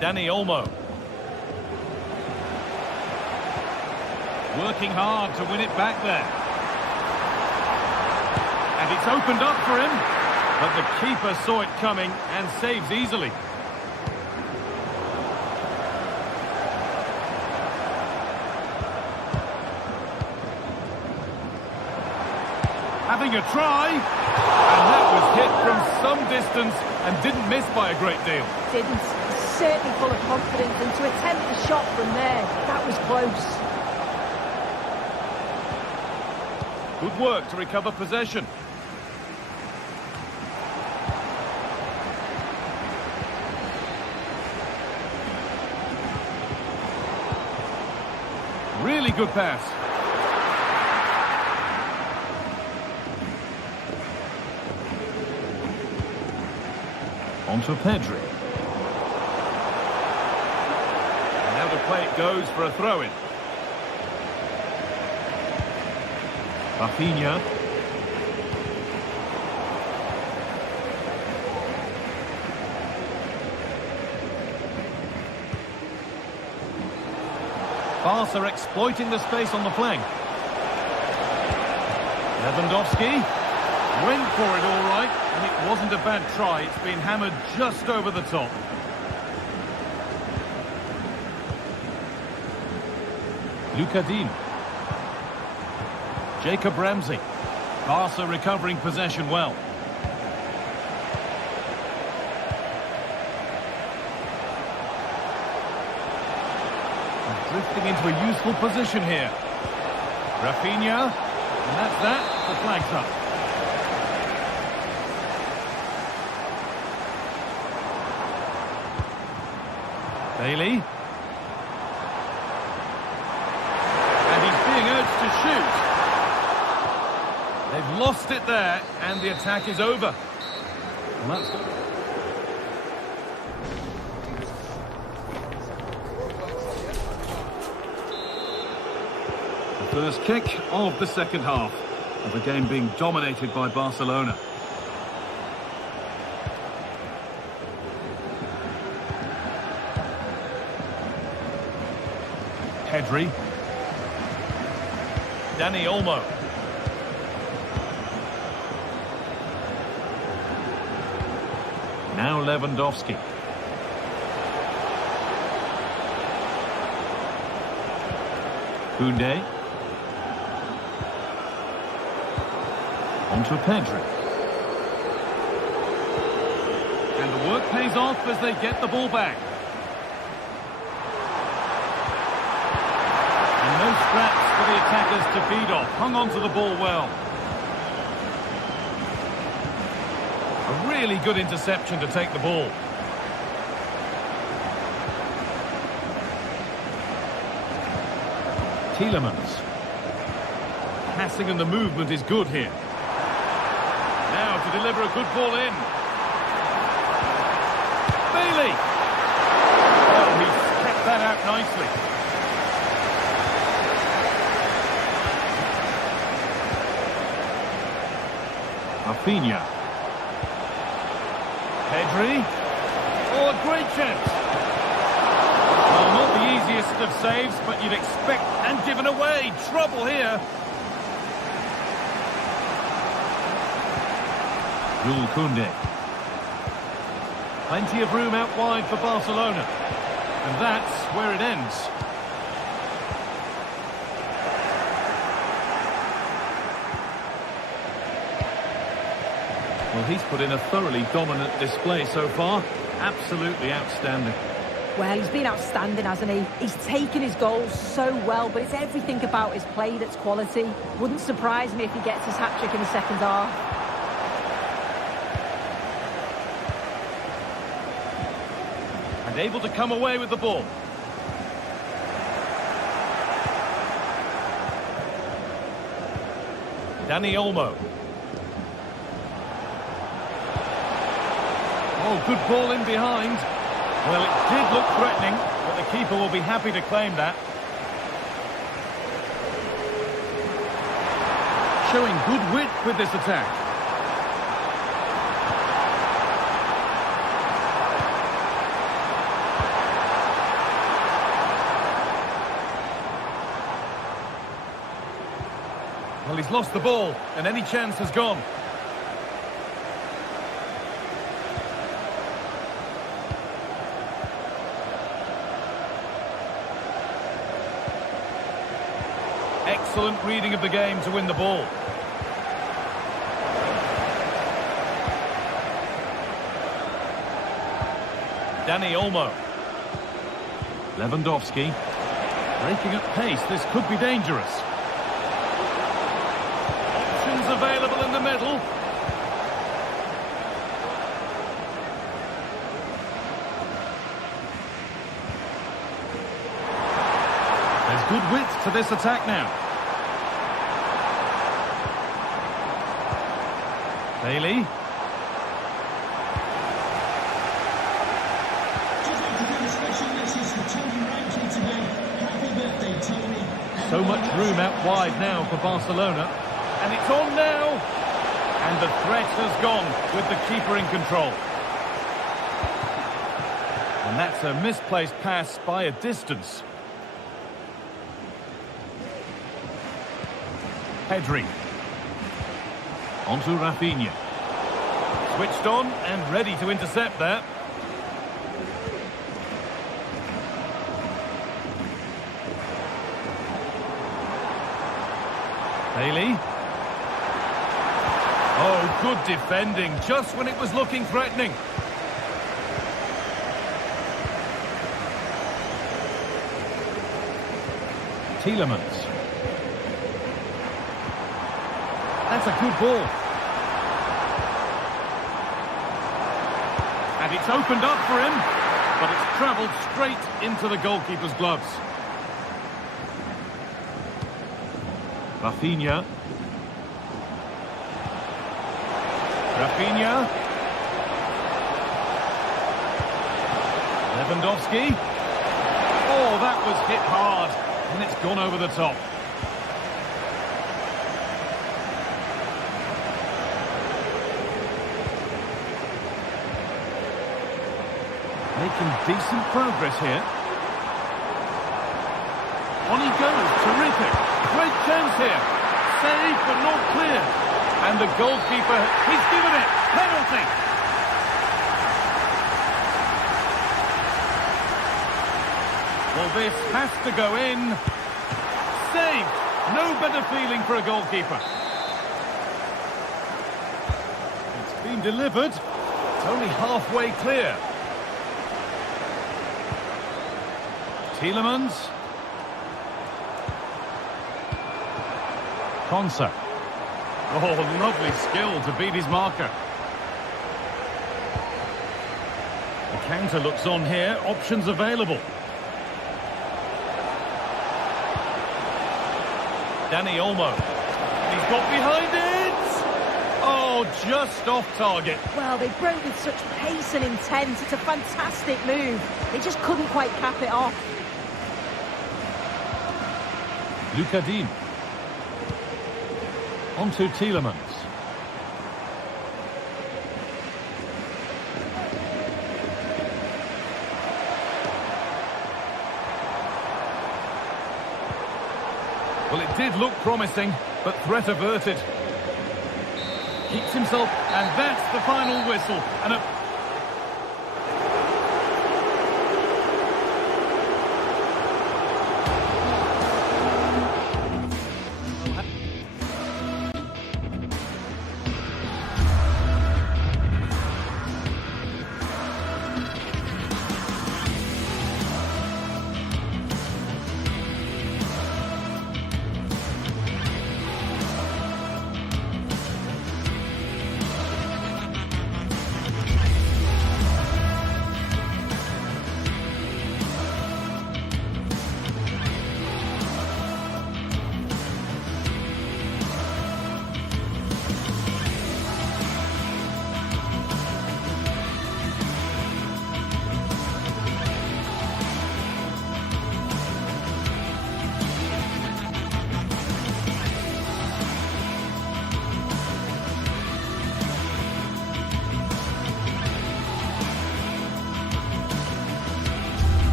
Dani Olmo. Working hard to win it back there. And it's opened up for him. But the keeper saw it coming and saves easily. Having a try. And that was hit from some distance and didn't miss by a great deal. Didn't. Certainly full of confidence, and to attempt the shot from there, that was close. Good work to recover possession. Really good pass. On to Pedri. Play it goes for a throw-in. Rafinha. Barca exploiting the space on the flank. Lewandowski went for it all right, and it wasn't a bad try. It's been hammered just over the top. Luka Dean. Jacob Ramsey. Barca recovering possession well. Drifting into a useful position here. Rafinha. And that's that. The flag's up. Bailey. And he's being urged to shoot. They've lost it there, and the attack is over. Well, that's good. First kick of the second half of the game being dominated by Barcelona. Pedri. Dani Olmo. Now Lewandowski. Koundé. Onto Pedri. And the work pays off as they get the ball back. And no scraps for the attackers to feed off. Hung onto the ball well. A really good interception to take the ball. Tielemans. Passing and the movement is good here. Now to deliver a good ball in. Bailey! Oh, he's kept that out nicely. Rafinha. Pedri. Oh, a great chance. Well, not the easiest of saves, but you'd expect, and given away. Trouble here. Jules Koundé. Plenty of room out wide for Barcelona. And that's where it ends. Well, he's put in a thoroughly dominant display so far. Absolutely outstanding. Well, he's been outstanding, hasn't he? He's taken his goals so well, but it's everything about his play that's quality. Wouldn't surprise me if he gets his hat-trick in the second half. And able to come away with the ball. Dani Olmo. Oh, good ball in behind. Well, it did look threatening, but the keeper will be happy to claim that. Showing good width with this attack. Well, he's lost the ball, and any chance has gone. Excellent reading of the game to win the ball. Dani Olmo. Lewandowski. Breaking at pace, this could be dangerous. Options available in the middle. There's good width to this attack now. Bailey. Just like to do a special message for Tony Rankin today. So much room out wide now for Barcelona. And it's on now. And the threat has gone with the keeper in control. And that's a misplaced pass by a distance. Pedri. Onto Rafinha. Switched on and ready to intercept there. Bailey. Oh, good defending, just when it was looking threatening. Tielemans. That's a good ball. And it's opened up for him, but it's travelled straight into the goalkeeper's gloves. Rafinha. Lewandowski. Oh, that was hit hard, and it's gone over the top. Making decent progress here. On he goes, terrific. Great chance here. Saved but not clear. And the goalkeeper, he's given it. Penalty. Well, this has to go in. Saved. No better feeling for a goalkeeper. It's been delivered. It's only halfway clear. Tielemans. Konsa. Oh, lovely skill to beat his marker. The counter looks on here. Options available. Dani Olmo. He's got behind it. Oh, just off target. Well, they broke with such pace and intent. It's a fantastic move. They just couldn't quite cap it off. Lucas Digne. On to Tielemans. Well, it did look promising, but threat averted. Keeps himself, and that's the final whistle. And a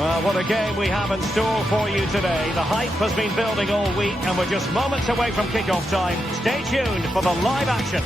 Well, what a game we have in store for you today. The hype has been building all week and we're just moments away from kick-off time. Stay tuned for the live action.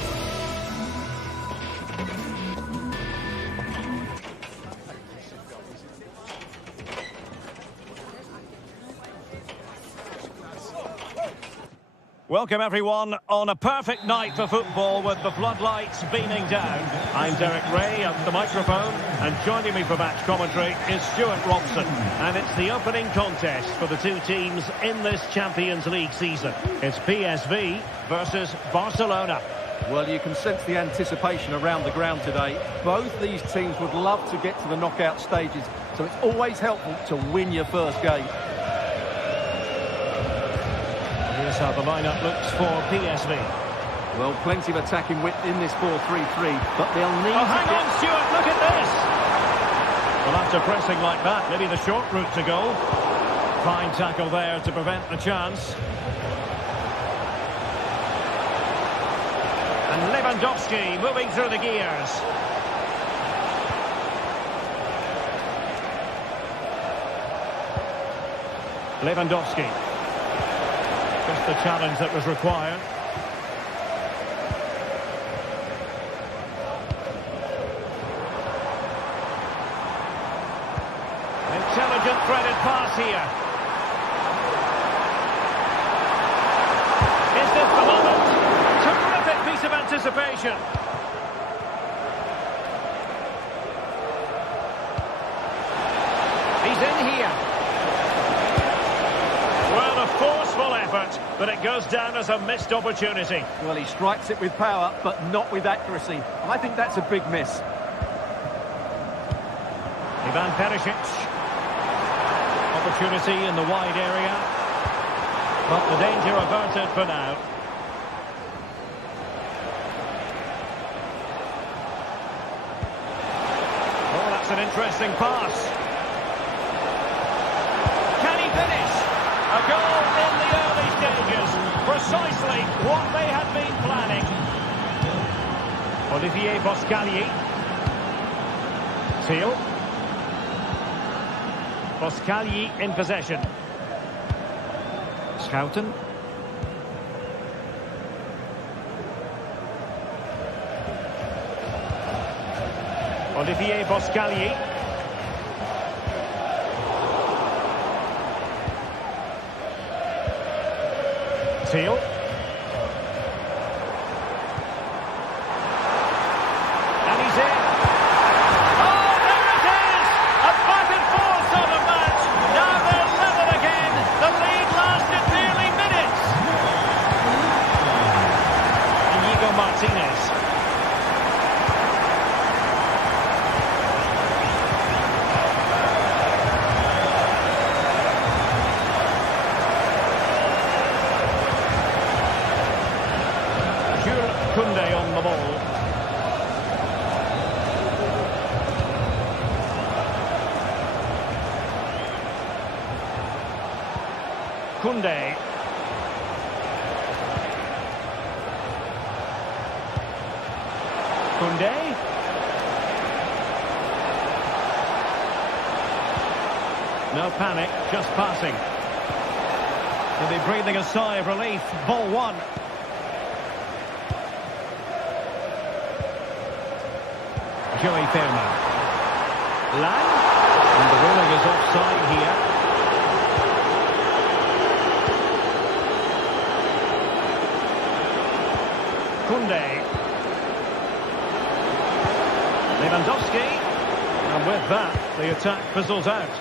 Welcome everyone on a perfect night for football with the floodlights beaming down. I'm Derek Ray at the microphone and joining me for match commentary is Stuart Robson. And it's the opening contest for the two teams in this Champions League season. It's PSV versus Barcelona. Well, you can sense the anticipation around the ground today. Both these teams would love to get to the knockout stages, so it's always helpful to win your first game. Here's how the lineup looks for PSV. Well, plenty of attacking width in this 4-3-3, but they'll need to hang on, Stuart, look at this! Well, after pressing like that, maybe the short route to goal. Fine tackle there to prevent the chance. And Lewandowski moving through the gears. Lewandowski. Just the challenge that was required. Intelligent threaded pass here. Is this the moment? Terrific piece of anticipation. He's in here. Well, a forceful effort, but it goes down as a missed opportunity. Well, he strikes it with power, but not with accuracy. I think that's a big miss. Ivan Perisic. Opportunity in the wide area. But the danger averted for now. Oh, that's an interesting pass. Can he finish? A goal in the early stages. Precisely what they had been planning. Olivier Boscagli. Seal. Boscagli in possession. Schouten. Olivier Boscagli. Seal. And he's in. Oh, there it is! A back-and-forth sort of match. Now they're level again. The lead lasted nearly minutes. Inigo Martinez. Koundé on the ball. Koundé. Koundé. No panic, just passing. He'll be breathing a sigh of relief. Ball one. Joey Fairman. Lang. And the ruling is offside here. Koundé. Lewandowski. And with that, the attack fizzles out.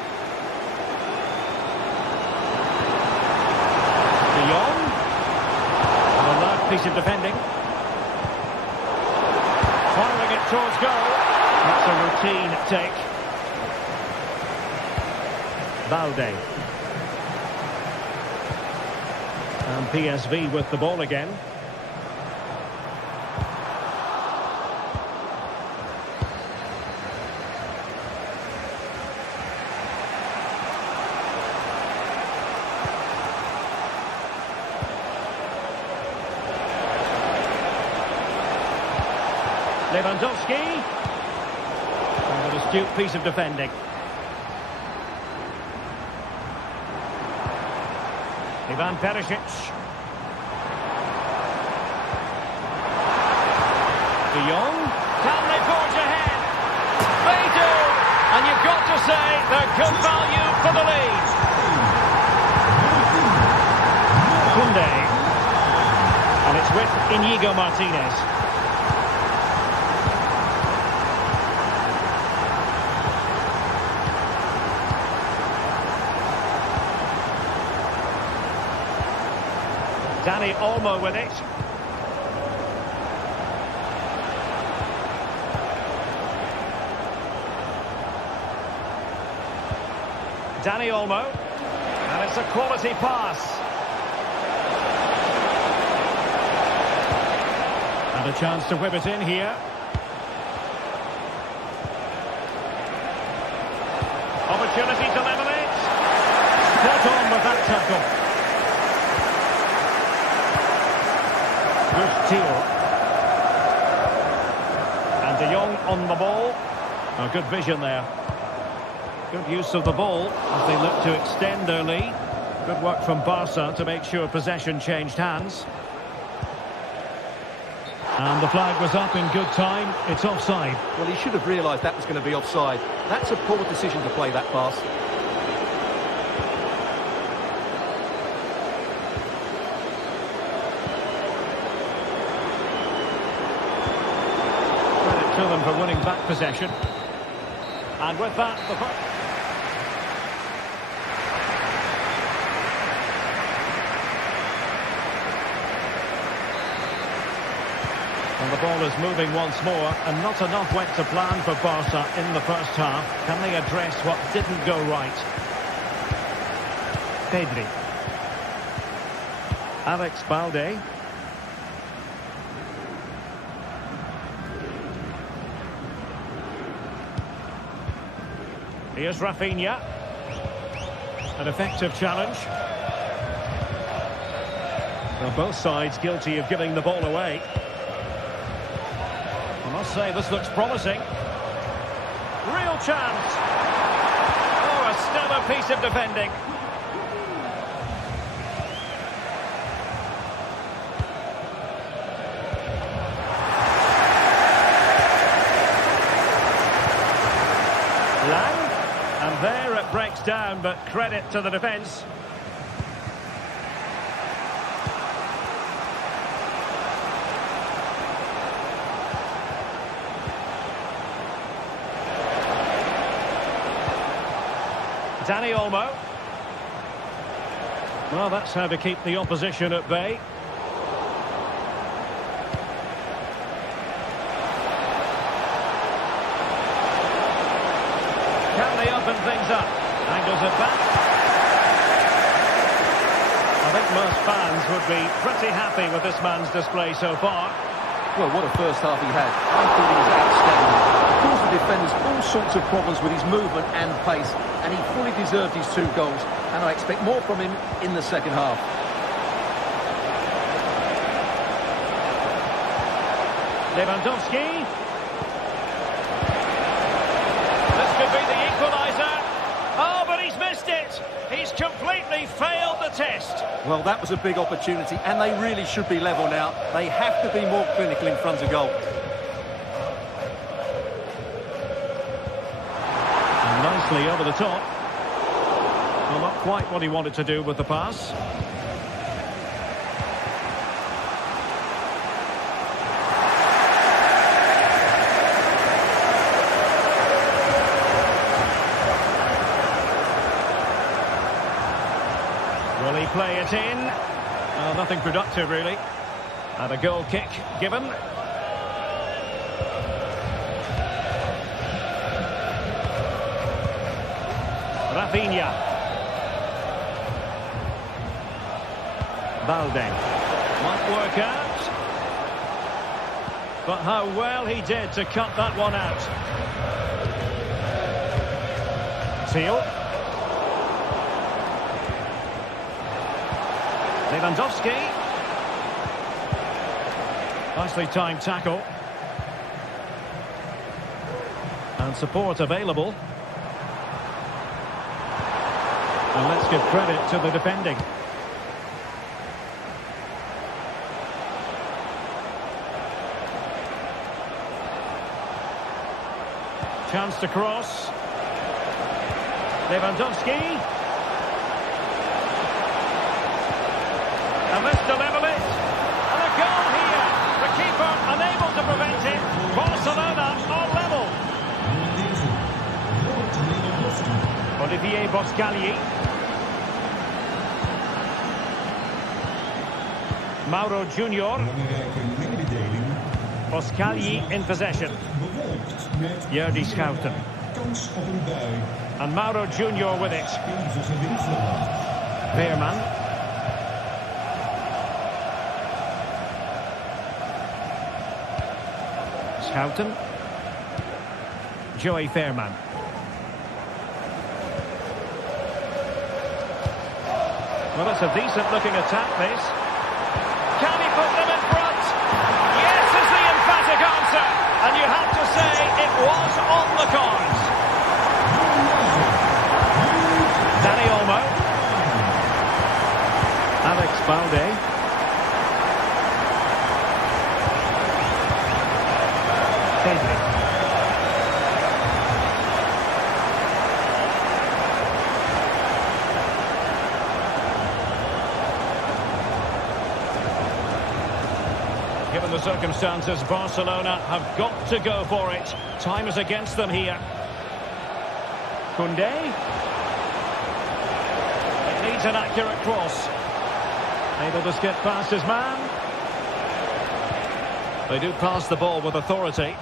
De Jong. And a large piece of defending. Firing it towards goal. That's a routine take. Balde. And PSV with the ball again. Lewandowski. And an astute piece of defending. Ivan Perisic. De Jong. Can they forge ahead? They do! And you've got to say they're good value for the lead. Koundé. And it's with Inigo Martinez. Dani Olmo with it. Dani Olmo. And it's a quality pass. And a chance to whip it in here. Opportunity to level it. Spot on with that tackle. Good steal. And De Jong on the ball. Oh, good vision there. Good use of the ball as they look to extend their lead. Good work from Barca to make sure possession changed hands. And the flag was up in good time. It's offside. Well, he should have realised that was going to be offside. That's a poor decision to play that pass. Credit to them for winning back possession. And with that, And the ball is moving once more, and not enough went to plan for Barca in the first half. Can they address what didn't go right? Pedri. Alex Balde. Here's Rafinha. An effective challenge. Well, both sides guilty of giving the ball away. I must say, this looks promising. Real chance. Oh, a stellar piece of defending. Lang. And there it breaks down, but credit to the defence. Dani Olmo. Well, that's how to keep the opposition at bay. Can they open things up? Angles it back. I think most fans would be pretty happy with this man's display so far. Well, what a first half he had. I thought he was outstanding. He caused the defenders all sorts of problems with his movement and pace, and he fully deserved his 2 goals, and I expect more from him in the second half. Lewandowski. This could be the equaliser. Oh, but he's missed it. He's completely failed the test. Well, that was a big opportunity, and they really should be level now. They have to be more clinical in front of goal. And nicely over the top. Well, not quite what he wanted to do with the pass. Will he play it in? Nothing productive, really. And a goal kick given. Rafinha. Balde. Might work out. But how well he did to cut that one out. Seal. Lewandowski. Nicely timed tackle. And support available. And let's give credit to the defending. Chance to cross. Lewandowski. And this to level it. And a goal here. The keeper unable to prevent it. Barcelona are level. Olivier Boscagli. Mauro Junior. Boscagli in possession. Jordi Schouten. Athletes of Bilbao. And Mauro Junior with it. Veerman. Schouten. Joey Veerman. Well, it's a decent-looking attack, this. Can he put them in front? Yes, is the emphatic answer. And you have to say it was on the cards. Danny Olmo. Alex Balde. David. Given the circumstances, Barcelona have got to go for it. Time is against them here. Koundé. It needs an accurate cross. Able to skip past his man. They do pass the ball with authority.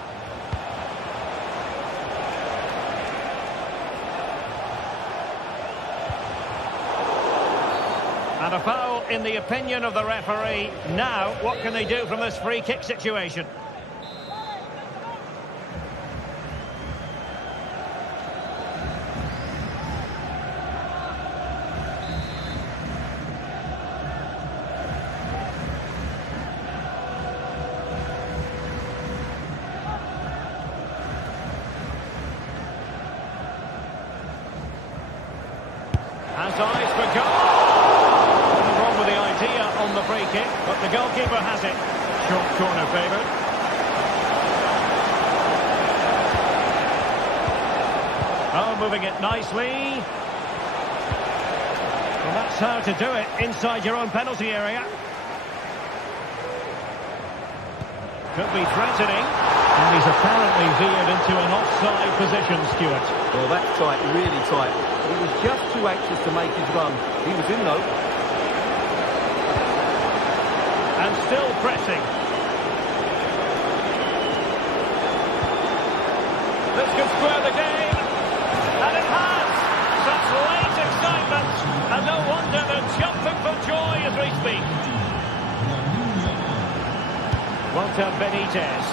And a foul in the opinion of the referee. Now, what can they do from this free kick situation? Has eyes for goal. Wrong with the idea on the free kick, but the goalkeeper has it. Short corner favoured. Oh, moving it nicely. Well, that's how to do it inside your own penalty area. Could be threatening. And he's apparently veered into an offside position, Stuart. Well, that's tight, really tight. He was just too anxious to make his run. He was in, though. And still pressing. This could square the game. And it has. Such late excitement. And no wonder they're jumping for joy as we speak. Walter Benitez.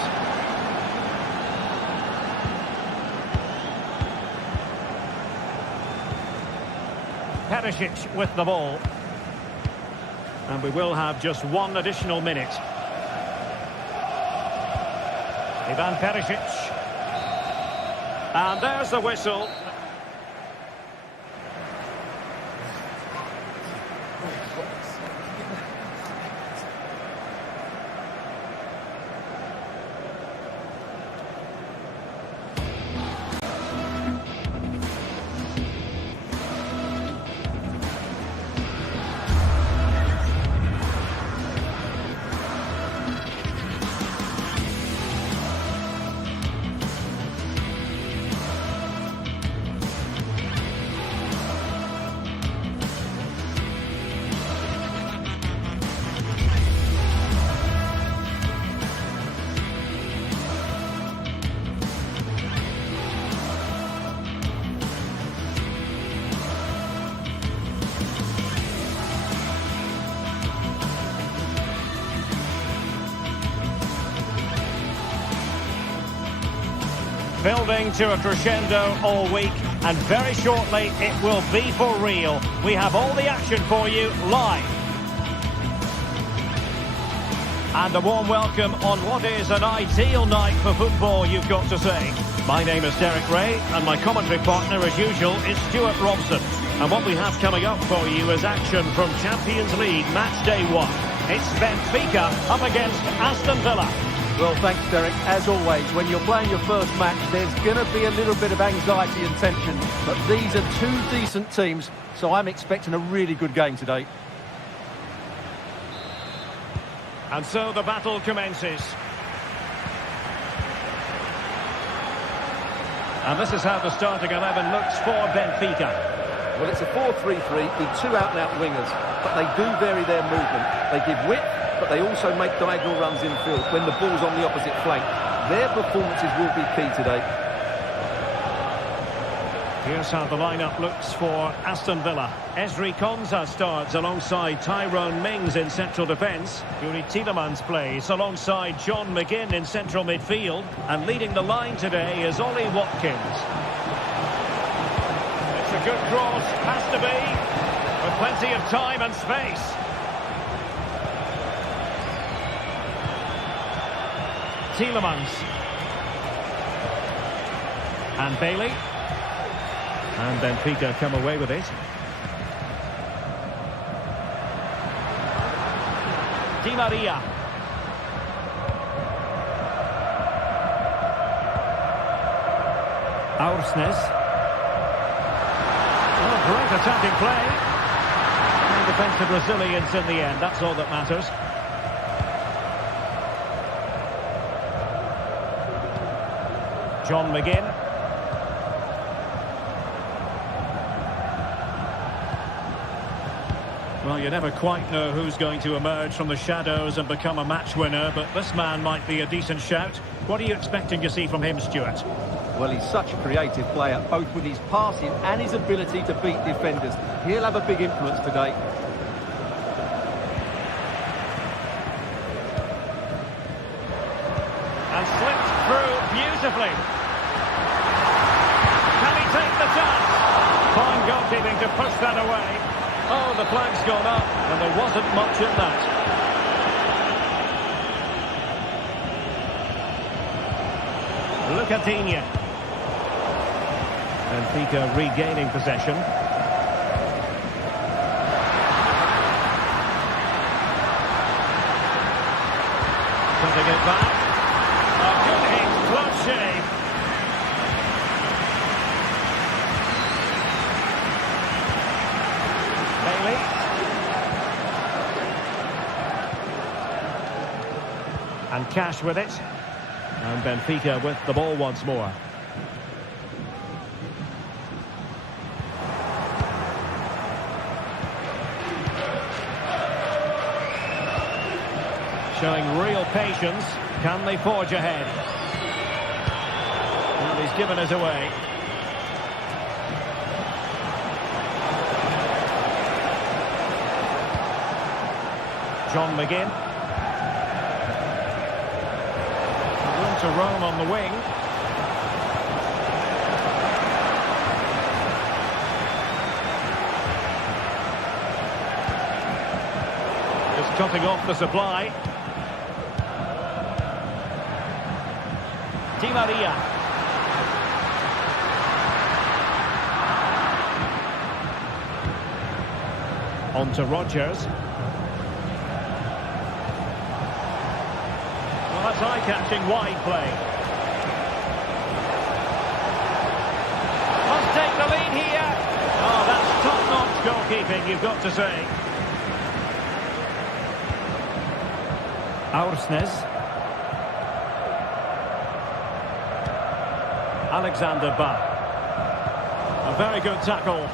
Perisic with the ball. And we will have just one additional minute. Ivan Perisic. And there's the whistle. Building to a crescendo all week, and very shortly it will be for real. We have all the action for you live. And a warm welcome on what is an ideal night for football, you've got to say. My name is Derek Ray, and my commentary partner, as usual, is Stuart Robson. And what we have coming up for you is action from Champions League Match Day 1. It's Benfica up against Aston Villa. Well, thanks, Derek. As always, when you're playing your first match, there's going to be a little bit of anxiety and tension. But these are two decent teams, so I'm expecting a really good game today. And so the battle commences. And this is how the starting 11 looks for Benfica. Well, it's a 4-3-3 with two out-and-out wingers, but they do vary their movement. They give width, but they also make diagonal runs infield when the ball's on the opposite flank. Their performances will be key today. Here's how the lineup looks for Aston Villa. Ezri Konsa starts alongside Tyrone Mings in central defence. Yuri Tielemans plays alongside John McGinn in central midfield. And leading the line today is Ollie Watkins. It's a good cross, has to be, with plenty of time and space. Tielemans. And Bailey. And Benfica come away with it. Di Maria. Aursnes. Oh, great attacking play. And defensive resilience in the end, that's all that matters. John McGinn. Well, you never quite know who's going to emerge from the shadows and become a match winner, but this man might be a decent shout. What are you expecting to see from him, Stuart? Well, he's such a creative player, both with his passing and his ability to beat defenders. He'll have a big influence today. And slipped through beautifully. Can he take the chance? Fine goalkeeping to push that away. Oh, the flag's gone up, and there wasn't much in that. Look at Digne. Benfica regaining possession. Cutting it back. A good hit, close shave. And Cash with it. And Benfica with the ball once more. Showing real patience. Can they forge ahead? And he's given it away. John McGinn. To roam on the wing. Just cutting off the supply. Di Maria. On to Rodgers. That's eye-catching wide play. Must take the lead here. Oh, that's top-notch goalkeeping, you've got to say. Aursnes. Alexander Bach. A very good tackle.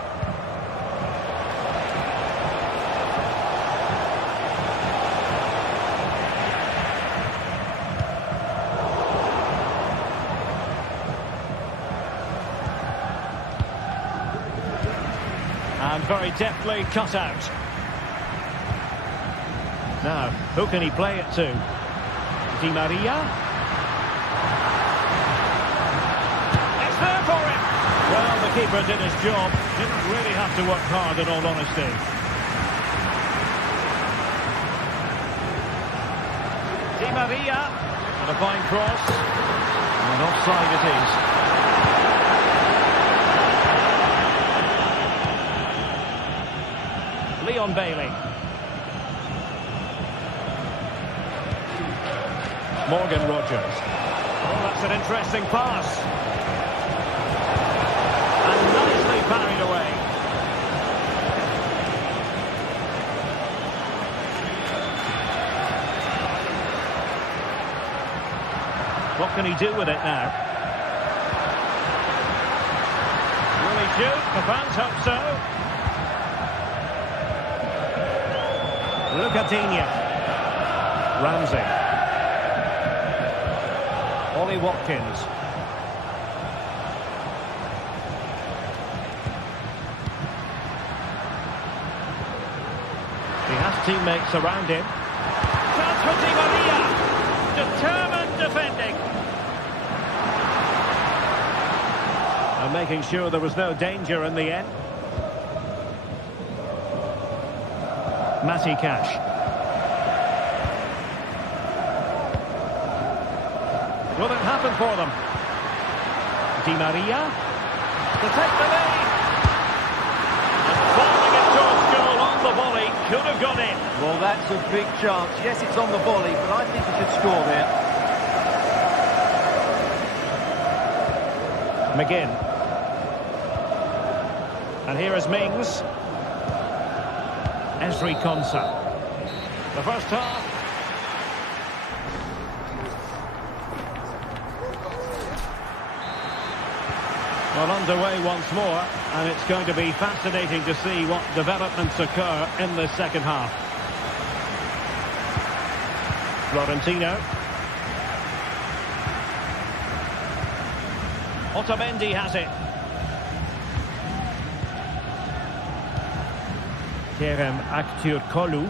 And very deftly cut out. Now, who can he play it to? Di Maria. It's there for him! Well, the keeper did his job. Didn't really have to work hard, in all honesty. Di Maria. And a fine cross. And offside it is. Leon Bailey. Morgan Rodgers. Oh, that's an interesting pass. And nicely parried away. What can he do with it now? Will he shoot? The fans hope so. Look at Digne. Ramsey. Ollie Watkins. He has teammates around him. Chance for Di Maria. Determined defending. And making sure there was no danger in the end. Matty Cash. Will it happen for them? Di Maria to take the lead. And falling it towards goal on the volley. Could have gone in. Well, that's a big chance. Yes, it's on the volley, but I think he should score there. McGinn. And here is Mings. Esri Konsa. The first half. Well, underway once more, and it's going to be fascinating to see what developments occur in the second half. Florentino. Otamendi has it. Kerem Aktürkoğlu.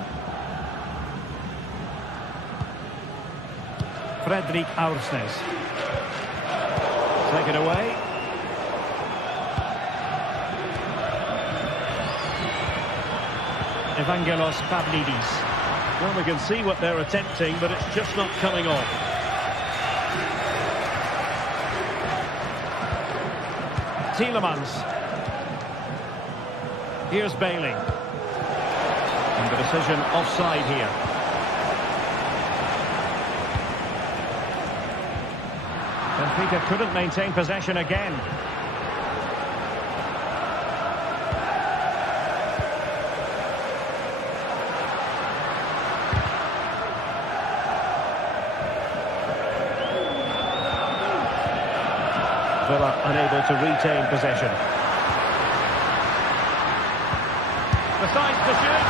Fredrik Aursnes. Take it away. Evangelos Pavlidis. Well, we can see what they're attempting, but it's just not coming off. Tielemans. Here's Bailey. And the decision offside here. Benfica couldn't maintain possession again. Villa unable to retain possession. Decides to shoot.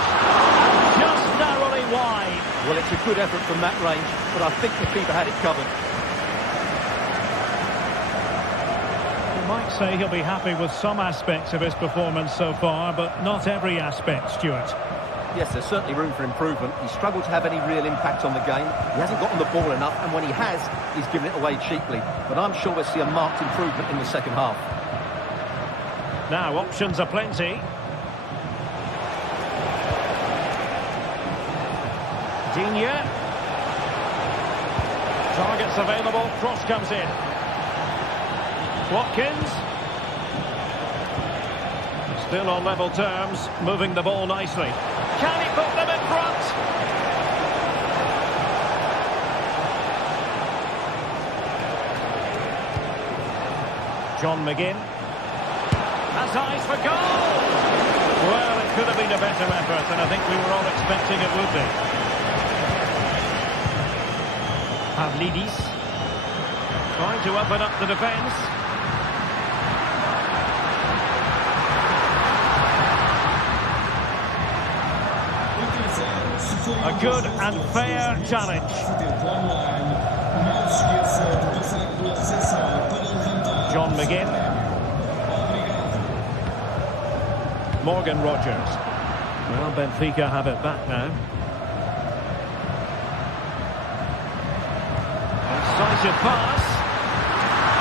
Just narrowly wide. Well, it's a good effort from that range, but I think the keeper had it covered. You might say he'll be happy with some aspects of his performance so far, but not every aspect, Stuart. Yes, there's certainly room for improvement. He struggled to have any real impact on the game. He hasn't gotten the ball enough, and when he has, he's given it away cheaply. But I'm sure we'll see a marked improvement in the second half. Now, options are plenty. Digne. Targets available, cross comes in. Watkins. Still on level terms, moving the ball nicely. Can he put them in front? John McGinn has eyes for goal. Well, it could have been a better effort, and I think we were all expecting it would be. Pavlidis trying to open up the defence. A good and fair challenge. John McGinn. Morgan Rogers. Well, Benfica have it back now. Incisive pass.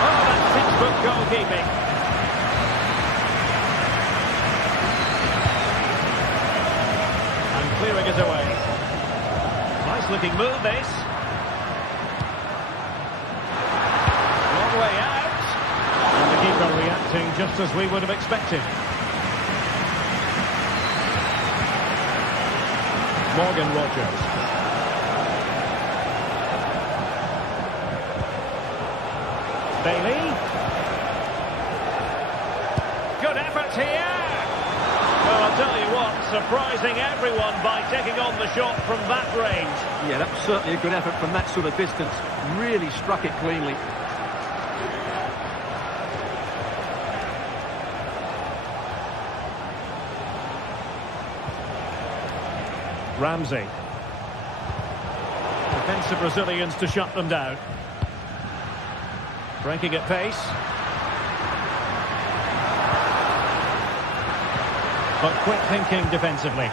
Oh, that's textbook goalkeeping. And clearing it away. Nice looking move, this. Long way out. And the keeper reacting just as we would have expected. Morgan Rogers. Bailey. Good effort here. Well, I'll tell you what, surprising everyone by taking on the shot from that range. Yeah, that was certainly a good effort from that sort of distance. Really struck it cleanly. Ramsey. Defensive Brazilians to shut them down. Breaking at pace. But quick thinking defensively.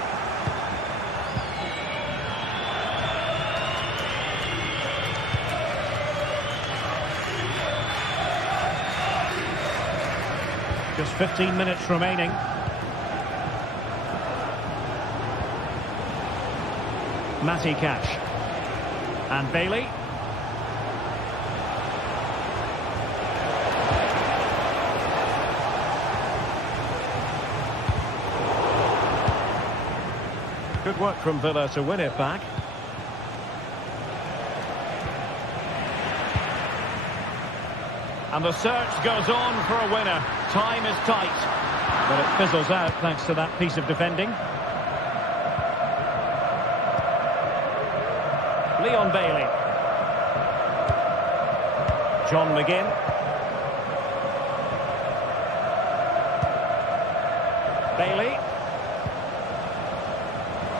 Just 15 minutes remaining. Matty Cash. And Bailey. Good work from Villa to win it back. And the search goes on for a winner. Time is tight. But it fizzles out thanks to that piece of defending. Leon Bailey. John McGinn. Bailey.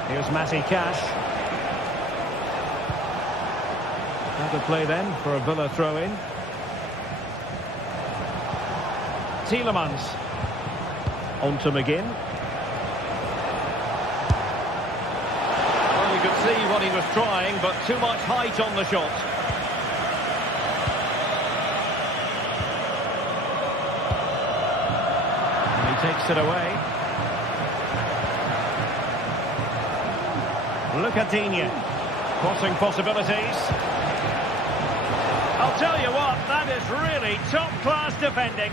Here's Matty Cash. Out of play then for a Villa throw-in. Tielemans. On to McGinn. Well, you could see what he was trying, but too much height on the shot. And he takes it away. Look at Digne. Crossing possibilities. I'll tell you what, that is really top-class defending.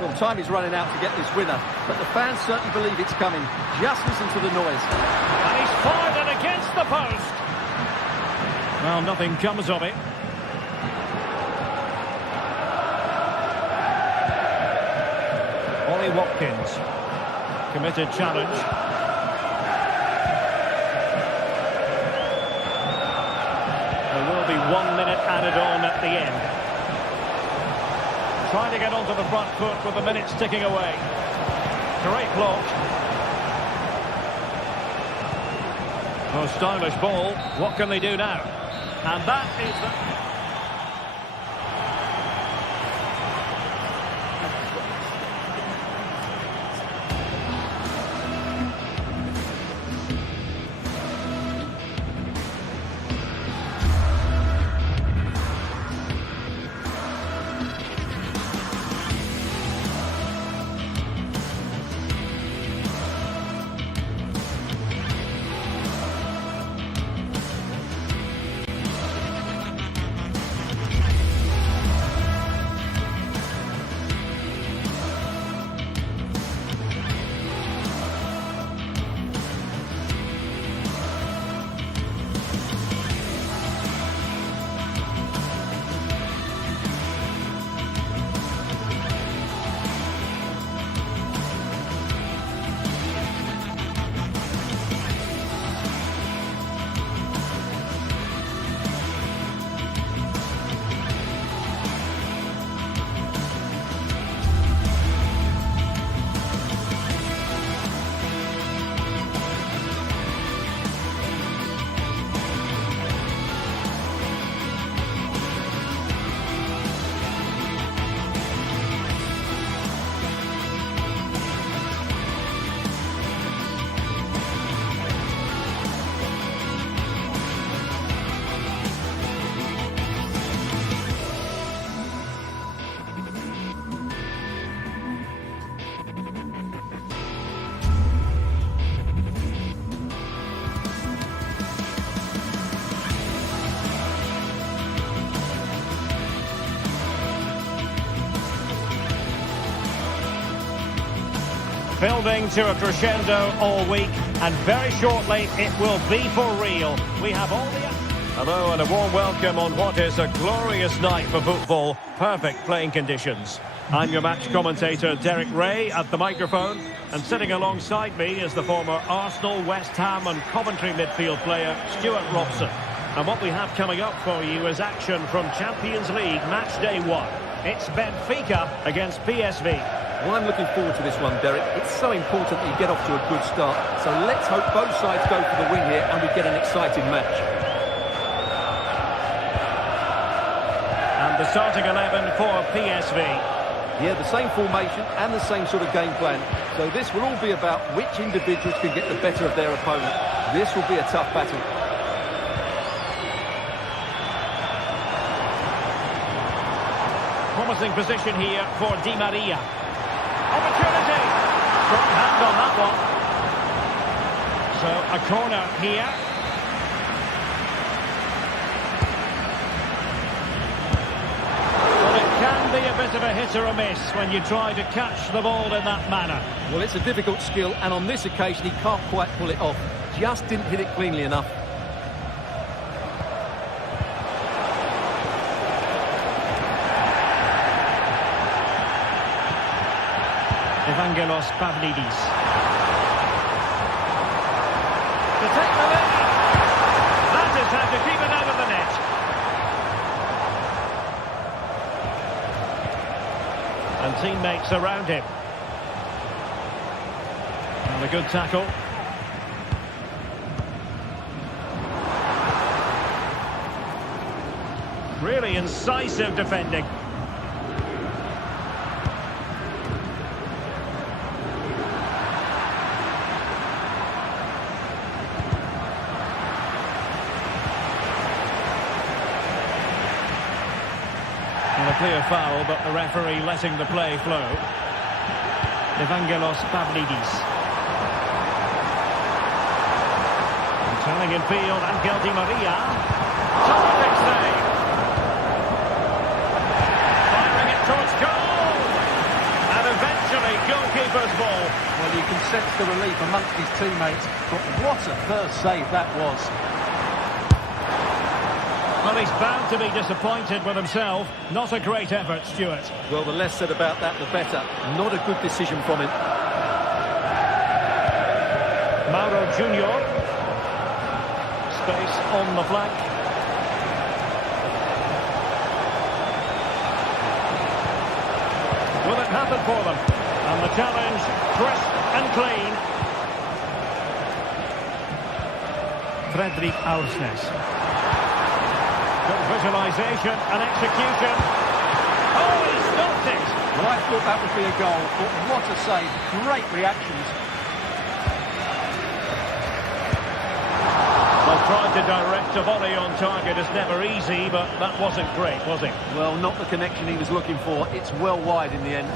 Well, time is running out to get this winner, but the fans certainly believe it's coming. Just listen to the noise. And he's fired it against the post. Well, nothing comes of it. Ollie Watkins. Committed challenge. There will be 1 minute added on at the end. Trying to get onto the front foot with the minutes ticking away. Great block. Oh, stylish ball. What can they do now? And that is the... Building to a crescendo all week, and very shortly it will be for real. We have all the... Hello and a warm welcome on what is a glorious night for football. Perfect playing conditions. I'm your match commentator Derek Ray at the microphone, and sitting alongside me is the former Arsenal, West Ham and Coventry midfield player Stuart Robson. And what we have coming up for you is action from Champions League match day 1. It's Benfica against PSV. Well, I'm looking forward to this one, Derek. It's so important that you get off to a good start. So let's hope both sides go for the win here and we get an exciting match. And the starting 11 for PSV. Yeah, the same formation and the same sort of game plan. So this will all be about which individuals can get the better of their opponent. This will be a tough battle. Promising position here for Di Maria. Opportunity. Strong hand on that one. So a corner here. Well, it can be a bit of a hit or a miss when you try to catch the ball in that manner. Well, it's a difficult skill, and on this occasion he can't quite pull it off. Just didn't hit it cleanly enough. Evangelos Pavlidis. To take the lead. That is how to keep it out of the net. And teammates around him. And a good tackle. Really incisive defending. A clear foul, but the referee letting the play flow. Evangelos Pavlidis. Turning in field, Angel Di Maria. Terrific save. Firing it towards goal. And eventually, goalkeeper's ball. Well, you can sense the relief amongst his teammates, but what a first save that was. Well, he's bound to be disappointed with himself. Not a great effort, Stuart. Well, the less said about that, the better. Not a good decision from him. Mauro Junior. Space on the flank. Will it happen for them? And the challenge, crisp and clean. Fredrik Aursnes. Good visualisation and execution. Oh, he stopped it! Well, I thought that would be a goal, but what a save. Great reactions. Well, trying to direct a volley on target is never easy, but that wasn't great, was it? Well, not the connection he was looking for. It's well wide in the end.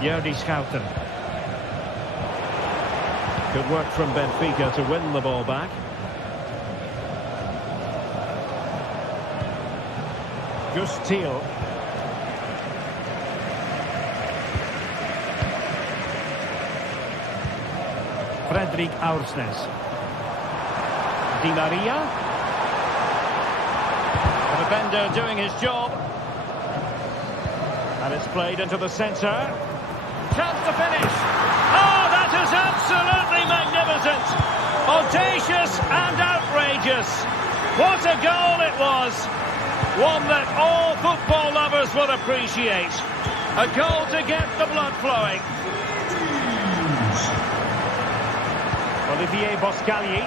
Jordi Schouten. Good work from Benfica to win the ball back. Gus Thiel. Fredrik Aursnes. Di Maria. The defender doing his job. And it's played into the centre. Chance to finish. Oh, that is absolutely magnificent. Audacious and outrageous. What a goal it was. One that all football lovers will appreciate. A goal to get the blood flowing. Olivier Boscagli.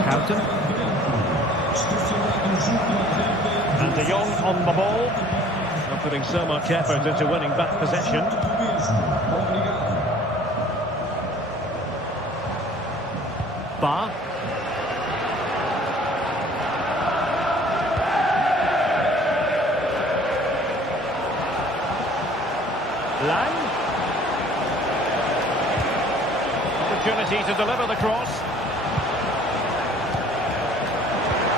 Schouten. And De Jong on the ball. Not putting so much effort into winning back possession. Ba. Lang. Opportunity to deliver the cross.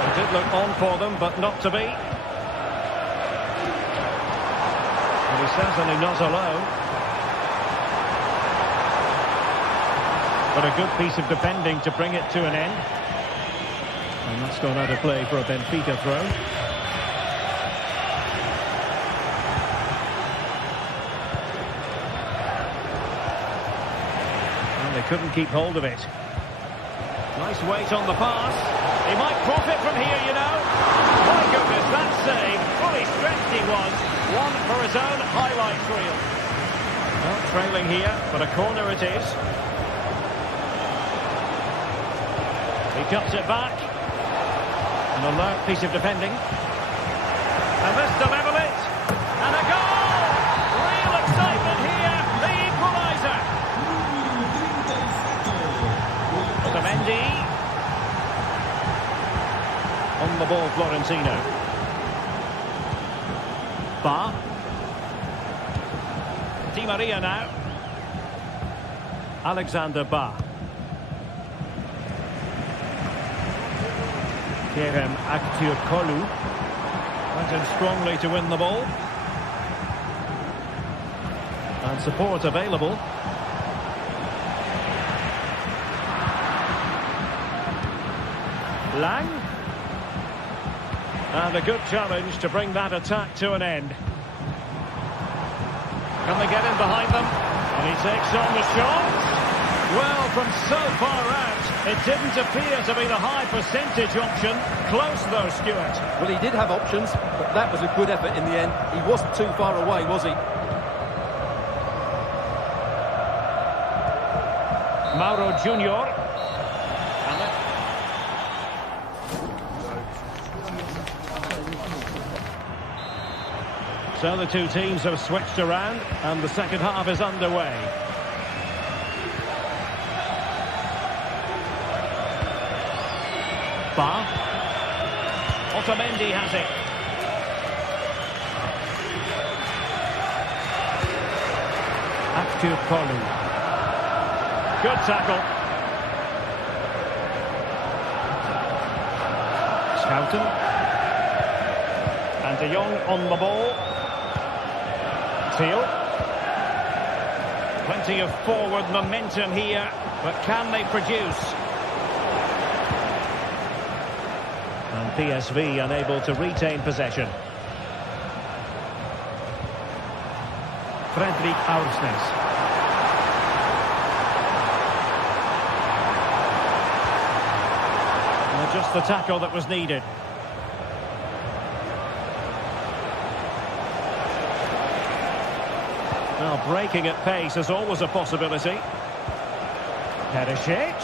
It did look on for them, but not to be. And he's certainly not alone. But a good piece of defending to bring it to an end. And that's gone out of play for a Benfica throw. And they couldn't keep hold of it. Nice weight on the pass. He might profit from here, you know. My goodness, that save. Fully stretched he was. One for his own highlights reel. Well, trailing here, but a corner it is. He cuts it back. An alert piece of defending. And this to level it. And a goal! Real excitement here. The Bar. Di Maria now. Alexander Bar. Kerem Aktürkoğlu went in strongly to win the ball. And support available. Lang. And a good challenge to bring that attack to an end. Can they get in behind them? And he takes on the shot. Well, from so far out, it didn't appear to be the high percentage option. Close though, Stuart. Well, he did have options, but that was a good effort in the end. He wasn't too far away, was he? Mauro Junior. So the two teams have switched around and the second half is underway. Bar. Otamendi has it. Aktürkoğlu. Good tackle. Schouten. And De Jong on the ball. Teal. Plenty of forward momentum here, but can they produce? And PSV unable to retain possession. Fredrik Aursnes. Well, just the tackle that was needed. Well, breaking at pace is always a possibility. Perisic.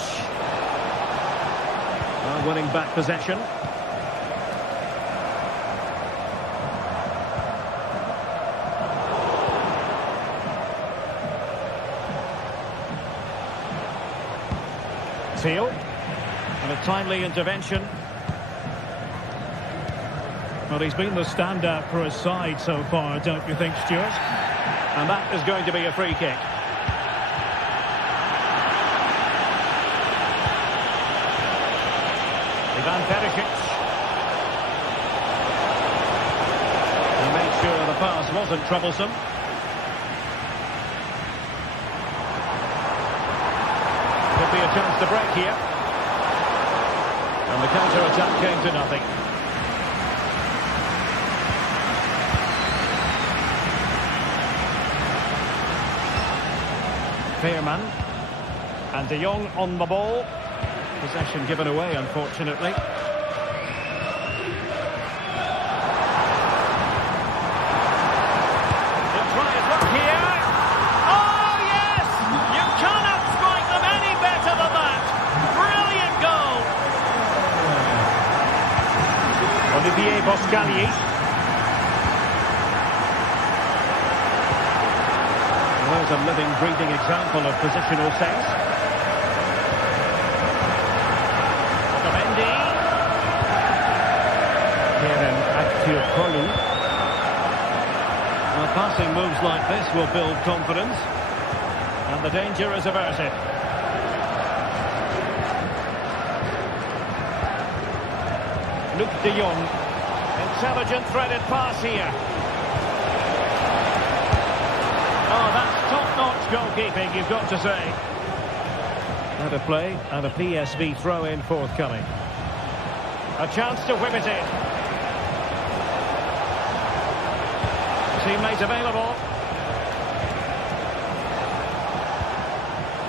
Well, winning back possession. Teal. And a timely intervention. Well, he's been the standout for his side so far, don't you think, Stuart? And that is going to be a free kick. Ivan Perisic. He made sure the pass wasn't troublesome. Could be a chance to break here. And the counter-attack came to nothing. Veerman. And De Jong on the ball. Possession given away, unfortunately. The try is up here. Oh, yes! You cannot strike them any better than that. Brilliant goal. Olivier Boscagli. There's a living, breathing example of positional sense. Otamendi. Kerem Aktürkoğlu. Well, passing moves like this will build confidence. And the danger is averted. Luc de Jong. Intelligent threaded pass here. Oh, that's top-notch goalkeeping, you've got to say. And a play, and a PSV throw-in forthcoming. A chance to whip it in. Teammate available.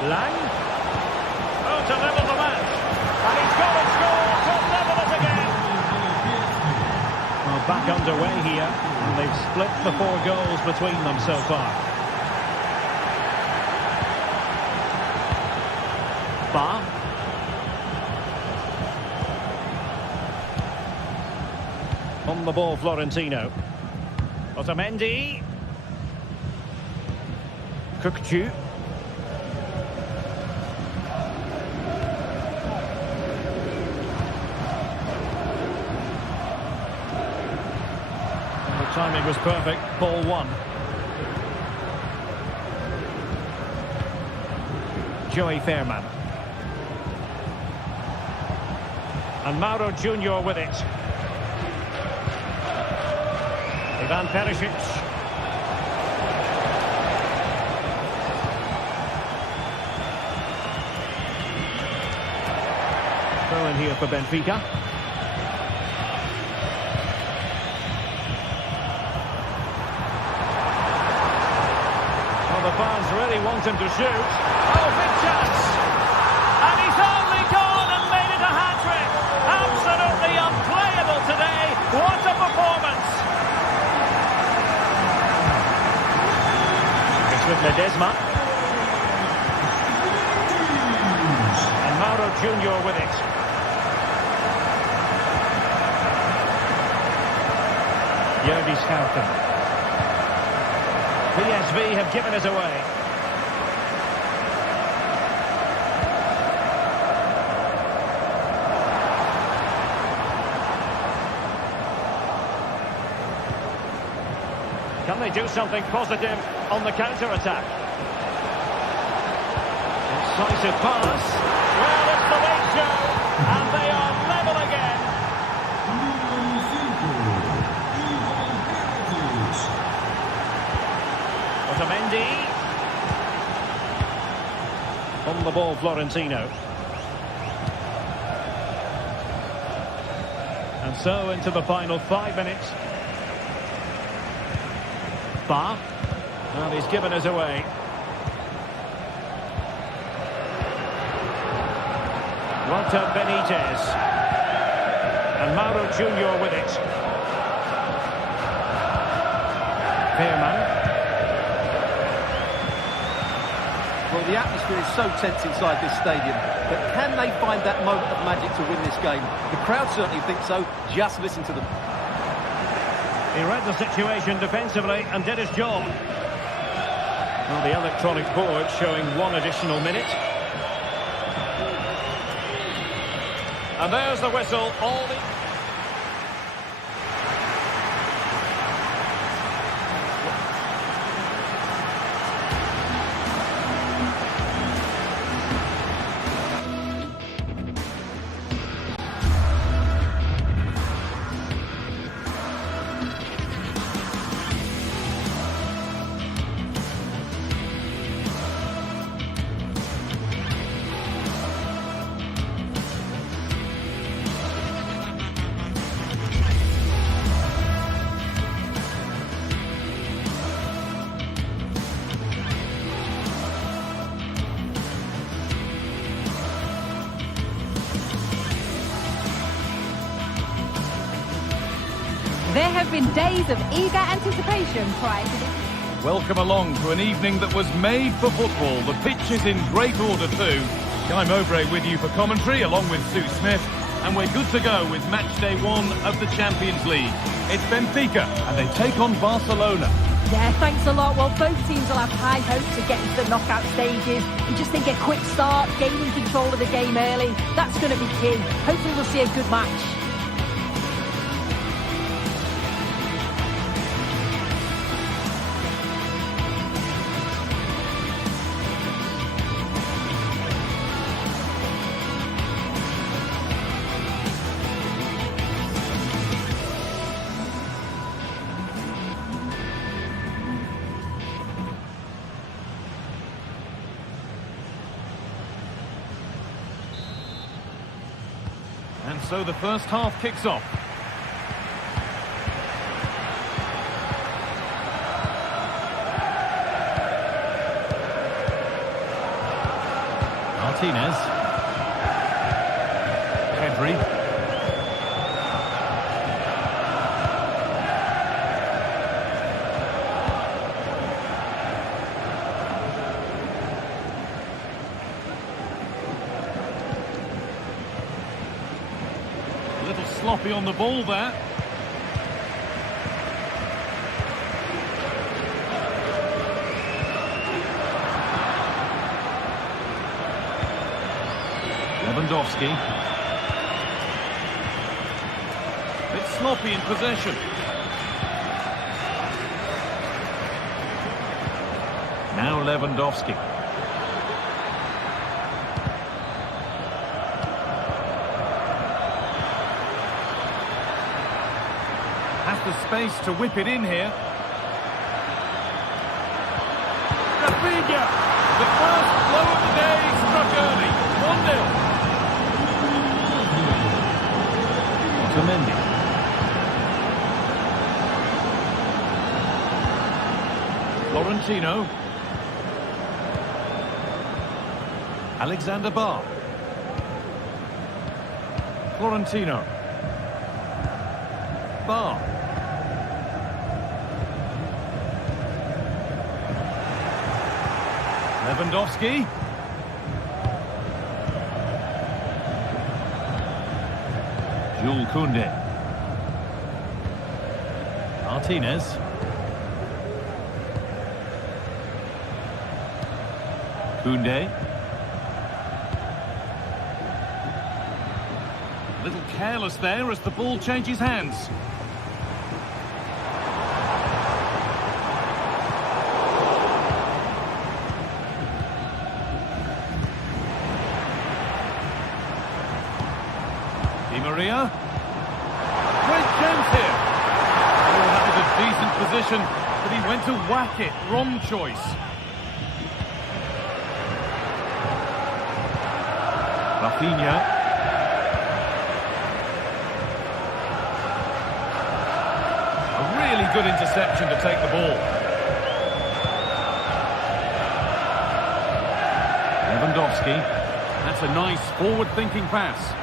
Lang. Oh, to level the match. And he's got to score to level it again. Well, back underway here. And they've split the 4 goals between them so far. Bar. On the ball, Florentino. Otamendi. Kukçu. Timing was perfect. Ball one. Joey Fairman. And Mauro Junior with it. Ivan Perisic. Throw in here for Benfica. Well, the fans really want him to shoot. Oh, big chance! And he's only gone and made it a hat-trick! Absolutely unplayable today! What a performance! It's with Ledesma. And Mauro Junior with it. Yerdy Schouten. PSV have given it away. Can they do something positive on the counter-attack? Incisive pass. Well, it's the late show, and they are level again. Otamendi. On the ball, Florentino. And so into the final 5 minutes. Bar. And he's given us away. Walter Benitez. And Mauro Junior with it. Fairman. Well, the atmosphere is so tense inside this stadium, but can they find that moment of magic to win this game? The crowd certainly think so. Just listen to them. He read the situation defensively and did his job. Well, the electronic board showing 1 additional minute. And there's the whistle. All the... There have been days of eager anticipation prior to this. Welcome along to an evening that was made for football. The pitch is in great order too. Guy Mowbray with you for commentary along with Sue Smith. And we're good to go with match day 1 of the Champions League. It's Benfica and they take on Barcelona. Yeah, thanks a lot. Well, both teams will have high hopes of getting to the knockout stages. And just think a quick start, gaining control of the game early. That's going to be key. Hopefully we'll see a good match. And so the first half kicks off. Martinez. Pedri. A little sloppy on the ball there. Lewandowski. Bit sloppy in possession. Now Lewandowski. Has the space to whip it in here. Benfica! The first blow of the day struck early. 1-0. Otamendi. Florentino. Alexander Barr. Florentino. Barr. Lewandowski. Jules Koundé. Martinez. Koundé. A little careless there as the ball changes hands. Di Maria. Great chance here. Oh, that was a decent position, but he went to whack it. Wrong choice. Rafinha. A really good interception to take the ball. Lewandowski. That's a nice forward-thinking pass.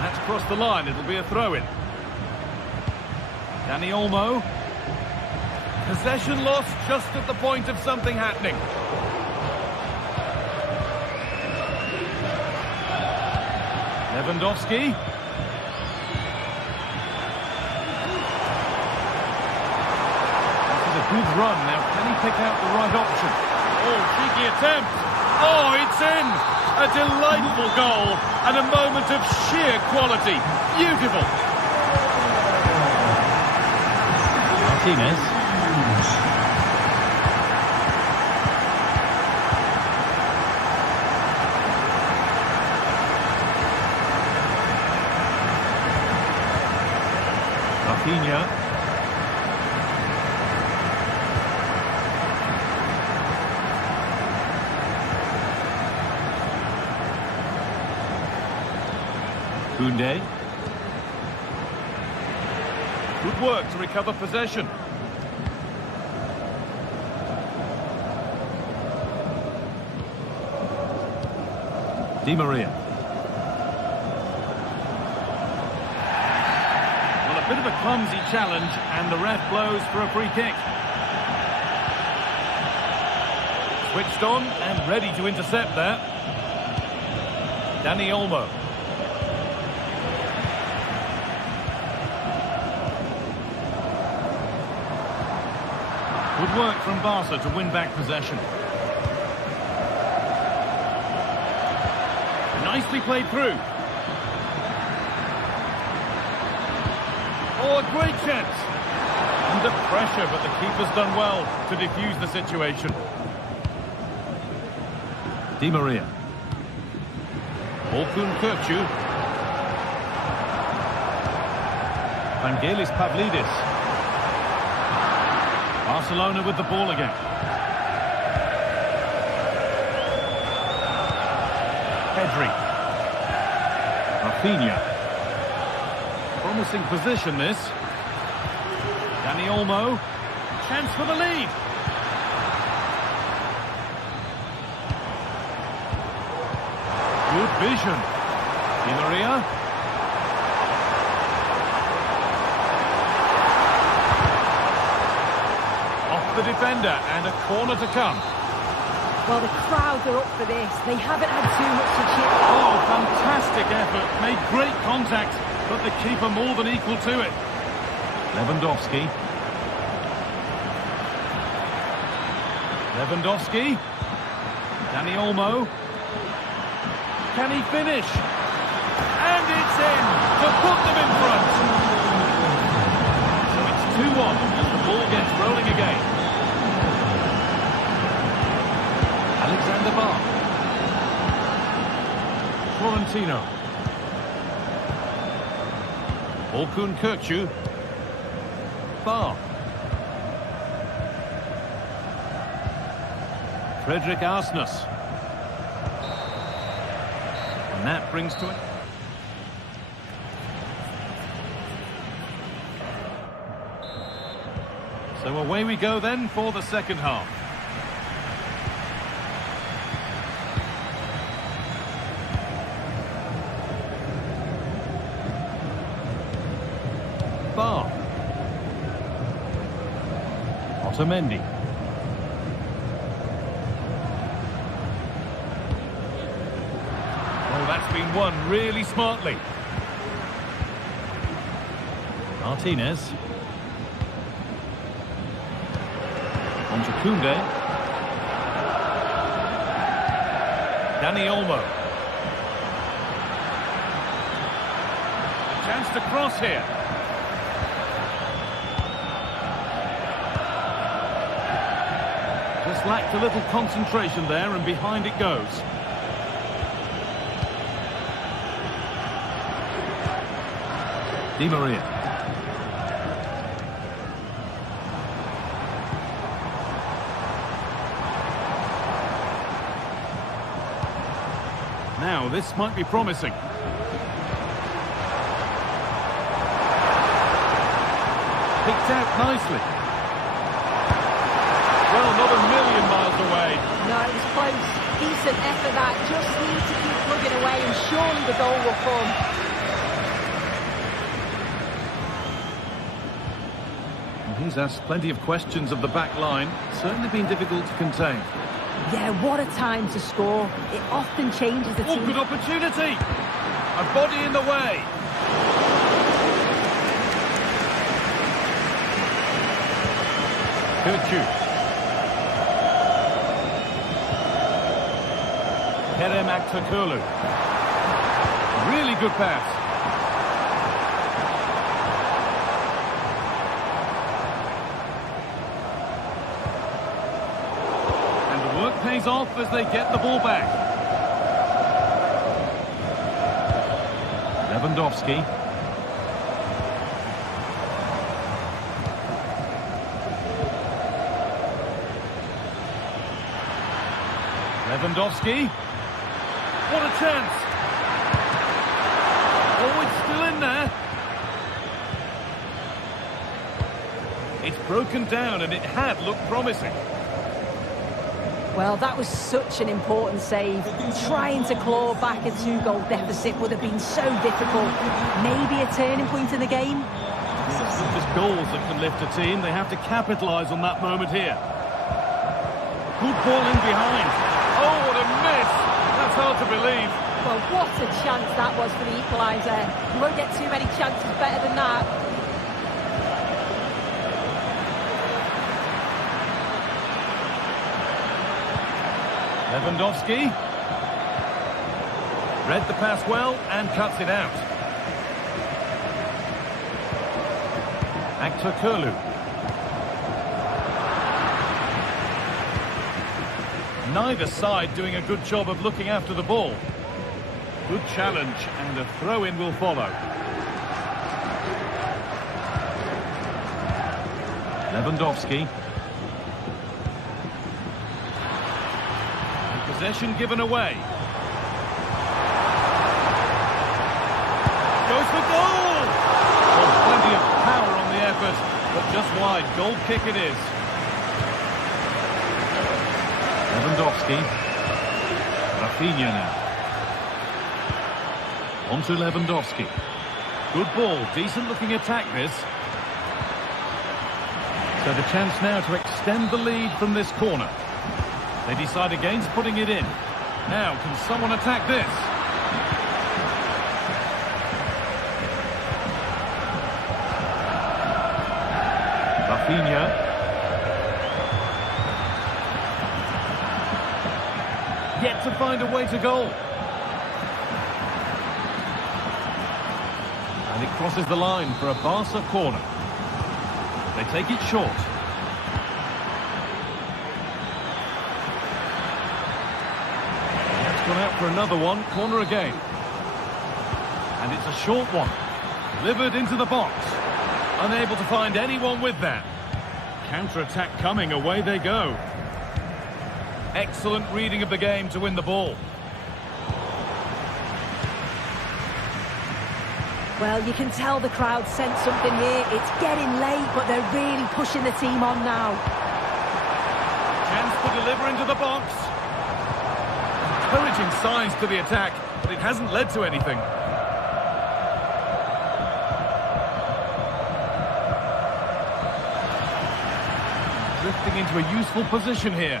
That's crossed the line. It'll be a throw-in. Dani Olmo. Possession lost just at the point of something happening. Lewandowski. This is a good run. Now, can he pick out the right option? Oh, cheeky attempt. Oh, it's in. A delightful goal and a moment of sheer quality. Beautiful. Martinez. Rafinha. Koundé. Good work to recover possession. Di Maria. Well, a bit of a clumsy challenge, and the ref blows for a free kick. Switched on and ready to intercept there. Dani Olmo. Good work from Barca to win back possession. Nicely played through. Oh, a great chance. Under pressure, but the keeper's done well to defuse the situation. Di Maria. Orkun Kökçü. Vangelis Pavlidis. Barcelona with the ball again. Pedri. Rafinha. Promising position this. Dani Olmo. Chance for the lead. Good vision. Di Maria. Off the defender and a corner to come. Well, the crowd are up for this. They haven't had too much to cheer. Oh, fantastic effort. Made great contact, but the keeper more than equal to it. Lewandowski. Lewandowski. Dani Olmo. Can he finish? And it's in to put them in front. the bar. Florentino. Orkun Kökçü. Bar. Fredrik Arsnes. And that brings to it. So away we go then for the second half. Bar. Otamendi. Oh, that's been won really smartly. Martinez. On to Koundé. Dani Olmo. A chance to cross here. Just lacked a little concentration there, and behind it goes. Di Maria. Now, this might be promising. Picked out nicely. Well, not a million miles away. No, it was close. Decent effort that. Just need to keep plugging away and surely the goal will come. He's asked plenty of questions of the back line. Certainly been difficult to contain. Yeah, what a time to score. It often changes the team. Oh, good opportunity! A body in the way. Kökçü. Kerem Aktürkoğlu. Really good pass. And the work pays off as they get the ball back. Lewandowski. Lewandowski. What a chance! Oh, it's still in there. It's broken down and it had looked promising. Well, that was such an important save. Trying to claw back a 2-goal deficit would have been so difficult. Maybe a turning point in the game. It's not just goals that can lift a team. They have to capitalise on that moment here. Good ball in behind. Oh, what a miss! That's hard to believe. Well, what a chance that was for the equaliser. You won't get too many chances better than that. Lewandowski. Read the pass well and cuts it out. Aktürkoğlu. Neither side doing a good job of looking after the ball. Good challenge, and a throw-in will follow. Lewandowski. Possession given away. Goes for goal! Well, plenty of power on the effort, but just wide. Goal kick it is. Lewandowski. Rafinha now. On to Lewandowski. Good ball, decent looking attack this. So the chance now to extend the lead from this corner. They decide against putting it in. Now, can someone attack this? Rafinha. Yet to find a way to goal. And it crosses the line for a Barca corner. They take it short. gone out for another one. Corner again. And it's a short one. Delivered into the box. Unable to find anyone with that. Counter-attack coming. Away they go. Excellent reading of the game to win the ball. Well, you can tell the crowd sense something here. It's getting late, but they're really pushing the team on now. Chance to deliver into the box. Encouraging signs to the attack, but it hasn't led to anything. Drifting into a useful position here,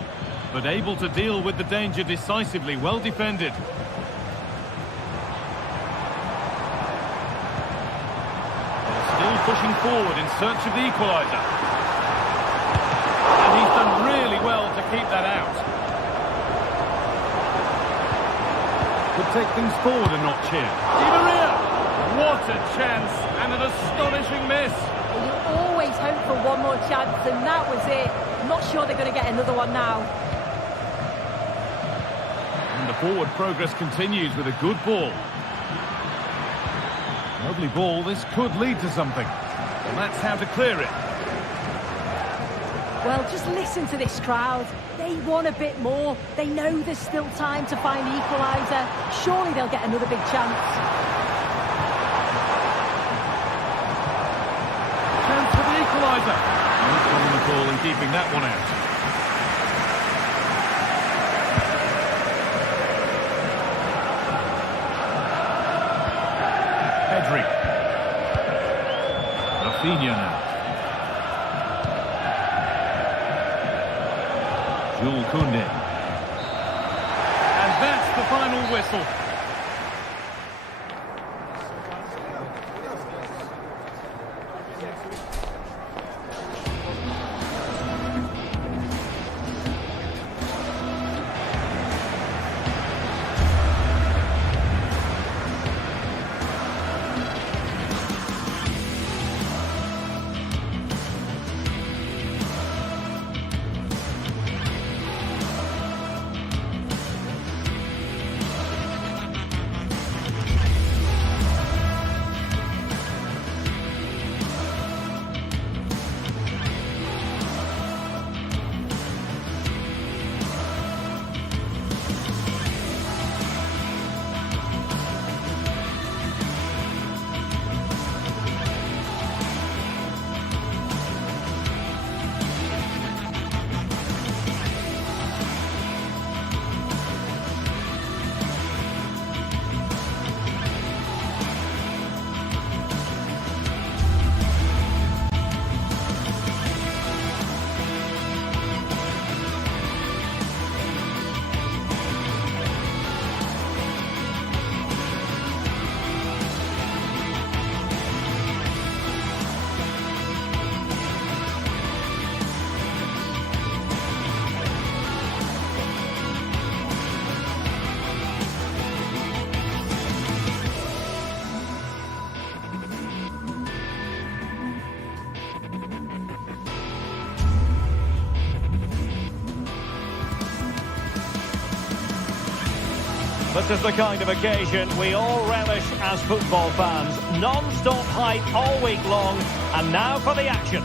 but able to deal with the danger decisively. Well defended. Pushing forward in search of the equaliser. And he's done really well to keep that out. Could take things forward a notch here. Di Maria! What a chance and an astonishing miss. Well, you always hope for one more chance, and that was it. I'm not sure they're going to get another one now. And the forward progress continues with a good ball. Lovely ball, this could lead to something. And that's how to clear it. Well, just listen to this crowd. They want a bit more. They know there's still time to find the equaliser. Surely they'll get another big chance. Chance for the equaliser. No problem at all in keeping that one out. Rafinha now. Jules Koundé. And that's the final whistle. This is the kind of occasion we all relish as football fans. Non-stop hype all week long, and now for the action.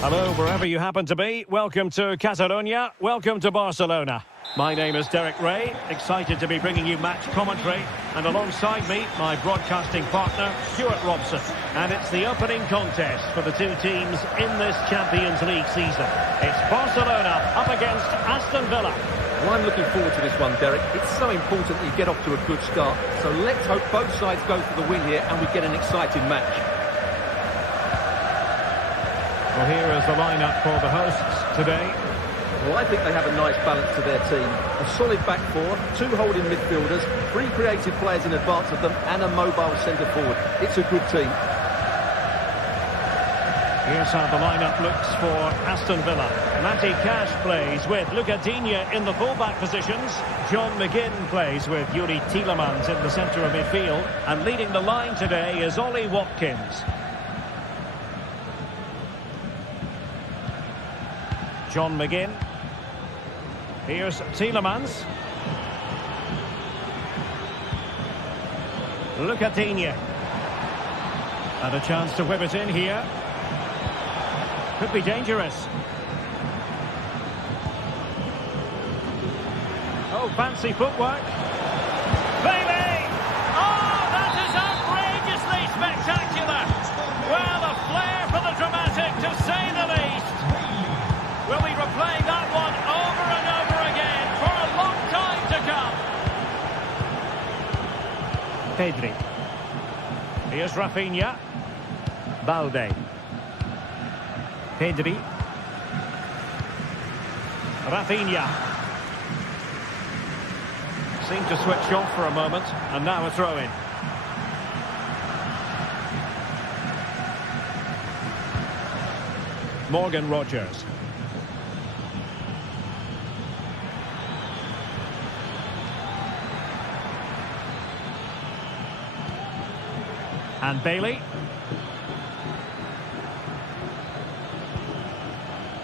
Hello, wherever you happen to be. Welcome to Catalonia. Welcome to Barcelona. My name is Derek Ray, excited to be bringing you match commentary. And alongside me, my broadcasting partner, Stuart Robson. And it's the opening contest for the two teams in this Champions League season. It's Barcelona up against Aston Villa. Well, I'm looking forward to this one, Derek. It's so important that you get off to a good start. So let's hope both sides go for the win here and we get an exciting match. Well, here is the lineup for the hosts today. Well, I think they have a nice balance to their team. A solid back four, two holding midfielders, three creative players in advance of them, and a mobile centre-forward. It's a good team. Here's how the lineup looks for Aston Villa. Matty Cash plays with Luca Digne in the full-back positions. John McGinn plays with Yuri Tielemans in the centre of midfield. And leading the line today is Ollie Watkins. John McGinn. Here's Tielemans. Lucadinha. And a chance to whip it in here. Could be dangerous. Oh, fancy footwork. Bailey! Oh, that is outrageously spectacular. Well, a flair for the dramatic, to say the least. We'll be replaying that one over and over again for a long time to come. Pedri. Here's Rafinha. Balde. Pedri. Rafinha. Seemed to switch off for a moment, and now a throw-in. Morgan Rogers. And Bailey.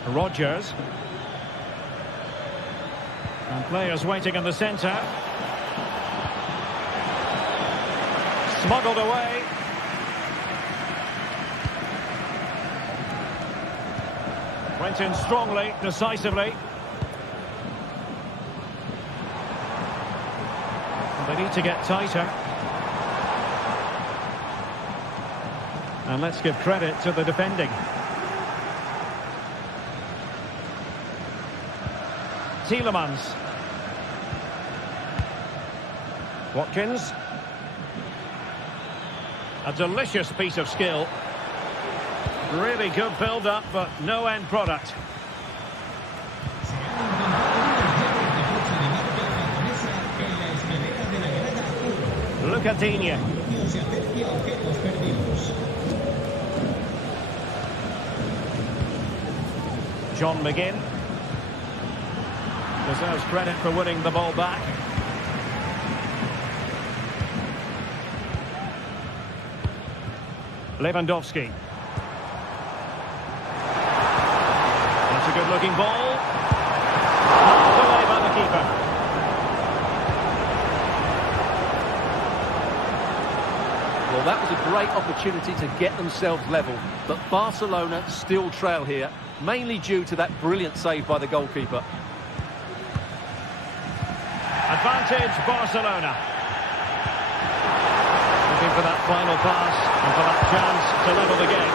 Rogers. And players waiting in the centre. Smuggled away. Went in strongly, decisively. They need to get tighter. And let's give credit to the defending. Tielemans. Watkins. A delicious piece of skill. Really good build-up, but no end product. Lucadinha. John McGinn. Deserves credit for winning the ball back. Lewandowski. That's a good-looking ball. Knocked away by the keeper. Well, that was a great opportunity to get themselves level, but Barcelona still trail here, mainly due to that brilliant save by the goalkeeper. Advantage, Barcelona. Looking for that final pass and for that chance to level the game.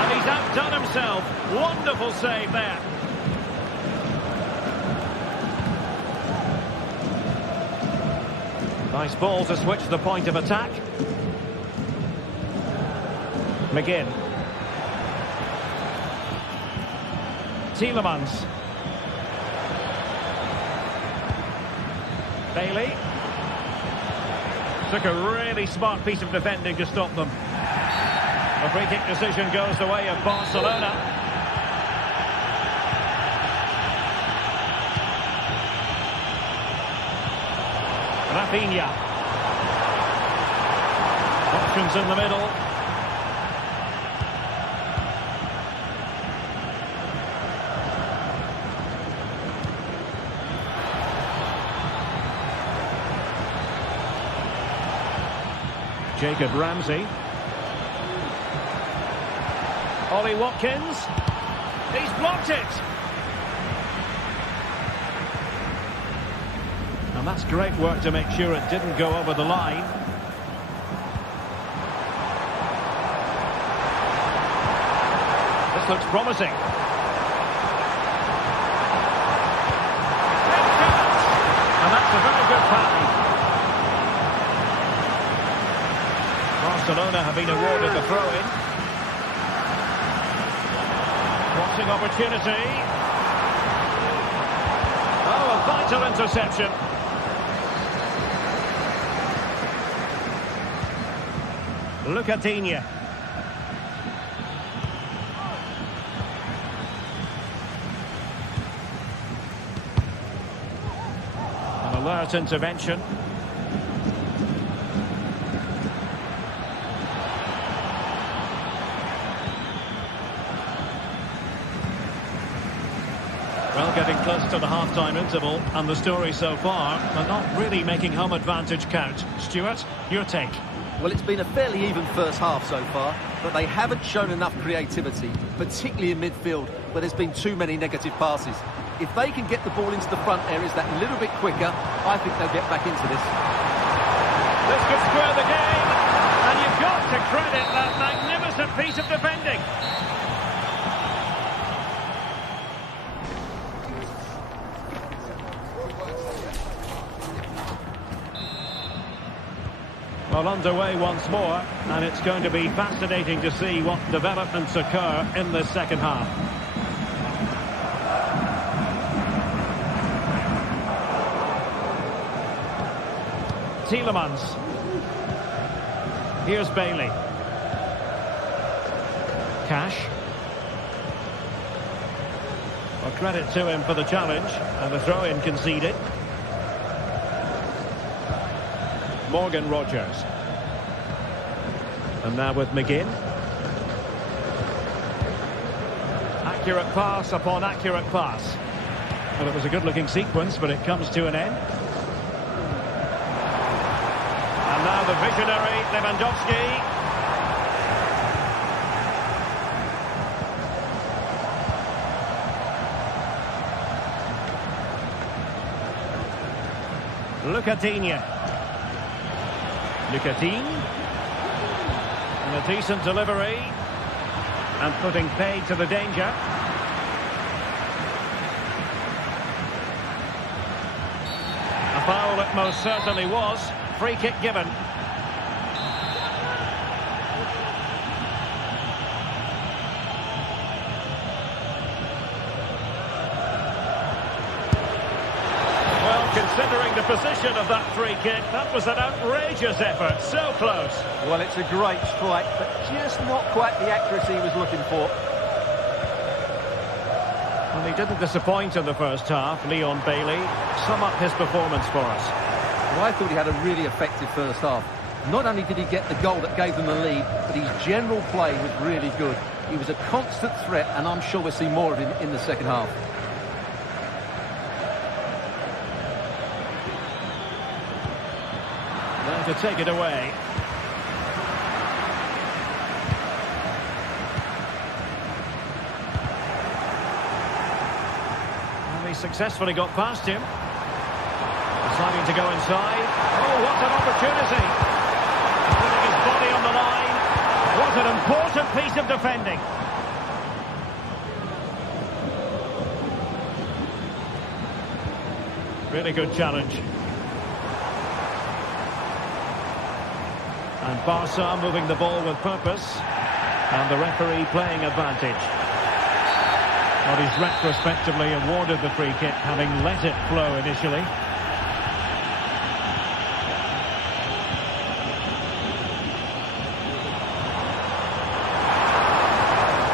And he's outdone himself. Wonderful save there. Nice ball to switch the point of attack. McGinn. Tielemans. Bailey. Took a really smart piece of defending to stop them. The free kick decision goes the way of Barcelona. Rafinha. Options in the middle. Jacob Ramsey. Ollie Watkins. He's blocked it. And that's great work to make sure it didn't go over the line. This looks promising. And that's a very good pass. Barcelona have been awarded the throw-in. Crossing opportunity. Oh, a vital interception. Lucadinha. An alert intervention. Well, getting close minutes to the half-time interval, and the story so far, they're not really making home advantage count. Stuart, your take? Well, it's been a fairly even first half so far, but they haven't shown enough creativity, particularly in midfield, where there's been too many negative passes. If they can get the ball into the front areas that little bit quicker, I think they'll get back into this. This could square the game, and you've got to credit that magnificent piece of defending. Well, underway once more, and it's going to be fascinating to see what developments occur in the second half. Tielemans. Here's Bailey. Cash. Well, credit to him for the challenge, and the throw-in conceded. Morgan Rogers. And now with McGinn. Accurate pass upon accurate pass. Well, it was a good-looking sequence, but it comes to an end. And now the visionary Lewandowski. Lucatin. And a decent delivery. And putting paid to the danger. A foul it most certainly was. Free kick given. Considering the position of that free kick, that was an outrageous effort. So close. Well, it's a great strike, but just not quite the accuracy he was looking for. Well, he didn't disappoint in the first half. Leon Bailey, sum up his performance for us. Well, I thought he had a really effective first half. Not only did he get the goal that gave them the lead, but his general play was really good. He was a constant threat, and I'm sure we'll see more of him in the second half. To take it away. And he successfully got past him. Deciding to go inside. Oh, what an opportunity. Putting his body on the line. What an important piece of defending. Really good challenge. And Barca moving the ball with purpose. And the referee playing advantage. Well, he's retrospectively awarded the free kick, having let it flow initially.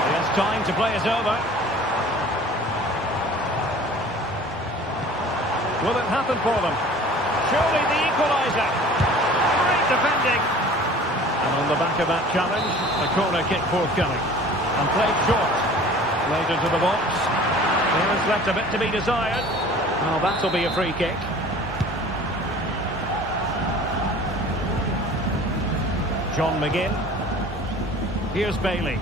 He has time to play it over. Will it happen for them? Surely the equaliser. Great defending. And on the back of that challenge, a corner kick forthcoming. And played short. Laid into the box. Clearance left a bit to be desired. Well, that'll be a free kick. John McGinn. Here's Bailey.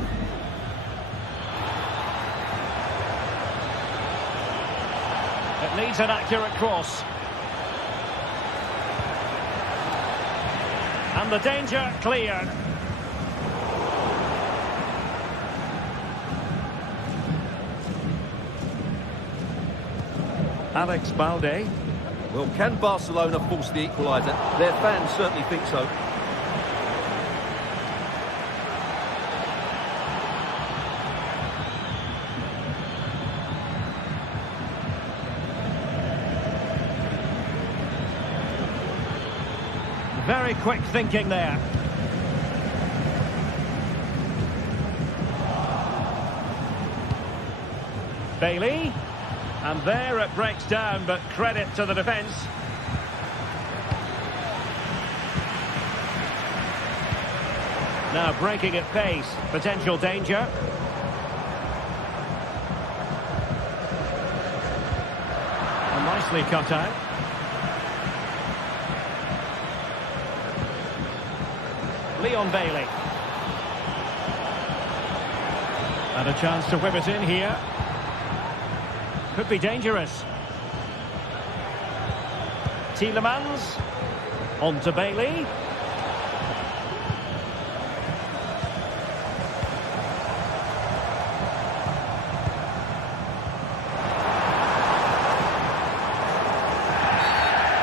It needs an accurate cross. And the danger cleared. Alex Balde. Well, can Barcelona force the equaliser? Their fans certainly think so. Very quick thinking there. Bailey. And there it breaks down, but credit to the defence. Now breaking at pace. Potential danger. nicely cut out. Leon Bailey. And a chance to whip it in here. Could be dangerous. Tielemans. On to Bailey.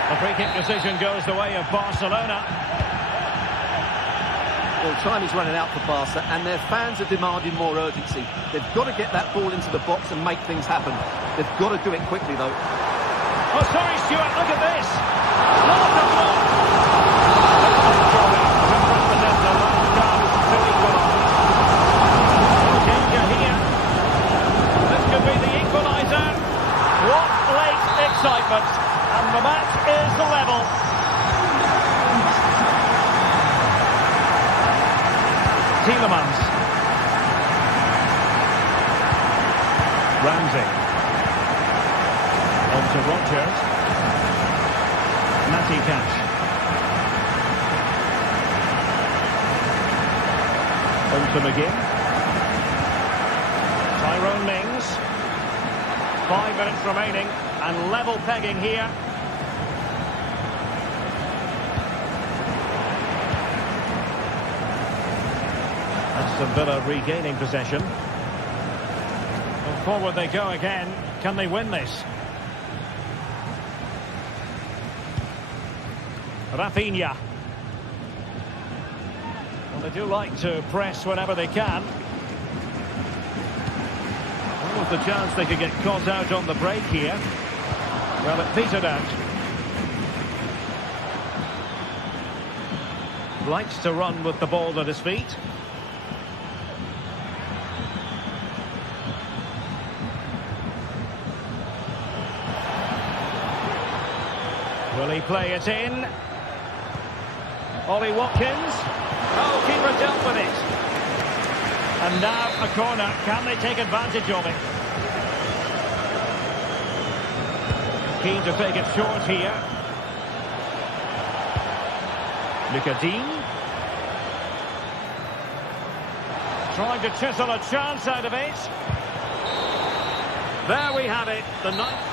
The free kick decision goes the way of Barcelona. Well, time is running out for Barca, and their fans are demanding more urgency. They've got to get that ball into the box and make things happen. They've got to do it quickly, though. Oh, sorry, Stuart, look at this. Not the block. Danger here. This could be the equaliser. What late excitement. And the match is level. Tielemans. Ramsey. On to Rogers. Matty Cash. On to McGinn. Tyrone Mings. 5 minutes remaining and level pegging here. Aston Villa regaining possession. Well, forward they go again. Can they win this? Rafinha. Well, they do like to press whenever they can. Well, with the chance they could get caught out on the break here. Well, it petered out. Likes to run with the ball at his feet. Will he play it in? Ollie Watkins. Oh, keeper dealt with it. And now a corner. Can they take advantage of it? Keen to take it short here. Nicodine. Trying to chisel a chance out of it. There we have it. The ninth.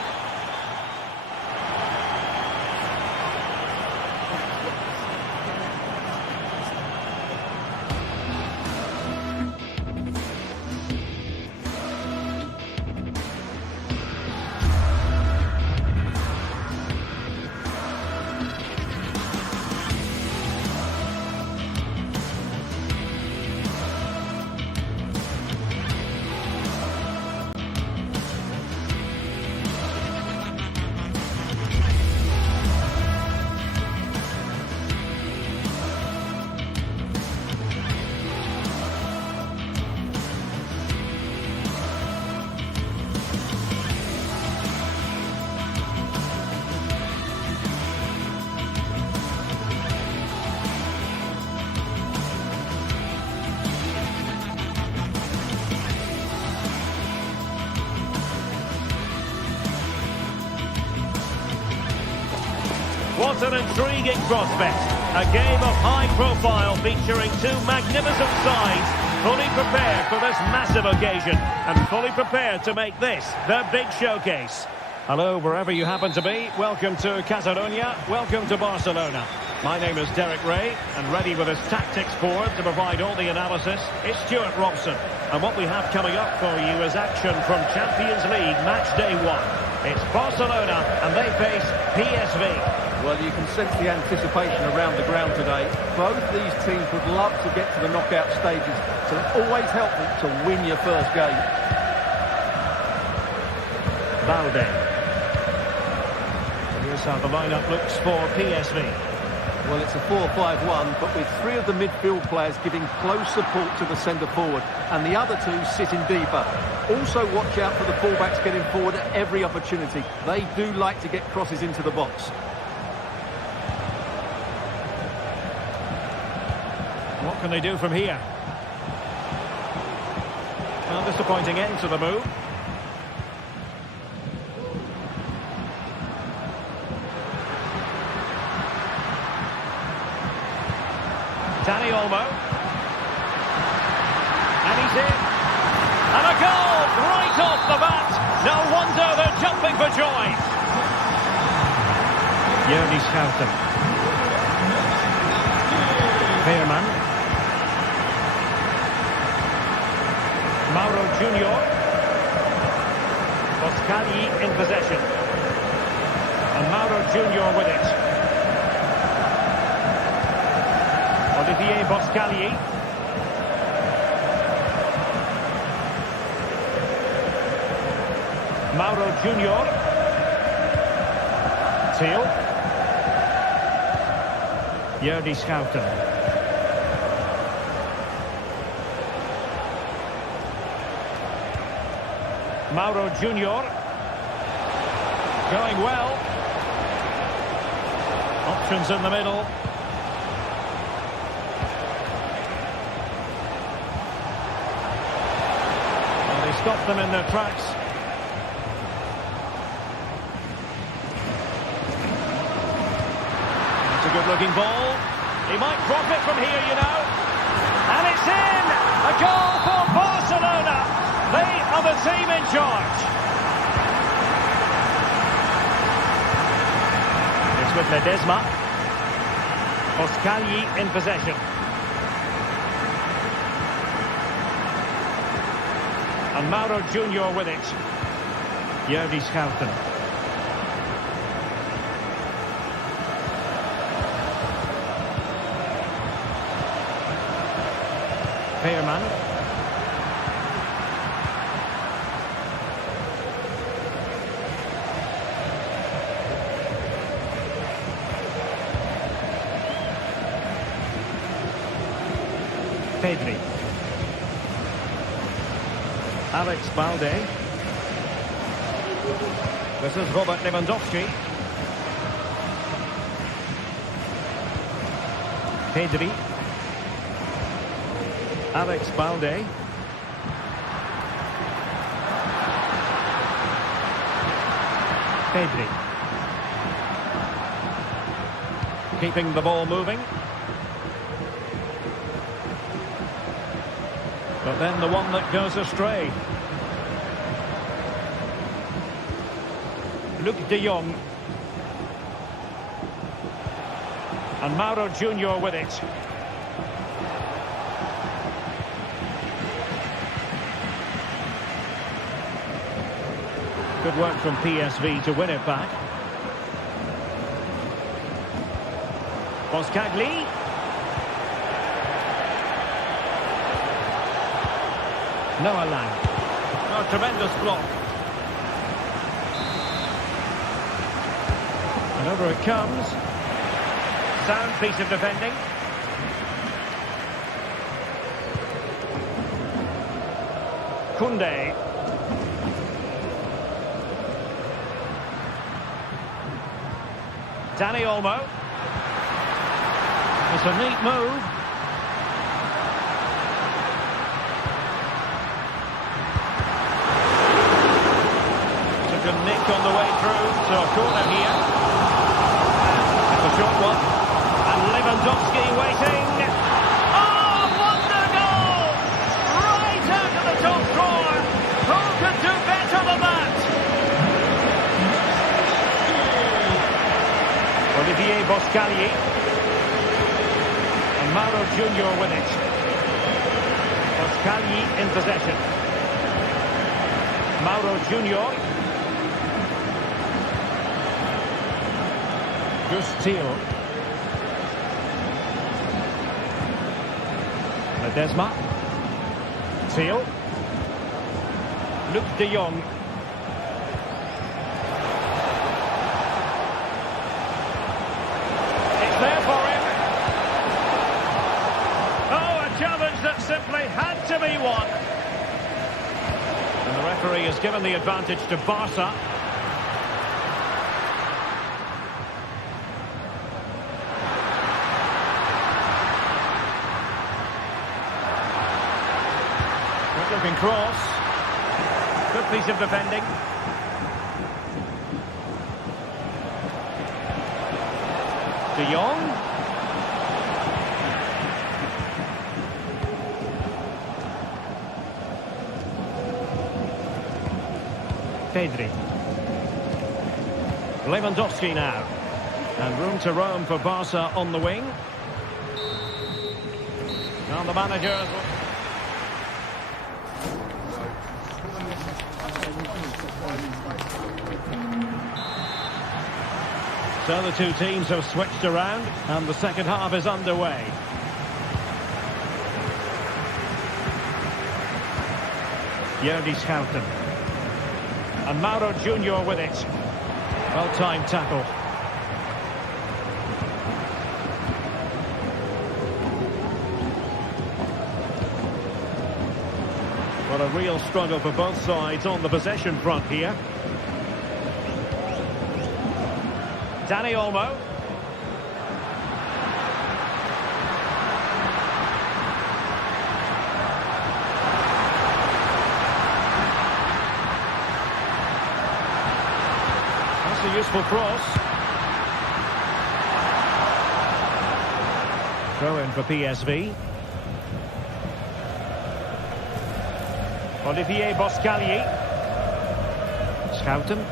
What an intriguing prospect. A game of high profile featuring two magnificent sides, fully prepared for this massive occasion and fully prepared to make this their big showcase. Hello, wherever you happen to be. Welcome to Catalonia. Welcome to Barcelona. My name is Derek Ray, and ready with his tactics board to provide all the analysis is Stuart Robson. And what we have coming up for you is action from Champions League match day 1. It's Barcelona, and they face PSV. Well, you can sense the anticipation around the ground today. Both these teams would love to get to the knockout stages, so it's always helpful to win your first game. Balde. Here's how the lineup looks for PSV. Well, it's a 4-5-1, but with 3 of the midfield players giving close support to the centre forward, and the other 2 sitting deeper. Also watch out for the fullbacks getting forward at every opportunity. They do like to get crosses into the box. What can they do from here? Well, disappointing end to the move. Dani Olmo. And he's in. And a goal right off the bat. No wonder they're jumping for joy. Jordi Schouten. Veerman. Mauro Junior. Boscagli in possession. And Mauro Junior with it. Olivier Boscagli. Mauro Junior. Thiel. Jordi Schouten. Mauro Junior. Going well. Options in the middle. Well, they stopped them in their tracks. It's a good-looking ball. He might drop it from here, you know. And it's in! A goal for Barcelona. They are the team in charge. It's with Ledesma. Boscagli in possession. And Mauro Junior with it. Jordi Schouten. Veerman. Pedri. Alex Balde. This is Robert Lewandowski. Pedri. Alex Balde. Pedri. Keeping the ball moving. But then the one that goes astray. Luc de Jong. And Mauro Junior with it. Good work from PSV to win it back. Boscagli. Noah Lang. Oh, tremendous block. And over it comes. Sound piece of defending. Koundé. Dani Olmo. It's a neat move. Took a nick on the way through, so a corner here. It's a short one. And Lewandowski waiting. Oh, wonder goal! Right out of the top drawer. Who could do better than that? Olivier Boscagli. And Mauro Junior with it. Boscagli in possession. Mauro Junior. Thiel. Ledesma. Thiel. Luc de Jong. It's there for him. Oh, a challenge that simply had to be won. And the referee has given the advantage to Barca. Looking cross. Good piece of defending. De Jong. Pedri. Lewandowski now. And room to roam for Barca on the wing. Now the manager. So the two teams have switched around and the second half is underway. Jordi Schouten. And Mauro Junior with it. Well-timed tackle. What a real struggle for both sides on the possession front here. Dani Olmo. That's a useful cross. Throw in for PSV. Olivier Boscagli. Schouten.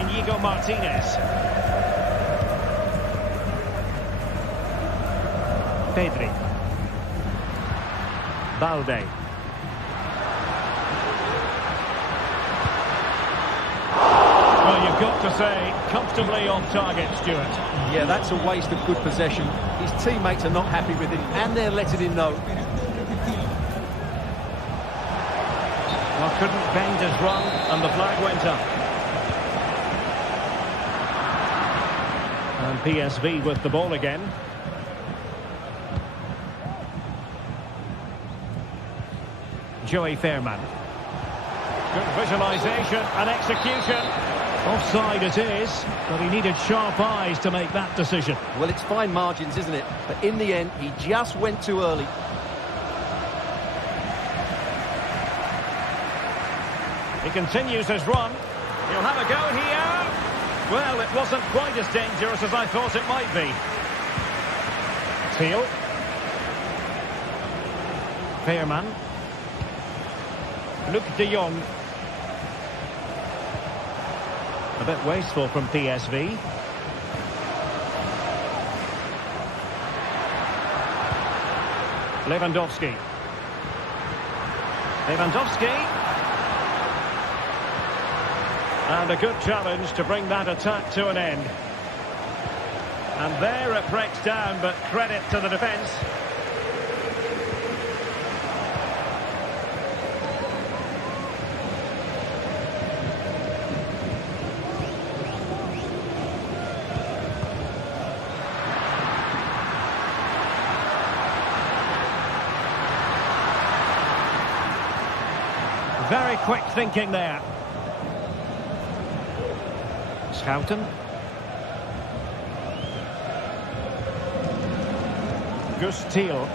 Inigo Martinez. Pedri. Balde. Well, you've got to say, comfortably on target, Stuart. Yeah, that's a waste of good possession. His teammates are not happy with him, and they're letting him know. Well, couldn't bend his run, and the flag went up. And PSV with the ball again. Joey Fairman. Good visualisation and execution. Offside it is, but he needed sharp eyes to make that decision. Well, it's fine margins, isn't it? But in the end, he just went too early. He continues his run. He'll have a go here. Well, it wasn't quite as dangerous as I thought it might be. Thiel. Fairman. Luc de Jong. A bit wasteful from PSV. Lewandowski. And a good challenge to bring that attack to an end. And there it breaks down, but credit to the defence. Very quick thinking there. Schouten. Gus Thiel.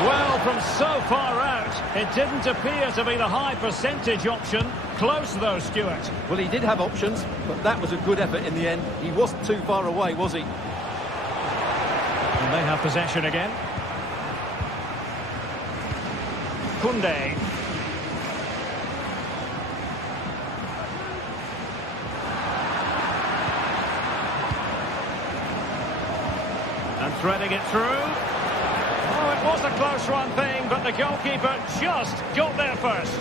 Well, from so far out, it didn't appear to be the high percentage option. Close though, Stuart. Well, he did have options, but that was a good effort in the end. He wasn't too far away, was he? And they have possession again. Koundé. And threading it through. Oh, it was a close run thing, but the goalkeeper just got there first.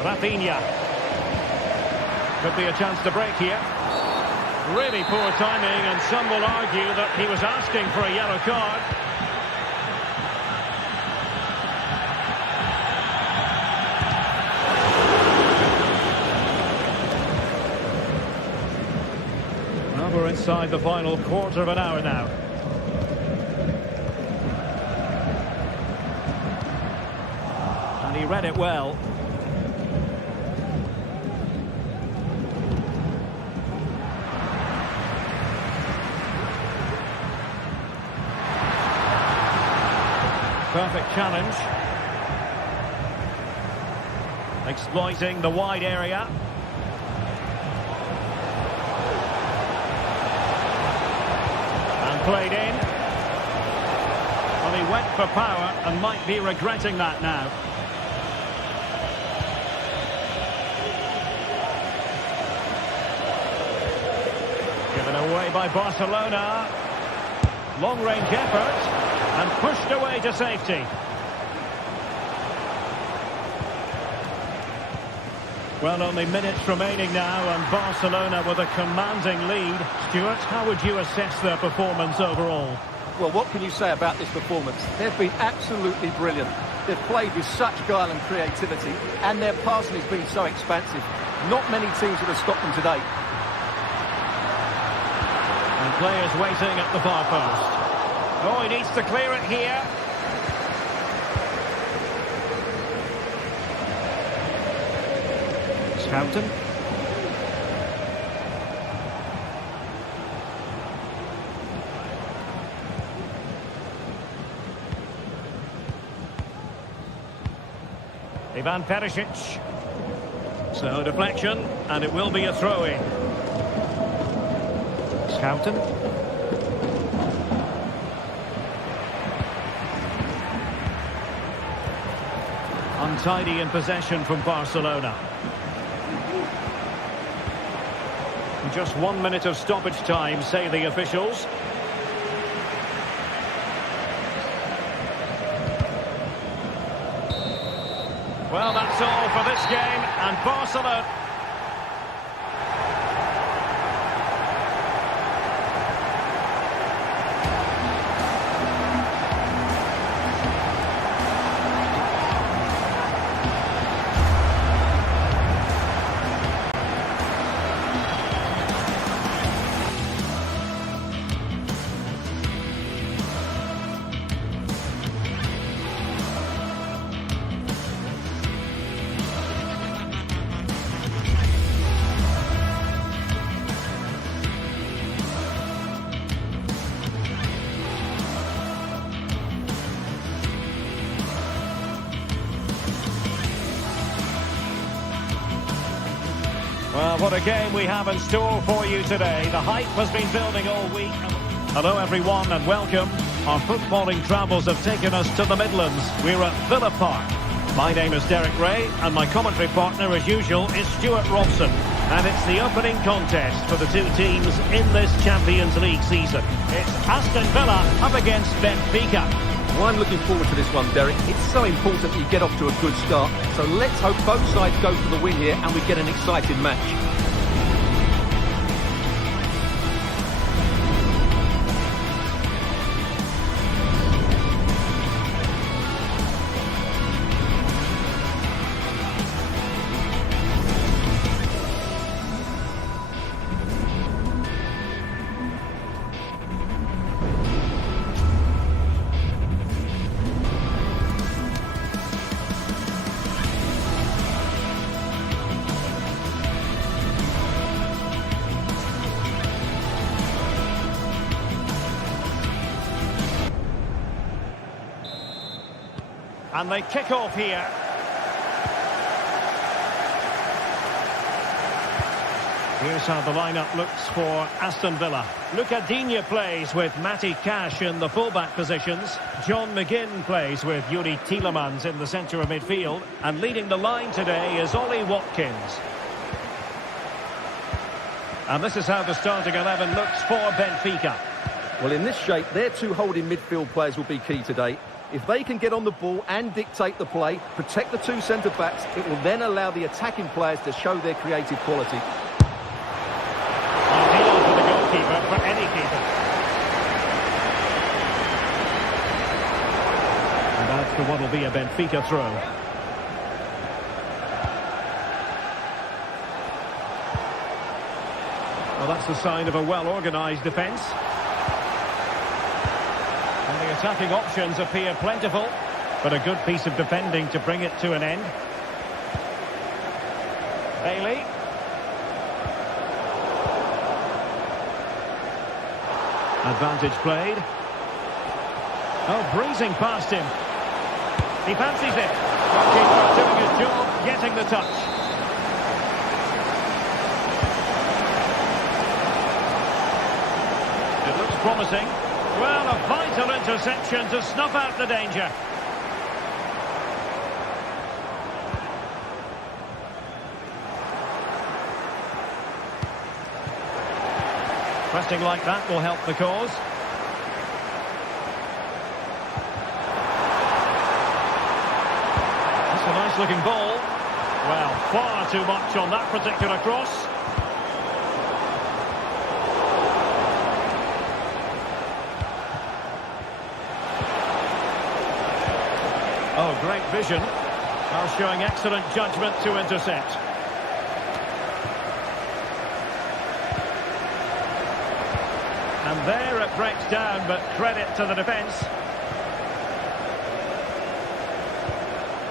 Rafinha. Could be a chance to break here. Really poor timing, and some will argue that he was asking for a yellow card. Well, we're inside the final quarter of an hour now. And he read it well. perfect challenge. Exploiting the wide area. And played in. Well, he went for power and might be regretting that now. Given away by Barcelona. Long-range effort. And pushed away to safety. Well, only minutes remaining now, and Barcelona with a commanding lead. Stuart, how would you assess their performance overall? Well, what can you say about this performance? They've been absolutely brilliant. They've played with such guile and creativity, and their passing has been so expansive. Not many teams would have stopped them today. And players waiting at the far post. Oh, he needs to clear it here. Scouten. Ivan Perisic. So deflection, and it will be a throw-in. Scouten. Untidy in possession from Barcelona. Just 1 minute of stoppage time, say the officials. Well, that's all for this game, and Barcelona... Well, what a game we have in store for you today. The hype has been building all week. Hello everyone and welcome. Our footballing travels have taken us to the Midlands. We're at Villa Park. My name is Derek Ray and my commentary partner as usual is Stuart Robson. And it's the opening contest for the two teams in this Champions League season. It's Aston Villa up against Benfica. Well, I'm looking forward to this one, Derek. It's so important you get off to a good start. So let's hope both sides go for the win here and we get an exciting match. And they kick off here. Here's how the lineup looks for Aston Villa. Luca Digne plays with Matty Cash in the fullback positions. John McGinn plays with Yuri Tielemans in the centre of midfield. And leading the line today is Ollie Watkins. And this is how the starting 11 looks for Benfica. Well, in this shape, their two holding midfield players will be key today. If they can get on the ball and dictate the play, protect the two centre-backs, it will then allow the attacking players to show their creative quality. Ideal for the goalkeeper, for any keeper. And out for what will be a Benfica throw. Well, that's the sign of a well-organised defence. And the attacking options appear plentiful, but a good piece of defending to bring it to an end. Bailey. Advantage played. Oh, breezing past him. He fancies it. Goalkeeper doing his job, getting the touch. It looks promising. Well, a vital interception to snuff out the danger. Pressing like that will help the cause. That's a nice looking ball. Well, far too much on that particular cross. Oh, great vision. Now showing excellent judgment to intercept. And there it breaks down, but credit to the defence.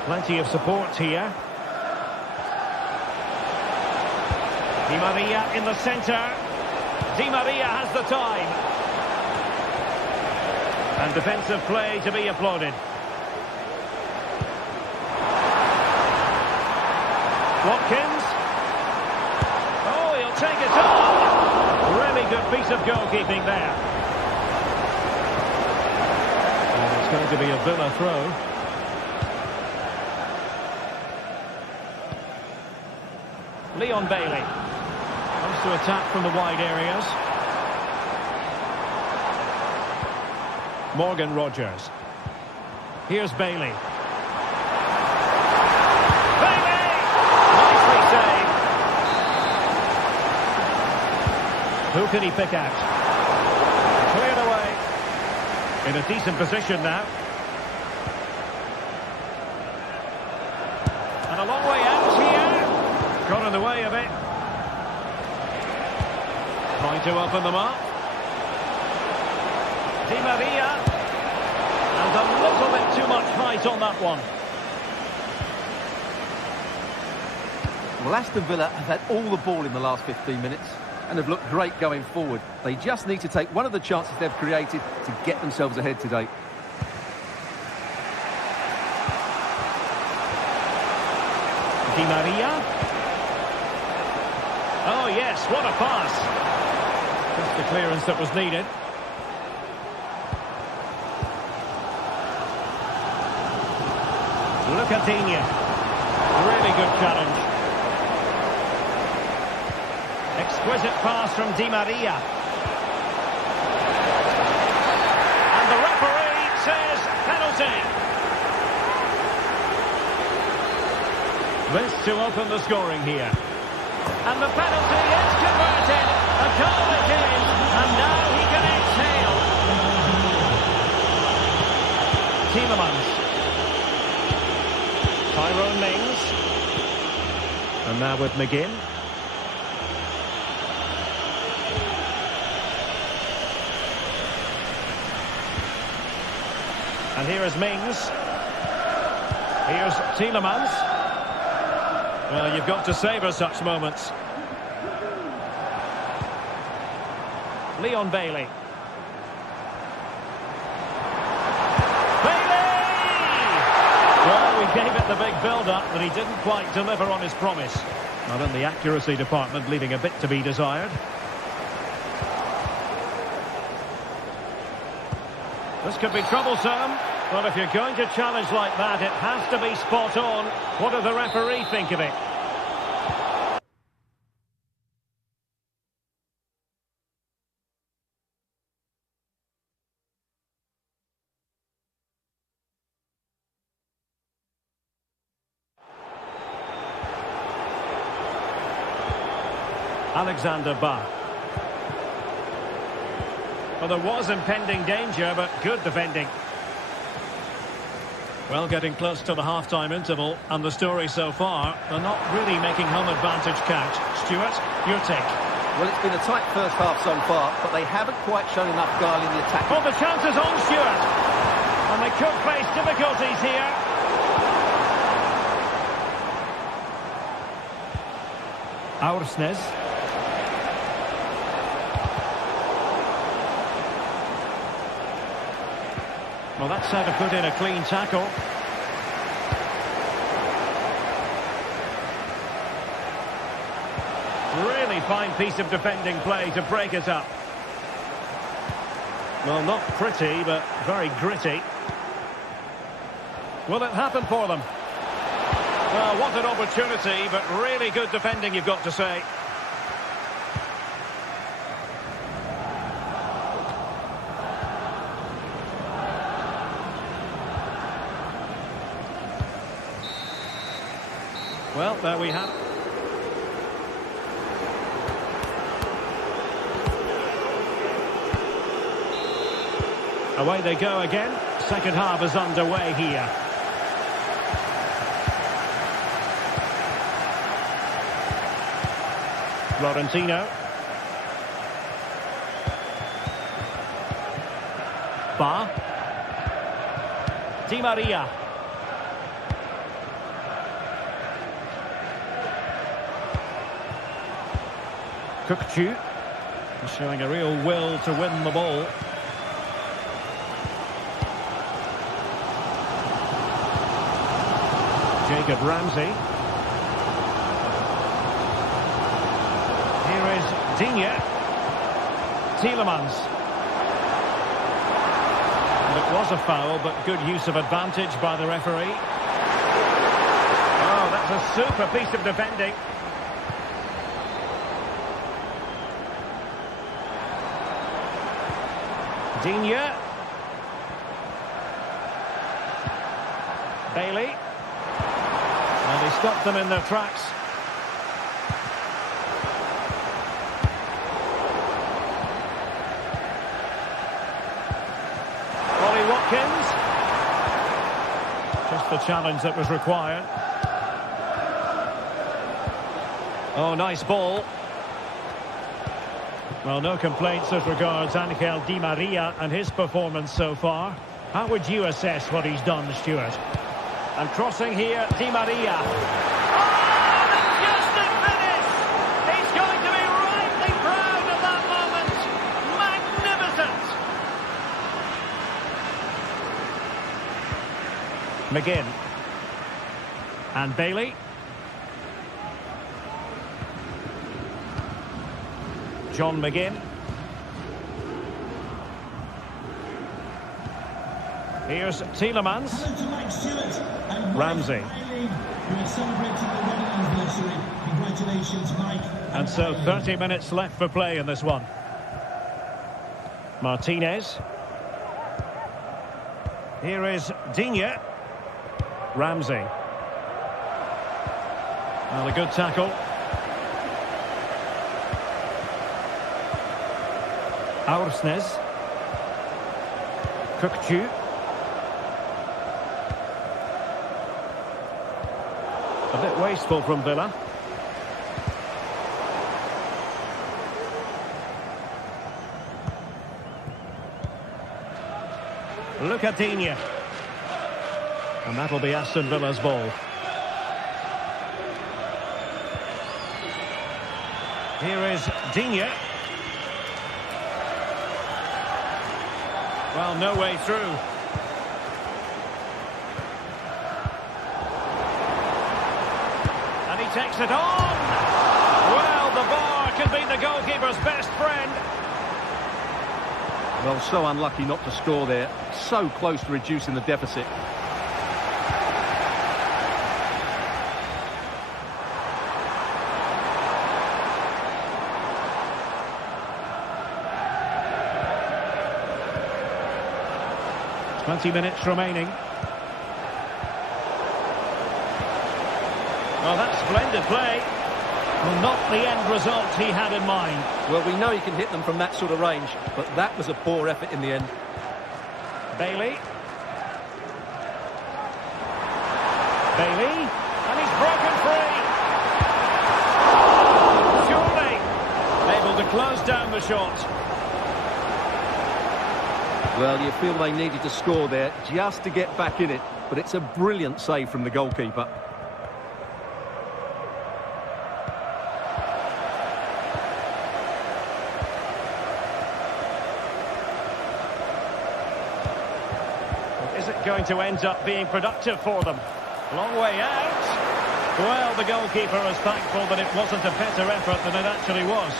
Plenty of support here. Di Maria in the centre. Di Maria has the time. And defensive play to be applauded. Watkins. Oh, he'll take it on. Really good piece of goalkeeping there. And it's going to be a Villa throw. Leon Bailey comes to attack from the wide areas. Morgan Rogers. Here's Bailey. Who can he pick out? Cleared away. In a decent position now. And a long way out here. Got in the way of it. Trying to open them up. Di Maria. And a little bit too much height on that one. Well, Aston Villa have had all the ball in the last 15 minutes. And have looked great going forward. They just need to take one of the chances they've created to get themselves ahead today. Di Maria. Oh yes, what a pass. Just the clearance that was needed. Lucadinha. Really good challenge. Exquisite pass from Di Maria. And the referee says penalty. This to open the scoring here. And the penalty is converted. A goal it is. And now he can exhale. Tielemans. Tyrone Mings. And now with McGinn. And here is Mings. Here's Tielemans. Well, you've got to savour such moments. Leon Bailey. Bailey! Well, we gave it the big build-up, but he didn't quite deliver on his promise. Not in the accuracy department, leaving a bit to be desired. This could be troublesome. Well, if you're going to challenge like that, it has to be spot on. What does the referee think of it? Alexander Bach. Well, there was impending danger, but good defending. Well, getting close to the half-time interval, and the story so far, they're not really making home advantage count. Stuart, your take? Well, it's been a tight first half so far, but they haven't quite shown enough guile in the attack. Oh, the chance is on, Stuart. And they could face difficulties here. Aursnes. Well, that's how to put in a clean tackle. Fine piece of defending play to break it up. Well, not pretty, but very gritty. Will it happen for them? Well, what an opportunity, but really good defending, you've got to say. Well, there we have it. Away they go again. Second half is underway here. Florentino. Di Maria. Kukçu showing a real will to win the ball. Jacob Ramsey. Here is Digne. Tielemans. And it was a foul, but good use of advantage by the referee. Oh, that's a super piece of defending. Digne. Bailey. And he stopped them in their tracks. Ollie Watkins. Just the challenge that was required. Oh, nice ball. Well, no complaints as regards Angel Di Maria and his performance so far. How would you assess what he's done, Stuart? And crossing here, Di Maria. Oh, majestic finish! He's going to be rightly proud of that moment. Maginn. And Bailey. John McGinn. Here's Tielemans. Ramsey. And so 30 minutes left for play in this one. Martinez. Here is Digne. Ramsey. Well, a good tackle. Aursnes. Kukçu. A bit wasteful from Villa. Look at Digne. And that'll be Aston Villa's ball. Here is Digne. Well, no way through. And he takes it on. Well, the bar can be the goalkeeper's best friend. Well, so unlucky not to score there. So close to reducing the deficit. Twenty minutes remaining. Oh, that's splendid play. Well, not the end result he had in mind. Well, we know he can hit them from that sort of range, but that was a poor effort in the end. Bailey. Bailey. And he's broken free. Surely able to close down the shot. Well, you feel they needed to score there just to get back in it, but it's a brilliant save from the goalkeeper. Is it going to end up being productive for them? Long way out. Well, the goalkeeper is thankful that it wasn't a better effort than it actually was.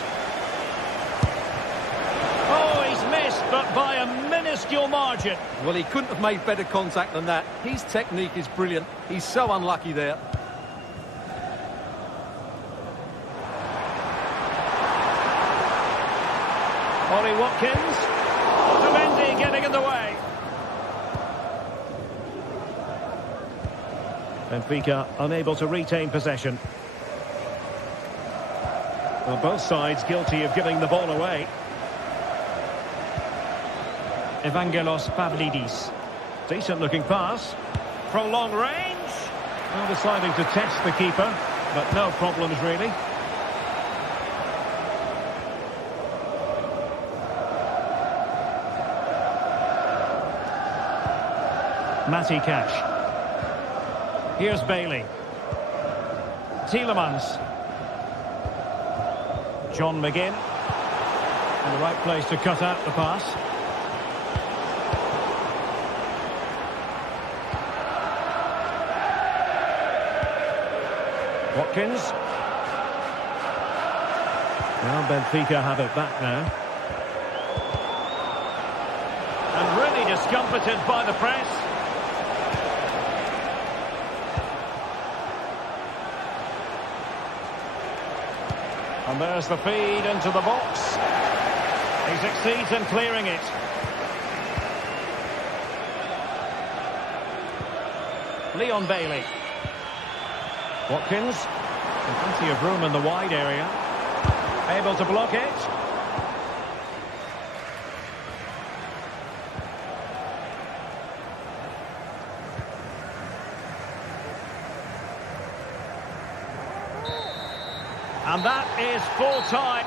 Oh, he's missed, but by a minuscule margin. Well, he couldn't have made better contact than that. His technique is brilliant. He's so unlucky there. Ollie Watkins. Mendy getting in the way. Benfica unable to retain possession. Well, both sides guilty of giving the ball away. Evangelos Pavlidis. Decent looking pass. From long range. Well, deciding to test the keeper, but no problems really. Matty Cash. Here's Bailey. Tielemans. John McGinn. In the right place to cut out the pass. Watkins. Now Benfica have it back now. And really discomfited by the press. And there's the feed into the box. He succeeds in clearing it. Leon Bailey. Watkins. Plenty of room in the wide area. Able to block it. And that is full time.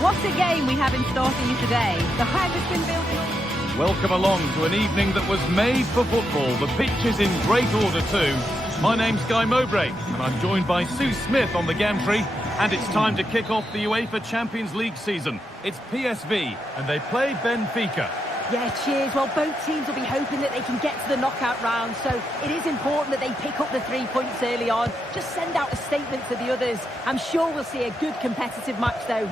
What a game we have in store for you today. The hype has been building. Welcome along to an evening that was made for football. The pitch is in great order too. My name's Guy Mowbray, and I'm joined by Sue Smith on the gantry. And it's time to kick off the UEFA Champions League season. It's PSV, and they play Benfica. Yeah, cheers. Well, both teams will be hoping that they can get to the knockout round, so it is important that they pick up the 3 points early on. Just send out a statement to the others. I'm sure we'll see a good competitive match, though.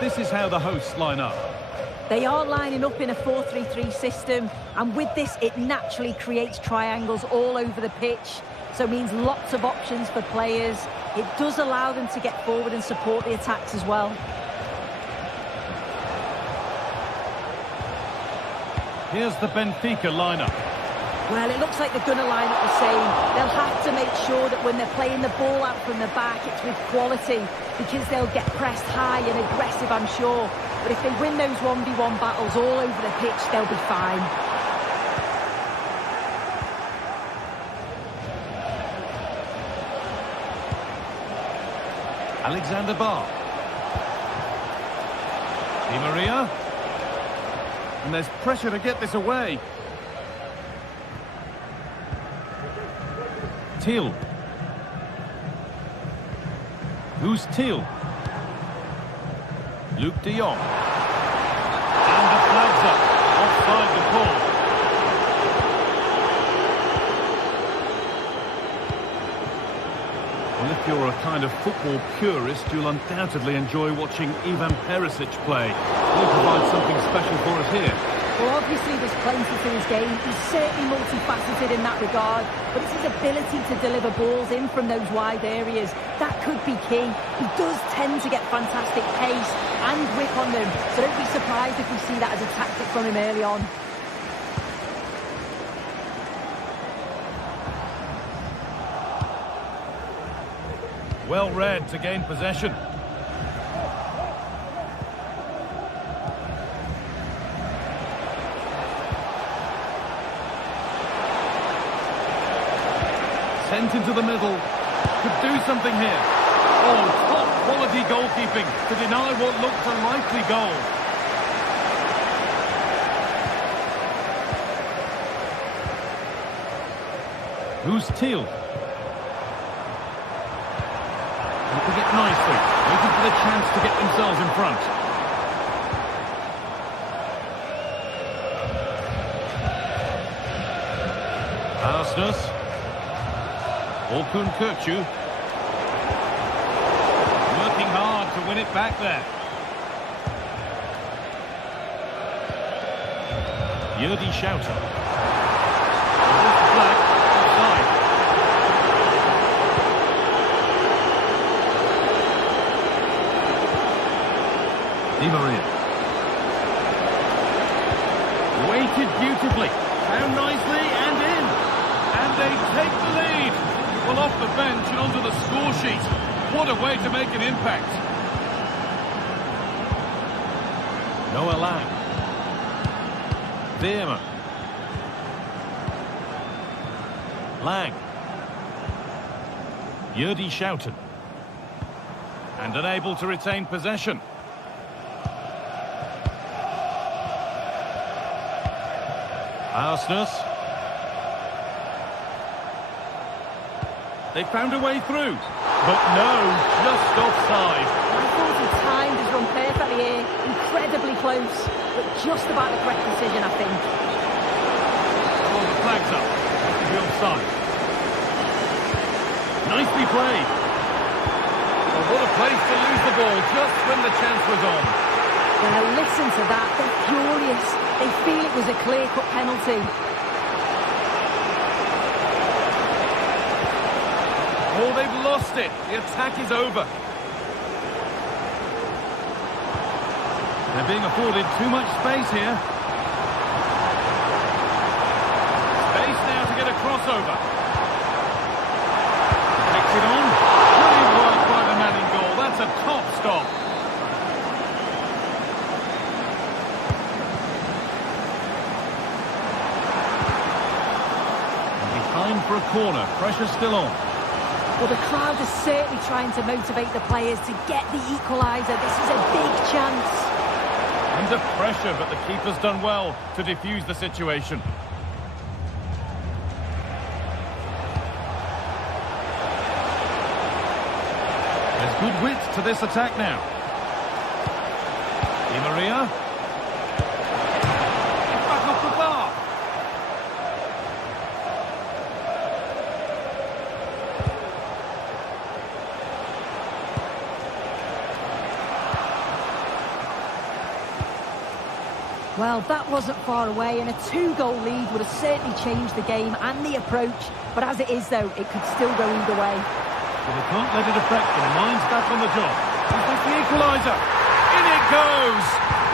This is how the hosts line up. They are lining up in a 4-3-3 system, and with this, it naturally creates triangles all over the pitch, so it means lots of options for players. It does allow them to get forward and support the attacks as well. Here's the Benfica lineup. Well, it looks like they're going to line up the same. They'll have to make sure that when they're playing the ball out from the back, it's with quality, because they'll get pressed high and aggressive, I'm sure. But if they win those 1v1 battles all over the pitch, they'll be fine. Alexander Barr. Di Maria. And there's pressure to get this away. Thiel. Who's Thiel? Luke de Jong. you're a kind of football purist, you'll undoubtedly enjoy watching Ivan Perisic play. He'll provide something special for us here. Well, obviously there's plenty to his game. He's certainly multifaceted in that regard, but it's his ability to deliver balls in from those wide areas. That could be key. He does tend to get fantastic pace and whip on them, so don't be surprised if we see that as a tactic from him early on. Well read to gain possession. Sent into the middle. Could do something here. Oh, top quality goalkeeping to deny what looked a likely goal. Who's Teal? Looking it nicely, waiting for the chance to get themselves in front. Arsenus. Orkun Kökçü. Working hard to win it back there. Yildi Schouter. Flag, offside. Di Maria. Weighted beautifully. Found nicely and in. And they take the lead. Well, off the bench and onto the score sheet. What a way to make an impact. Noah Lang. Veerman. Lang. Yildi Schouter. And unable to retain possession. Arsenus. They found a way through, but no, just offside. I thought he timed his run perfectly here, incredibly close, but just about the correct decision, I think. Oh, the flag's up. The offside. Nicely played. Oh, what a place to lose the ball just when the chance was on. Now listen to that, they're furious. They feel it was a clear-cut penalty. Oh, they've lost it. The attack is over. They're being afforded too much space here. Space now to get a crossover. Takes it on. Brilliant work by the man in goal. That's a top stop. Behind for a corner. Pressure still on. Well, the crowd is certainly trying to motivate the players to get the equaliser. This is a big chance. Under pressure, but the keeper's done well to defuse the situation. There's good width to this attack now. Di Maria. Back off the bar. Well, that wasn't far away, and a 2-goal lead would have certainly changed the game and the approach. But as it is, though, it could still go either way. Well, they can't let it affect them. Mind's back on the job. That's the equaliser. In it goes.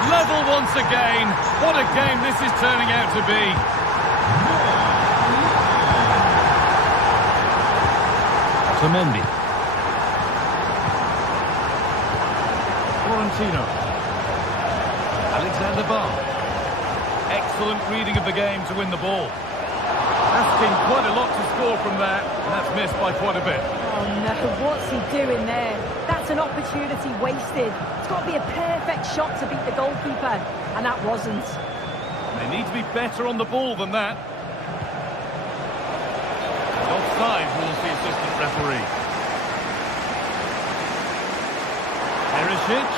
Level once again. What a game this is turning out to be. Mendy. Florentino. Alexander Barr. Excellent reading of the game to win the ball. Asking quite a lot to score from that, and that's missed by quite a bit. Oh no, what's he doing there? That's an opportunity wasted. It's got to be a perfect shot to beat the goalkeeper, and that wasn't. They need to be better on the ball than that. And offside rules the assistant referee. Perisic.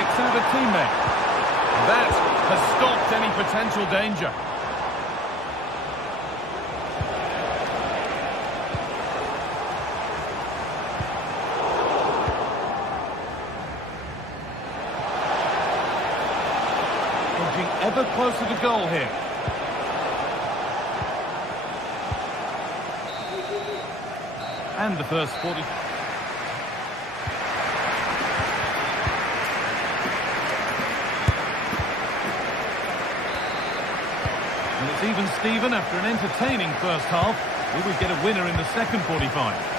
Picks out a teammate. That has stopped any potential danger. Edging ever closer to goal here. And the first 40... And it's even Steven after an entertaining first half. Will we get a winner in the second 45?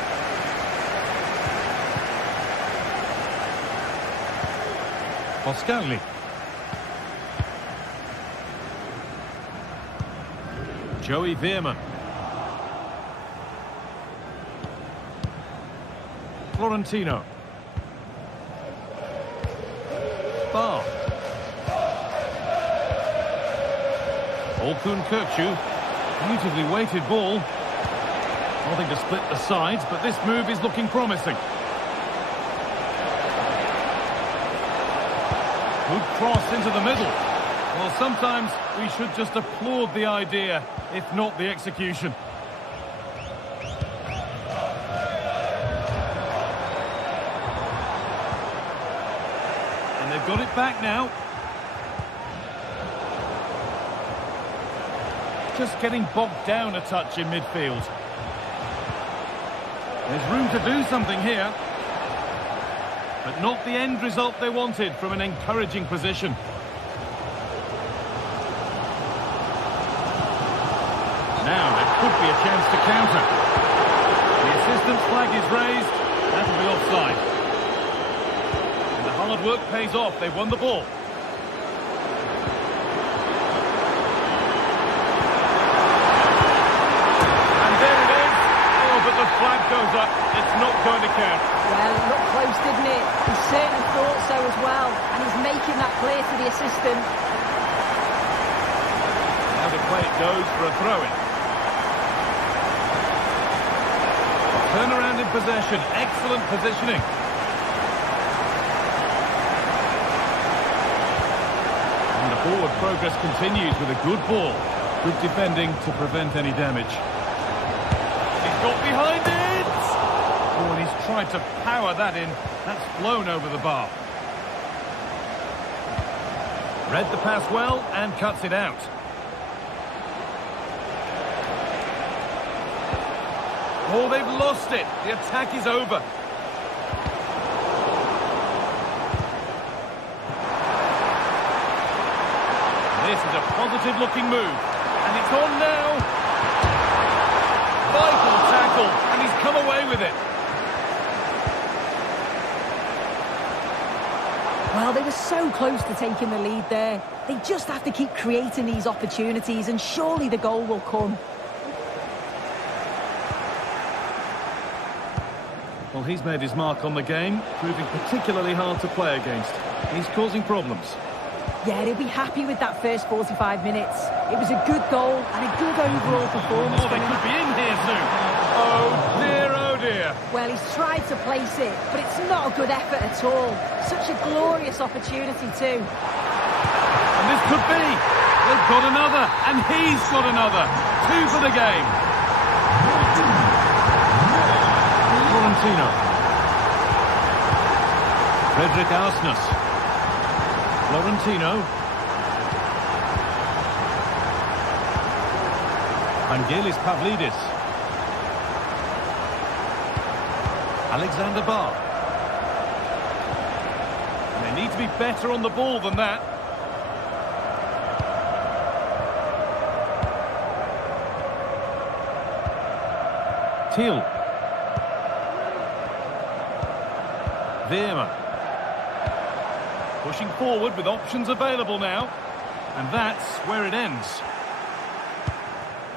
Boscagli. Joey Veerman. Florentino. Bar. Olkun Kirkju. Beautifully weighted ball. Nothing to split the sides, but this move is looking promising. Good cross into the middle. Well, sometimes we should just applaud the idea, if not the execution. And they've got it back now. Just getting bogged down a touch in midfield. There's room to do something here. But not the end result they wanted from an encouraging position. Now there could be a chance to counter. The assistant's flag is raised. That'll be offside. And the hard work pays off. They won the ball. And there it is. Oh, but the flag goes up. It's not going to count. Well, it looked close, didn't it? He certainly thought so as well. And he's making that clear to the assistant. Now the play it goes for a throw-in. Turn around in possession. Excellent positioning. And the forward progress continues with a good ball. Good defending to prevent any damage. He's got behind it! Oh, and he's tried to power that in. That's flown over the bar. Read the pass well and cuts it out. Oh, they've lost it. The attack is over. This is a positive-looking move. And it's on now. Vital tackle. And he's come away with it. Well, they were so close to taking the lead there. They just have to keep creating these opportunities, and surely the goal will come. Well, he's made his mark on the game, proving particularly hard to play against. He's causing problems. Yeah, they'll be happy with that first 45 minutes. It was a good goal and a good overall performance. Oh, they could be in here soon. Oh, dear, oh, dear. Well, he's tried to place it, but it's not a good effort at all. Such a glorious opportunity too. And this could be. They've got another, and he's got another. 2 for the game. Florentino. Frederick Arsnus. Florentino. Vangelis Pavlidis. Alexander Bar. And they need to be better on the ball than that. Thiel. Veerman. Pushing forward with options available now. And that's where it ends.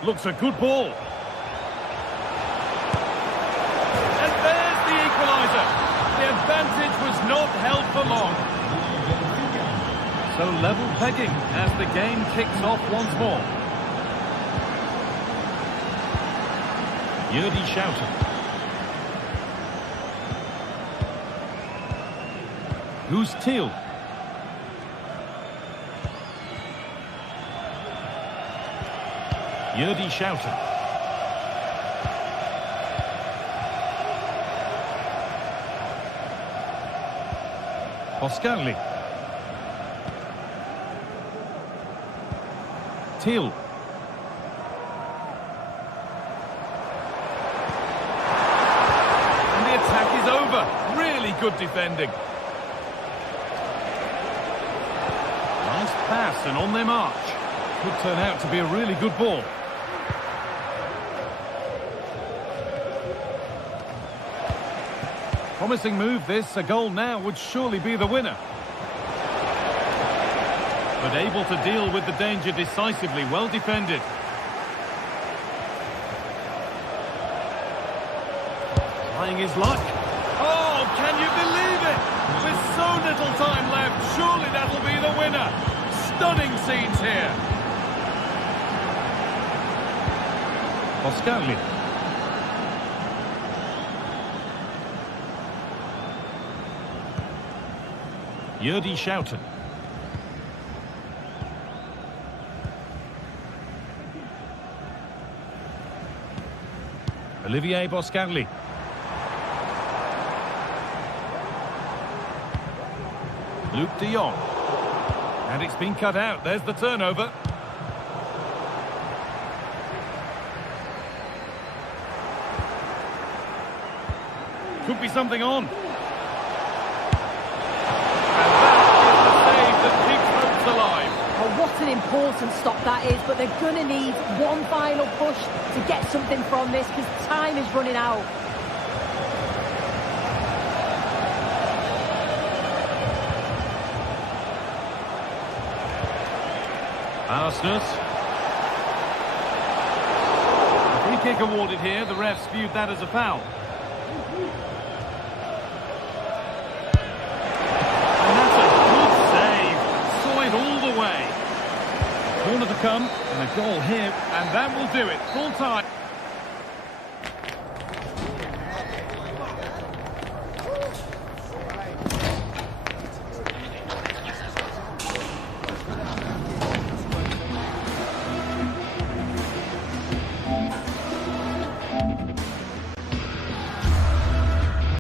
Looks a good ball. And there's the equaliser. The advantage was not held for long. So level pegging as the game kicks off once more. Yurdi Schouten. Who's Thiel? Yurdi Schouten. Boscagli. Thiel. And the attack is over. Really good defending. Nice pass and on their march. Could turn out to be a really good ball. Promising move this. A goal now would surely be the winner. But able to deal with the danger decisively. Well defended. Trying his luck. Oh, can you believe it? With so little time left, surely that'll be the winner. Stunning scenes here. Boscagli. Yurdi Schouten. Olivier Boscagli. Luke de Jong. And it's been cut out. There's the turnover. Could be something on. And that is the save that keeps hopes alive. Oh, what an important stop that is, but they're going to need one final push to get something from this because time is running out. Arsenal. Free kick awarded here. The refs viewed that as a foul. And that's a good save. Saw it all the way. Corner to come, and a goal here, and that will do it. Full time.